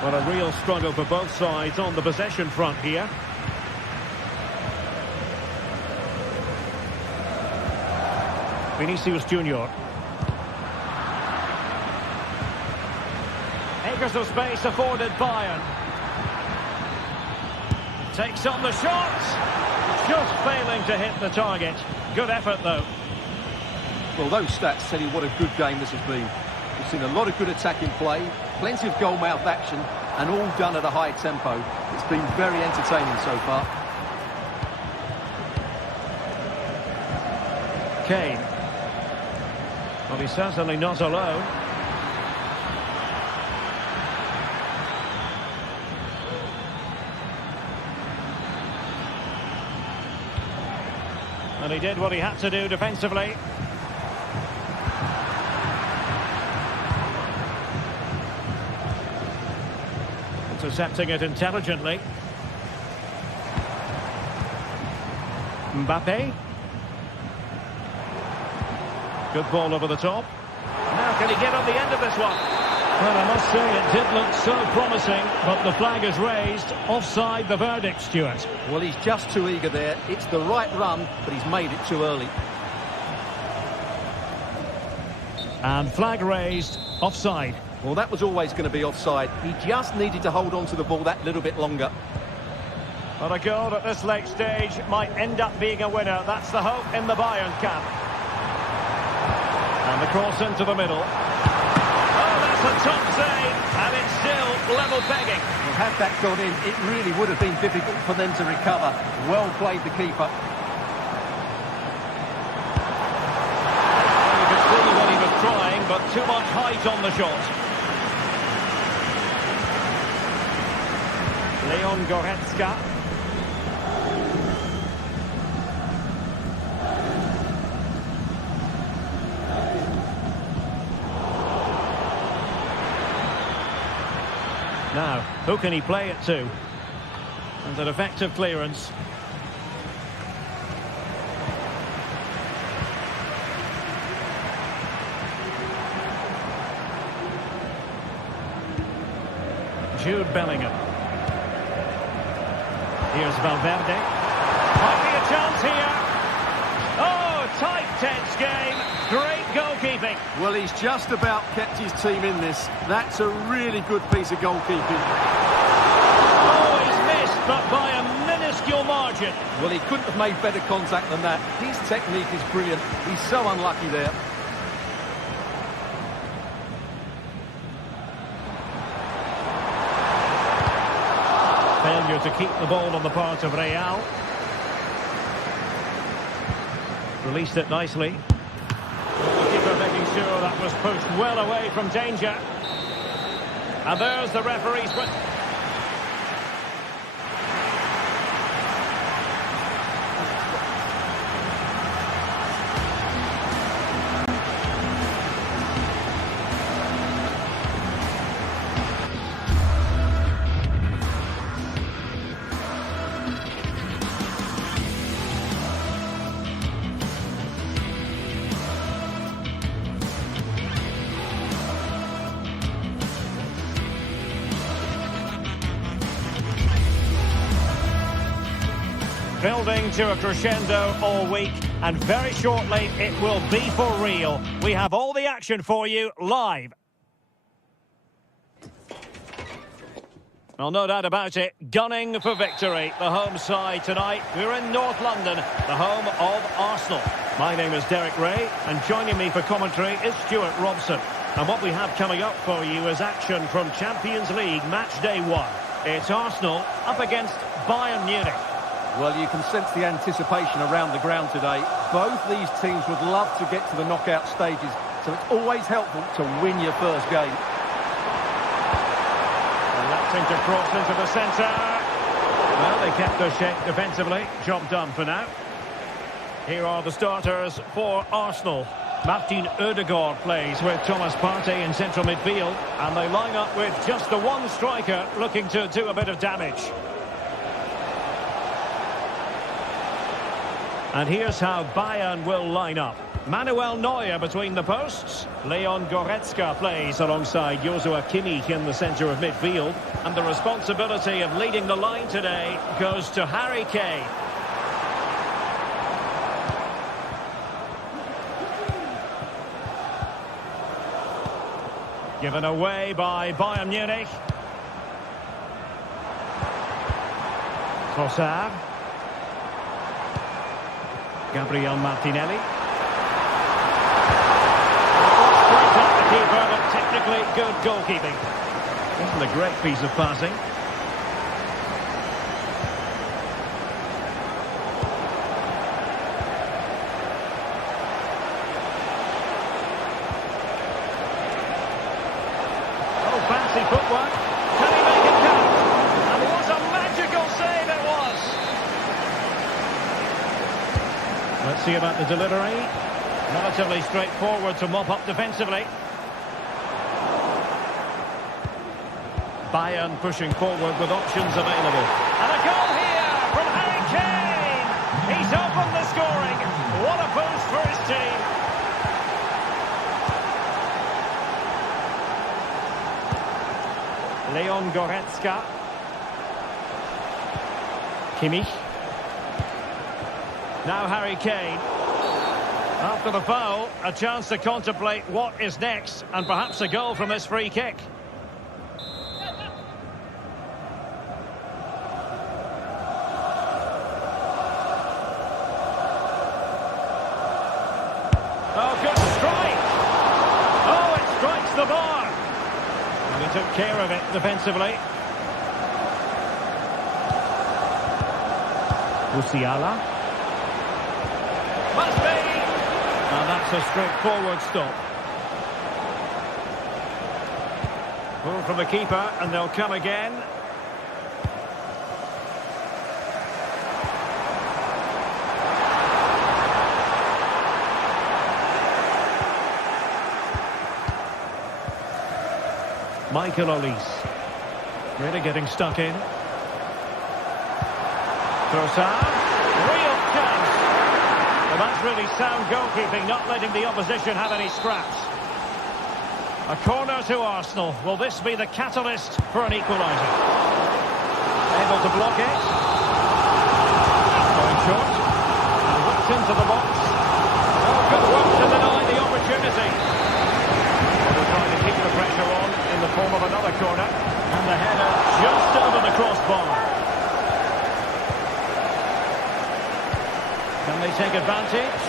But a real struggle for both sides on the possession front here. Vinicius Junior. Acres of space afforded Bayern. Takes on the shot. Just failing to hit the target. Good effort, though. Well, those stats tell you what a good game this has been. We've seen a lot of good attacking play, plenty of goalmouth action, and all done at a high tempo. It's been very entertaining so far. Kane. Well, he's certainly not alone. And he did what he had to do defensively. Intercepting it intelligently. Mbappe. Good ball over the top. Now can he get on the end of this one? Well, I must say it did look so promising, but the flag is raised. Offside the verdict, Stuart. Well, he's just too eager there. It's the right run, but he's made it too early. And flag raised, offside. Well, that was always going to be offside. He just needed to hold on to the ball that little bit longer. But a goal at this late stage might end up being a winner. That's the hope in the Bayern camp. And the cross into the middle. Oh, that's a top save, and it's still level pegging. Well, had that gone in, it really would have been difficult for them to recover. Well played, the keeper. You could see what he was trying, but too much height on the shot. Leon Goretzka. Now, who can he play it to? And an effective clearance. Jude Bellingham. Here's Valverde. Might be a chance here. Oh, tight, tense game. Great goalkeeping. Well, he's just about kept his team in this. That's a really good piece of goalkeeping. Oh, he's missed, but by a minuscule margin. Well, he couldn't have made better contact than that. His technique is brilliant. He's so unlucky there. Failure to keep the ball on the part of Real. Released it nicely. The keeper making sure that was pushed well away from danger. And there's the referee's... Building to a crescendo all week, and very shortly it will be for real. We have all the action for you live. Well, no doubt about it, gunning for victory. The home side tonight. We're in North London, the home of Arsenal. My name is Derek Ray, and joining me for commentary is Stuart Robson. And what we have coming up for you is action from Champions League Match Day 1. It's Arsenal up against Bayern Munich. Well, you can sense the anticipation around the ground today. Both these teams would love to get to the knockout stages, so it's always helpful to win your first game. Electing to cross into the centre. Well, they kept their shape defensively. Job done for now. Here are the starters for Arsenal. Martin Odegaard plays with Thomas Partey in central midfield. And they line up with just the one striker looking to do a bit of damage. And here's how Bayern will line up. Manuel Neuer between the posts. Leon Goretzka plays alongside Joshua Kimmich in the centre of midfield. And the responsibility of leading the line today goes to Harry Kane. Given away by Bayern Munich. Sociedad. Gabriel Martinelli. Straight at the keeper, but technically good goalkeeping. Wasn't a great piece of passing. Oh, fancy footwork. Can he make it count? And what a magical save it was! Let's see about the delivery. Relatively straightforward to mop up defensively. Bayern pushing forward with options available. And a goal here from Harry Kane! He's opened the scoring. What a boost for his team. Leon Goretzka. Kimmich. Now Harry Kane. After the foul, a chance to contemplate what is next, and perhaps a goal from this free kick. Oh, good strike! Oh, it strikes the bar! And he took care of it defensively. Musiala. Must be! And that's a straightforward stop. Pull from the keeper, and they'll come again. Michael Olise. Really getting stuck in. Trossard. Real chance. Well, that's really sound goalkeeping, not letting the opposition have any scraps. A corner to Arsenal. Will this be the catalyst for an equaliser? Able to block it. Going short. And whipped into the box. Oh, good work to deny the opportunity. They're trying to keep the pressure on in the form of another corner. And the header just over the crossbar. Can they take advantage?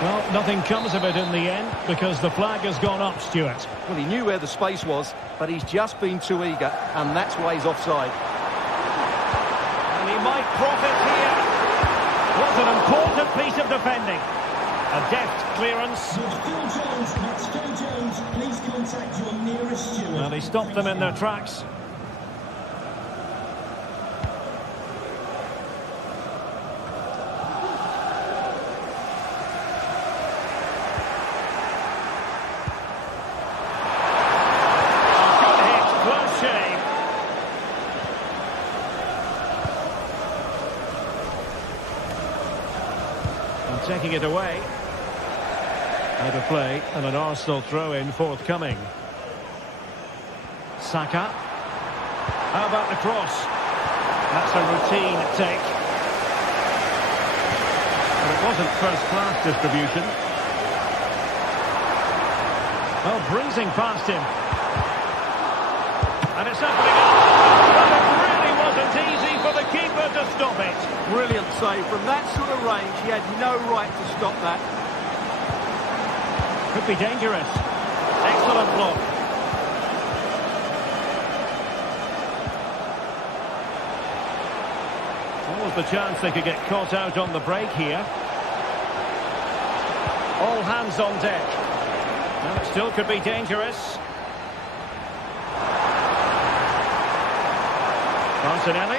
Well, nothing comes of it in the end because the flag has gone up, Stuart. Well, he knew where the space was, but he's just been too eager, and that's why he's offside. And he might profit here. What an important piece of defending. A deft clearance. That's Phil Jones. Please contact your nearest steward. Well, he stopped them in their tracks. Taking it away. Out of play, and an Arsenal throw-in forthcoming. Saka. How about the cross? That's a routine take. But it wasn't first-class distribution. Oh, breezing past him. And it's opening up. But it really wasn't easy for the keeper to stop it. Brilliant save. From that sort of range, he had no right to stop that. Could be dangerous. Excellent block. Always the chance they could get caught out on the break here. All hands on deck. And it still could be dangerous. Martinelli.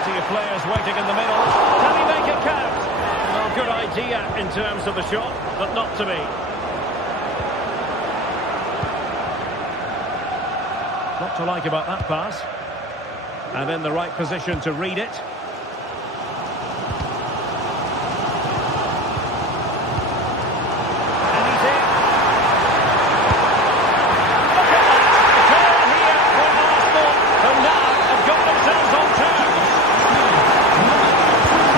See a players waiting in the middle. Can he make it count? Well, good idea in terms of the shot, but not to be. What to like about that pass. And in the right position to read it. And he's in. Look at that. A goal here for Arsenal, who now have got themselves on terms.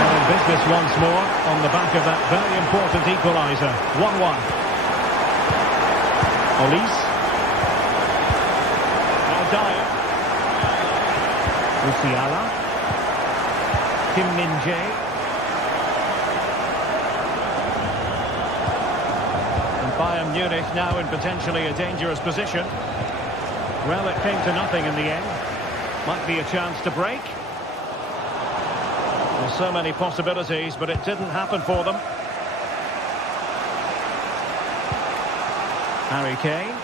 And in business once more on the back of that very important equaliser. 1-1. Olise. Now Dyer. Musiala, Kim Min-jae, and Bayern Munich now in potentially a dangerous position. Well, it came to nothing in the end. Might be a chance to break. Well, so many possibilities, but it didn't happen for them. Harry Kane.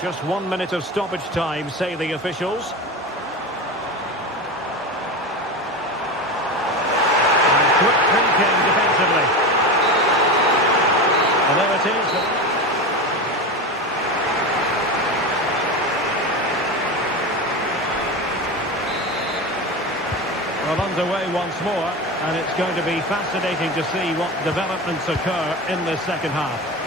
Just 1 minute of stoppage time, say the officials. And quick thinking defensively. And there it is. Well, underway once more, and it's going to be fascinating to see what developments occur in this second half.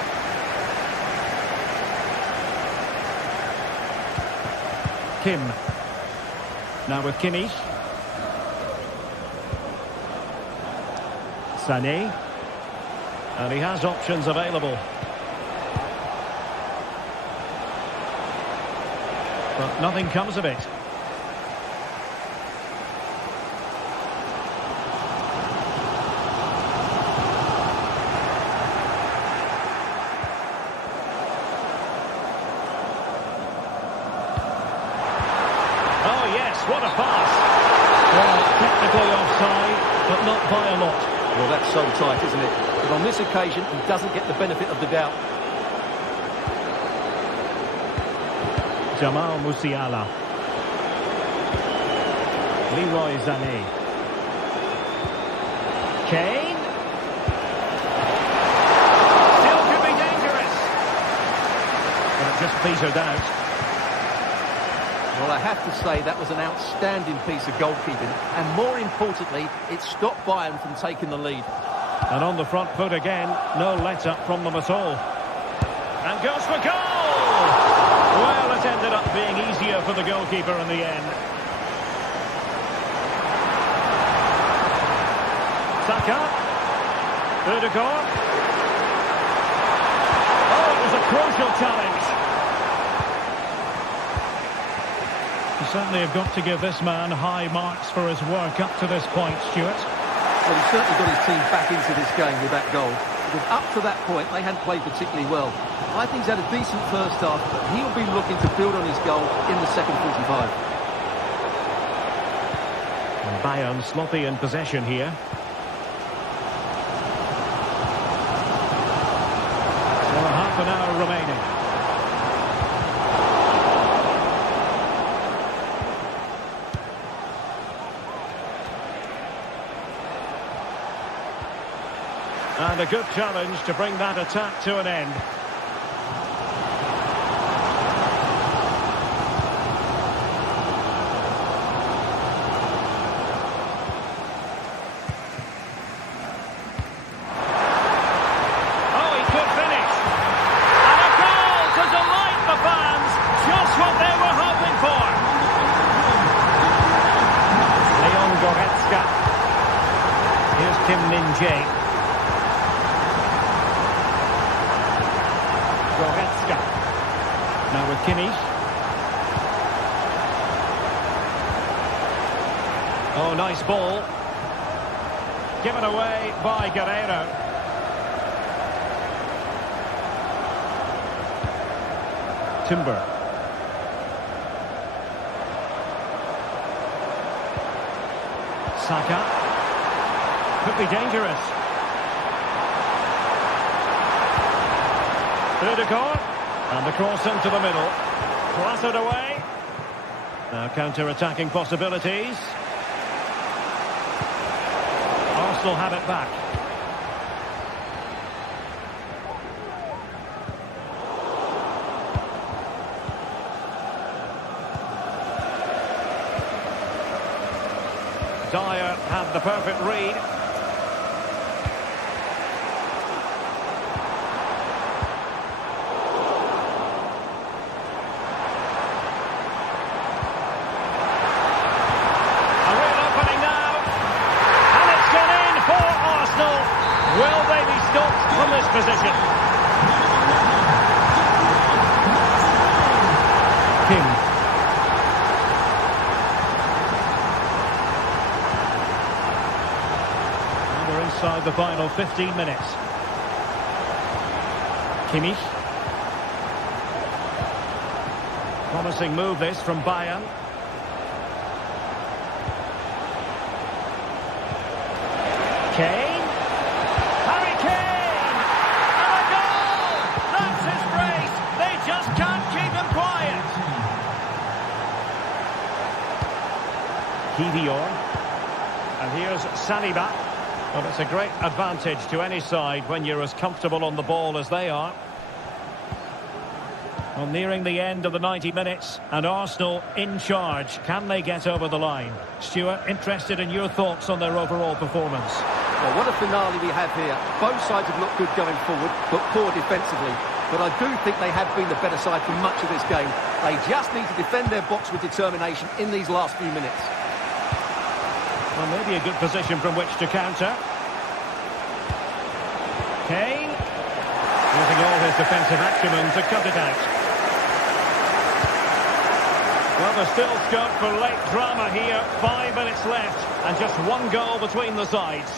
Kim. Now with Kimmich. Sané. And he has options available. But nothing comes of it. What a pass. Well, technically offside, but not by a lot. Well, that's so tight, isn't it? But on this occasion, he doesn't get the benefit of the doubt. Jamal Musiala. Leroy Sané. Kane. Still could be dangerous. But it just petered out. Well, I have to say that was an outstanding piece of goalkeeping. And more importantly, it stopped Bayern from taking the lead. And on the front foot again, no let-up from them at all. And goes for goal! Well, it ended up being easier for the goalkeeper in the end. Saka. Ødegaard. Oh, it was a crucial challenge. You certainly have got to give this man high marks for his work up to this point, Stuart. Well, he's certainly got his team back into this game with that goal. Because up to that point, they hadn't played particularly well. I think he's had a decent first half, but he'll be looking to build on his goal in the second 45. And Bayern sloppy in possession here. So half an hour remaining. And a good challenge to bring that attack to an end. Oh, he could finish. And a goal to delight the fans. Just what they were hoping for. Leon Goretzka. Here's Kim Min-jae. Kimmich. Oh, nice ball. Given away by Guerreiro. Timber. Saka. Could be dangerous. Odegaard. And the cross into the middle. Clattered away. Now counter-attacking possibilities. Arsenal have it back. Dyer had the perfect read. A real opening now. And it's gone in for Arsenal. Will they be stopped from this position? King. Inside the final 15 minutes. Kimmich. Promising move this from Bayern. Kane. Harry Kane! And a goal! That's his brace! They just can't keep him quiet! Kivior. And here's Saliba. Well, it's a great advantage to any side when you're as comfortable on the ball as they are. Well, nearing the end of the 90 minutes, and Arsenal in charge. Can they get over the line? Stuart, interested in your thoughts on their overall performance. Well, what a finale we have here. Both sides have looked good going forward, but poor defensively. But I do think they have been the better side for much of this game. They just need to defend their box with determination in these last few minutes. Well, maybe a good position from which to counter. Kane, using all his defensive acumen to cut it out. Well, there's still scope for late drama here. 5 minutes left, and just one goal between the sides.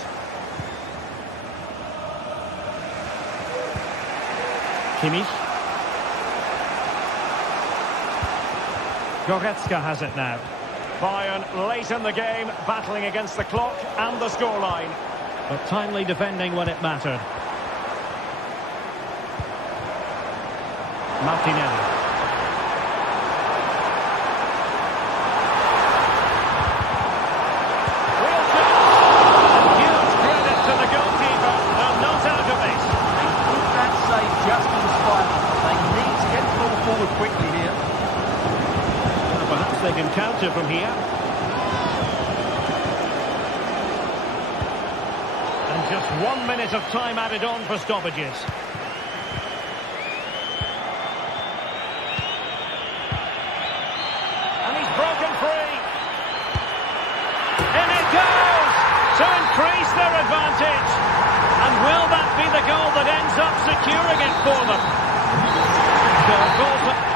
Kimmich. Goretzka has it now. Bayern late in the game, battling against the clock and the scoreline. But timely defending when it mattered. Martinelli. Real chance. Huge credit to the goalkeeper. They're not out of it. They put that save just to inspire them. They need to get the ball forward quickly here. Well, perhaps they can counter from here. And just 1 minute of time added on for stoppages. To increase their advantage. And will that be the goal that ends up securing it for them? So a goal to...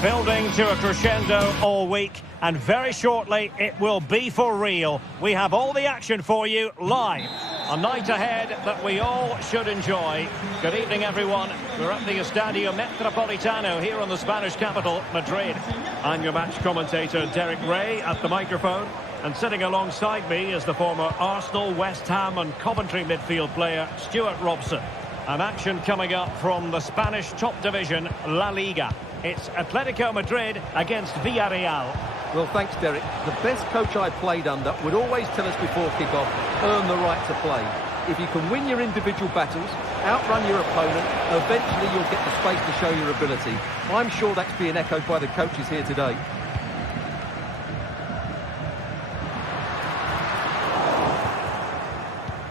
Building to a crescendo all week, and very shortly it will be for real. We have all the action for you live. A night ahead that we all should enjoy. Good evening, everyone. We're at the Estadio Metropolitano here in the Spanish capital, Madrid. I'm your match commentator, Derek Ray, at the microphone. And sitting alongside me is the former Arsenal, West Ham and Coventry midfield player, Stuart Robson. An action coming up from the Spanish top division, La Liga. It's Atletico Madrid against Villarreal. Well, thanks, Derek. The best coach I played under would always tell us before kick-off, earn the right to play. If you can win your individual battles, outrun your opponent, eventually you'll get the space to show your ability. I'm sure that's being echoed by the coaches here today.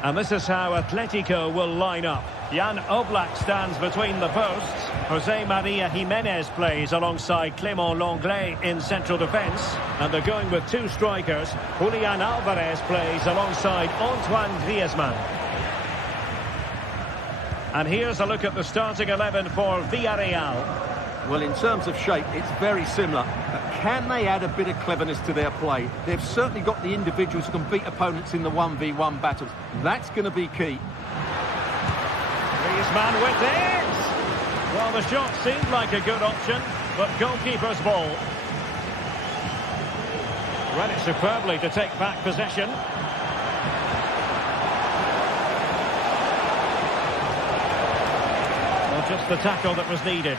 And this is how Atletico will line up. Jan Oblak stands between the posts. Jose Maria Jimenez plays alongside Clément Lenglet in central defence. And they're going with two strikers. Julian Alvarez plays alongside Antoine Griezmann. And here's a look at the starting 11 for Villarreal. Well, in terms of shape, it's very similar. But can they add a bit of cleverness to their play? They've certainly got the individuals who can beat opponents in the 1v1 battles. That's going to be key. Griezmann with it! Well, the shot seemed like a good option, but goalkeeper's ball. Read it superbly to take back possession. Well, just the tackle that was needed.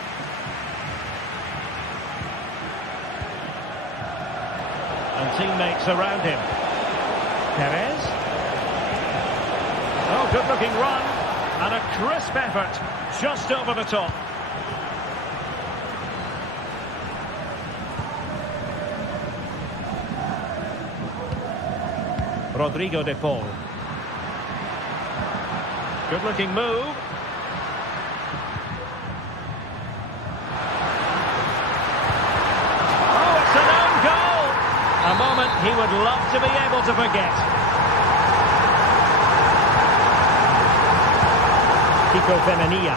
And teammates around him. Perez. Oh, good-looking run. And a crisp effort, just over the top. Rodrigo de Paul. Good-looking move. Oh, it's an own goal! A moment he would love to be able to forget. Kiko Femenia.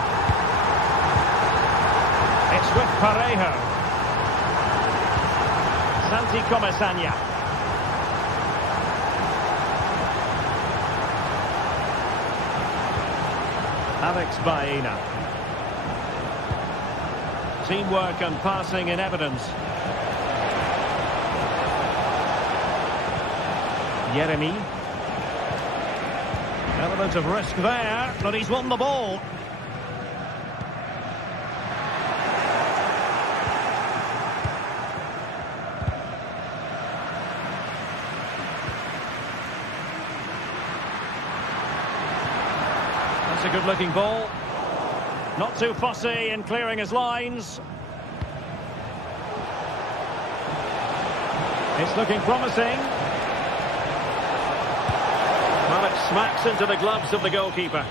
It's with Parejo. Santi Comesaña. Alex Baena. Teamwork and passing in evidence. Yeremy. Element of risk there, but he's won the ball. That's a good-looking ball. Not too fussy in clearing his lines. It's looking promising. Well, it smacks into the gloves of the goalkeeper.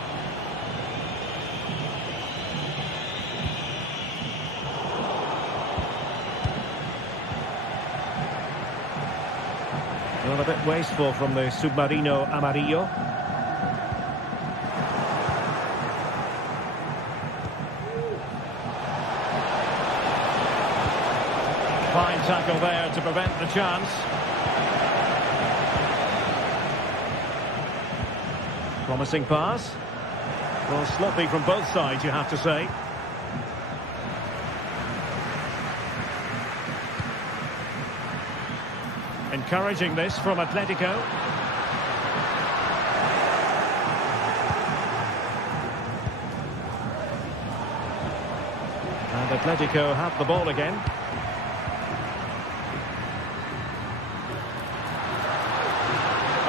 Well, a bit wasteful from the Submarino Amarillo. Fine tackle there to prevent the chance. Promising pass. Well, sloppy from both sides, you have to say. Encouraging this from Atletico. And Atletico have the ball again.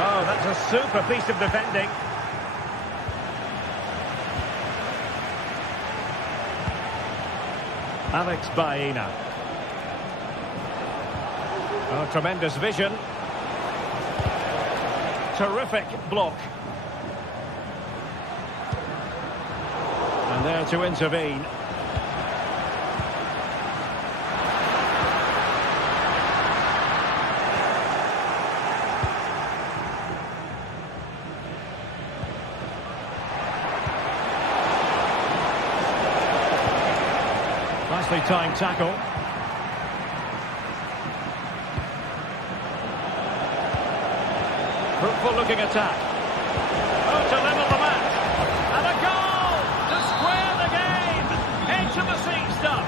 Oh, that's a super piece of defending. Alex Baena. Oh, tremendous vision. Terrific block. And there to intervene. Nicely timed tackle. attacking-looking attack. Oh, to level the match. And a goal to square the game. Edge of the seat stuff.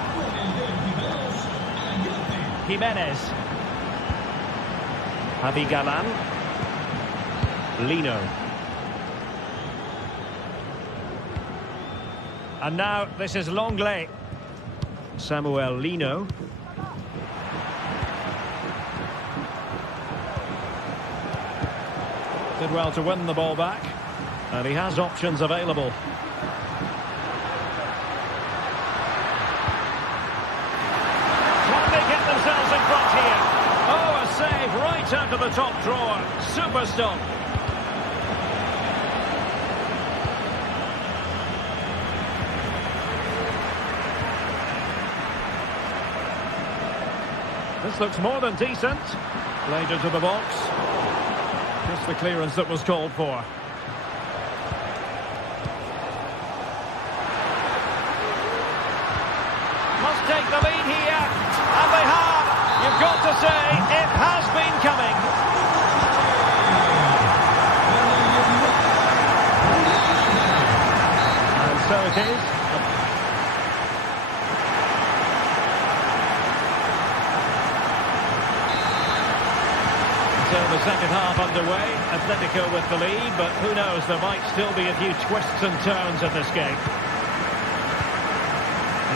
Jimenez. Javi Galan. Lino. And now this is Longley. Samuel Lino. Did well to win the ball back. And he has options available. Can they get themselves in front here? Oh, a save right out of the top drawer. Super stop. This looks more than decent. Played into the box. Just the clearance that was called for. Must take the lead here. And they have. You've got to say, it has been coming. And so it is. So the second half underway, Atletico with the lead, but who knows, there might still be a few twists and turns in this game.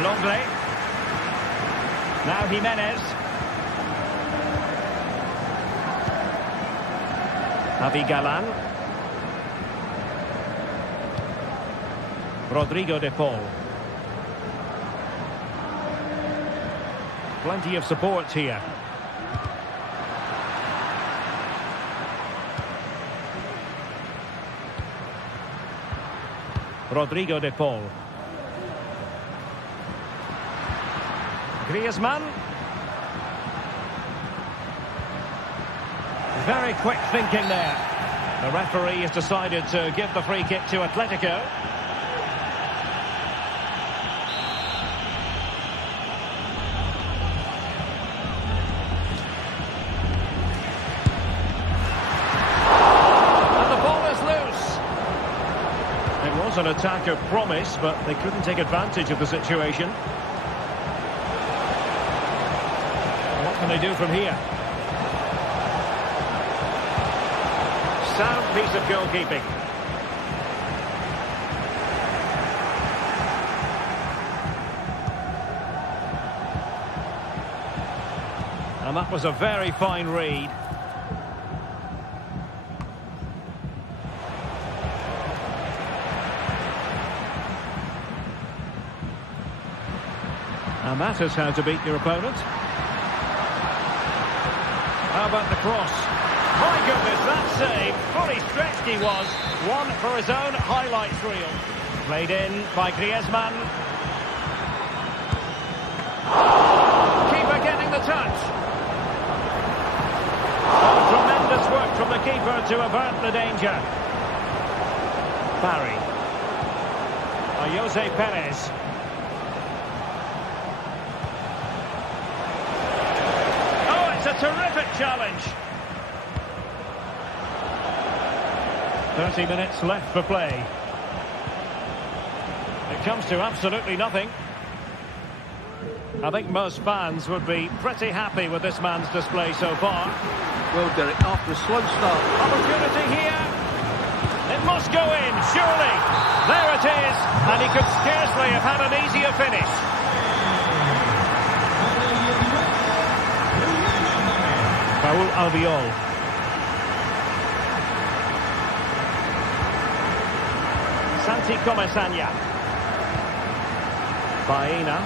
Longley. Now Jimenez. Javi Galan. Rodrigo de Paul. Plenty of support here. Rodrigo de Paul. Griezmann. Very quick thinking there. The referee has decided to give the free kick to Atletico. An attack of promise, but they couldn't take advantage of the situation. What can they do from here? Sound piece of goalkeeping. And that was a very fine read. And that is how to beat your opponent. How about the cross? My goodness, that save. Fully stretched he was. One for his own highlights reel. Played in by Griezmann. Keeper getting the touch. Oh, tremendous work from the keeper to avert the danger. Barry. Jose Perez. A terrific challenge. 30 minutes left for play. It comes to absolutely nothing. I think most fans would be pretty happy with this man's display so far. Well, Derek, after a slow start. Opportunity here. It must go in, surely. There it is. And he could scarcely have had an easier finish. Raul Albiol. Santi Comesaña. Baena.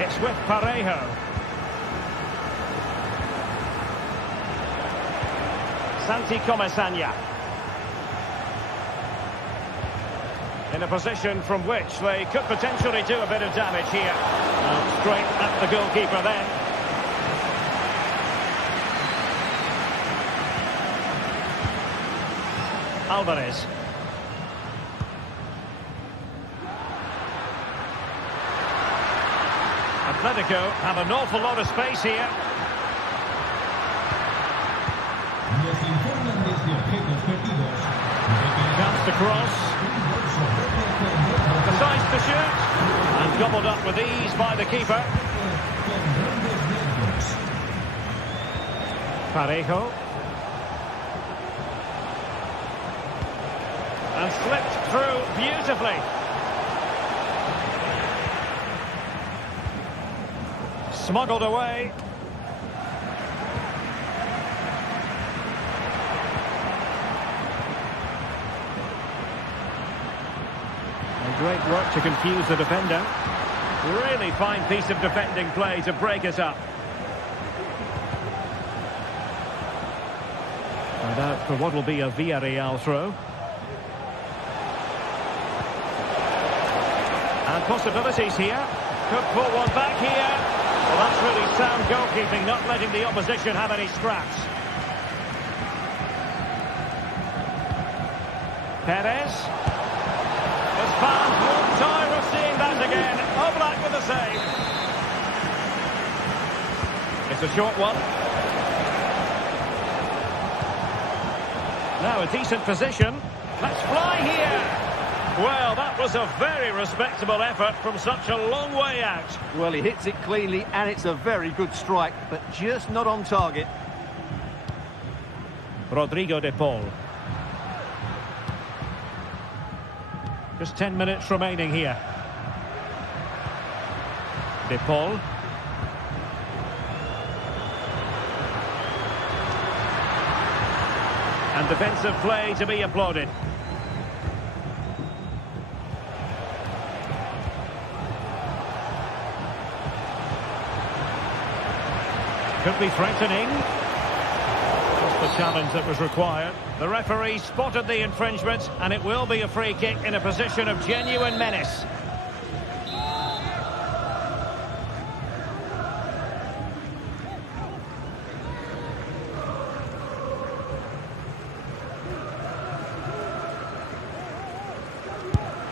It's with Parejo. Santi Comesaña. In a position from which they could potentially do a bit of damage here. Straight at the goalkeeper then. Alvarez. Atletico have an awful lot of space here. the cross. Decides to shoot. And gobbled up with ease by the keeper. Parejo. And slipped through beautifully. Smuggled away. Great work to confuse the defender. Really fine piece of defending play to break us up. And out for what will be a Villarreal throw. And possibilities here. Could put one back here. Well, that's really sound goalkeeping, not letting the opposition have any scraps. Perez. Fans won't tire of seeing that again. Oblak with a save. It's a short one. Now a decent position. Let's fly here. Well, that was a very respectable effort from such a long way out. Well, he hits it cleanly and it's a very good strike, but just not on target. Rodrigo de Paul. Just 10 minutes remaining here. De Paul. And defensive play to be applauded. Could be threatening. Just the challenge that was required. The referee spotted the infringement, and it will be a free kick in a position of genuine menace.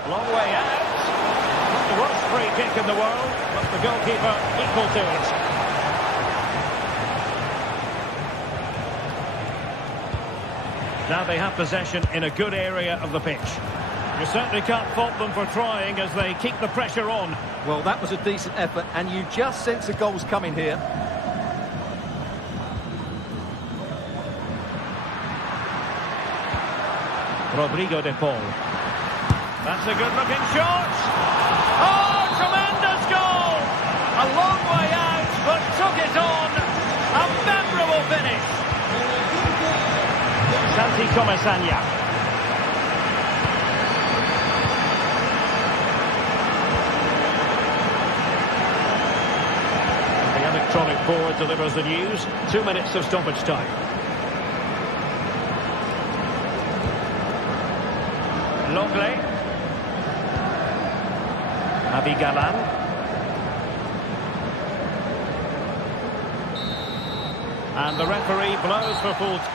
Long way out. Not the worst free kick in the world, but the goalkeeper equal to it. Now they have possession in a good area of the pitch. You certainly can't fault them for trying as they keep the pressure on. Well, that was a decent effort, and you just sense a goal's coming here. Rodrigo de Paul. That's a good-looking shot. Oh, tremendous goal! A long way out, but took it on. A memorable finish. Santi Comesaña. The electronic board delivers the news. 2 minutes of stoppage time. Longley. Abigalan. And the referee blows for full time.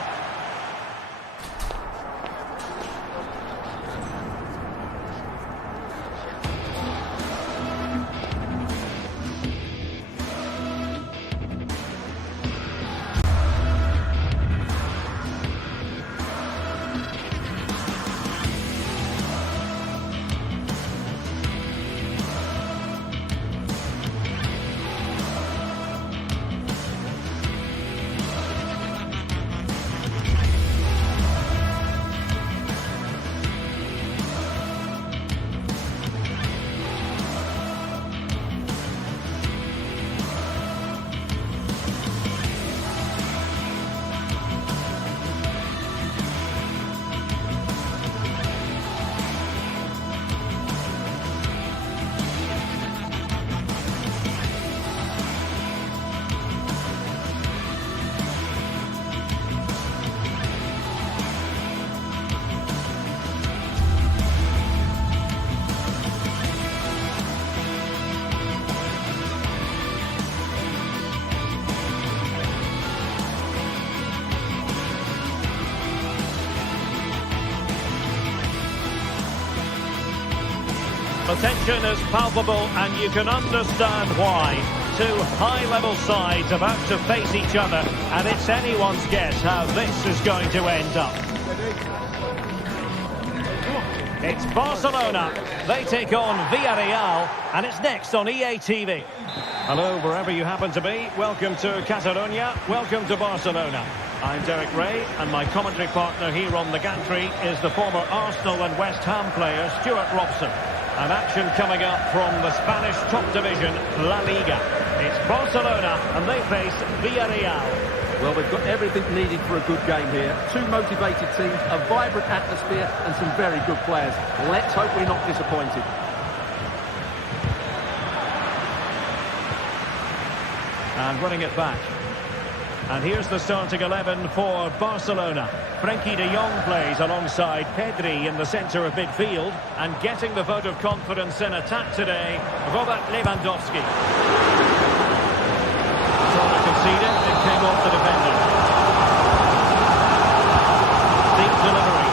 The tension is palpable, and you can understand why. Two high-level sides about to face each other, and it's anyone's guess how this is going to end up. It's Barcelona. They take on Villarreal, and it's next on EA TV. Hello, wherever you happen to be. Welcome to Catalonia. Welcome to Barcelona. I'm Derek Ray, and my commentary partner here on the gantry is the former Arsenal and West Ham player, Stuart Robson. An action coming up from the Spanish top division, La Liga. It's Barcelona, and they face Villarreal. Well, they've got everything needed for a good game here. Two motivated teams, a vibrant atmosphere, and some very good players. Let's hope we're not disappointed. And running it back. And here's the starting 11 for Barcelona. Frenkie de Jong plays alongside Pedri in the centre of midfield. And getting the vote of confidence in attack today, Robert Lewandowski. Corner conceded, it came off the defender. Deep delivery.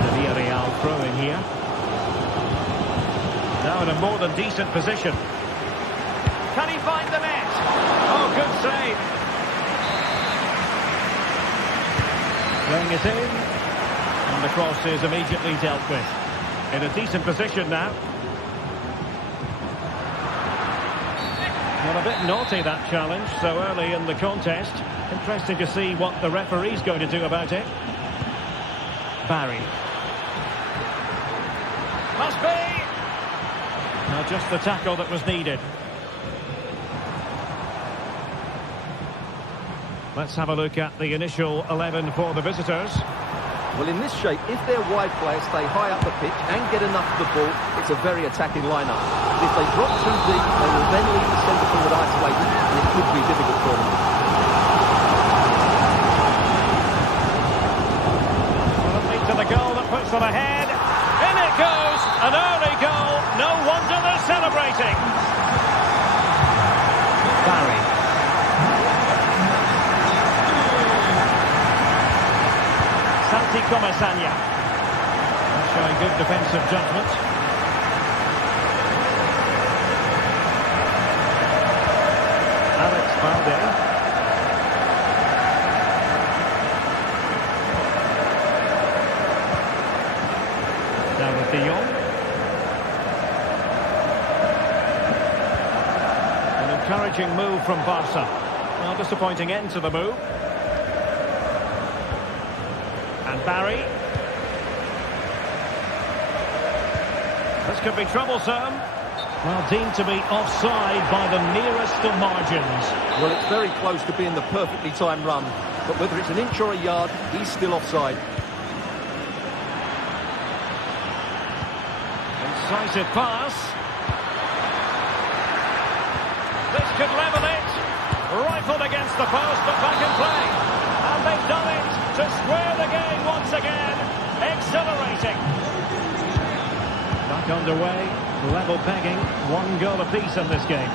The Villarreal throw in here. Now in a more than decent position. Can he find the net? Oh, good save. Playing it in. And the cross is immediately dealt with. In a decent position now. Well, a bit naughty, that challenge, so early in the contest. Interesting to see what the referee's going to do about it. Barry. Must be! Now just the tackle that was needed. Let's have a look at the initial 11 for the visitors. Well, in this shape, if their wide players stay high up the pitch and get enough of the ball, it's a very attacking lineup. But if they drop too deep, they will then leave the centre forward isolated, and it could be difficult for them. Well, it leads to the goal that puts them ahead. In it goes! An early goal. No wonder they're celebrating. Barry. Comesaña. Showing good defensive judgment. Alex Balde. Now with De Jong. An encouraging move from Barca. Well, disappointing end to the move. And Barry. This could be troublesome. Well, deemed to be offside by the nearest of margins. Well, it's very close to being the perfectly timed run. But whether it's an inch or a yard, he's still offside. Incisive pass. This could level it. Rifled against the post, but back in play. And they've done it to square the game once again. Exhilarating. Back underway. Level pegging. One goal apiece in this game.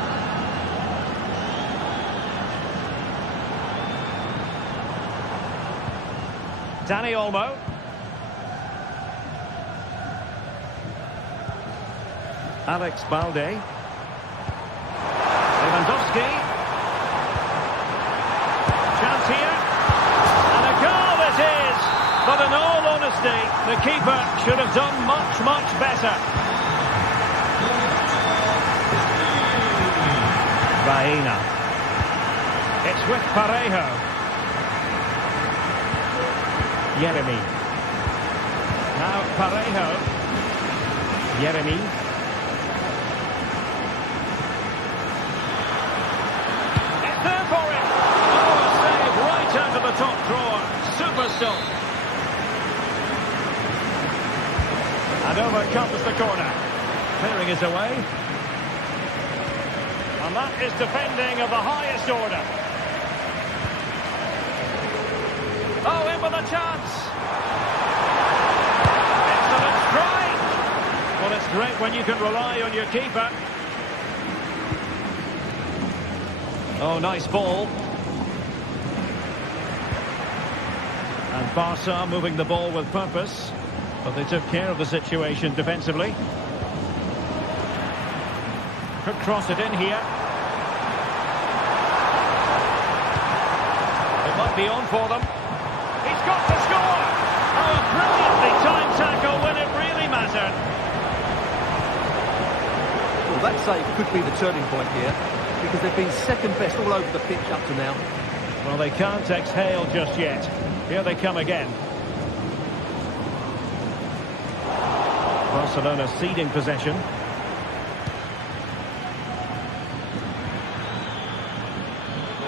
Dani Olmo. Alex Balde. Lewandowski. Chance here. And a goal it is. But in all honesty, the keeper should have done much, much better. Baena. It's with Parejo. Yeremy. Now Parejo. Yeremy. It's there for him. Oh, a save right out of the top drawer. Super stop. And over comes the corner. Clearing is away. And that is defending of the highest order. Oh, in with a chance. Excellent strike. Well, it's great when you can rely on your keeper. Oh, nice ball. And Barca moving the ball with purpose. But they took care of the situation defensively. Could cross it in here. It might be on for them. He's got to score! that save could be the turning point here, because they've been second best all over the pitch up to now. Well, they can't exhale just yet. Here they come again. Barcelona ceding possession.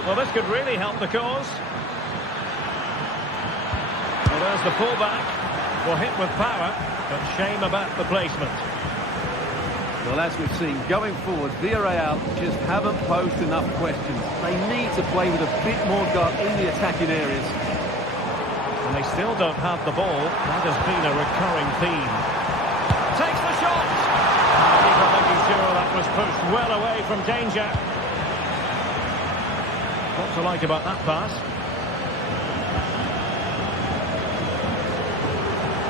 Well, this could really help the cause. Well, there's the fullback. Well, hit with power, but shame about the placement. Well, as we've seen, going forward, Villarreal just haven't posed enough questions. They need to play with a bit more gut in the attacking areas. And they still don't have the ball. That has been a recurring theme. Takes the shot! Keeper making sure that was pushed well away from danger. What to like about that pass?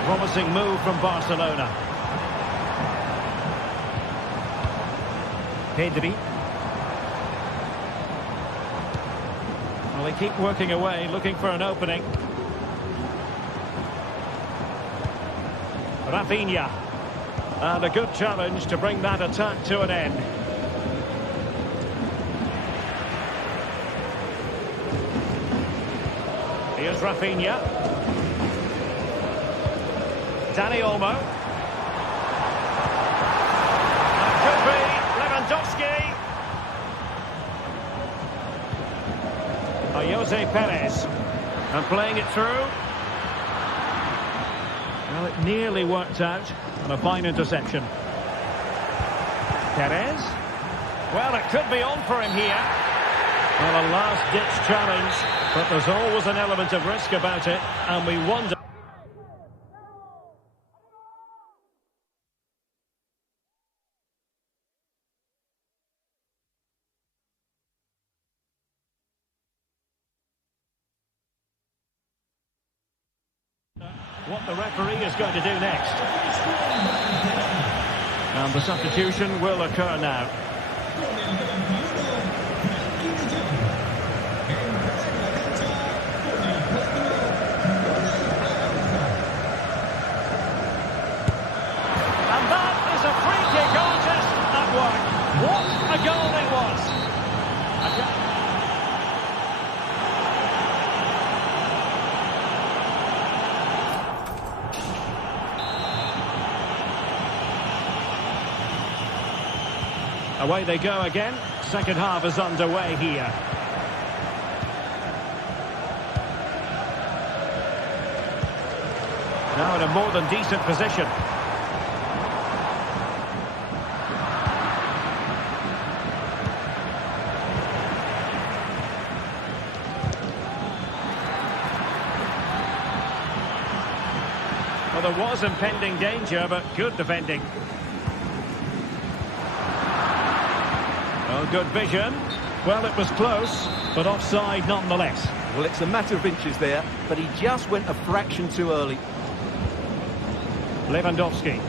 Promising move from Barcelona. Pedri. Well, they keep working away, looking for an opening. Rafinha. And a good challenge to bring that attack to an end. Here's Rafinha. Dani Olmo. And it could be Lewandowski. Jose Perez. And playing it through. Well, it nearly worked out. And a fine interception. Perez. Well, it could be on for him here. Well, a last-ditch challenge. But there's always an element of risk about it. And we wonder... what the referee is going to do next. And the substitution will occur now. And that is a free kick artist at work. What a goal it was. Away they go again. Second half is underway here. Now in a more than decent position. Well, there was impending danger, but good defending. Oh, good vision. Well, it was close, but offside nonetheless. Well, it's a matter of inches there, but he just went a fraction too early. Lewandowski.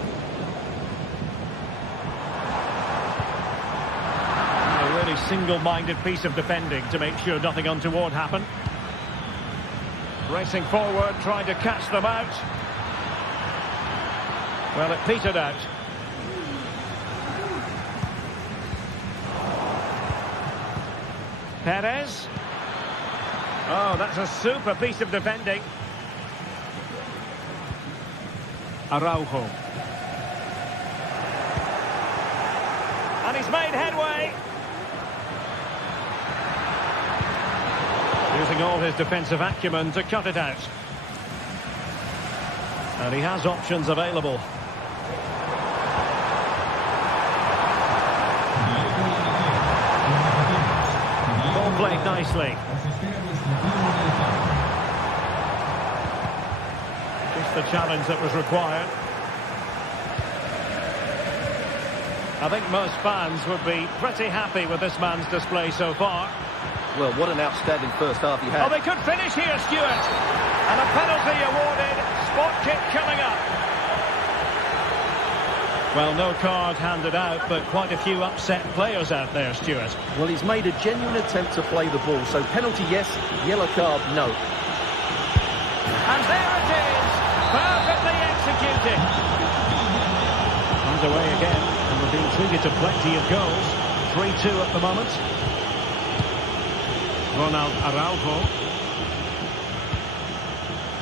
A really single-minded piece of defending to make sure nothing untoward happened. Racing forward, trying to catch them out. Well, it petered out. Perez. Oh, that's a super piece of defending. Araujo. And he's made headway. Using all his defensive acumen to cut it out. And he has options available. Ball played nicely. Just the challenge that was required. I think most fans would be pretty happy with this man's display so far. Well, what an outstanding first half he had. Oh, they could finish here, Stuart. And a penalty awarded. Spot kick coming up. Well, no card handed out, but quite a few upset players out there, Stuart. Well, he's made a genuine attempt to play the ball. So penalty, yes. Yellow card, no. And there it is. Perfectly executed. Underway again. And we're being treated to plenty of goals. 3-2 at the moment. Ronald Araujo.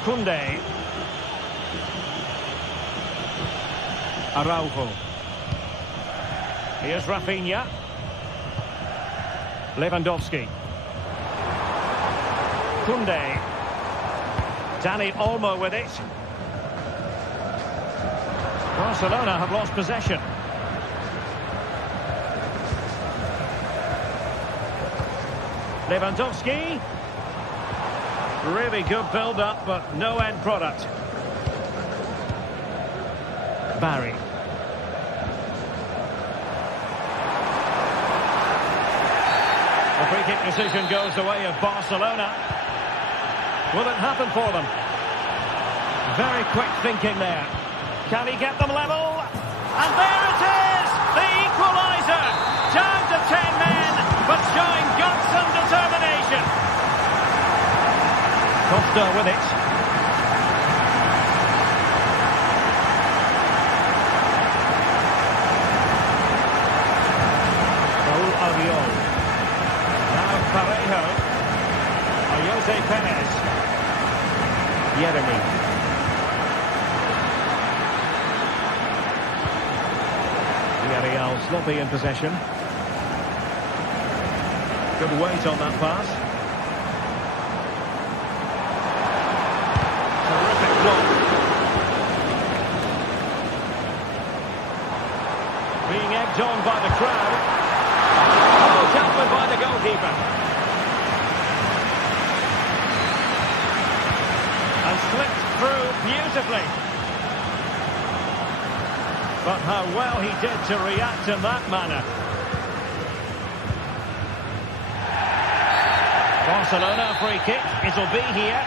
Koundé. Araujo. Here's Rafinha. Lewandowski. Koundé. Dani Olmo with it. Barcelona have lost possession. Lewandowski. Really good build-up, but no end product. Barry. The free-kick decision goes the way of Barcelona. Will it happen for them? Very quick thinking there. Can he get them level? And there it is! The equaliser! Down to 10 men, but showing guts and determination. Costa with it. Raul Albiol. Now Parejo. Jose Perez. Yeremy. Villarreal sloppy in possession. Good weight on that pass. Terrific block. Being egged on by the crowd. Oh, dealt with by the goalkeeper. And slipped through beautifully. But how well he did to react in that manner. Barcelona free kick. It'll be here.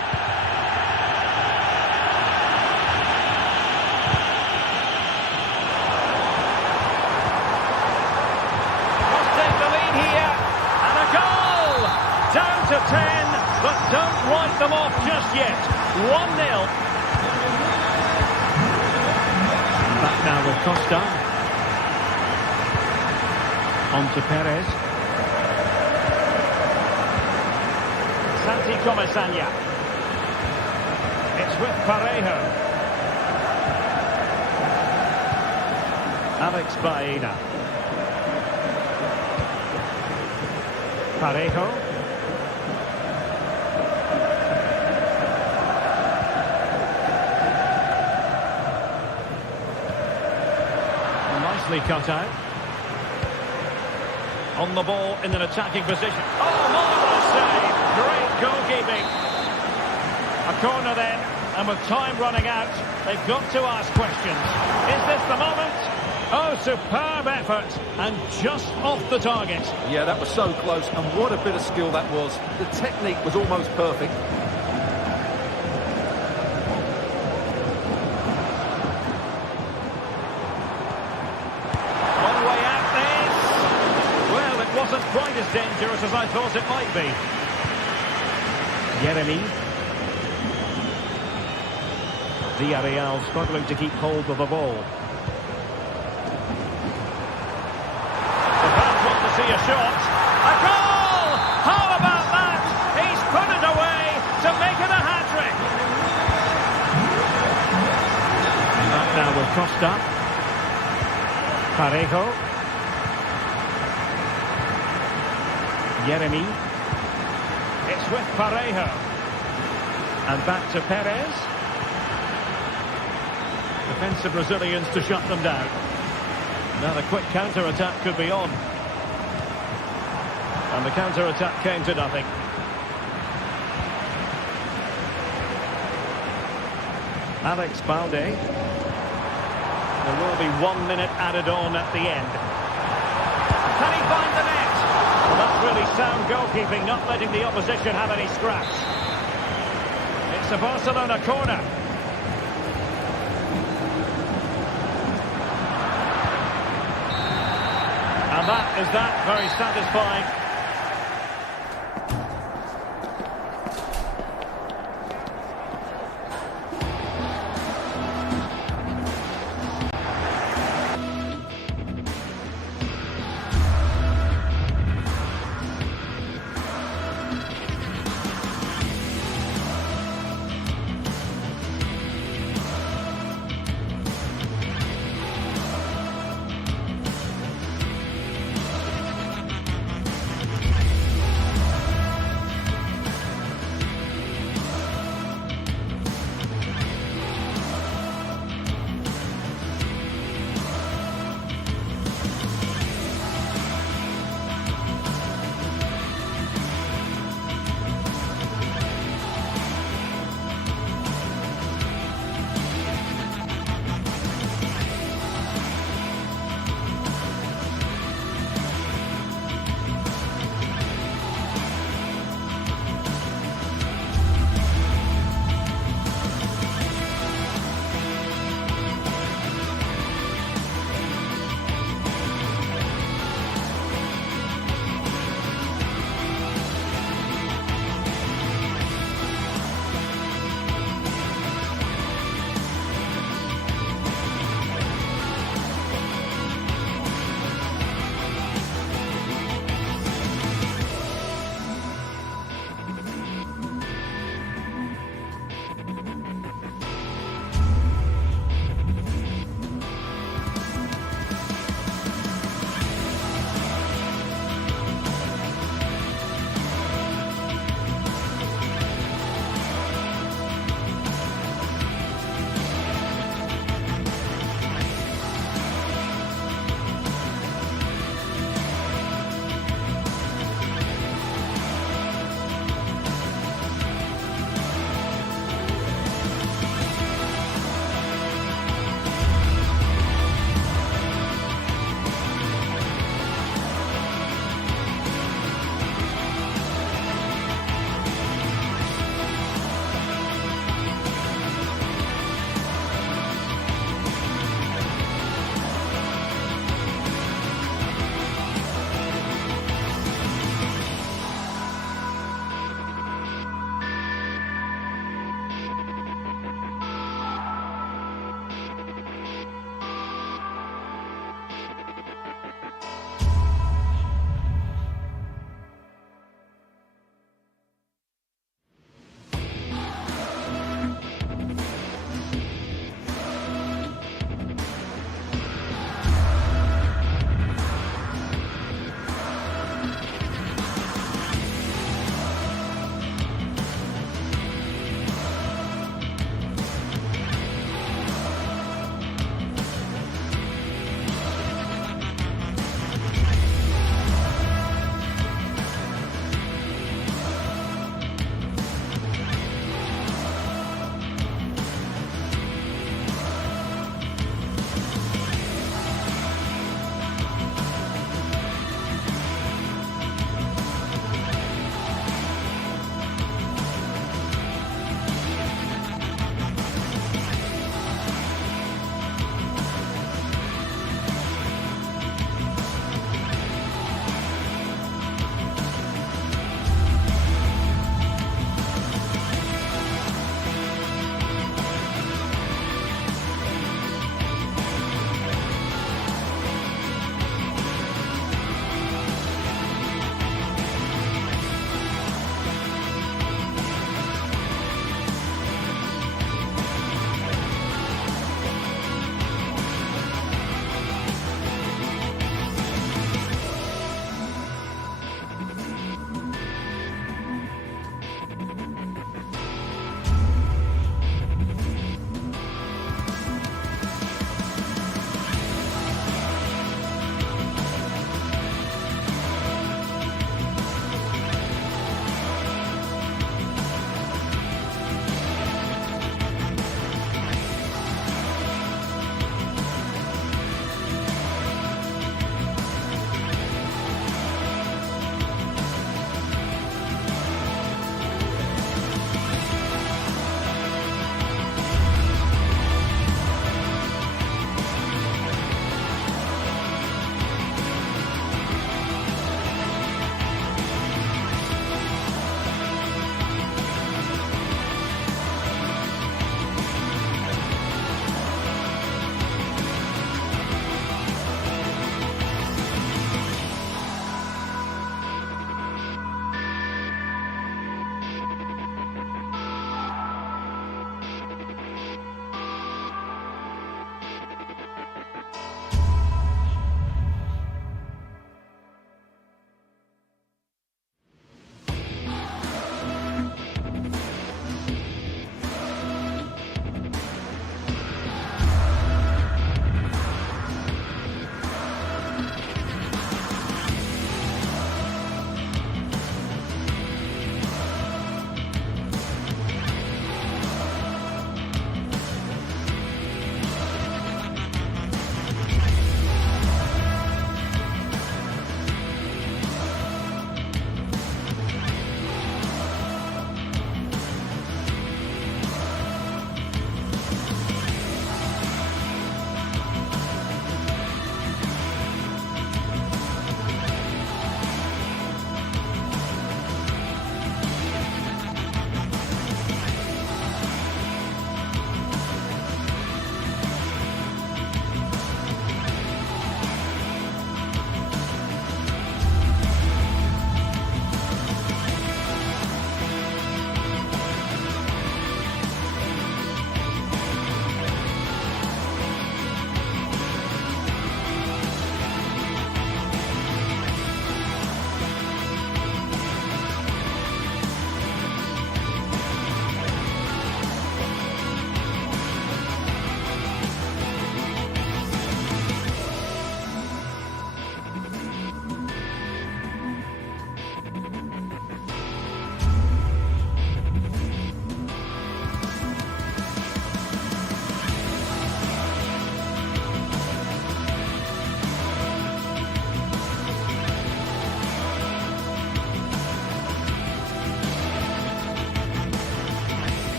Must take the lead here. And a goal! Down to 10, but don't write them off just yet. 1-0. Back now with Costa. On to Perez. Santi Comesaña. It's with Parejo. Alex Baena. Parejo. Nicely cut out. On the ball in an attacking position. Oh, marvellous save. Great goalkeeping. A corner then, and with time running out, they've got to ask questions. Is this the moment? Oh, superb effort, and just off the target. Yeah, that was so close, and what a bit of skill that was. The technique was almost perfect. One way out this. Well, it wasn't quite as dangerous as I thought it might be. Yeremy. Villarreal struggling to keep hold of the ball. The fans want to see a shot. A goal! How about that? He's put it away to make it a hat-trick. Back now with Costa. Parejo. Yeremy. It's with Parejo. And back to Perez. Defensive Brazilians to shut them down. Now the quick counter-attack could be on. And the counter-attack came to nothing. Alex Balde. There will be 1 minute added on at the end. Can he find the net? Well, that's really sound goalkeeping, not letting the opposition have any scraps. It's a Barcelona corner. And that is that, very satisfying.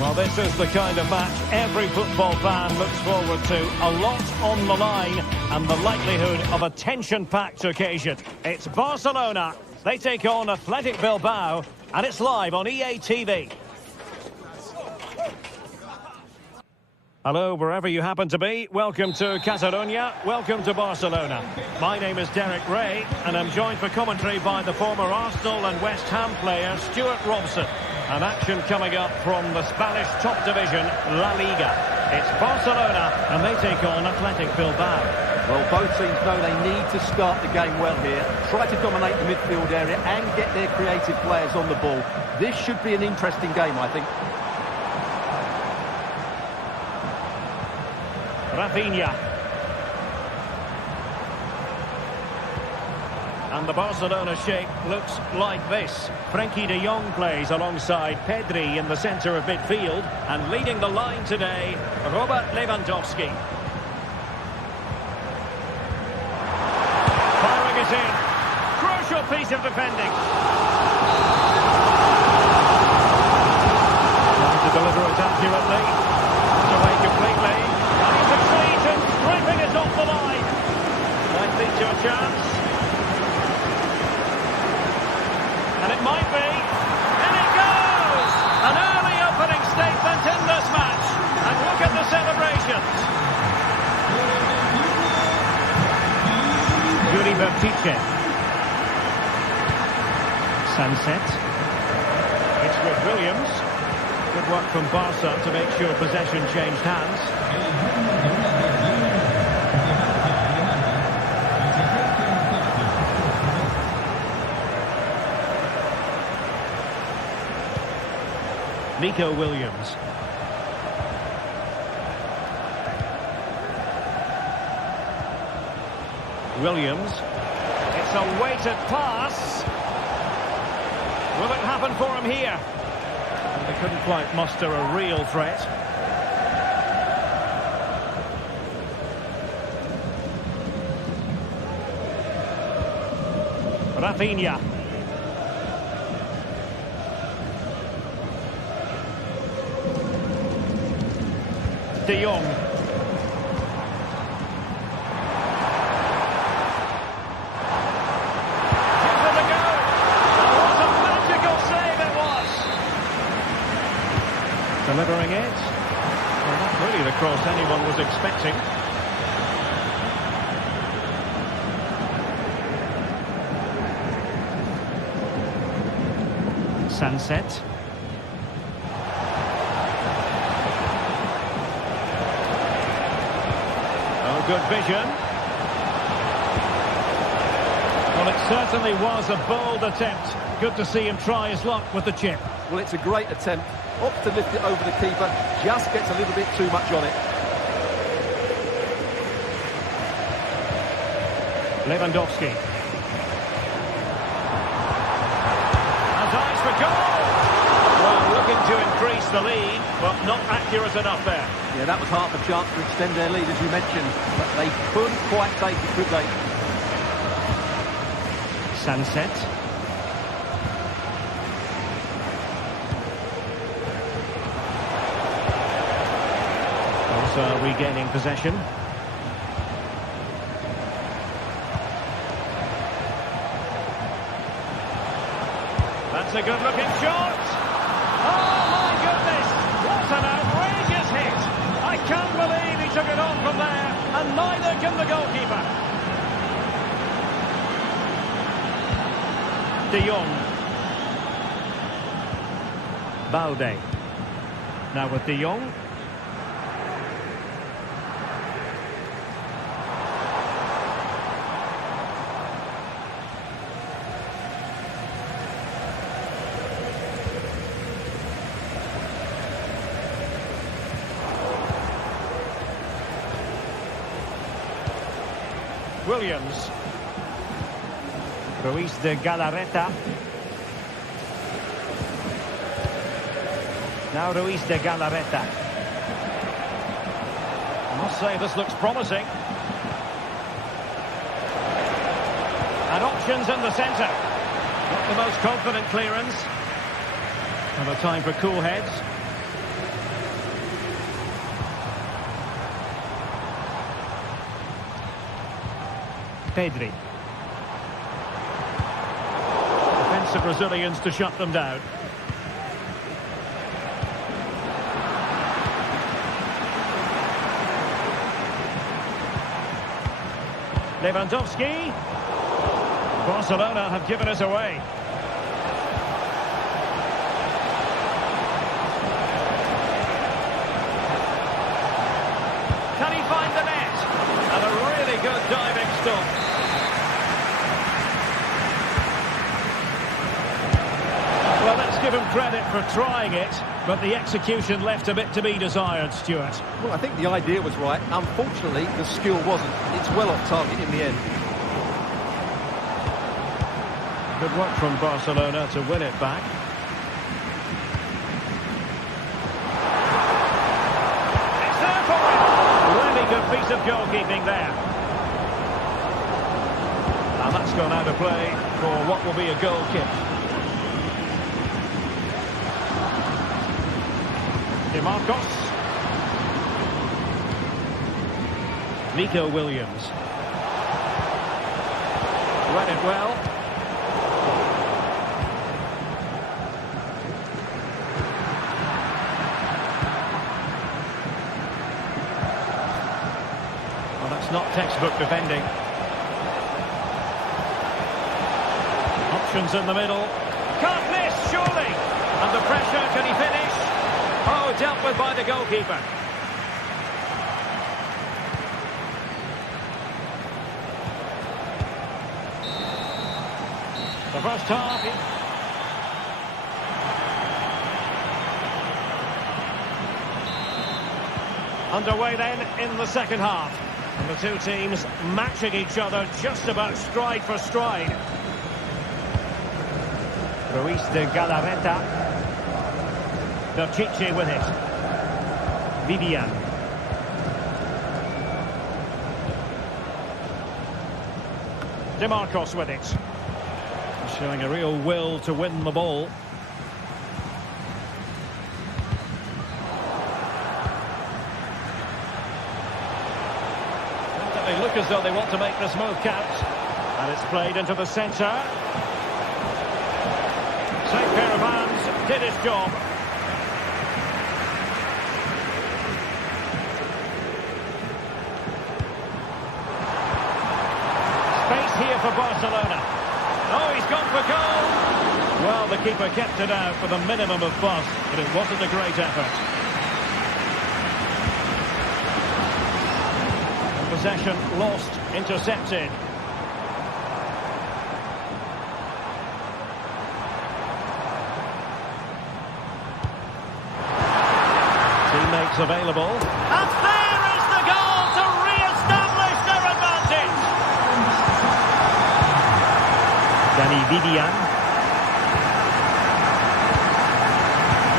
Well, this is the kind of match every football fan looks forward to. A lot on the line and the likelihood of a tension-packed occasion. It's Barcelona. They take on Athletic Bilbao, and it's live on EA TV. Hello, wherever you happen to be. Welcome to Catalonia. Welcome to Barcelona. My name is Derek Ray, and I'm joined for commentary by the former Arsenal and West Ham player, Stuart Robson. And action coming up from the Spanish top division, La Liga. It's Barcelona, and they take on Athletic Bilbao. Well, both teams know they need to start the game well here. Try to dominate the midfield area and get their creative players on the ball. This should be an interesting game, I think. Rafinha. And the Barcelona shape looks like this. Frenkie de Jong plays alongside Pedri in the centre of midfield. And leading the line today, Robert Lewandowski. Firing it in. Crucial piece of defending. Trying to deliver it accurately. It's away completely. And he succeeds in stripping it off the line. Might lead to a chance. And it might be. And it goes! An early opening statement in this match. And look at the celebrations. Yuri Vertice. Sunset. It's with Williams. Good work from Barca to make sure possession changed hands. Nico Williams. Williams. It's a weighted pass. Will it happen for him here? They couldn't quite muster a real threat. Rafinha. De Jong. Gives it a go. And what a magical save it was. Delivering it. Well, not really the cross anyone was expecting. Sunset. Good vision. Well, it certainly was a bold attempt. Good to see him try his luck with the chip. Well, it's a great attempt. Opts to lift it over the keeper. Just gets a little bit too much on it. Lewandowski. Has eyes for goal. Well, looking to increase the lead, but not accurate enough there. Yeah, that was half a chance to extend their lead, as you mentioned, but they couldn't quite take it, could they? Sunset. Also regaining possession. That's a good-looking shot. Oh, my goodness! What an outrageous hit! I can't believe he took it on from there, and neither can the goalkeeper. De Jong. Balde. Now with De Jong. Williams. Ruiz de Galarreta. Now Ruiz de Galarreta. I must say this looks promising. And options in the centre. Not the most confident clearance. And a time for cool heads. Pedri. Defensive Brazilians to shut them down. Lewandowski. Barcelona have given us away. Can he find the net? And a really good diving stop. Well, let's give him credit for trying it, but the execution left a bit to be desired, Stuart. Well, I think the idea was right. Unfortunately, the skill wasn't. It's well off target in the end. Good work from Barcelona to win it back. It's there for him! Really good piece of goalkeeping there. And that's gone out of play for what will be a goal kick. Marcos. Nico Williams. Read it well. Well, that's not textbook defending. Options in the middle. Can't miss, surely. Under pressure, can he finish? Oh, dealt with by the goalkeeper. The first half. Underway then in the second half. And the two teams matching each other just about stride for stride. Ruiz de Galarreta. Berchiche with it. Vivian. DeMarcos with it. Showing a real will to win the ball. They look as though they want to make this move count. And it's played into the centre. Same pair of hands, did his job. Here for Barcelona. Oh, he's gone for goal. Well, the keeper kept it out for the minimum of fuss, but it wasn't a great effort. And possession lost, intercepted. Teammates available. And there is the goal to re-establish their advantage. Danny Vivian.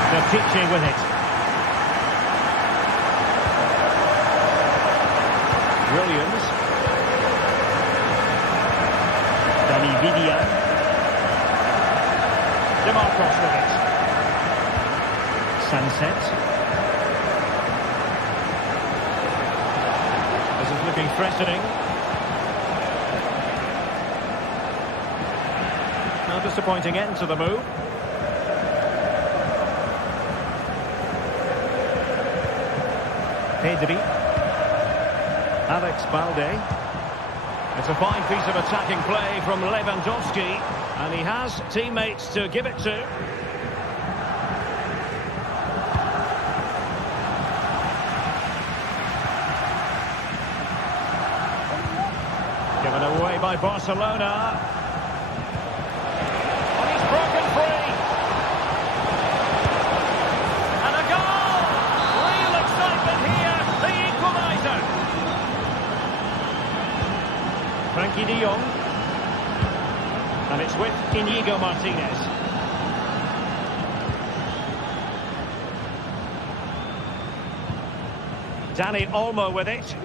Berchiche with it. Williams. Danny Vivian. DeMarcos with it. Sunset. This is looking threatening. No disappointing end to the move. Pedri. Alex Balde. It's a fine piece of attacking play from Lewandowski, and he has teammates to give it to. Given away by Barcelona. And he's broken free. And a goal! Real excitement here, the equaliser. Frankie de Jong. And it's with Inigo Martinez. Dani Olmo with it.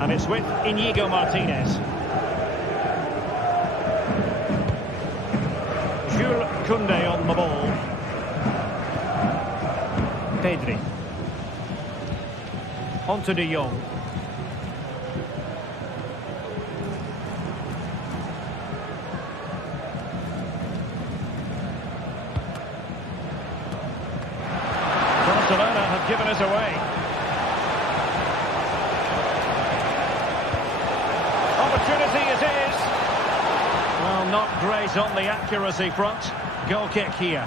And it's with Inigo Martinez. Jules Koundé on the ball. Pedri. onto De Jong. Barcelona have given us away. Opportunity it is. Well, not great on the accuracy front. Goal kick here.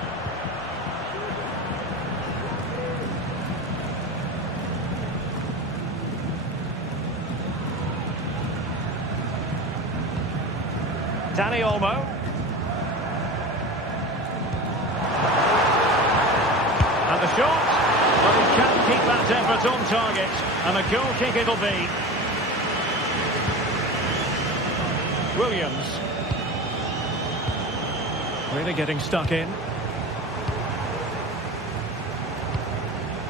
Dani Olmo. And the shot. But he can't keep that effort on target. And a goal kick it'll be. Williams. Really getting stuck in.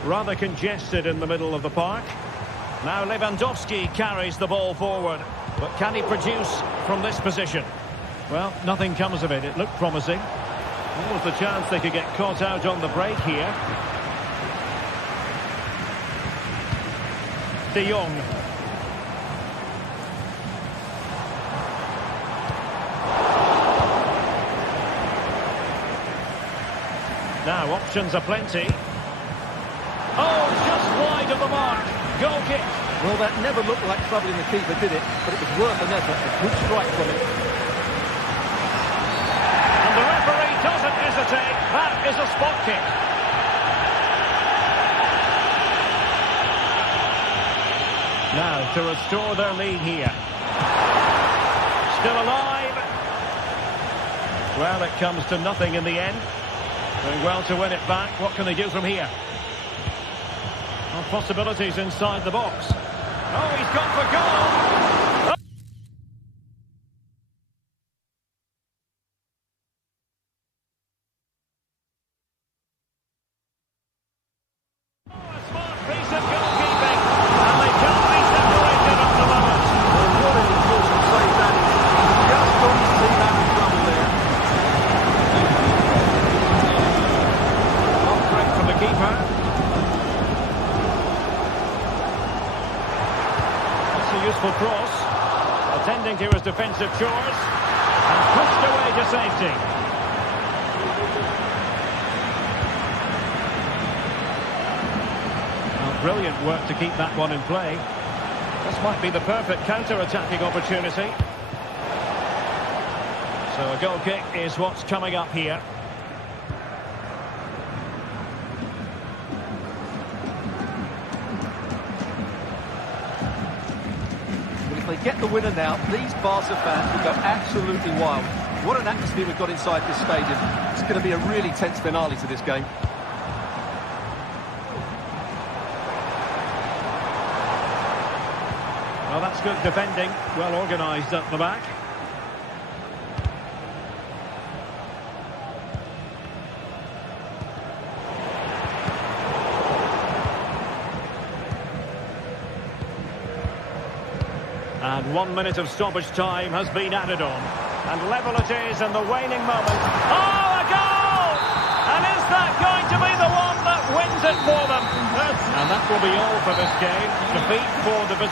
Rather congested in the middle of the park. Now Lewandowski carries the ball forward. But can he produce from this position? Well, nothing comes of it. It looked promising. What was the chance they could get caught out on the break here? De Jong. Now, options are plenty. Oh, just wide of the mark. Goal kick. Well, that never looked like troubling the keeper, did it? But it was worth an effort. A good strike from it. And the referee doesn't hesitate. That is a spot kick. Now, to restore their lead here. Still alive. Well, it comes to nothing in the end. Doing well to win it back. What can they do from here? Well, possibilities inside the box. Oh, he's gone for goal! Oh, a smart piece of goalkeeping, and they can't be separated at the moment. Well, what an important save that is. Just got his team out of trouble there. Not correct from the keeper. Useful cross, attending to his defensive chores, and pushed away to safety. Well, brilliant work to keep that one in play. This might be the perfect counter-attacking opportunity. So a goal kick is what's coming up here. If they get the winner now, these Barca fans will go absolutely wild. What an atmosphere we've got inside this stadium. It's going to be a really tense finale to this game. Well, that's good defending, well organised at the back. And 1 minute of stoppage time has been added on. And level it is in the waning moment. Oh, a goal! And is that going to be the one that wins it for them? And that will be all for this game. Defeat for the...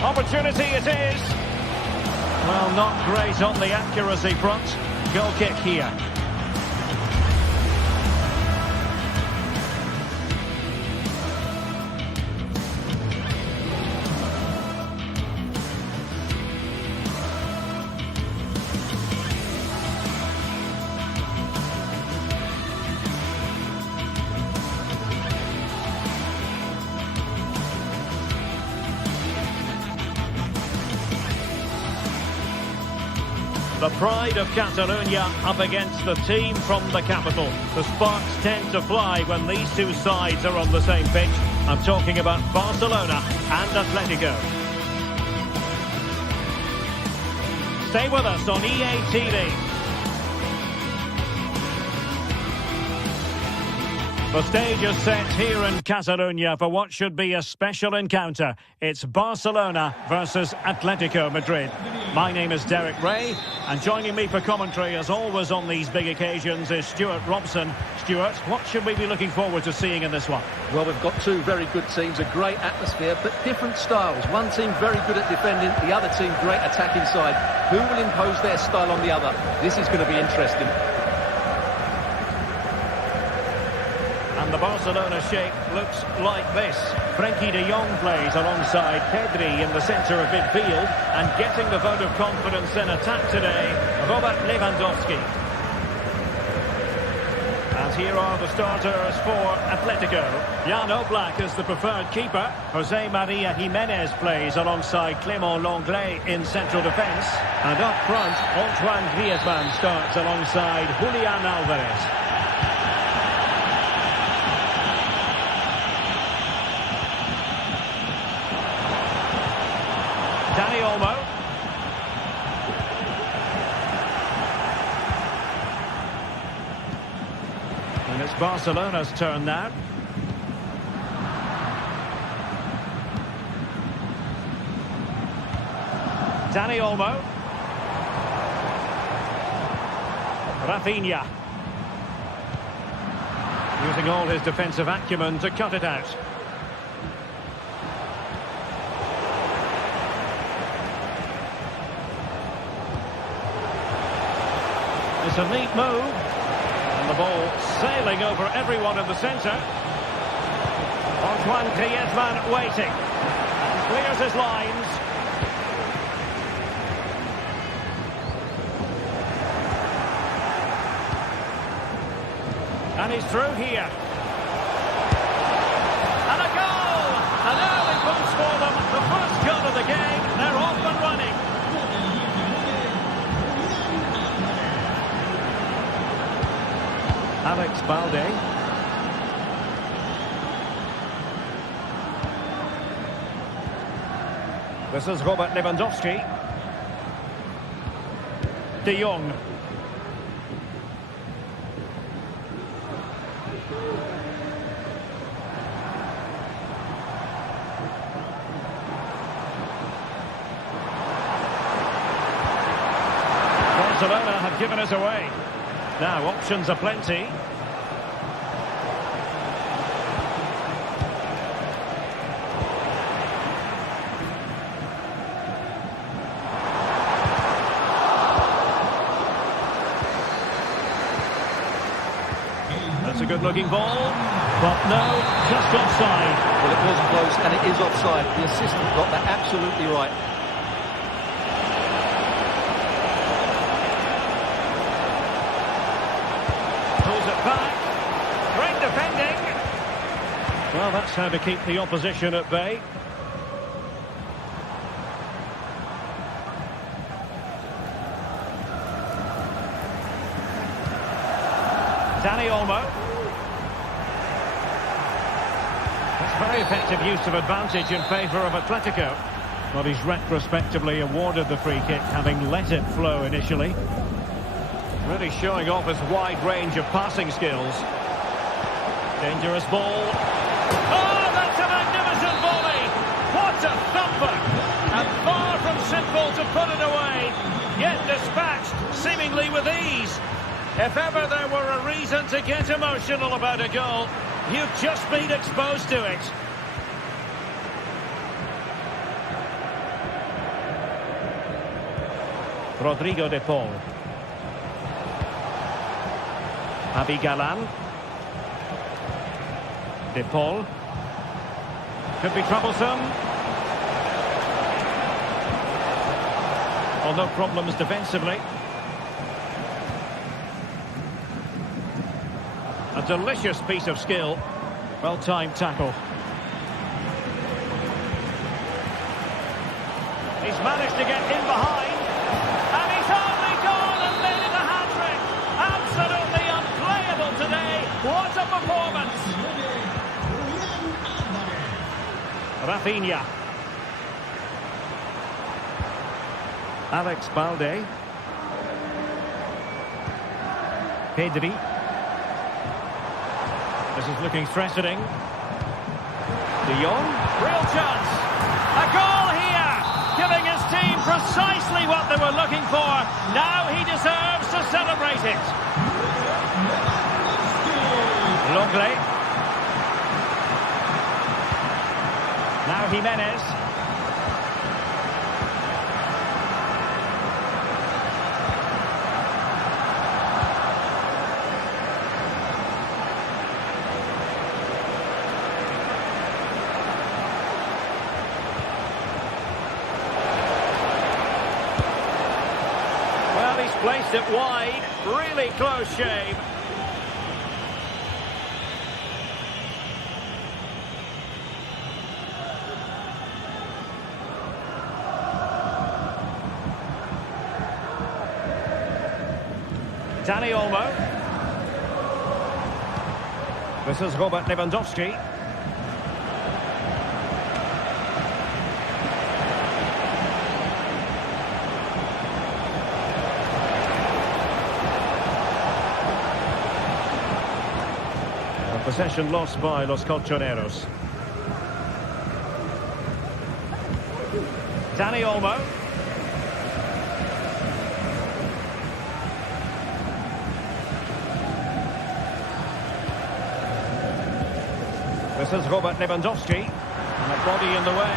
Opportunity it is. Well, not great on the accuracy front. Goal kick here. The pride of Catalonia up against the team from the capital. The sparks tend to fly when these two sides are on the same pitch. I'm talking about Barcelona and Atletico. Stay with us on EA TV. The stage is set here in Catalonia for what should be a special encounter. It's Barcelona versus Atletico Madrid. My name is Derek Ray, and joining me for commentary, as always on these big occasions, is Stuart Robson. Stuart, what should we be looking forward to seeing in this one? Well, we've got two very good teams, a great atmosphere, but different styles. One team very good at defending, the other team great attacking side. Who will impose their style on the other? This is going to be interesting. And the Barcelona shape looks like this. Frenkie de Jong plays alongside Pedri in the centre of midfield, and getting the vote of confidence in attack today, Robert Lewandowski. And here are the starters for Atletico. Jan Oblak is the preferred keeper. Jose Maria Jimenez plays alongside Clément Lenglet in central defence. And up front, Antoine Griezmann starts alongside Julian Alvarez. Dani Olmo. And it's Barcelona's turn now. Dani Olmo. Rafinha. Using all his defensive acumen to cut it out. It's a neat move, and the ball sailing over everyone in the centre. Antoine Griezmann waiting, and clears his lines. And he's through here. And a goal! An early boost for them, the first goal of the game. They're off and running. Alex Balde. This is Robert Lewandowski. De Jong. Barcelona have given us away. Now, options are plenty. That's a good-looking ball, but no, just offside. Well, it was close, and it is offside. The assistant got that absolutely right. Back. Great defending. Well, that's how to keep the opposition at bay. Dani Olmo. That's very effective use of advantage in favour of Atletico. But he's retrospectively awarded the free kick, having let it flow initially. Really showing off his wide range of passing skills. Dangerous ball. Oh, that's a magnificent volley! What a thumper! And far from simple to put it away, yet dispatched seemingly with ease. If ever there were a reason to get emotional about a goal, you've just been exposed to it. Rodrigo de Paul. Abigalan. De Paul. Could be troublesome. Oh, no problems defensively. A delicious piece of skill. Well-timed tackle. He's managed to get in behind. And he's only gone and made it a hat-trick. Absolutely unplayable today. What a performance. Rafinha. Alex Balde. Pedri. This This is looking threatening. De Jong, real chance. A goal here, giving his team precisely what they were looking for. Now he deserves to celebrate it. Longley. Now Jimenez. Well, he's placed it wide. Really close shave. Dani Olmo. This is Robert Lewandowski. A possession lost by Los Colchoneros. Dani Olmo. This is Robert Lewandowski, and a body in the way.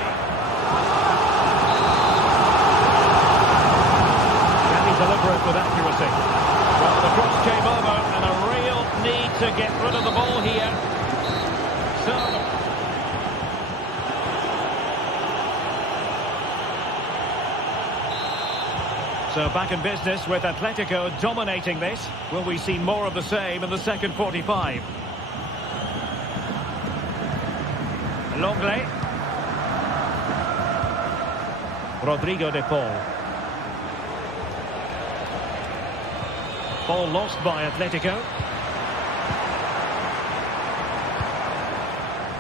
Can he deliver it with accuracy? Well, the cross came over, and a real need to get rid of the ball here. So back in business with Atletico dominating this. Will we see more of the same in the second 45? Longley. Rodrigo de Paul. Ball lost by Atletico.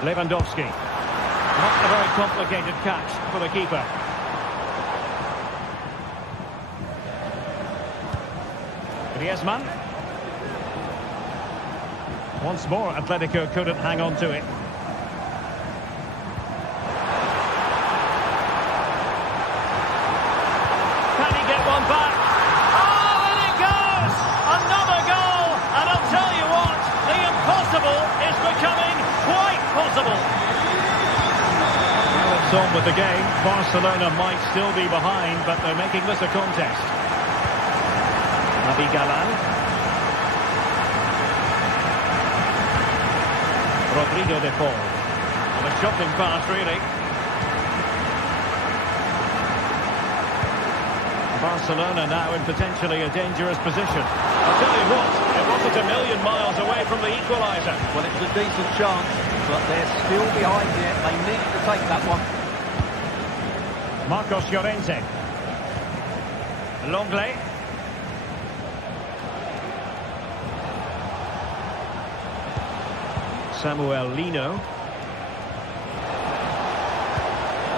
Lewandowski. Not a very complicated catch for the keeper. Griezmann. Once more, Atletico couldn't hang on to it. Back. Oh, and it goes! Another goal! And I'll tell you what, the impossible is becoming quite possible. Well, it's on with the game. Barcelona might still be behind, but they're making this a contest. Naby Galan. Rodrigo de Paul. And a shocking pass, really. Barcelona now in potentially a dangerous position. I'll tell you what, it wasn't a million miles away from the equaliser. Well, it's a decent chance, but they're still behind here. They need to take that one. Marcos Llorente. Longley. Samuel Lino.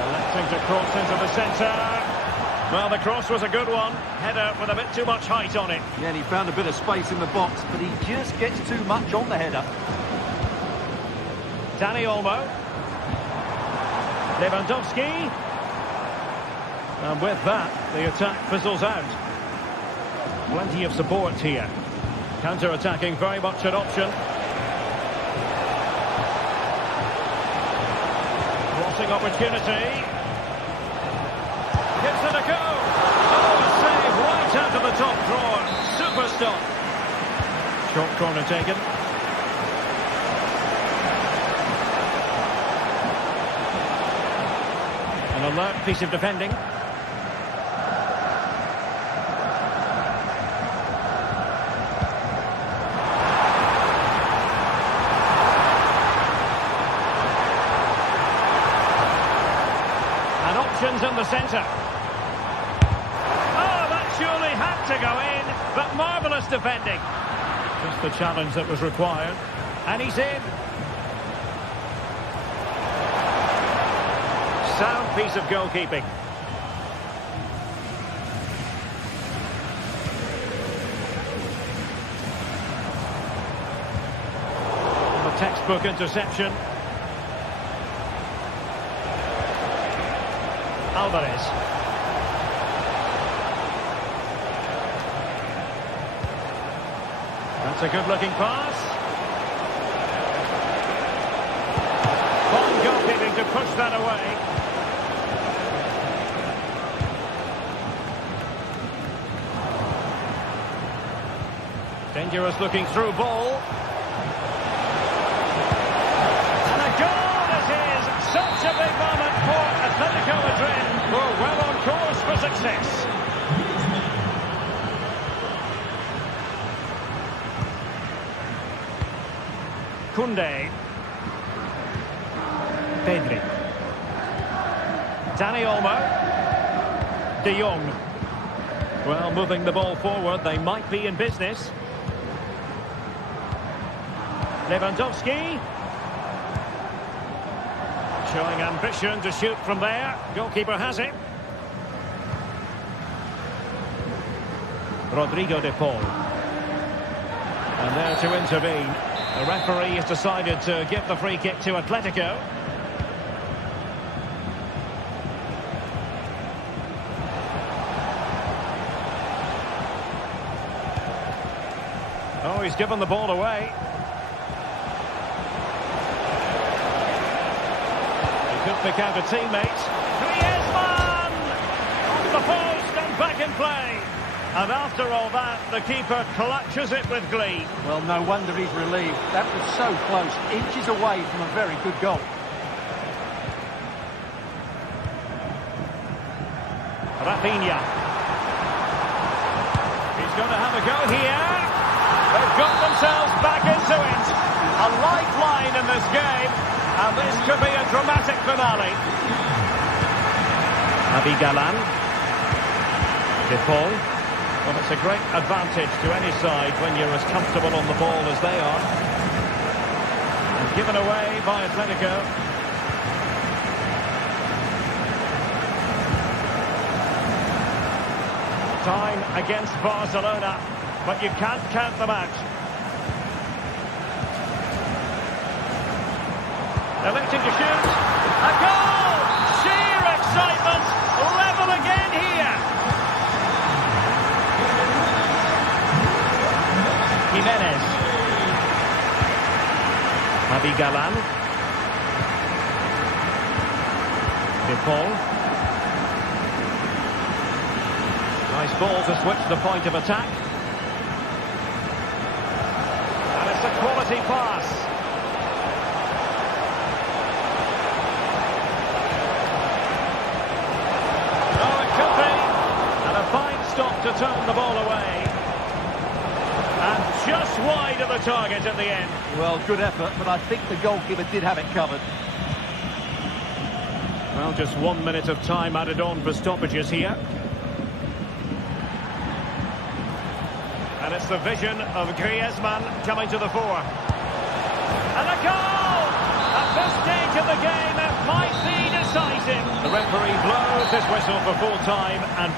Electing to cross into the centre. Well, the cross was a good one. Header with a bit too much height on it. Yeah, and he found a bit of space in the box, but he just gets too much on the header. Dani Olmo. Lewandowski. And with that, the attack fizzles out. Plenty of support here. Counter-attacking, very much an option. Crossing opportunity. Gives it a go. Oh, a save right out of the top drawer. Super stop. Short corner taken. An alert piece of defending. And options in the centre. Surely had to go in, but marvellous defending. Just the challenge that was required. And he's in. Sound piece of goalkeeping. The text Textbook interception. Alvarez. That's a good-looking pass. Fine goalkeeping to push that away. Dangerous looking through ball. And a goal it is! Such a big moment for Atletico Madrid, who are well on course for success. Koundé. Pedri. Dani Olmo. De Jong. Well, moving the ball forward, they might be in business. Lewandowski. Showing ambition to shoot from there. Goalkeeper has it. Rodrigo de Paul. And there to intervene. The referee has decided to give the free kick to Atletico. Oh, he's given the ball away. He could pick out a teammate. Griezmann! Off the post and back in play. And after all that, the keeper clutches it with glee. Well, no wonder he's relieved. That was so close, inches away from a very good goal. Rafinha. He's going to have a go here. They've got themselves back into it. A lifeline in this game, and this could be a dramatic finale. Galan. De Paul. Well, it's a great advantage to any side when you're as comfortable on the ball as they are. And given away by Atletico. Time against Barcelona, but you can't count them out. Electing to shoot. A goal! Sheer excitement! Level again here! Jimenez. Galan. De Paul. Nice ball to switch the point of attack. And it's a quality pass. Oh, it could be. And a fine stop to turn the ball away. And just wide of the target at the end. Well, good effort, but I think the goalkeeper did have it covered. Well, just 1 minute of time added on for stoppages here. And it's the vision of Griezmann coming to the fore. And a goal! At this stage of the game, it might be decisive. The referee blows his whistle for full time and...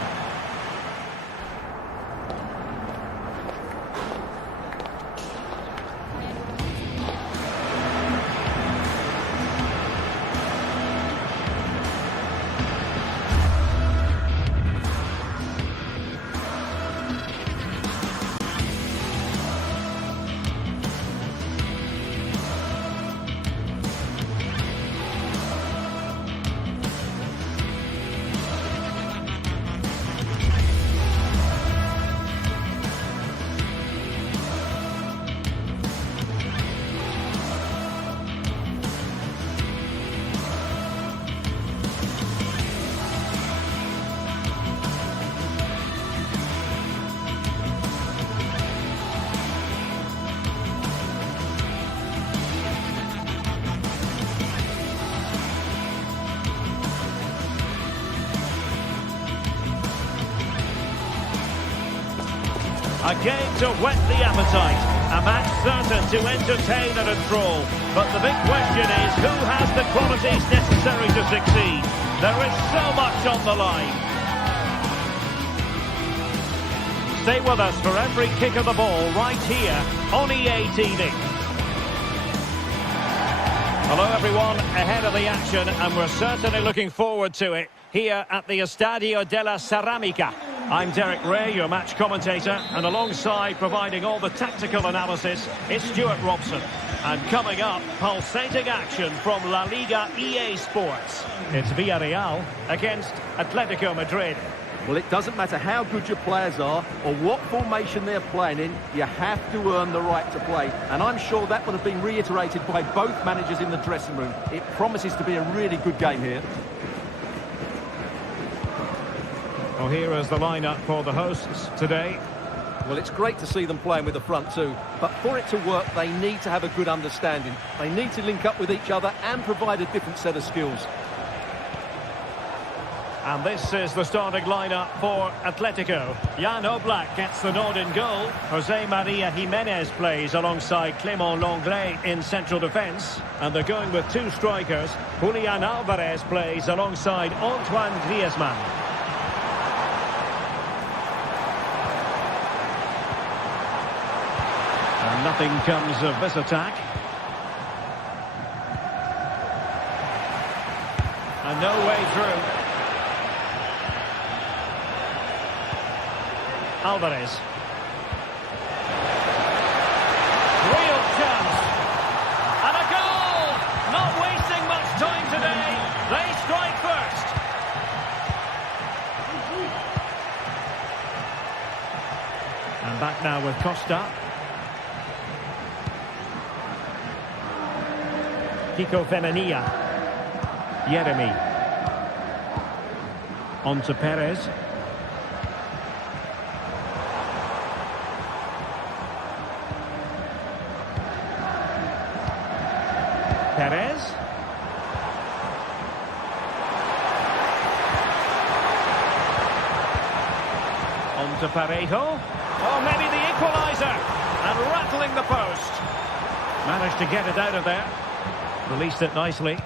A game to whet the appetite, a match certain to entertain and enthrall. But the big question is, who has the qualities necessary to succeed? There is so much on the line. Stay with us for every kick of the ball right here on EA TV. Hello everyone, ahead of the action, and we're certainly looking forward to it here at the Estadio de la Ceramica. I'm Derek Ray, your match commentator, and alongside providing all the tactical analysis, it's Stuart Robson. And coming up, pulsating action from La Liga EA Sports. It's Villarreal against Atletico Madrid. Well, it doesn't matter how good your players are or what formation they're playing in, you have to earn the right to play. And I'm sure that would have been reiterated by both managers in the dressing room. It promises to be a really good game here. Well, here is the lineup for the hosts today. Well, it's great to see them playing with the front two, but for it to work, they need to have a good understanding. They need to link up with each other and provide a different set of skills. And this is the starting lineup for Atletico. Jan Oblak gets the nod in goal. Jose Maria Jimenez plays alongside Clément Lenglet in central defence. And they're going with two strikers. Julian Alvarez plays alongside Antoine Griezmann. And nothing comes of this attack. And no way through. Alvarez. Real chance. And a goal! Not wasting much time today. They strike first. And back now with Costa. Kiko Femenia. Yeremi. On to Perez. Perez. On to Parejo. Oh, maybe the equaliser. And rattling the post. Managed to get it out of there. Released it nicely.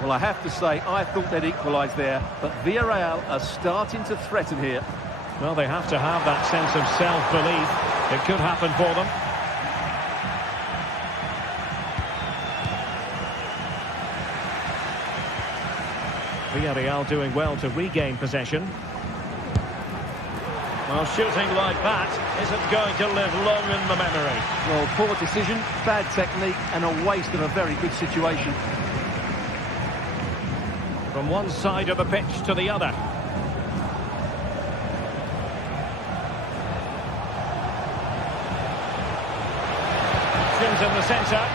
Well, I have to say, I thought they'd equalise there, but Villarreal are starting to threaten here. Well, they have to have that sense of self-belief. It could happen for them. Villarreal doing well to regain possession. Well, shooting like that isn't going to live long in the memory. Well, poor decision, bad technique, and a waste of a very good situation. From one side of the pitch to the other. Sims in the centre.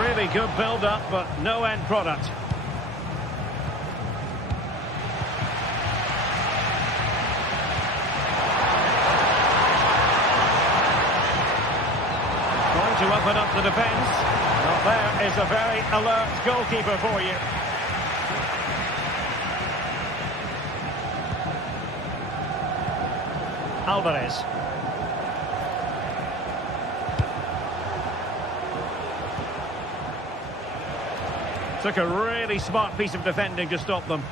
Really good build-up, but no end product. To open up the defence. Well, there is a very alert goalkeeper for you. Alvarez. Took a really smart piece of defending to stop them.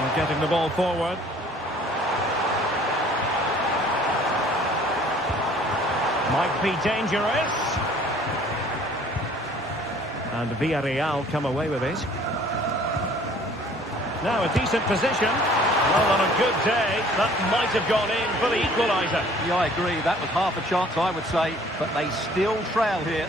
And getting the ball forward. Might be dangerous. And Villarreal come away with it. Now a decent position. Well, on a good day, that might have gone in for the equaliser. Yeah, I agree. That was half a chance, I would say. But they still trail here.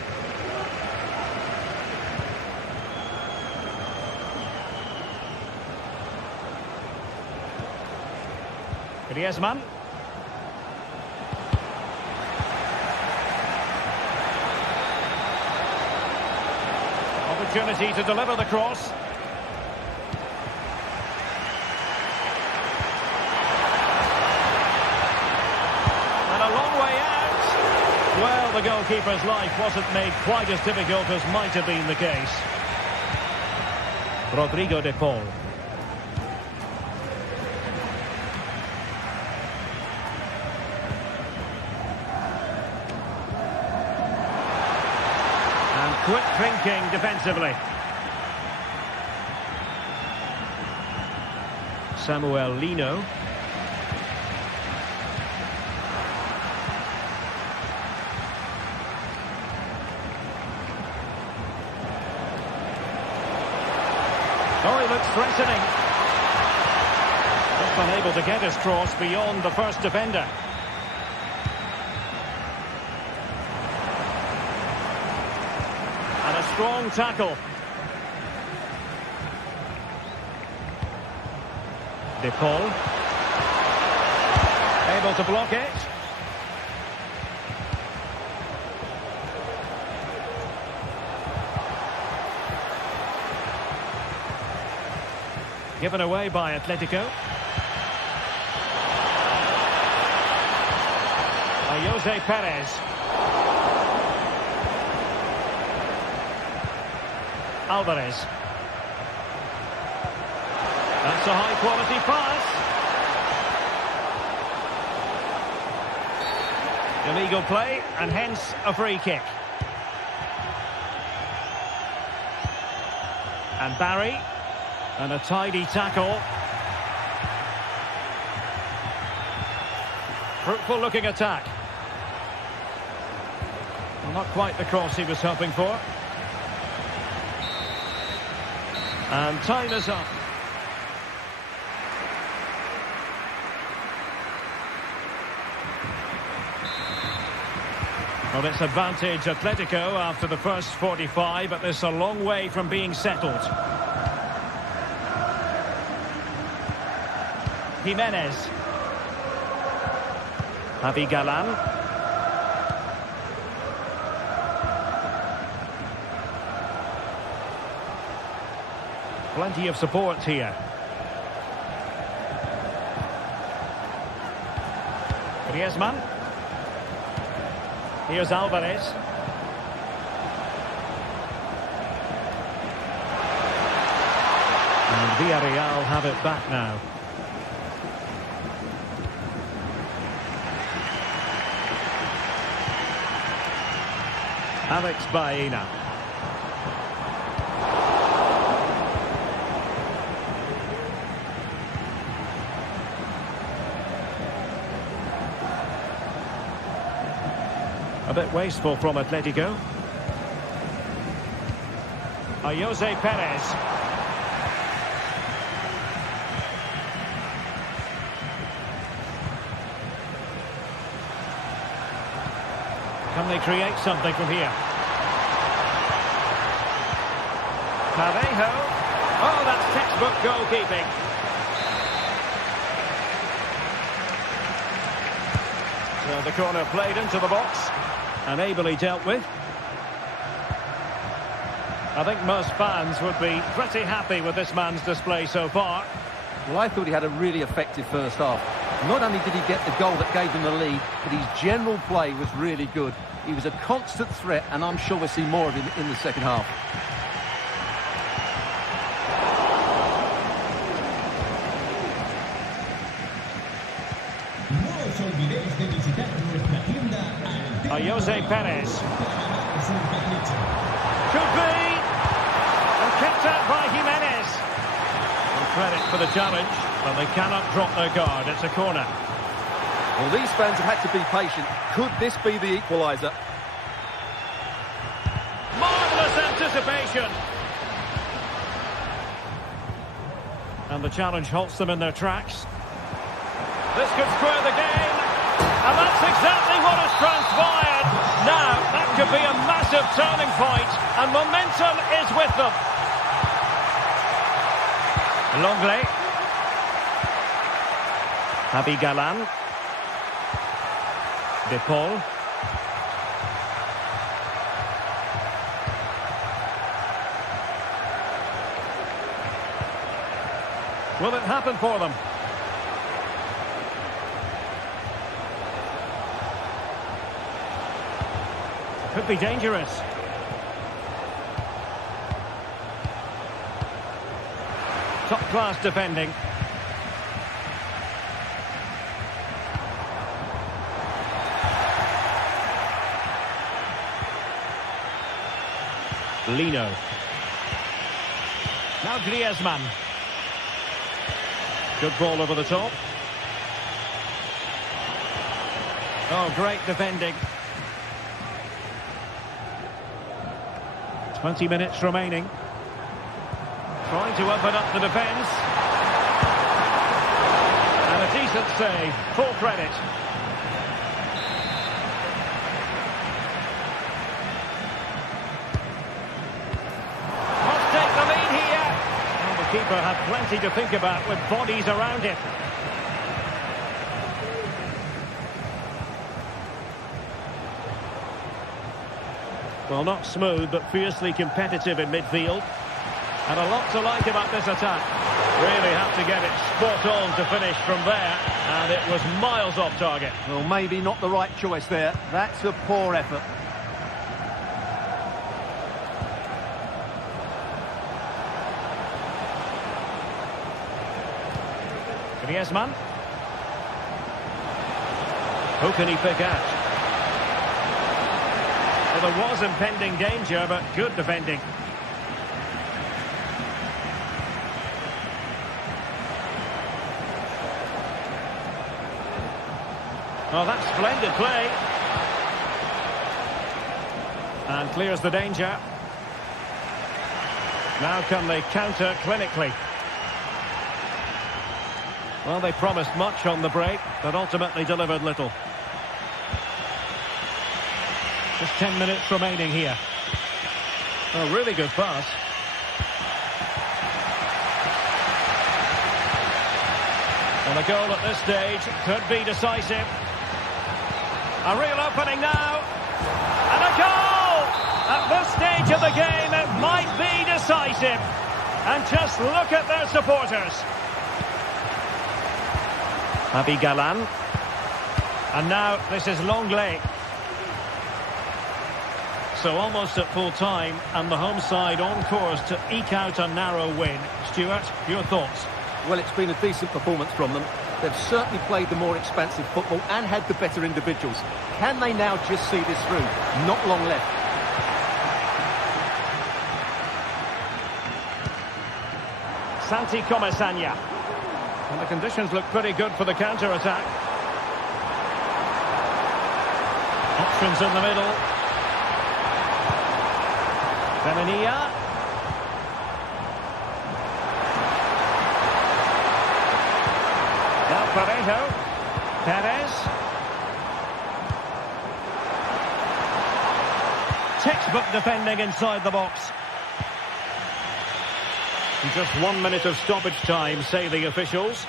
Griezmann. Opportunity to deliver the cross. And a long way out. Well, the goalkeeper's life wasn't made quite as difficult as might have been the case. Rodrigo de Paul. Quick thinking defensively. Samuel Lino. Oh, he looks threatening. Just unable to get his cross beyond the first defender. And a strong tackle. De Paul. Able to block it. Given away by Atletico. Jose Perez. Alvarez. That's a high-quality pass. Illegal play, and hence a free kick. And Barry. And a tidy tackle. Fruitful looking attack. Well, not quite the cross he was hoping for. And time is up. Well, it's advantage Atletico after the first 45, but this a long way from being settled. Jimenez. Javi Galan. Plenty of support here. Griezmann. Here's Alvarez. And Villarreal have it back now. Alex Baena. A bit wasteful from Atletico. Jose Perez. Can they create something from here? Parejo. Oh, that's textbook goalkeeping. So the corner played into the box and ably dealt with. I think most fans would be pretty happy with this man's display so far. Well, I thought he had a really effective first half. Not only did he get the goal that gave them the lead, but his general play was really good. He was a constant threat, and I'm sure we'll see more of him in the second half. Jose Perez. Could be. And kicked out by Jimenez. And credit for the challenge, but they cannot drop their guard. It's a corner. Well, these fans have had to be patient. Could this be the equaliser? Marvellous anticipation. And the challenge halts them in their tracks. This could square the game. And that's exactly what has transpired. Now, that could be a massive turning point, and momentum is with them. Longley. Javi Galan. De Paul. Will it happen for them? Could be dangerous. Top-class defending. Lino. Now Griezmann. Good ball over the top. Oh, great defending. 20 minutes remaining. Trying to open up the defence. And a decent save, full credit. Must take the lead here. Well, the keeper had plenty to think about with bodies around him. Well, not smooth, but fiercely competitive in midfield. And a lot to like about this attack. Really have to get it spot on to finish from there. And it was miles off target. Well, maybe not the right choice there. That's a poor effort. Griezmann. Who can he pick out? Well, there was impending danger, but good defending. Oh, that's splendid play. And clears the danger. Now can they counter clinically? Well, they promised much on the break, but ultimately delivered little. Just 10 minutes remaining here. Oh, really good pass. And a goal at this stage could be decisive. A real opening now. And a goal! At this stage of the game, it might be decisive. And just look at their supporters. Javi Galan. And now this is Longley. So almost at full time, and the home side on course to eke out a narrow win. Stuart, your thoughts? Well, it's been a decent performance from them. They've certainly played the more expansive football and had the better individuals. Can they now just see this through? Not long left. Santi Comesaña. And the conditions look pretty good for the counter-attack. Options in the middle. Femenia. Now Parejo. Perez. Textbook defending inside the box. And just 1 minute of stoppage time, say the officials.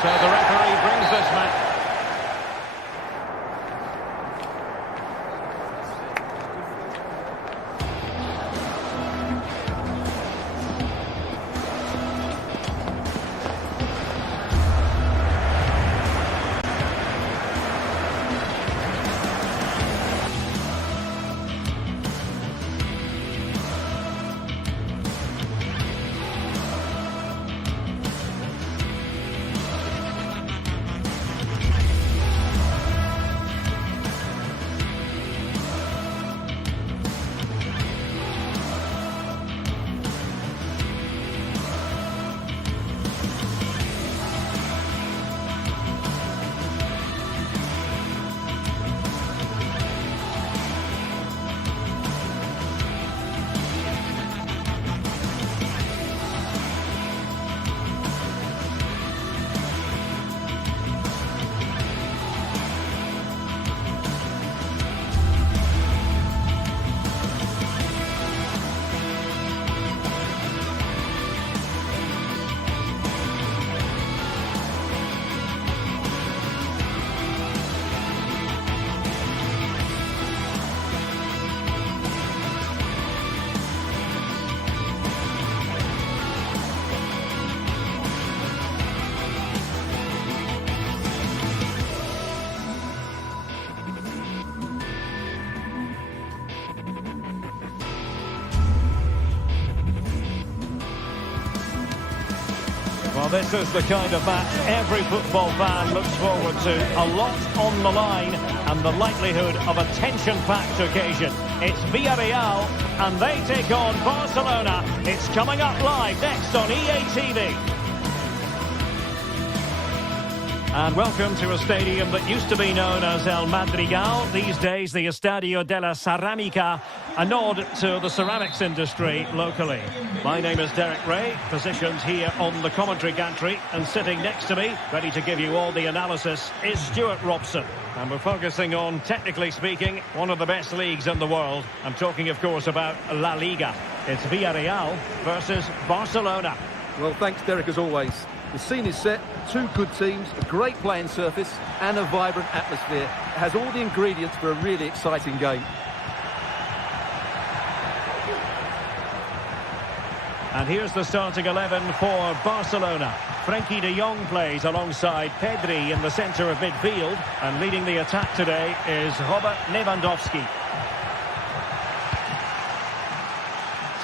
So the referee brings this match. Well, this is the kind of match every football fan looks forward to. A lot on the line and the likelihood of a tension-packed occasion. It's Villarreal and they take on Barcelona. It's coming up live next on EA TV. And welcome to a stadium that used to be known as El Madrigal, these days the Estadio de la Ceramica, a nod to the ceramics industry locally. My name is Derek Ray, positioned here on the commentary gantry, and sitting next to me, ready to give you all the analysis, is Stuart Robson. And we're focusing on, technically speaking, one of the best leagues in the world. I'm talking, of course, about La Liga. It's Villarreal versus Barcelona. Well, thanks, Derek, as always. The scene is set, two good teams, a great playing surface and a vibrant atmosphere. It has all the ingredients for a really exciting game. And here's the starting 11 for Barcelona. Frenkie de Jong plays alongside Pedri in the centre of midfield. And leading the attack today is Robert Lewandowski.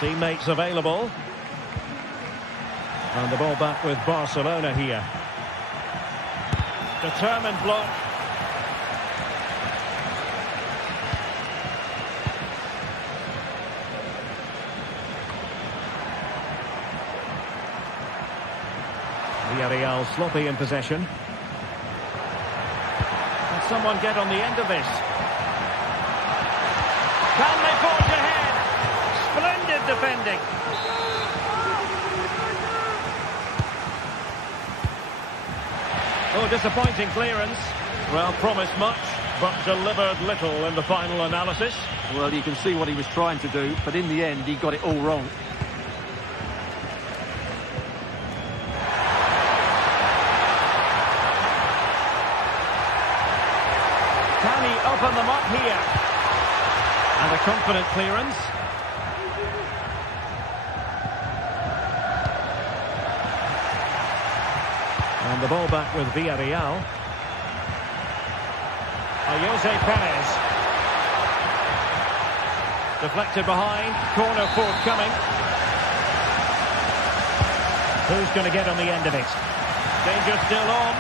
Teammates available. And the ball back with Barcelona here. Determined block. Villarreal sloppy in possession. Can someone get on the end of this? Can they forge ahead? Splendid defending. Oh, disappointing clearance. Well, promised much, but delivered little in the final analysis. Well, you can see what he was trying to do, but in the end, he got it all wrong. Can he open them up here? And a confident clearance. And the ball back with Villarreal. Jose Perez. Deflected behind. Corner forthcoming. Who's going to get on the end of it? Danger still on.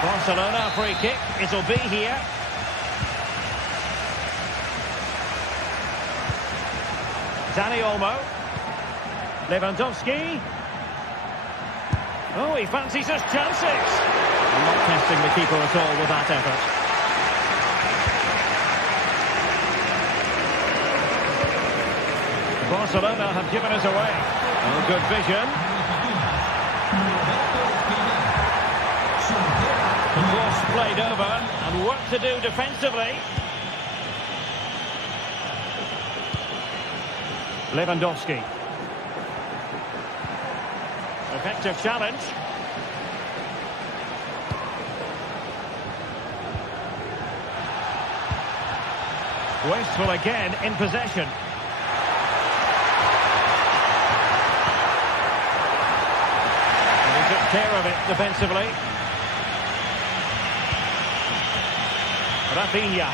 Barcelona, free kick. It'll be here. Dani Olmo. Lewandowski. Oh, he fancies his chances. Not testing the keeper at all with that effort. Barcelona have given us away. Oh, good vision. The cross played over and work to do defensively. Lewandowski. Effective challenge. Wasteful again in possession. And he took care of it defensively. Rafinha.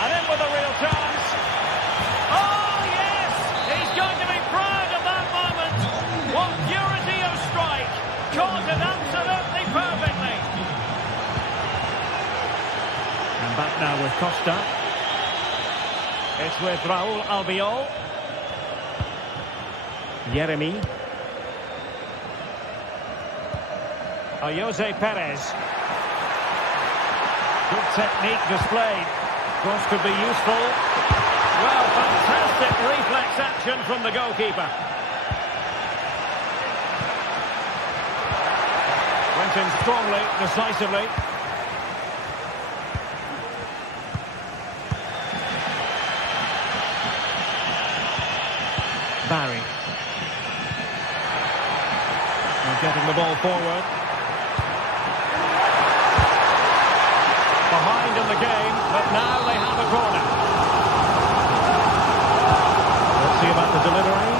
And in with a real chance. Oh, yes! He's going to be proud of that moment. What purity of strike. Caught it absolutely perfectly. And back now with Costa. It's with Raúl Albiol. Yeremy. Jose Perez. Good technique displayed. Cross could be useful. Well, fantastic reflex action from the goalkeeper. Went in strongly, decisively. Barry. And getting the ball forward. Behind in the game, but now they have a corner. Let's see about the delivery.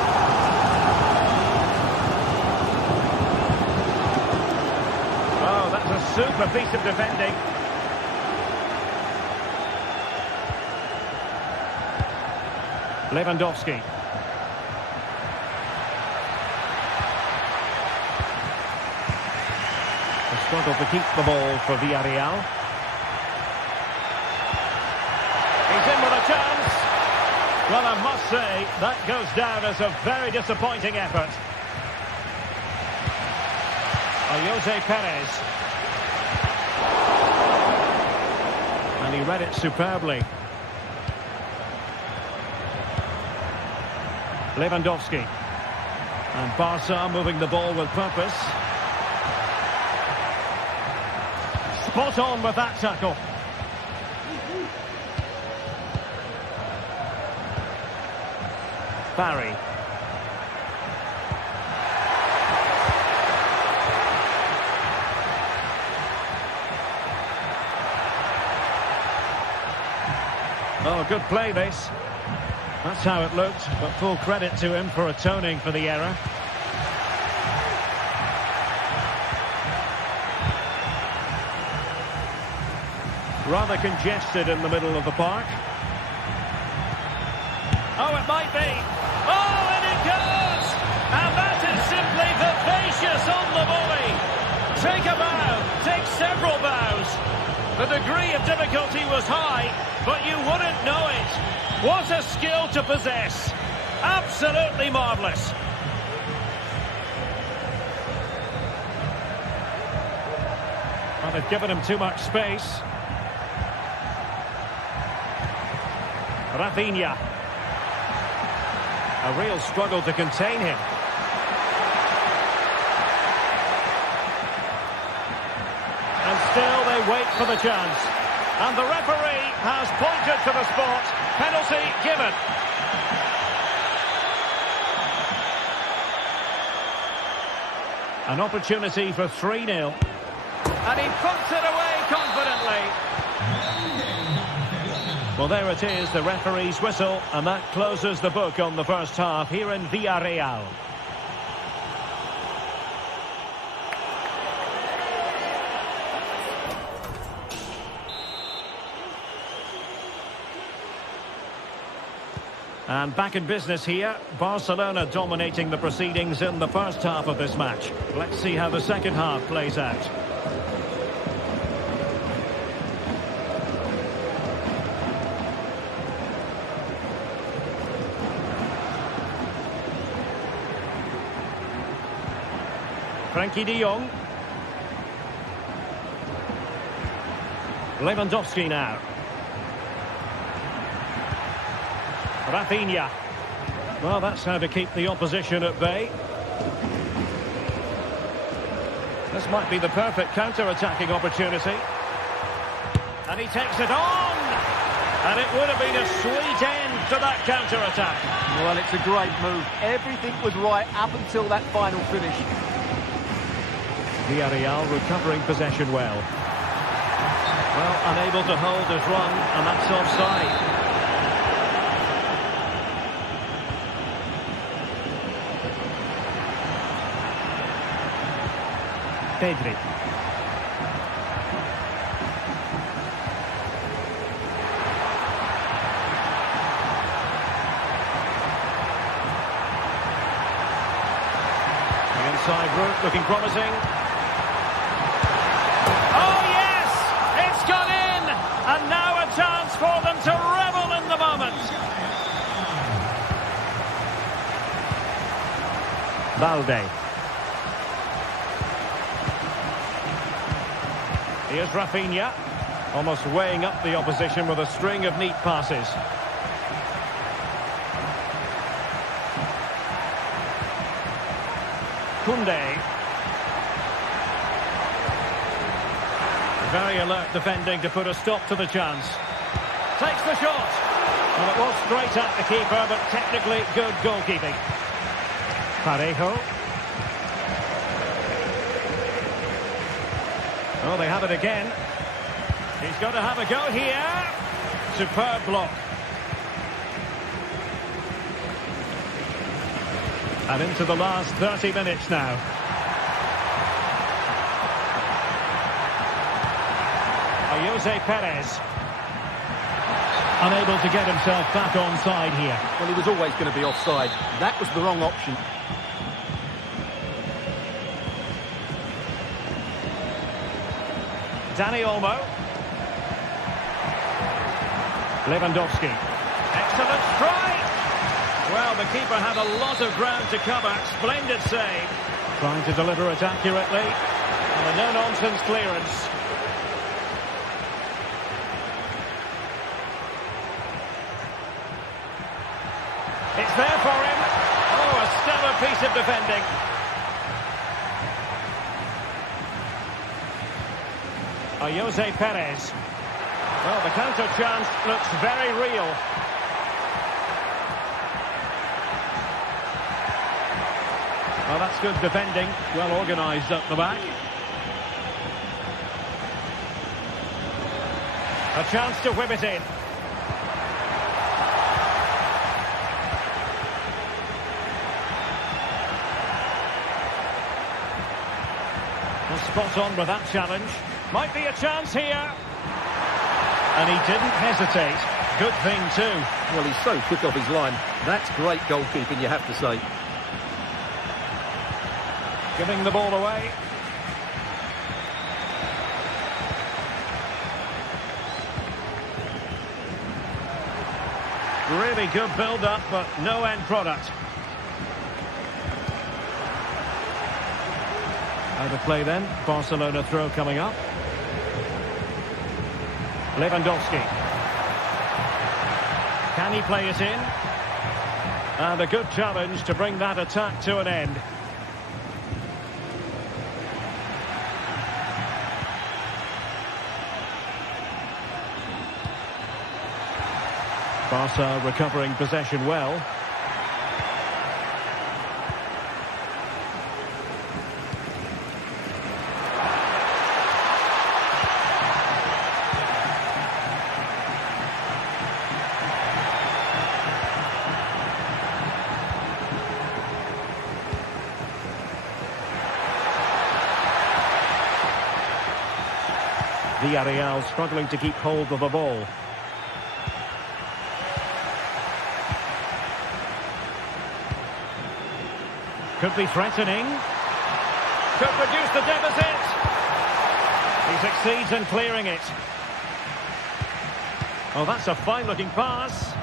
Oh, that's a super piece of defending. Lewandowski. They struggle to keep the ball for Villarreal. Chance. Well, I must say, that goes down as a very disappointing effort. Jose Perez. And he read it superbly. Lewandowski. And Barca moving the ball with purpose. Spot on with that tackle. Barry. Oh, good play this. That's how it looked, but full credit to him for atoning for the error. Rather congested in the middle of the park. Oh, it might be. Oh, and it goes! And that is simply vivacious on the volley. Take a bow, take several bows. The degree of difficulty was high, but you wouldn't know it. What a skill to possess. Absolutely marvellous. Well, they've given him too much space. Rafinha. A real struggle to contain him. And still they wait for the chance. And the referee has pointed to the spot. Penalty given. An opportunity for 3-0. And he puts it away confidently. Well, there it is, the referee's whistle, and that closes the book on the first half here in Villarreal. And back in business here, Barcelona dominating the proceedings in the first half of this match. Let's see how the second half plays out. Frankie de Jong. Lewandowski now. Rafinha. Well, that's how to keep the opposition at bay. This might be the perfect counter-attacking opportunity. And he takes it on! And it would have been a sweet end to that counter-attack. Well, it's a great move. Everything was right up until that final finish. Villarreal recovering possession well. Well, unable to hold his run, and that's offside. Pedri. The inside route looking promising. Oh yes! It's gone in! And now a chance for them to revel in the moment. Balde. Here's Rafinha, almost weighing up the opposition with a string of neat passes. Koundé. Very alert defending to put a stop to the chance. Takes the shot. Well, it was straight at the keeper, but technically good goalkeeping. Parejo. Oh, they have it again. He's got to have a go here. Superb block. And into the last 30 minutes now. Jose Perez. Unable to get himself back onside here. Well, he was always going to be offside. That was the wrong option. Dani Olmo. Lewandowski. Excellent strike! Well, the keeper had a lot of ground to cover. Splendid save. Trying to deliver it accurately. Well, a no-nonsense clearance. It's there for him. Oh, a stellar piece of defending. Jose Perez. Well, the counter chance looks very real. Well, that's good defending. Well organised up the back. A chance to whip it in. Well, spot on with that challenge. Might be a chance here. And he didn't hesitate. Good thing too. Well, he's so quick off his line. That's great goalkeeping, you have to say. Giving the ball away. Really good build-up, but no end product. Out of play then. Barcelona throw coming up. Lewandowski. Can he play it in? And a good challenge to bring that attack to an end. Barca recovering possession well. Villarreal struggling to keep hold of the ball. Could be threatening. Could reduce the deficit. He succeeds in clearing it. Oh, that's a fine-looking pass.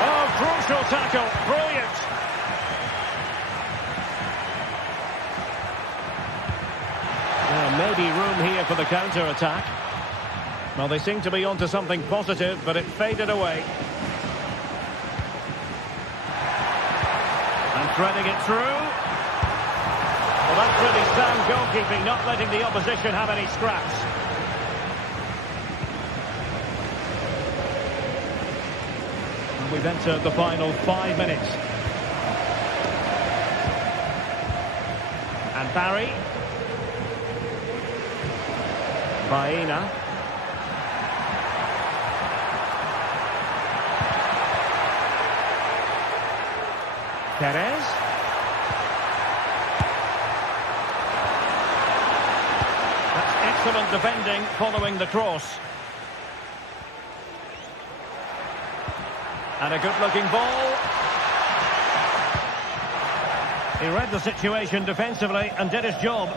Oh, crucial tackle. Brilliant. Maybe room here for the counter-attack. Well, they seem to be onto something positive, but it faded away. And threading it through. Well, that's really sound goalkeeping, not letting the opposition have any scraps. And we've entered the final 5 minutes. And Barry. Baena. Perez. That's excellent defending following the cross. And a good-looking ball. He read the situation defensively and did his job.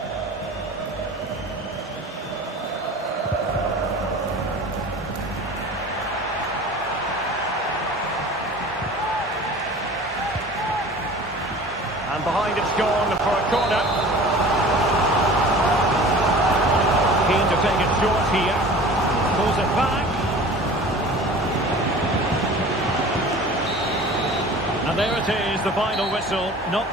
And behind it's gone for a corner. Keen to take it short here. Pulls it back. And there it is, the final whistle. Not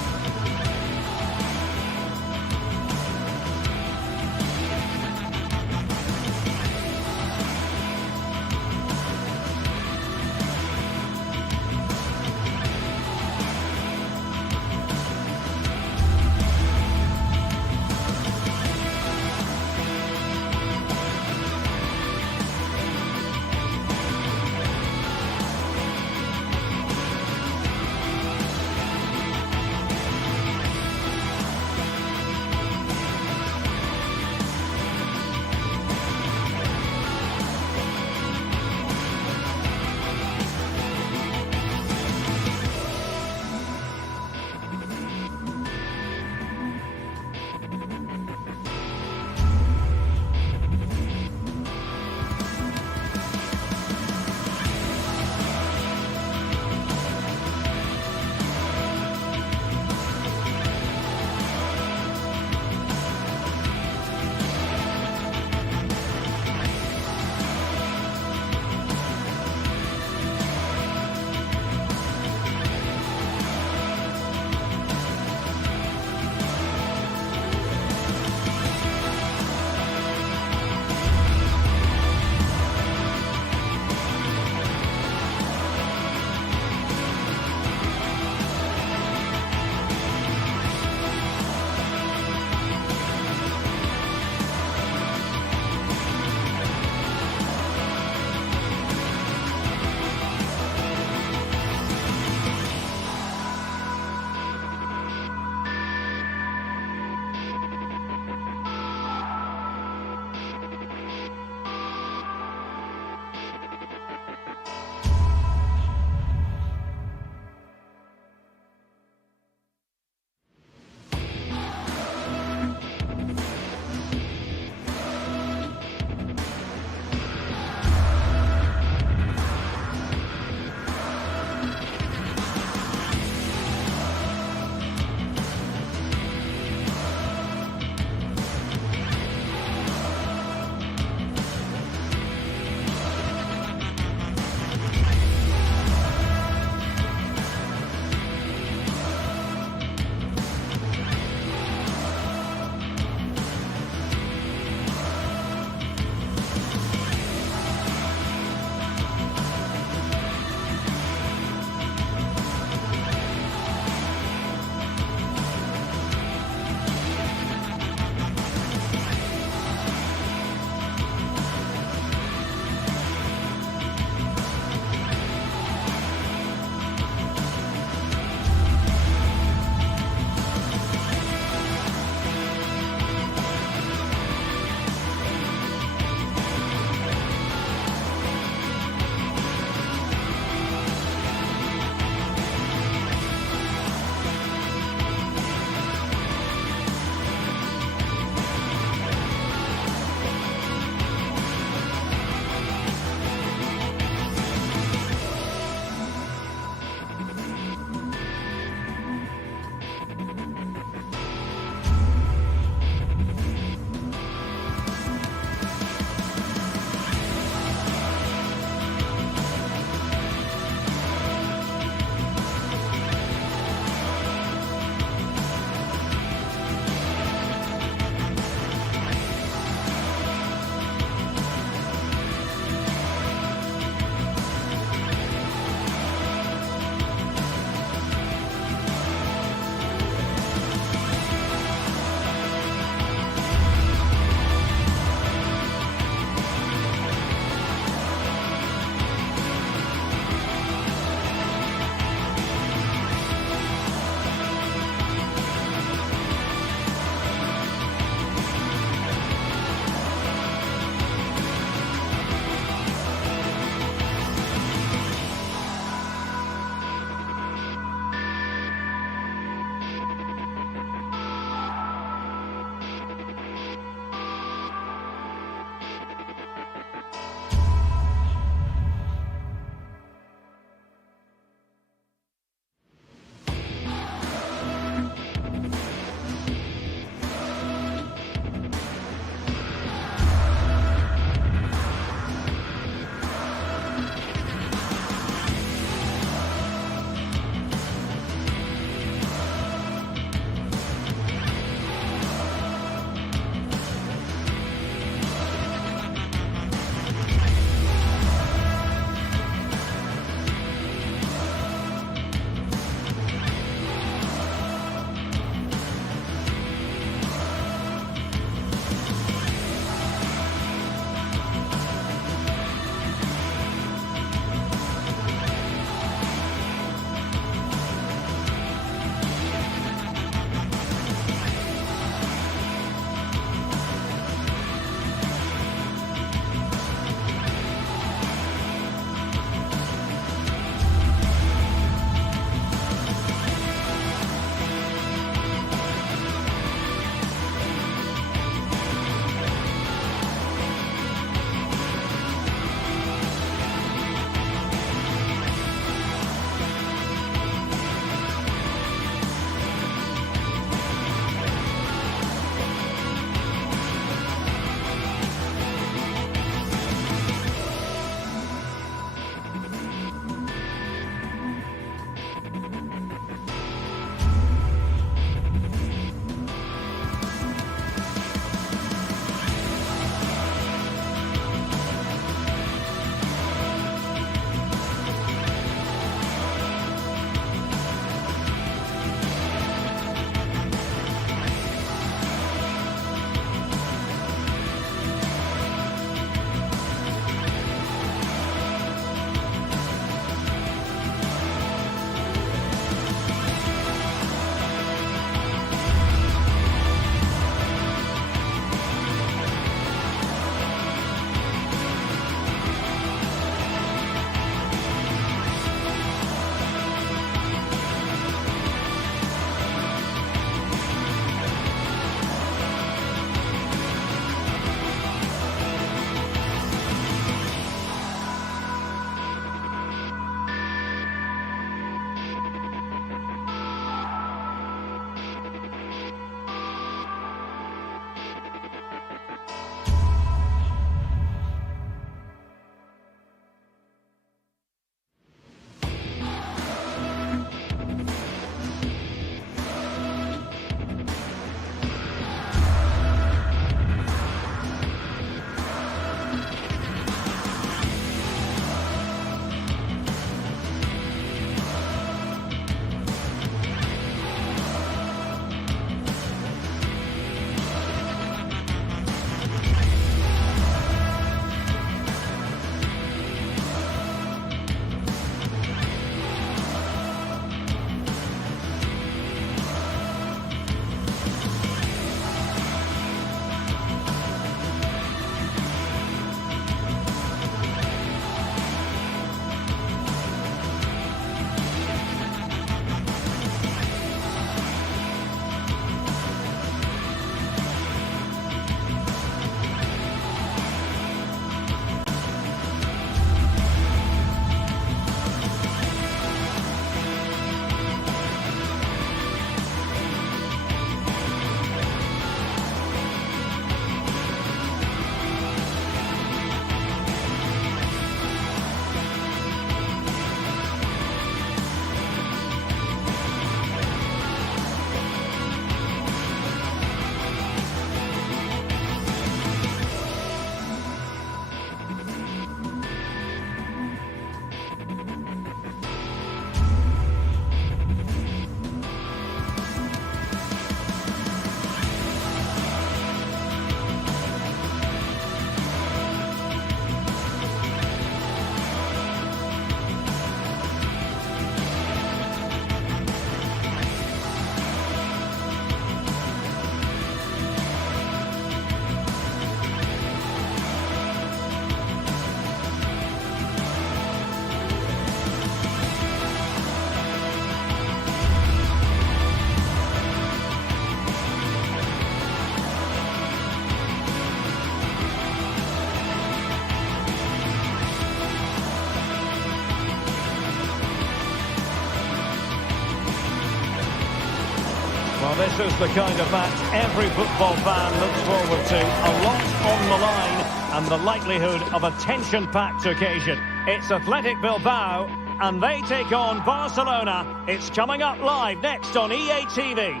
Well, this is the kind of match every football fan looks forward to. A lot on the line and the likelihood of a tension-packed occasion. It's Athletic Bilbao, and they take on Barcelona. It's coming up live next on EA TV.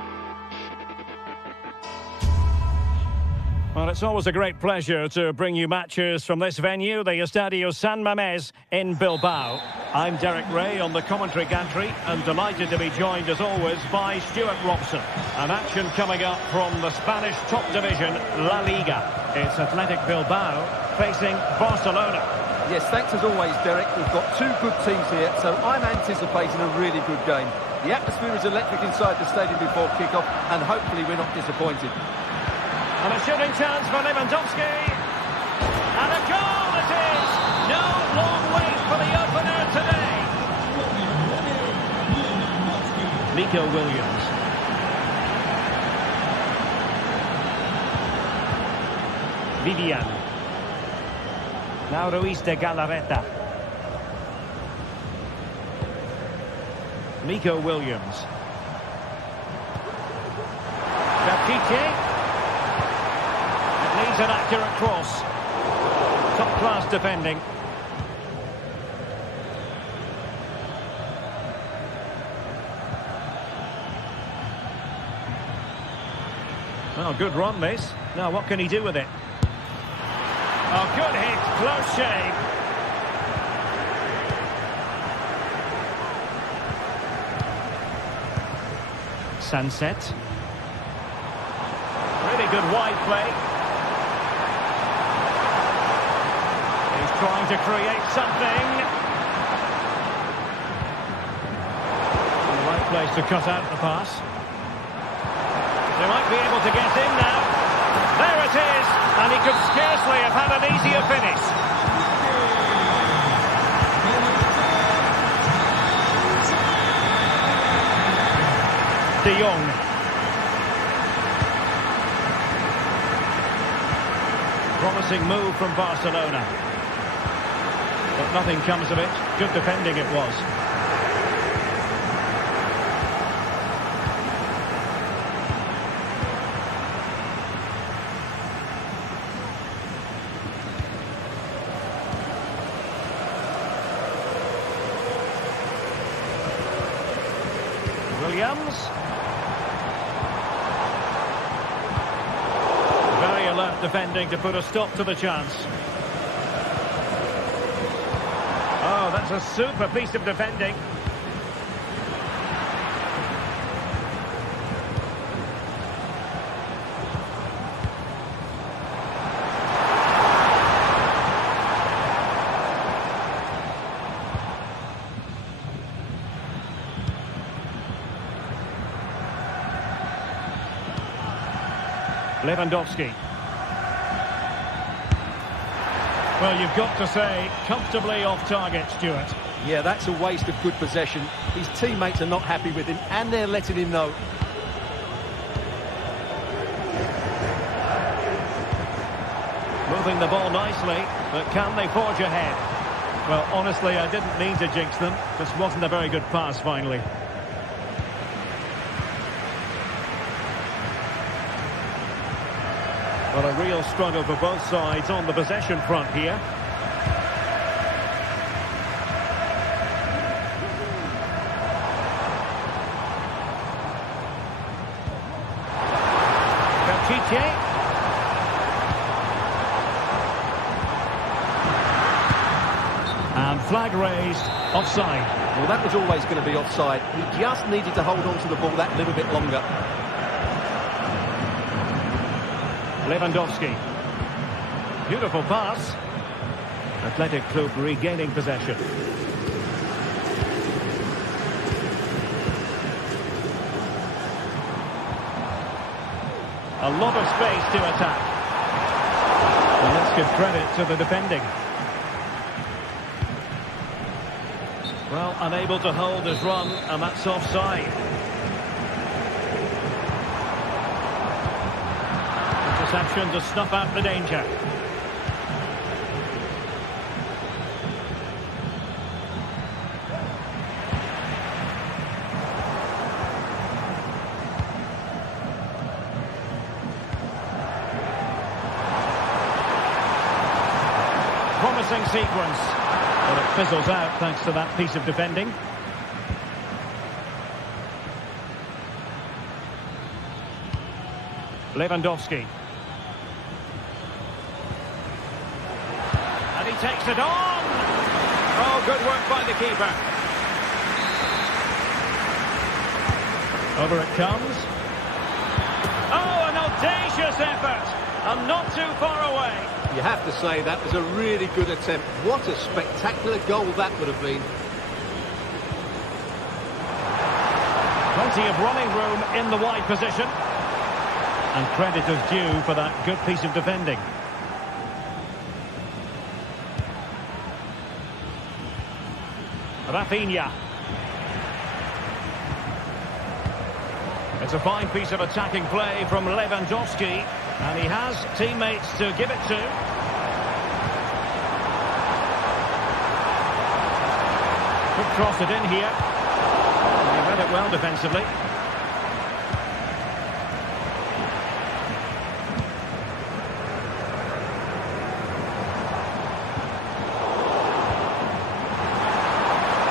Well, it's always a great pleasure to bring you matches from this venue, the Estadio San Mamés in Bilbao. I'm Derek Ray on the commentary gantry and delighted to be joined, as always, by Stuart Robson. An action coming up from the Spanish top division, La Liga. It's Athletic Bilbao facing Barcelona. Yes, thanks as always, Derek. We've got two good teams here, so I'm anticipating a really good game. The atmosphere is electric inside the stadium before kick-off, and hopefully we're not disappointed. And a shooting chance for Lewandowski. And a goal it is! No long wait for the opener today. Nico Williams. Vivian. Now Ruiz de Galarreta. Nico Williams. Baptiste. Needs an accurate cross. Top-class defending. Well, good run, this. Now, what can he do with it? Oh, good hit. Close shave. Sunset. Really good wide play. Trying to create something. The right place to cut out the pass. They might be able to get in now. There it is, and he could scarcely have had an easier finish. De Jong. Promising move from Barcelona. But nothing comes of it. Good defending it was. Williams. Very alert defending to put a stop to the chance. Oh, that's a super piece of defending. Lewandowski. Well, you've got to say, comfortably off target, Stuart. Yeah, that's a waste of good possession. His teammates are not happy with him, and they're letting him know. Moving the ball nicely, but can they forge ahead? Well, honestly, I didn't mean to jinx them. Just wasn't a very good pass, finally. Well, a real struggle for both sides on the possession front here. Baptiste. And flag raised, offside. Well, that was always going to be offside. He just needed to hold on to the ball that little bit longer. Lewandowski. Beautiful pass. Athletic Club regaining possession. A lot of space to attack. And let's give credit to the defending. Well, unable to hold his run, and that's offside. Interception to snuff out the danger. Promising sequence. But it fizzles out thanks to that piece of defending. Lewandowski. And he takes it on! Oh, good work by the keeper. Over it comes. Oh, an audacious effort! And not too far away. You have to say that was a really good attempt. What a spectacular goal that would have been. Plenty of running room in the wide position. And credit is due for that good piece of defending. Rafinha. It's a fine piece of attacking play from Lewandowski. And he has teammates to give it to. Could cross it in here. And he read it well defensively.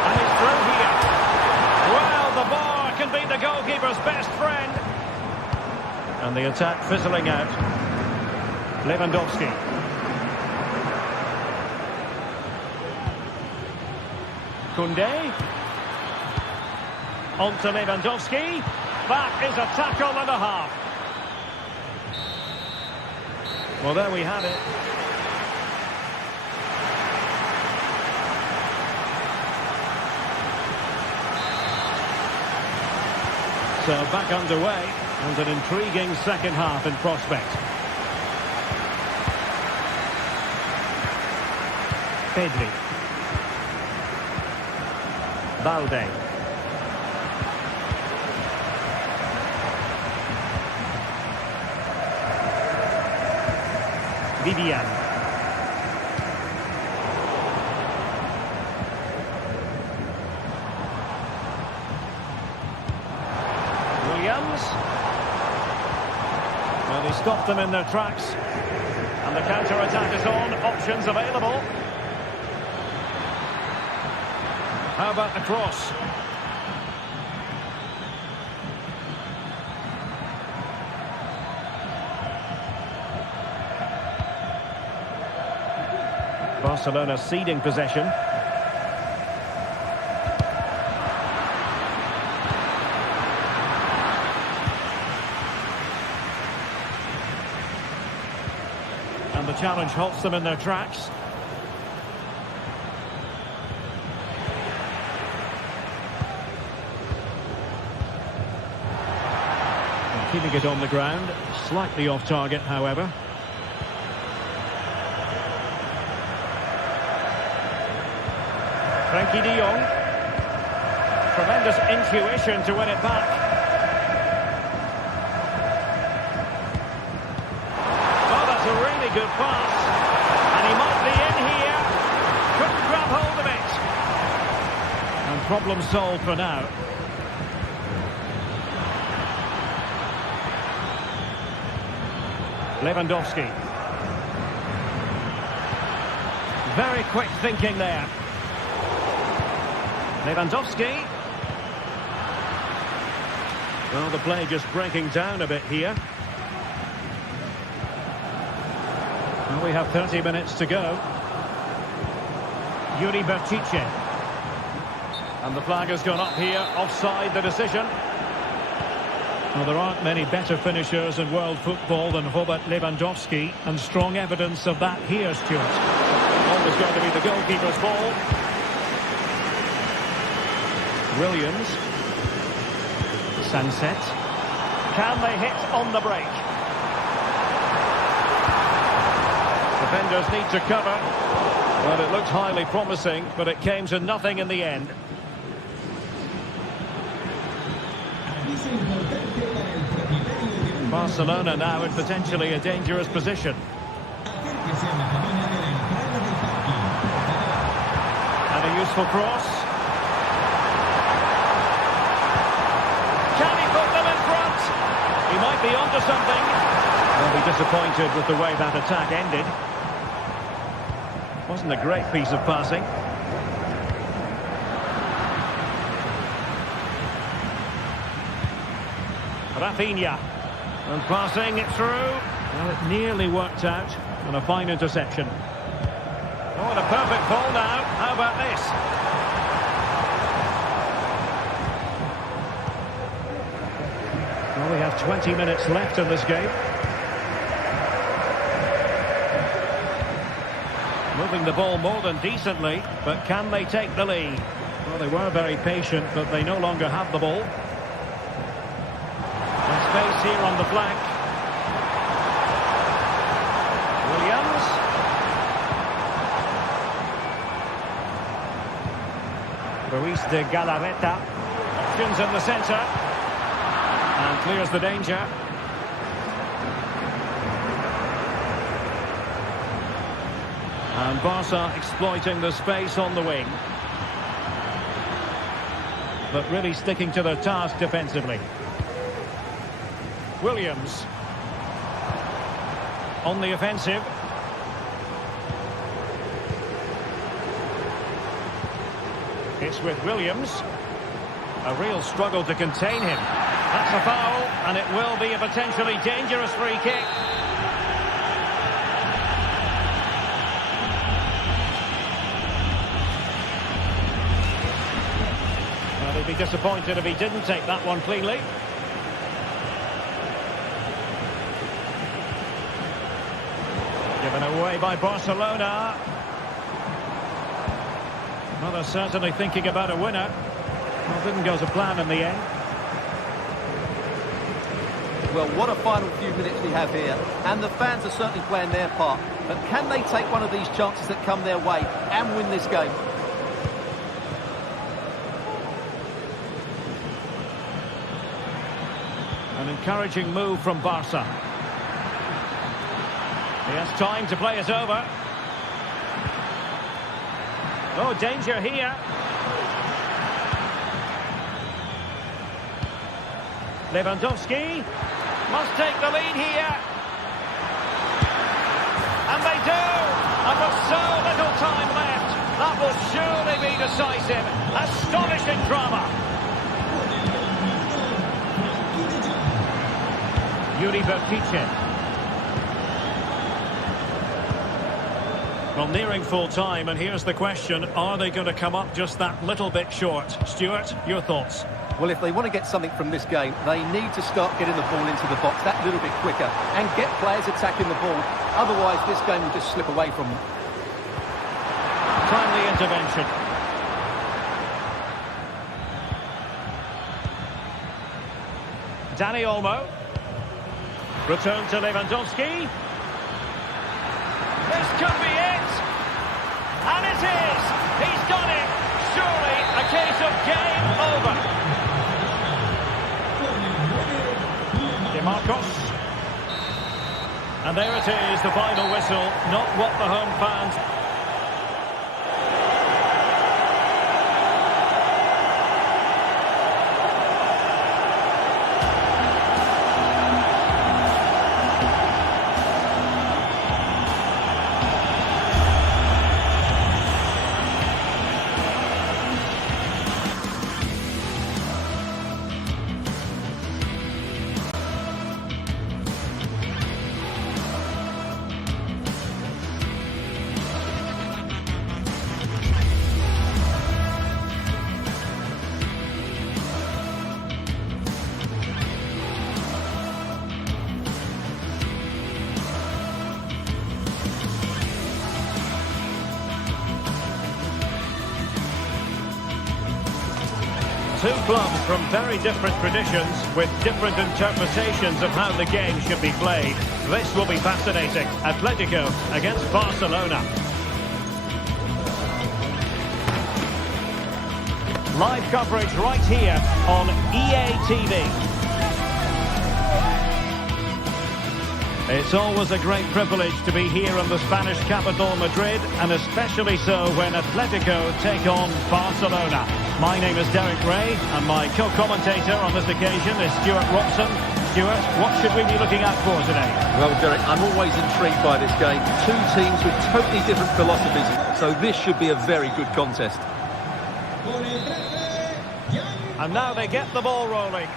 And it's through here. Well, the bar can be the goalkeeper's best friend. And the attack fizzling out. Lewandowski. Koundé. On to Lewandowski. That is a tackle and a half. Well, there we have it. So back underway. And an intriguing second half in prospect. Pedri. Balde. Vivian. Williams. Well, they stopped them in their tracks. And the counter-attack is on. Options available. How about the cross? Barcelona ceding possession. And the challenge halts them in their tracks. Keeping it on the ground, slightly off target, however. Frenkie de Jong. Tremendous intuition to win it back. Oh, that's a really good pass. And he might be in here. Couldn't grab hold of it. And problem solved for now. Lewandowski. Very quick thinking there. Lewandowski. Well, the play just breaking down a bit here. Well, we have 30 minutes to go. Yuri Bertice. And the flag has gone up here, offside the decision. Well, there aren't many better finishers in world football than Robert Lewandowski, and strong evidence of that here, Stuart. Always going to be the goalkeeper's ball. Williams. Sunset. Can they hit on the break? Defenders need to cover. Well, it looked highly promising, but it came to nothing in the end. Barcelona now in potentially a dangerous position. And a useful cross. Can he put them in front? He might be onto something. They'll be disappointed with the way that attack ended. Wasn't a great piece of passing. Rafinha. And passing it through. Well, it nearly worked out. And a fine interception. Oh, and a perfect ball now. How about this? Well, we have 20 minutes left in this game. Moving the ball more than decently, but can they take the lead? Well, they were very patient, but they no longer have the ball. And space here on the flank. Williams. Ruiz de Galarreta. Options in the centre. And clears the danger. And Barca exploiting the space on the wing. But really sticking to their task defensively. Williams. On the offensive. It's with Williams. A real struggle to contain him. That's a foul, and it will be a potentially dangerous free kick. Well, he'd be disappointed if he didn't take that one cleanly. Given away by Barcelona. Well, they're certainly thinking about a winner. Well, didn't go to plan in the end. Well, what a final few minutes we have here. And the fans are certainly playing their part. But can they take one of these chances that come their way and win this game? An encouraging move from Barca. He has time to play it over. Oh, danger here. Lewandowski must take the lead here. And they do. And with so little time left, that will surely be decisive. Astonishing drama. Yuri Berkice. Well, nearing full time, and here's the question: are they going to come up just that little bit short? Stuart, your thoughts? Well, if they want to get something from this game, they need to start getting the ball into the box that little bit quicker and get players attacking the ball. Otherwise, this game will just slip away from them. Timely intervention. Dani Olmo. Return to Lewandowski. This could be it. And it is. He's done it. Surely a case of game over. Marcos. And there it is, the final whistle. Not what the home fans... Two clubs from very different traditions with different interpretations of how the game should be played. This will be fascinating. Atletico against Barcelona. Live coverage right here on EA TV. It's always a great privilege to be here in the Spanish capital, Madrid, and especially so when Atletico take on Barcelona. My name is Derek Ray, and my co-commentator on this occasion is Stuart Robson. Stuart. What should we be looking out for today? Well, Derek, I'm always intrigued by this game. Two teams with totally different philosophies, so this should be a very good contest. And now they get the ball rolling.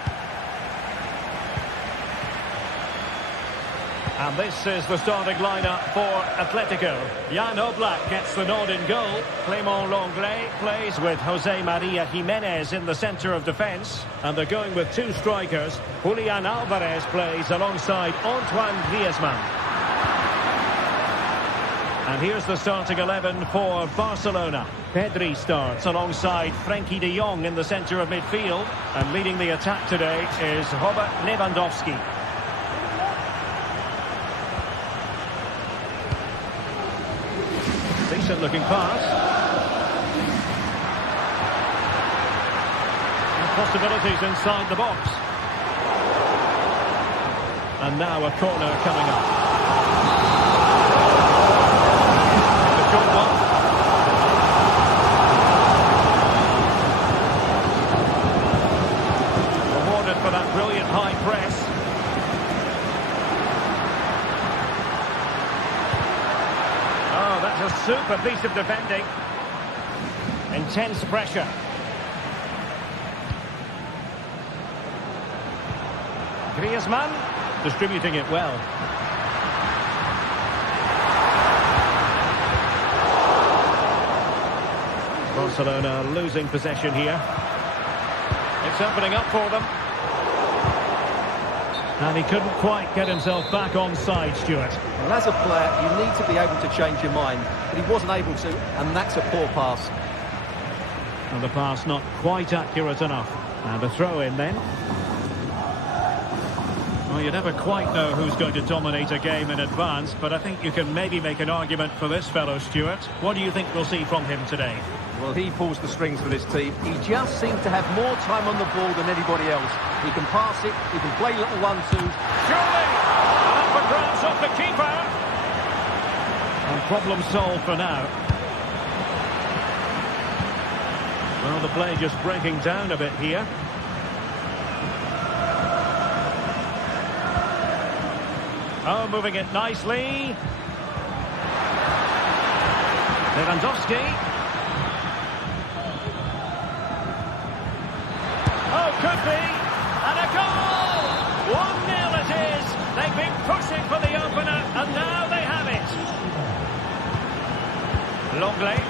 And this is the starting lineup for Atletico. Jan Oblak gets the nod in goal. Clément Lenglet plays with Jose Maria Jimenez in the centre of defence. And they're going with two strikers. Julian Alvarez plays alongside Antoine Griezmann. And here's the starting 11 for Barcelona. Pedri starts alongside Frenkie de Jong in the centre of midfield. And leading the attack today is Robert Lewandowski. Decent looking pass. And possibilities inside the box. And now a corner coming up. The short one. Rewarded for that brilliant high press. A super piece of defending. Intense pressure. Griezmann distributing it well. Barcelona losing possession here. It's opening up for them. And he couldn't quite get himself back on side, Stuart. Well, as a player, you need to be able to change your mind, but he wasn't able to, and that's a poor pass. And the pass not quite accurate enough. And a throw in then. Well, you never quite know who's going to dominate a game in advance, but I think you can maybe make an argument for this fellow, Stuart. What do you think we'll see from him today? Well, he pulls the strings for this team. He just seems to have more time on the ball than anybody else. He can pass it, he can play little 1-2s. Surely! Up for grabs off the keeper. And problem solved for now. Well, the play just breaking down a bit here. Oh, moving it nicely. Lewandowski. Oh, could be. And a goal! 1-0 it is. They've been pushing for the opener, and now they have it. Lenglet.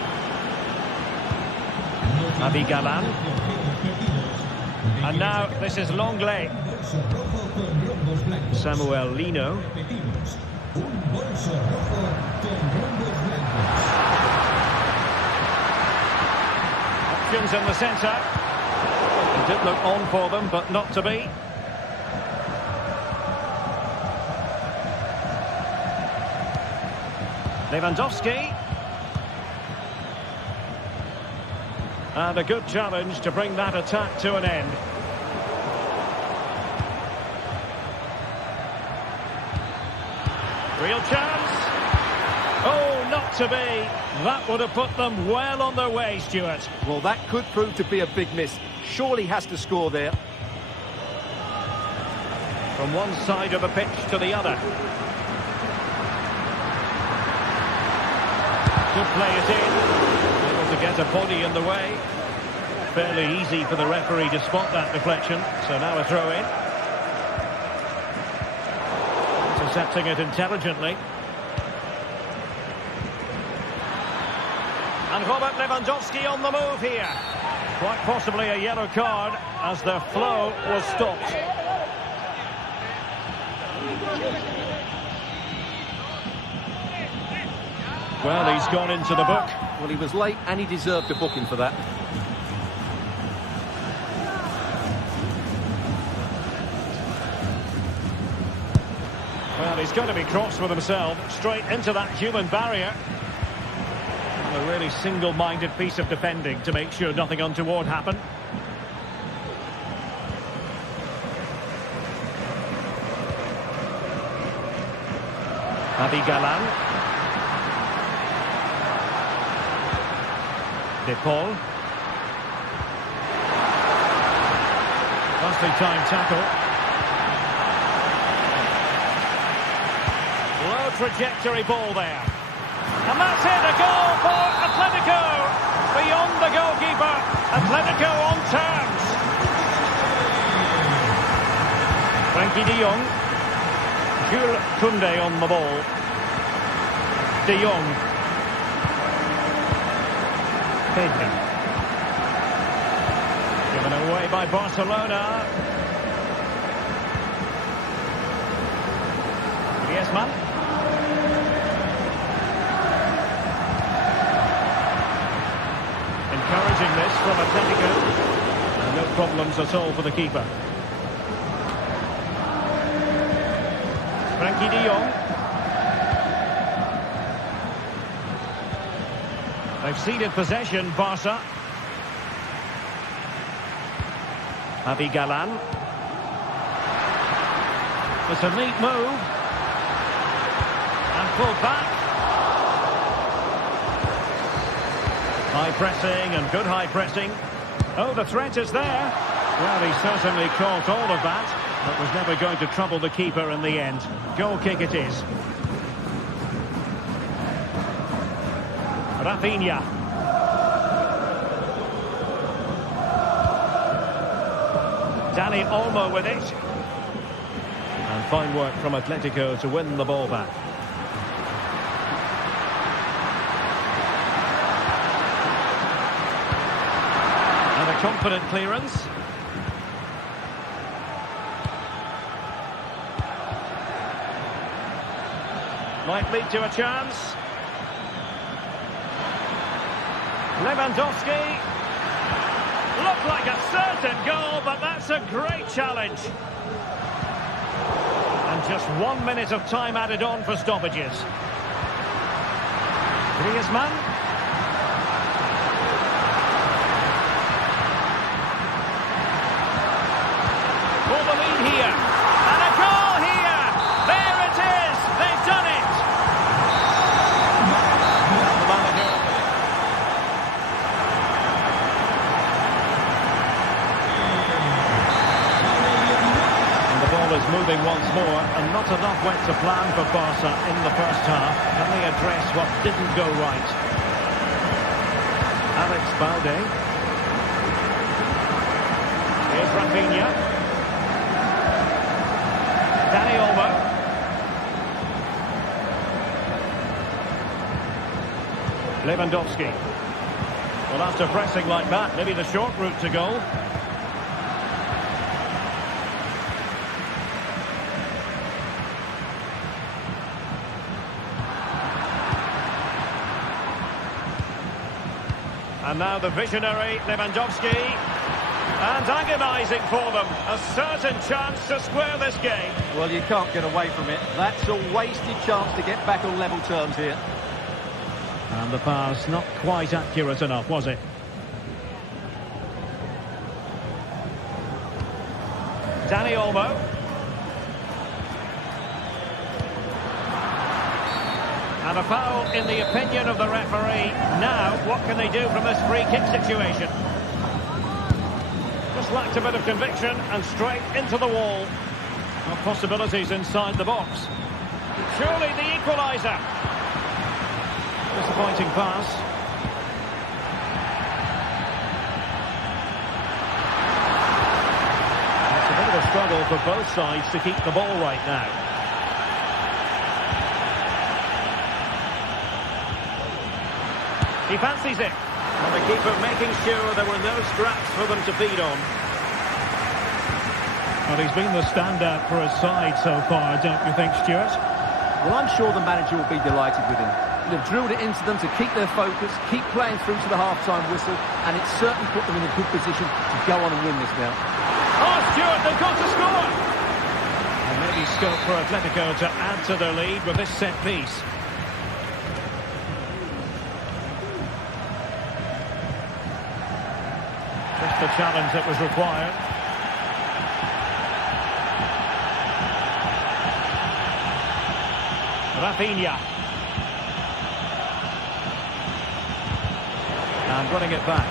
Naby Galan. And now this is Lenglet. Samuel Lino. Options in the centre. It did look on for them, but not to be. Lewandowski. And a good challenge to bring that attack to an end. Real chance. Oh, not to be. That would have put them well on their way, Stuart. Well, that could prove to be a big miss. Surely has to score there. From one side of the pitch to the other. Could play it in. Able to get a body in the way. Fairly easy for the referee to spot that deflection. So now a throw in. Intercepting it intelligently. And Robert Lewandowski on the move here. Quite possibly a yellow card as their flow was stopped. Well, he's gone into the book. Well, he was late and he deserved a booking for that. Well, he's going to be cross with himself, straight into that human barrier. And a really single-minded piece of defending to make sure nothing untoward happened. Naby Galan. De Paul. Nicely timed tackle. trajectory ball there. And that's it, a goal for Atletico. Beyond the goalkeeper, Atletico on terms. Frankie de Jong. Jules Koundé on the ball. De Jong. Pedro. Given away by Barcelona. Griezmann. Encouraging this from Atletico. And no problems at all for the keeper. Frankie de Jong. They've ceded possession, Barca. Javi Galán. It's a neat move. And pulled back. High pressing and good high pressing. Oh, the threat is there. Well, he certainly caught all of that, but was never going to trouble the keeper in the end. Goal kick it is. Rafinha. Dani Olmo with it. And fine work from Atletico to win the ball back. And a confident clearance. Might lead to a chance. Lewandowski. Looked like a certain goal, but that's a great challenge. And just 1 minute of time added on for stoppages. Griezmann. For the lead here. And a goal here. There it is. They've done it. The manager. Is moving once more, and not enough went to plan for Barca in the first half. Can they address what didn't go right? Alex Balde. Here's Rafinha. Dani Olmo. Lewandowski. Well, after pressing like that, maybe the short route to goal. And now the visionary Lewandowski. And agonising for them. A certain chance to square this game. Well, you can't get away from it. That's a wasted chance to get back on level terms here. And the pass not quite accurate enough, was it? Dani Olmo. And a foul in the opinion of the referee. Now, what can they do from this free kick situation? Just lacked a bit of conviction and straight into the wall. No possibilities inside the box. Surely the equaliser. Disappointing pass. It's a bit of a struggle for both sides to keep the ball right now. He fancies it. And the keeper making sure there were no scraps for them to feed on. Well, he's been the standout for his side so far, don't you think, Stuart? Well, I'm sure the manager will be delighted with him. They've drilled it into them to keep their focus, keep playing through to the half-time whistle, and it's certainly put them in a good position to go on and win this now. Oh, Stuart, they've got to score! And maybe scope for Atletico to add to their lead with this set piece. The challenge that was required. Rafinha. And running it back.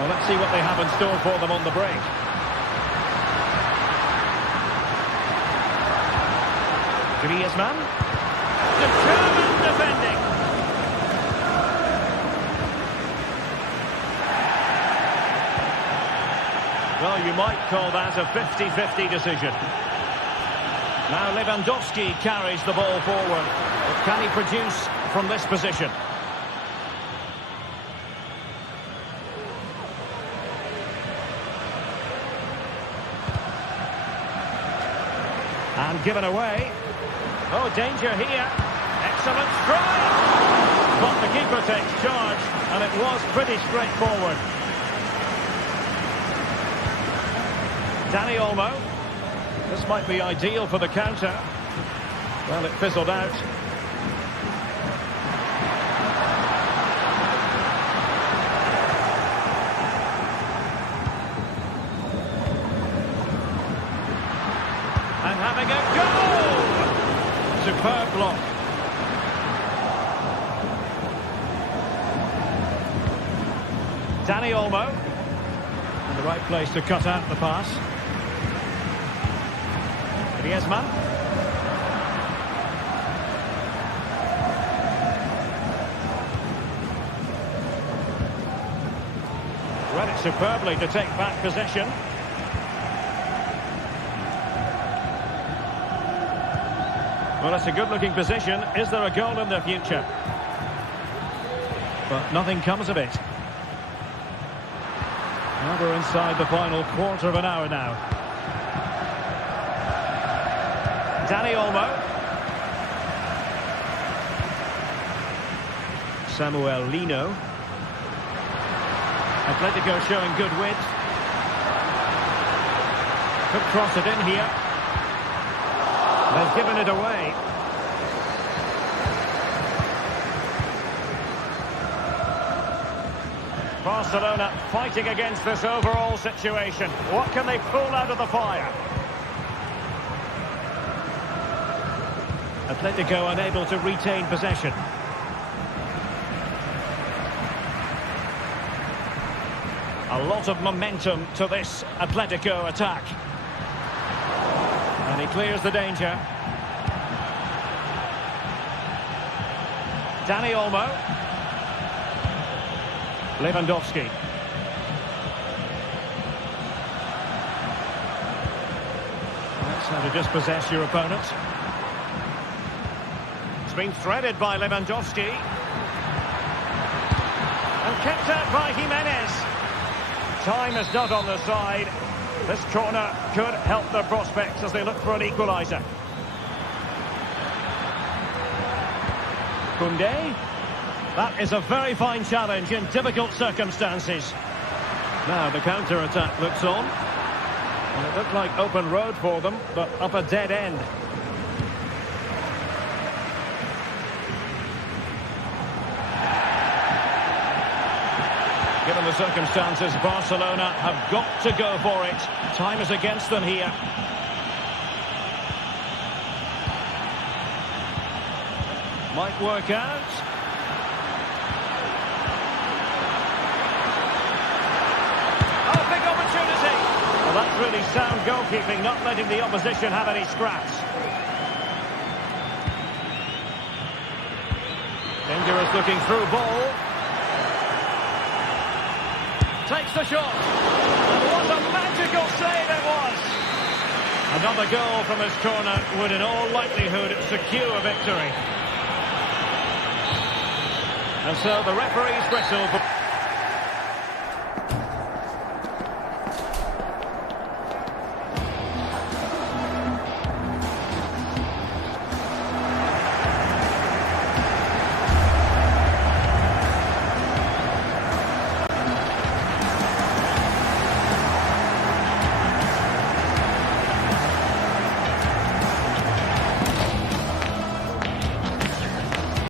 Well, let's see what they have in store for them on the break. Griezmann. Determined defending. Well, you might call that a 50-50 decision. Now Lewandowski carries the ball forward. But can he produce from this position? And given away. Oh, danger here. Excellent strike. But the keeper takes charge, and it was pretty straightforward. Dani Olmo. This might be ideal for the counter. Well, it fizzled out. And having a goal! Superb block. Dani Olmo. In the right place to cut out the pass. Griezmann. Read it superbly to take back possession. Well, it's a good-looking position. Is there a goal in the future? But nothing comes of it. Now we're inside the final quarter of an hour now. Dani Olmo. Samuel Lino. Atletico showing good width. Could cross it in here. They've given it away. Barcelona fighting against this overall situation. What can they pull out of the fire? Atletico unable to retain possession. A lot of momentum to this Atletico attack. And he clears the danger. Dani Olmo. Lewandowski. That's how to dispossess your opponent. It's been threaded by Lewandowski. And kept out by Jimenez. Time is not on their side. This corner could help their prospects as they look for an equaliser. Koundé. That is a very fine challenge in difficult circumstances. Now the counter-attack looks on. And it looked like open road for them, but up a dead end. Given the circumstances, Barcelona have got to go for it. Time is against them here. Might work out. Oh, big opportunity. Well, that's really sound goalkeeping, not letting the opposition have any scraps. Dangerous looking through ball. Takes the shot. And what a magical save it was. Another goal from his corner would in all likelihood secure victory. And so the referee's whistle.